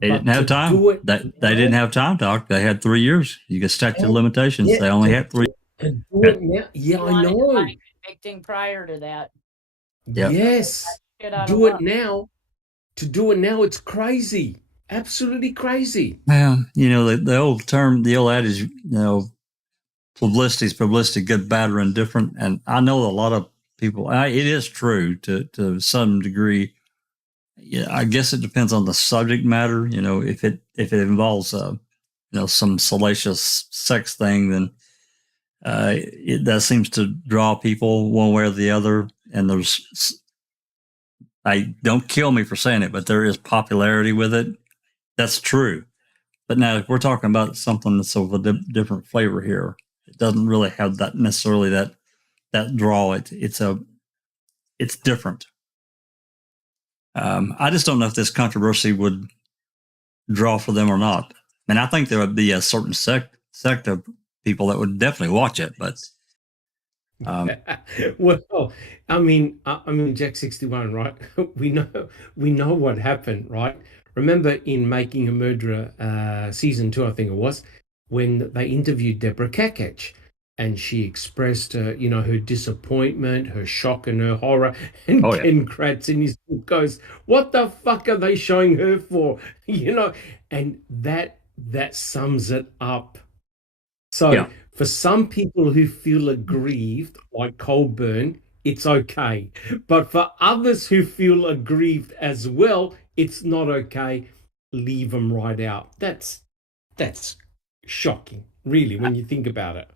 They didn't have time. They didn't have time, Doc. They had 3 years. You get statute of limitations. They only had 3. Do it now. Yeah, I know. Convicting prior to that. Yep. Yes. Do it now. To do it now, it's crazy. Absolutely crazy. Yeah. You know, the old term, the old adage, you know, publicity is publicity, good, bad, or indifferent. And I know a lot of people, it is true to some degree. Yeah, I guess it depends on the subject matter. You know, if it involves you know, some salacious sex thing, then that seems to draw people one way or the other. And don't kill me for saying it, but there is popularity with it. That's true. But now, if we're talking about something that's of a different flavor here, it doesn't really have that necessarily that draw. It's different. I just don't know if this controversy would draw for them or not. And I think there would be a certain sect of people that would definitely watch it, but well, I mean, Jack 61, right? we know what happened, right? Remember in Making a Murderer season 2, I think it was, when they interviewed Deborah Kakach, and she expressed her, her disappointment, her shock, and her horror. And Oh, yeah. Ken Kratz in his book goes, "What the fuck are they showing her for?" And that sums it up. So Yeah. for some people who feel aggrieved, like Colborn, it's okay. But for others who feel aggrieved as well, it's not okay. Leave them right out. That's shocking, really, when you think about it.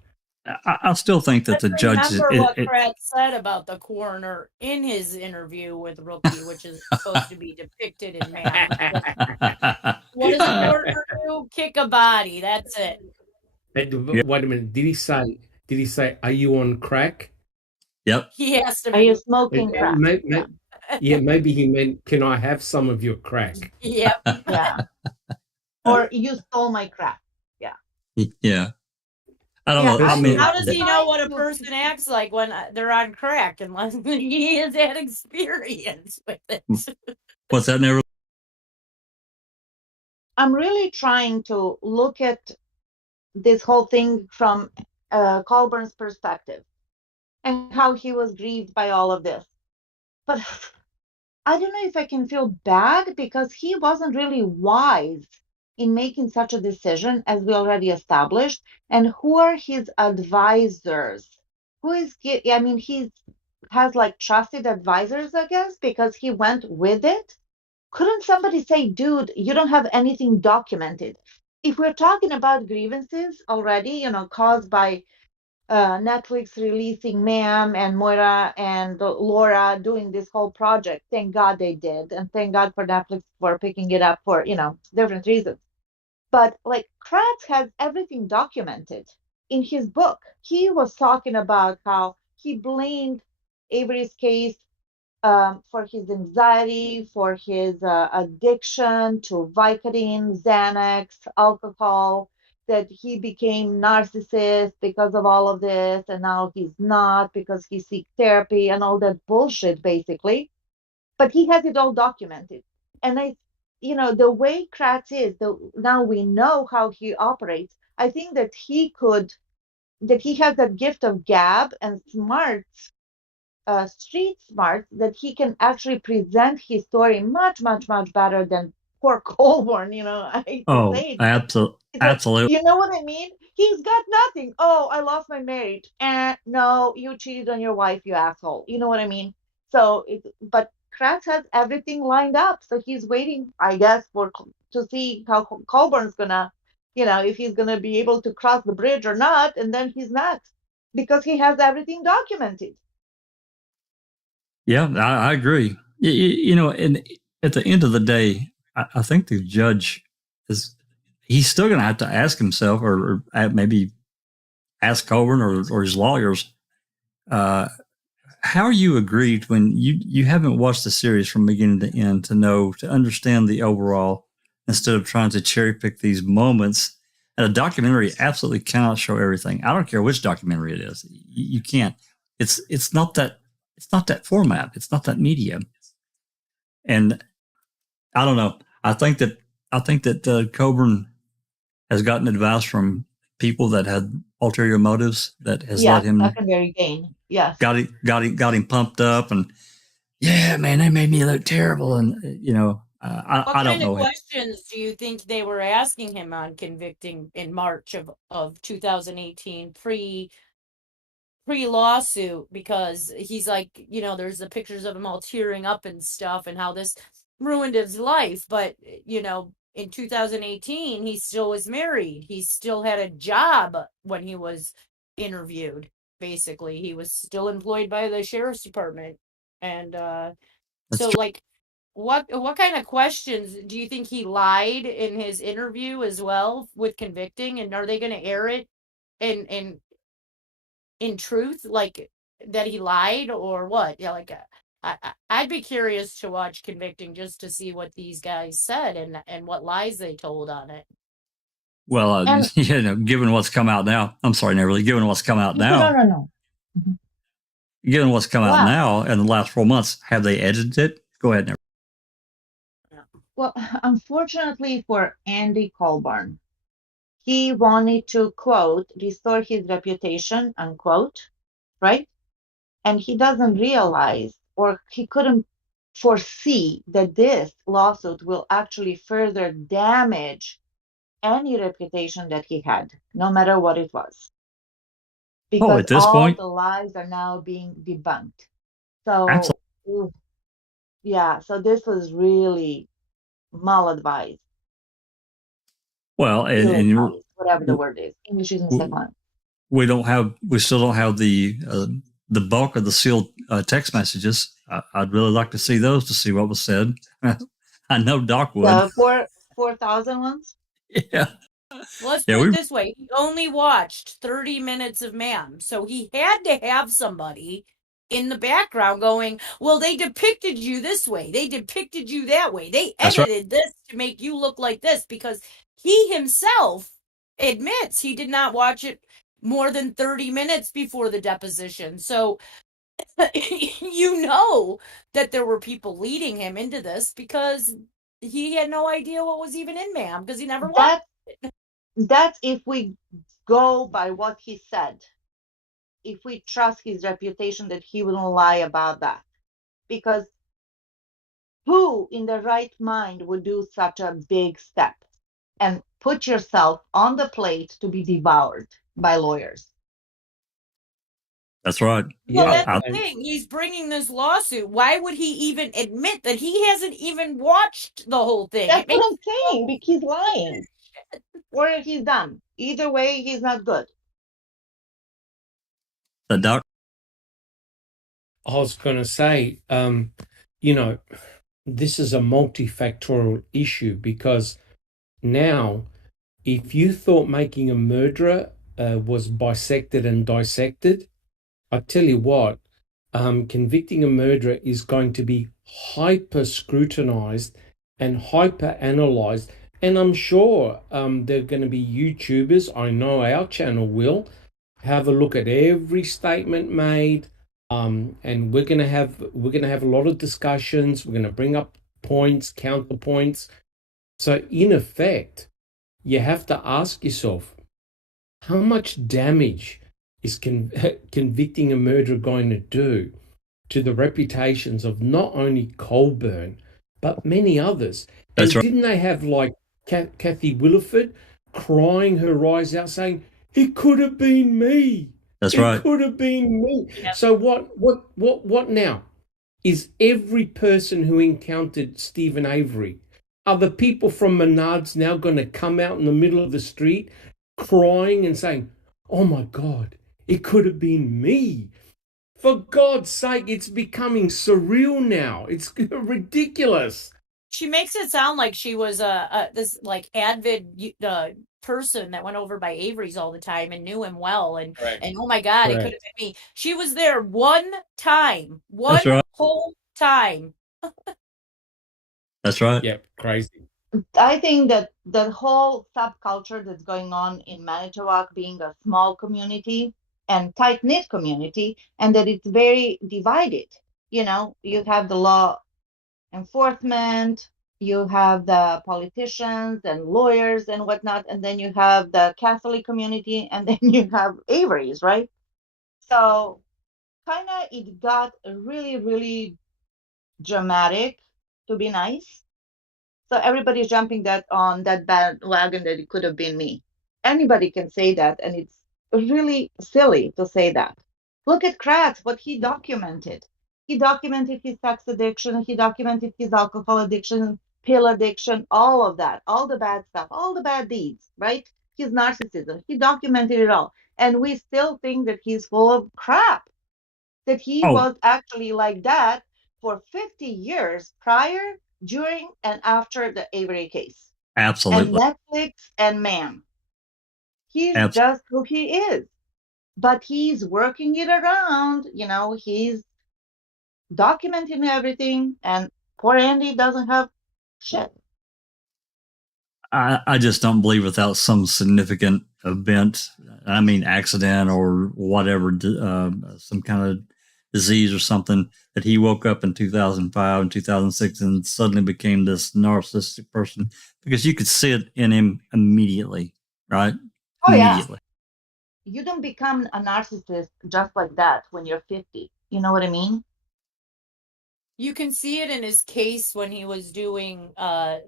I still think that But the judge remember what Pratt said about the coroner in his interview with Rookie, which is supposed to be depicted in man. What does the coroner do? Kick a body. That's it. Wait a minute. Did he say, "Are you on crack"? Yep. He has to Are you be. smoking crack? Yeah, maybe he meant, "Can I have some of your crack?" Yep. Yeah. Or you stole my crack. Yeah. Yeah. I don't Yeah, know. I mean, How does he know what a to- person acts like when they're on crack unless he has had experience with it? what's that? Never. I'm really trying to look at this whole thing from Colburn's perspective and how he was grieved by all of this. But I don't know if I can feel bad because he wasn't really wise in making such a decision, as we already established. And who are his advisors? I mean, he has like trusted advisors, I guess, because he went with it. Couldn't somebody say, dude, you don't have anything documented? If we're talking about grievances already, caused by Netflix releasing Ma'am and Moira and Laura doing this whole project. Thank God they did. And thank God for Netflix for picking it up for, different reasons. But like Kratz has everything documented in his book. He was talking about how he blamed Avery's case for his anxiety, for his addiction to Vicodin, Xanax, alcohol, that he became narcissist because of all of this, and now he's not because he seeks therapy and all that bullshit, basically. But he has it all documented. And the way Kratz is, now we know how he operates. I think that he has that gift of gab and smarts, street smart, that he can actually present his story much, much, much better than poor Colborn. I hate to say it. Absolutely. You know what I mean? He's got nothing. Oh, I lost my marriage. No, you cheated on your wife, you asshole. You know what I mean? But Kratz has everything lined up, so he's waiting, I guess, to see how Colborn's gonna, if he's gonna be able to cross the bridge or not, and then he's next because he has everything documented. Yeah, I agree. And at the end of the day, I think the judge he's still going to have to ask himself or maybe ask Colborn or his lawyers, how are you aggrieved when you haven't watched the series from beginning to end to understand the overall, instead of trying to cherry pick these moments. And a documentary absolutely cannot show everything. I don't care which documentary it is. You can't. It's not that format. It's not that medium. And I don't know. I think that Colborn has gotten advice from people that had ulterior motives that has let him secondary gain. Yes. Got him pumped up, and yeah, man, they made me look terrible. And I don't know. What kind of questions do you think they were asking him on convicting in March of 2018, pre-lawsuit? Because he's like, there's the pictures of him all tearing up and stuff, and how this ruined his life. But in 2018, he still was married. He still had a job when he was interviewed. Basically, he was still employed by the sheriff's department. And so, like, what kind of questions do you think he lied in his interview as well with convicting? And are they going to air it in truth, like that he lied or what? Yeah, like I'd be curious to watch Convicting just to see what these guys said and what lies they told on it. Well, given what's come out now, I'm sorry, Neverly, given what's come out now. No. Given what's come out now in the last 4 months, have they edited it? Go ahead, Neverly. Well, unfortunately for Andy Colborn, he wanted to, quote, restore his reputation, unquote, right? And he doesn't realize, or he couldn't foresee, that this lawsuit will actually further damage any reputation that he had, no matter what it was. Because at this all point, the lies are now being debunked. So, absolutely. yeah, so this was really mal-advised, Well, and ill-advised, whatever the word is. English isn't second one. we still don't have the bulk of the sealed text messages. I'd really like to see those to see what was said. I know Doc would. The 4,000 ones? Yeah. Well, let's put it this way. He only watched 30 minutes of Ma'am. So he had to have somebody in the background going, well, they depicted you this way. They depicted you that way. They edited this to make you look like this, because he himself admits he did not watch it more than 30 minutes before the deposition. So you know that there were people leading him into this, because he had no idea what was even in Ma'am, because he never watched it. That's if we go by what he said. If we trust his reputation that he wouldn't lie about that. Because who in the right mind would do such a big step and put yourself on the plate to be devoured by lawyers? That's right. Well, that's the thing. He's bringing this lawsuit. Why would he even admit that he hasn't even watched the whole thing? That's what I'm saying, because he's lying. Or he's done. Either way, he's not good. The Doc? I was going to say, this is a multifactorial issue, because now, if you thought making a murderer was bisected and dissected, I tell you what, convicting a murderer is going to be hyper scrutinized and hyper analyzed. And I'm sure there are going to be YouTubers, I know our channel will, have a look at every statement made. And we're gonna have a lot of discussions. We're gonna bring up points, counterpoints. So in effect, you have to ask yourself, how much damage is convicting a murderer going to do to the reputations of not only Colborn but many others? And didn't they have like Kathy Williford crying her eyes out, saying, "It could have been me. It could have been me." Yep. So what now? Is every person who encountered Stephen Avery, are the people from Menards now going to come out in the middle of the street crying and saying, "Oh my God, it could have been me"? For God's sake, it's becoming surreal now. It's ridiculous. She makes it sound like she was this like avid person that went over by Avery's all the time and knew him well, and oh my God, it could have been me. She was there one time, whole time. That's right. Yep, crazy. I think that the whole subculture that's going on in Manitowoc, being a small community and tight-knit community, and that it's very divided. You have the law enforcement, you have the politicians and lawyers and whatnot, and then you have the Catholic community, and then you have Avery's, right? So kind of it got really, really dramatic, to be nice. So everybody's jumping on that bandwagon that it could have been me. Anybody can say that, and it's really silly to say that. Look at Kratz, what he documented. He documented his sex addiction, he documented his alcohol addiction, pill addiction, all of that, all the bad stuff, all the bad deeds, right? His narcissism, he documented it all. And we still think that he's full of crap, that he was actually like that for 50 years prior, during, and after the Avery case. Absolutely. And Netflix and Ma'am. He's just who he is. But he's working it around, he's documenting everything, and poor Andy doesn't have shit. I just don't believe without some significant event, I mean accident or whatever, some kind of disease or something, that he woke up in 2005 and 2006 and suddenly became this narcissistic person, because you could see it in him immediately, right? Oh, yeah. immediately. You don't become a narcissist just like that when you're 50. You know what I mean? You can see it in his case when he was doing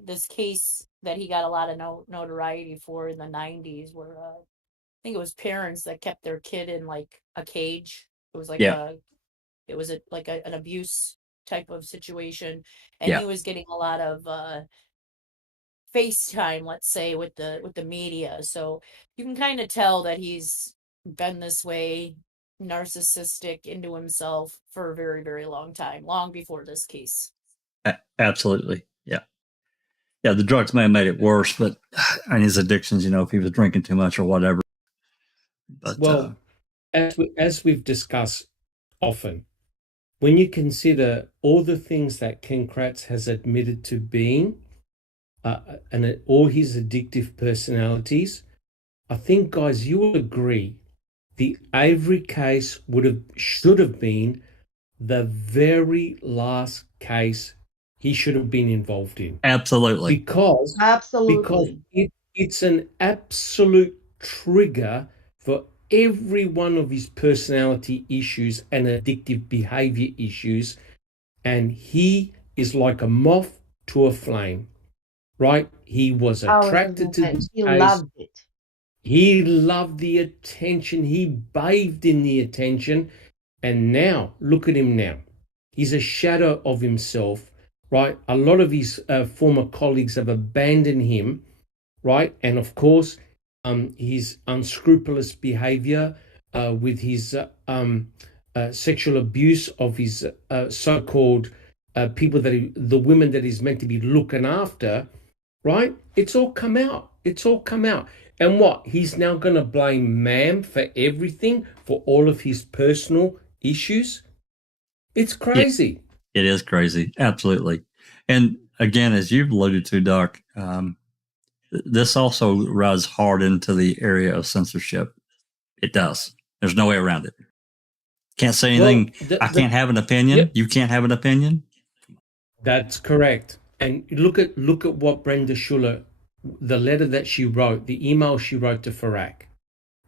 this case that he got a lot of notoriety for in the 90s, where I think it was parents that kept their kid in like a cage. It was like Yeah. an abuse type of situation, and Yeah. he was getting a lot of FaceTime, let's say, with the media. So you can kind of tell that he's been this way, narcissistic into himself for a very, very long time, long before this case. Absolutely. Yeah. Yeah. The drugs may have made it worse, but and his addictions, if he was drinking too much or whatever. But Well, as we've discussed often, when you consider all the things that Ken Kratz has admitted to being, and all his addictive personalities, I think, guys, you will agree the Avery case should have been the very last case he should have been involved in. absolutely. Because Absolutely. it's an absolute trigger for every one of his personality issues and addictive behavior issues. And he is like a moth to a flame, right? He was attracted to this He case. loved it. He loved the attention. He bathed in the attention. And now, look at him now. He's a shadow of himself, right? A lot of his former colleagues have abandoned him, right? And of course, his unscrupulous behavior with his sexual abuse of his so-called people the women that he's meant to be looking after, right? It's all come out. It's all come out. And what? He's now going to blame Ma'am for everything, for all of his personal issues? It's crazy. It is crazy. Absolutely. And again, as you've alluded to, Doc, this also runs hard into the area of censorship. It does. There's no way around it. Can't say anything. Well, I can't have an opinion. Yep. You can't have an opinion. That's correct. And look at what Brenda Schuller, the letter that she wrote, the email she wrote to Farak,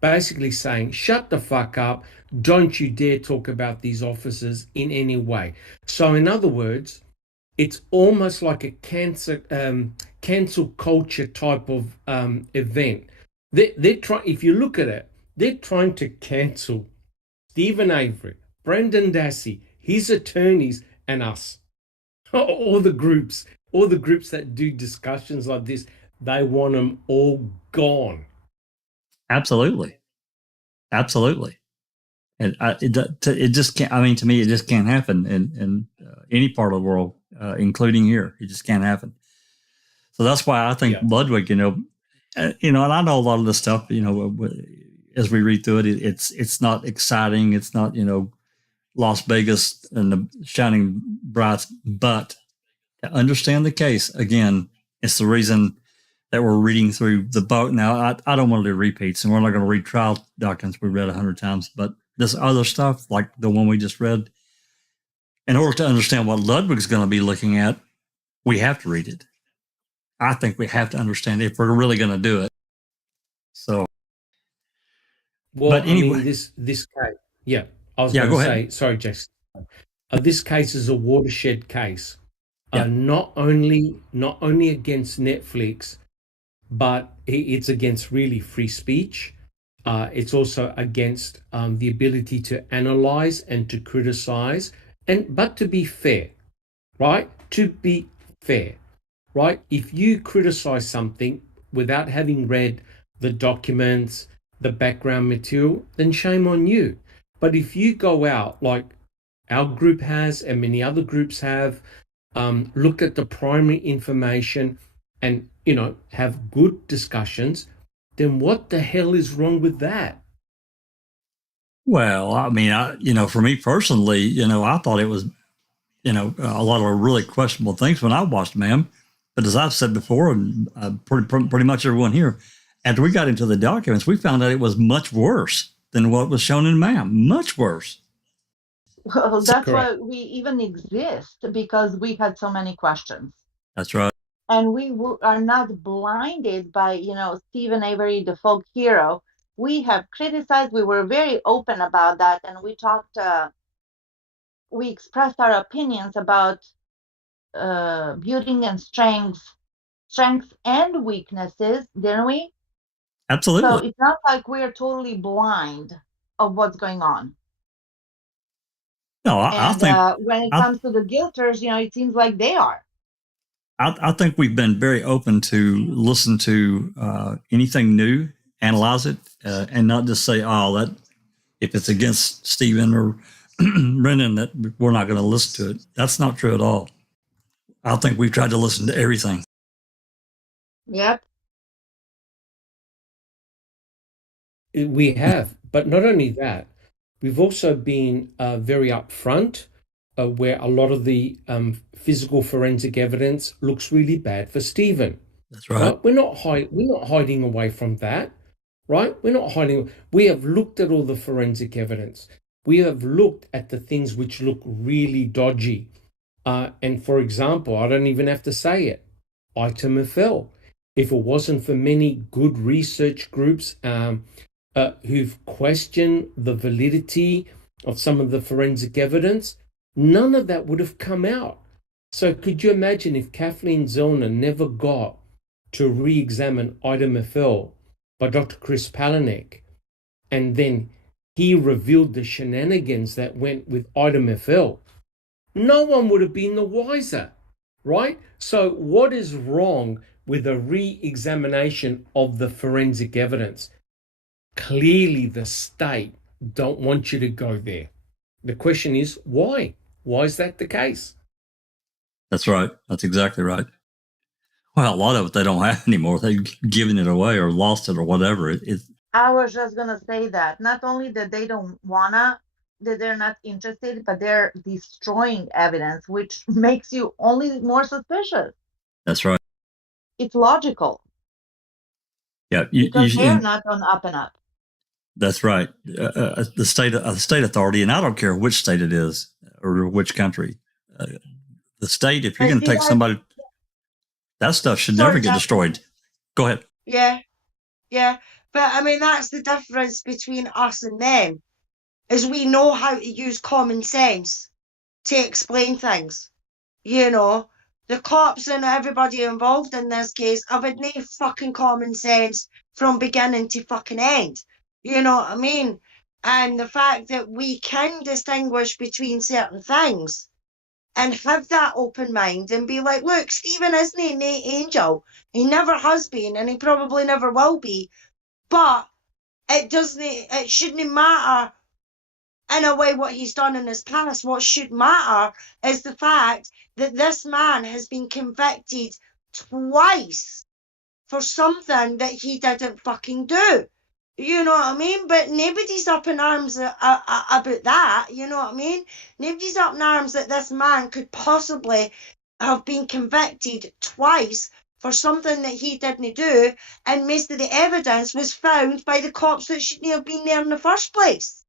basically saying, shut the fuck up. Don't you dare talk about these officers in any way. So in other words, it's almost like a cancel culture type of event. They're trying, if you look at it, they're trying to cancel Stephen Avery, Brendan Dassey, his attorneys, and us. All the groups that do discussions like this, they want them all gone. Absolutely. And it just can't. I mean, to me, it just can't happen in any part of the world, including here. It just can't happen. So that's why I think Ludwig, and I know a lot of this stuff. As we read through it, it's not exciting. It's not Las Vegas and the shining brights. But to understand the case again, it's the reason that we're reading through the book. Now, I don't want to do repeats, and we're not going to read trial documents we've read 100 times, but this other stuff, like the one we just read, in order to understand what Ludwig's going to be looking at, we have to read it. I think we have to understand it if we're really going to do it. So, well, but anyway, I mean, this case, I was going to say, sorry, Jackson. This case is a watershed case, not only against Netflix, but it's against really free speech. It's also against the ability to analyze and to criticize, but to be fair, right? To be fair, right? If you criticize something without having read the documents, the background material, then shame on you. But if you go out like our group has and many other groups have, looked at the primary information and, have good discussions, then what the hell is wrong with that? Well, I mean, for me personally, I thought it was, a lot of really questionable things when I watched Ma'am. But as I've said before, and pretty much everyone here, after we got into the documents, we found out it was much worse than what was shown in Ma'am. Much worse. Well, that's why we even exist, because we had so many questions. That's right. and we are not blinded by, Stephen Avery, the folk hero. We have criticized, we were very open about that, and we talked, we expressed our opinions about beauty and strengths and weaknesses, didn't we? Absolutely. So it's not like we're totally blind of what's going on. No, I think when it comes to the guilters, it seems like they are. I think we've been very open to listen to anything new, analyze it, and not just say, "Oh, that if it's against Stephen or Brendan, that we're not going to listen to it." That's not true at all. I think we've tried to listen to everything. Yep. We have, but not only that, we've also been very upfront where a lot of the physical forensic evidence looks really bad for Stephen. That's right. We're not hiding away from that, right? We're not hiding. We have looked at all the forensic evidence. We have looked at the things which look really dodgy. And for example, I don't even have to say it, item FL. If it wasn't for many good research groups who've questioned the validity of some of the forensic evidence, none of that would have come out. So could you imagine if Kathleen Zellner never got to re-examine item FL by Dr. Chris Palanek, and then he revealed the shenanigans that went with item FL, no one would have been the wiser, right? So what is wrong with a re-examination of the forensic evidence? Clearly the state don't want you to go there. The question is, why? Why is that the case? That's right. That's exactly right. Well, a lot of it they don't have anymore. They've given it away or lost it or whatever. I was just going to say that. Not only that they don't wanna, that they're not interested, but they're destroying evidence, which makes you only more suspicious. That's right. It's logical. Yeah. Because they're not on up and up. That's right. The state authority, and I don't care which state it is or which country, the state, if you're going to take somebody, that stuff should never get destroyed. Go ahead. Yeah. But I mean, that's the difference between us and them, is we know how to use common sense to explain things. The cops and everybody involved in this case have had no fucking common sense from beginning to fucking end. You know what I mean? And the fact that we can distinguish between certain things and have that open mind and be like, look, Stephen isn't an angel. He never has been, and he probably never will be. But it shouldn't matter in a way what he's done in his past. What should matter is the fact that this man has been convicted twice for something that he didn't fucking do. You know what I mean? But nobody's up in arms about that. You know what I mean? Nobody's up in arms that this man could possibly have been convicted twice for something that he didn't do, and most of the evidence was found by the cops that shouldn't have been there in the first place.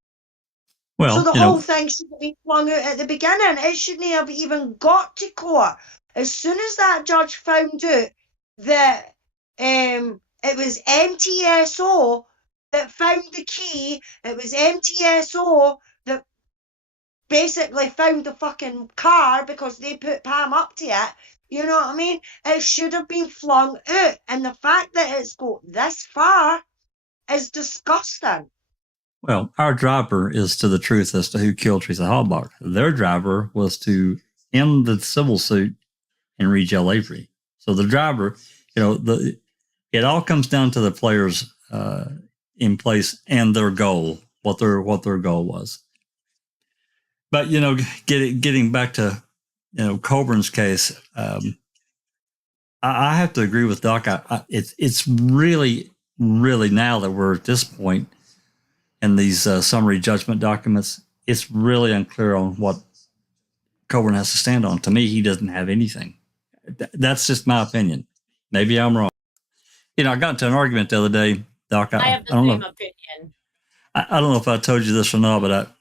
Well, so the whole thing shouldn't be flung out at the beginning. It shouldn't have even got to court. As soon as that judge found out that it was MTSO that found the key, it was MTSO that basically found the fucking car because they put Pam up to it. You know what I mean? It should have been flung out. And the fact that it's got this far is disgusting. Well, our driver is to the truth as to who killed Teresa Halbach. Their driver was to end the civil suit and re-jail Avery. So the driver, it all comes down to the players in place and their goal, what their goal was. But getting back to Colborn's case, I have to agree with Doc. It's really, really, now that we're at this point in these summary judgment documents, it's really unclear on what Colborn has to stand on. To me, he doesn't have anything. That's just my opinion. Maybe I'm wrong. I got into an argument the other day, Doc. I have the same opinion. I don't know if I told you this or not, but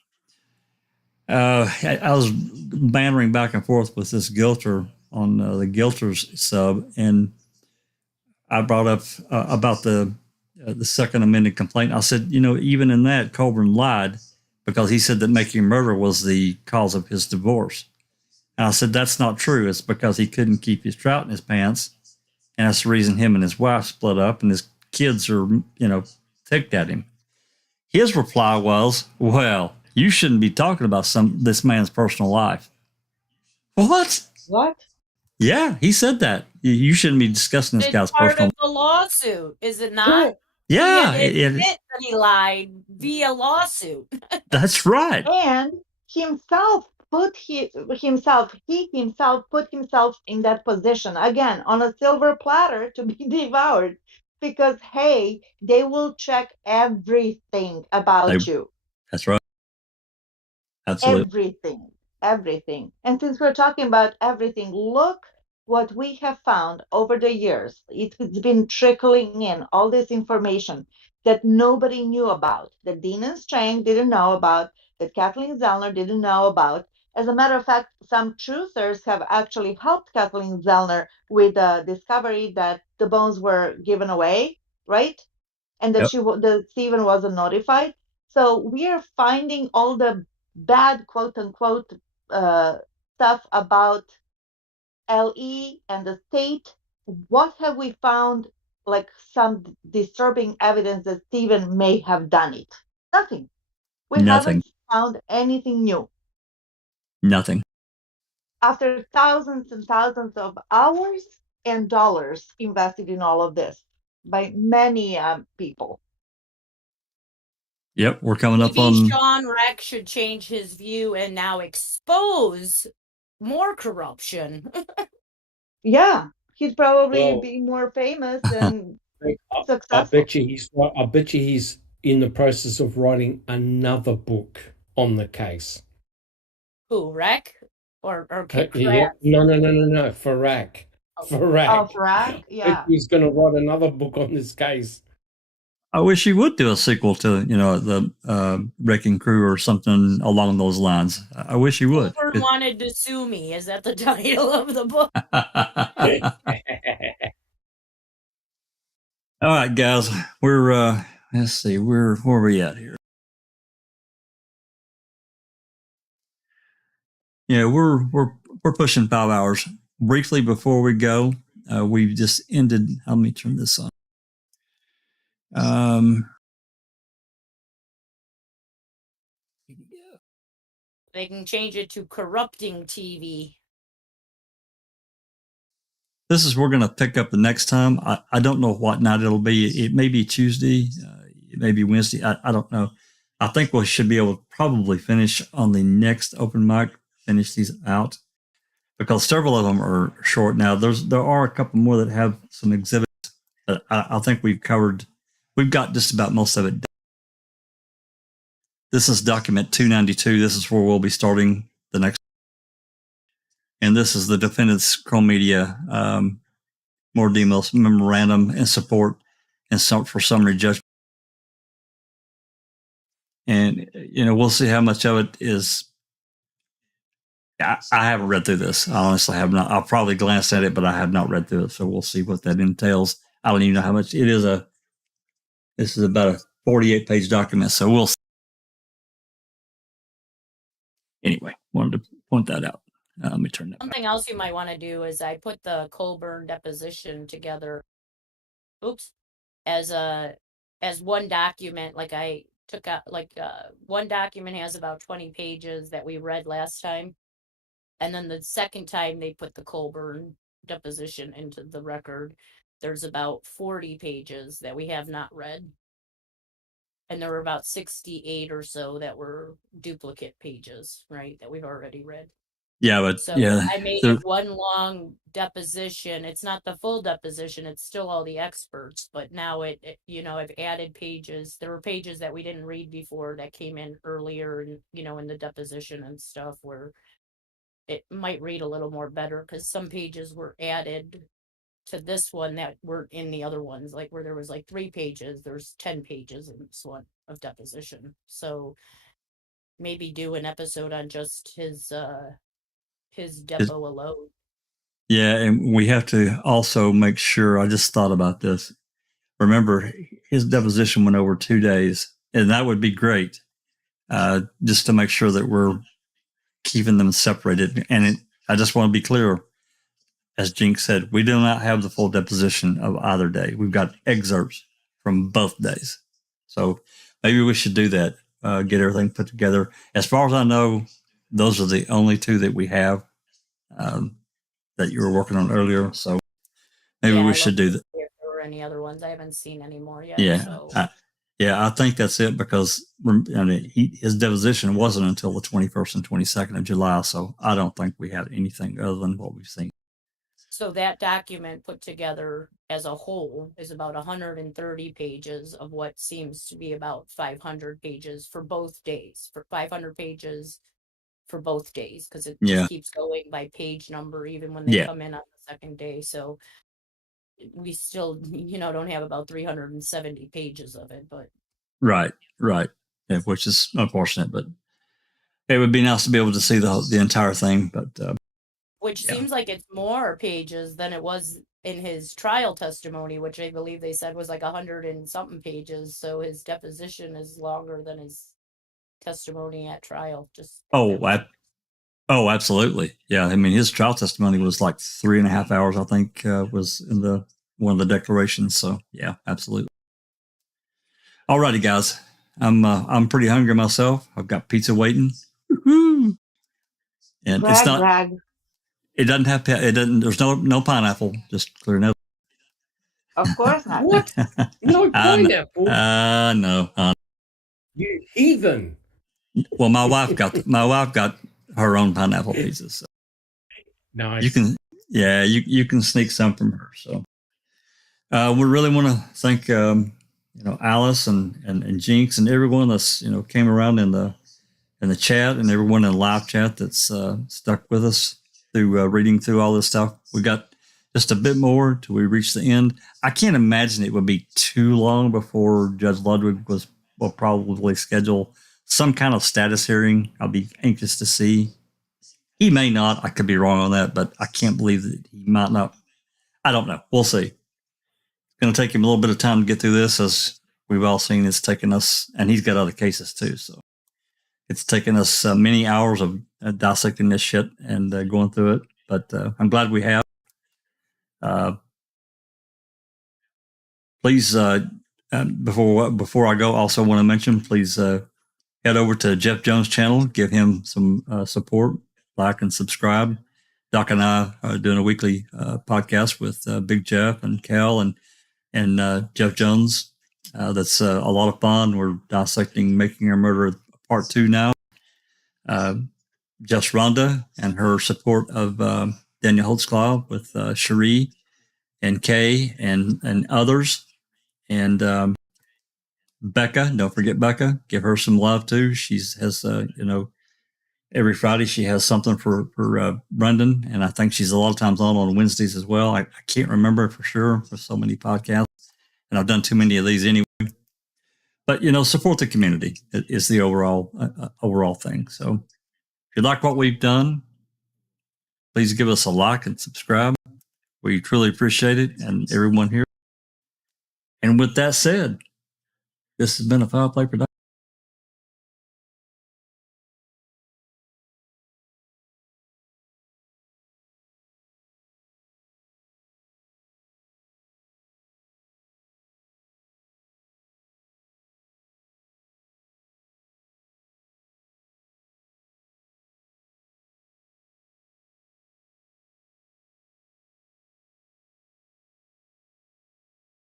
I was bantering back and forth with this guilter the Gilters sub, and I brought up about the second amended complaint. I said, even in that, Colborn lied because he said that making murder was the cause of his divorce. And I said, that's not true. It's because he couldn't keep his trout in his pants. And that's the reason him and his wife split up, and his kids are, ticked at him. His reply was, well, you shouldn't be talking about this man's personal life. What? What? Yeah, he said that. You shouldn't be discussing this guy's part personal of the lawsuit, is it not? Correct. Yeah, He admit that he lied via lawsuit. that's right. And he himself put himself in that position again on a silver platter to be devoured, because hey, they will check everything about you. That's right. Absolutely. Everything. And since we're talking about everything, look what we have found over the years. It's been trickling in all this information that nobody knew about, that Dean and Strang didn't know about, that Kathleen Zellner didn't know about. As a matter of fact, some truthers have actually helped Kathleen Zellner with the discovery that the bones were given away, right? And that that Stephen wasn't notified. So we are finding all the bad, quote unquote, stuff about LE and the state. What have we found? Like some disturbing evidence that Stephen may have done it. Nothing. We haven't found anything new. Nothing. After thousands and thousands of hours and dollars invested in all of this by many people. Yep, we're coming up Maybe on. Sean Reck should change his view and now expose more corruption. Yeah, he'd probably be more famous and successful. I bet you he's in the process of writing another book on the case. Who, Reck? Or Yeah. No. Farrak. Farrak. Farrak, yeah. He's going to write another book on this case. I wish he would do a sequel to, the Wrecking Crew or something along those lines. I wish he would. Colborn wanted to sue me. Is that the title of the book? All right, guys. We're let's see, where are we at here? Yeah, we're pushing 5 hours. Briefly before we go, we've just ended. Let me turn this on. They can change it to corrupting TV. We're going to pick up the next time. I don't know what night it'll be. It may be Tuesday. It may be Wednesday. I don't know. I think we should be able to probably finish on the next open mic, finish these out, because several of them are short now. There are a couple more that have some exhibits that I think we've covered. We've got just about most of it done. This is document 292. This is where we'll be starting the next. And this is the Defendants Chrome Media more demos memorandum and support and for summary judgment. And, we'll see how much of it is. I haven't read through this. I honestly have not. I'll probably glance at it, but I have not read through it. So we'll see what that entails. I don't even know how much it is. This is about a 48-page document. So we'll see. Anyway, wanted to point that out. Let me turn that. Something else you might want to do is I put the Colborn deposition together. As one document. Like I took out one document has about 20 pages that we read last time, and then the second time they put the Colborn deposition into the record. There's about 40 pages that we have not read. And there were about 68 or so that were duplicate pages, right, that we've already read. Yeah, but so yeah, I made it one long deposition. It's not the full deposition; it's still all the experts. But now I've added pages. There were pages that we didn't read before that came in earlier, and in the deposition and stuff, where it might read a little more better because some pages were added to this one that weren't in the other ones. Like where there was 3 pages, there's 10 pages in this one of deposition. So maybe do an episode on just his depot alone. Yeah, and we have to also make sure, I just thought about this. Remember, his deposition went over 2 days, and that would be great, just to make sure that we're keeping them separated. And I just want to be clear, as Jinx said, we do not have the full deposition of either day. We've got excerpts from both days. So maybe we should do that, get everything put together. As far as I know, those are the only two that we have that you were working on earlier. So maybe we should do that. If there were any other ones, I haven't seen any more yet. Yeah. So. I think that's it, because his deposition wasn't until the 21st and 22nd of July. So I don't think we have anything other than what we've seen. So that document put together as a whole is about 130 pages of what seems to be about 500 pages for both days, for 500 pages for both days, because it just keeps going by page number, even when they come in on the second day. So we still, don't have about 370 pages of it, but. Right. Yeah, which is unfortunate, but it would be nice to be able to see the entire thing, but. Which seems like it's more pages than it was in his trial testimony, which I believe they said was like 100 and something pages. So his deposition is longer than his testimony at trial. Absolutely. Yeah. I mean, his trial testimony was like 3.5 hours, I think, was in one of the declarations. So yeah, absolutely. All righty, guys. I'm pretty hungry myself. I've got pizza waiting. Woo-hoo. And it's not. Brag. It doesn't have. There's no pineapple. Just clear enough. Of course not. What? No pineapple? No. You heathen. Well, my wife got her own pineapple pizzas. So. Nice. You can sneak some from her. So we really want to thank Alice and Jinx and everyone that's came around in the chat, and everyone in the live chat that's stuck with us through reading through all this stuff. We got just a bit more till we reach the end. I can't imagine it would be too long before Judge Ludwig will probably schedule some kind of status hearing. I'll be anxious to see. He may not. I could be wrong on that, but I can't believe that he might not. I don't know. We'll see. It's going to take him a little bit of time to get through this, as we've all seen. It's taken us, and he's got other cases too, so it's taken us many hours of dissecting this shit and going through it. But I'm glad we have. Please, before I go, also want to mention, please head over to Jeff Jones' channel, give him some support, like and subscribe. Doc and I are doing a weekly podcast with Big Jeff and Cal and Jeff Jones. That's a lot of fun. We're dissecting Making a Murderer Part 2 now. Jess Rhonda and her support of Daniel Holtzclaw with Cherie and Kay and others. And Becca, don't forget Becca. Give her some love too. She has, every Friday she has something for Brendan, and I think she's a lot of times on Wednesdays as well. I can't remember for sure for so many podcasts, and I've done too many of these anyway. But support the community is the overall thing. So if you like what we've done, please give us a like and subscribe. We truly appreciate it, and everyone here. And with that said, this has been a Foul Play production.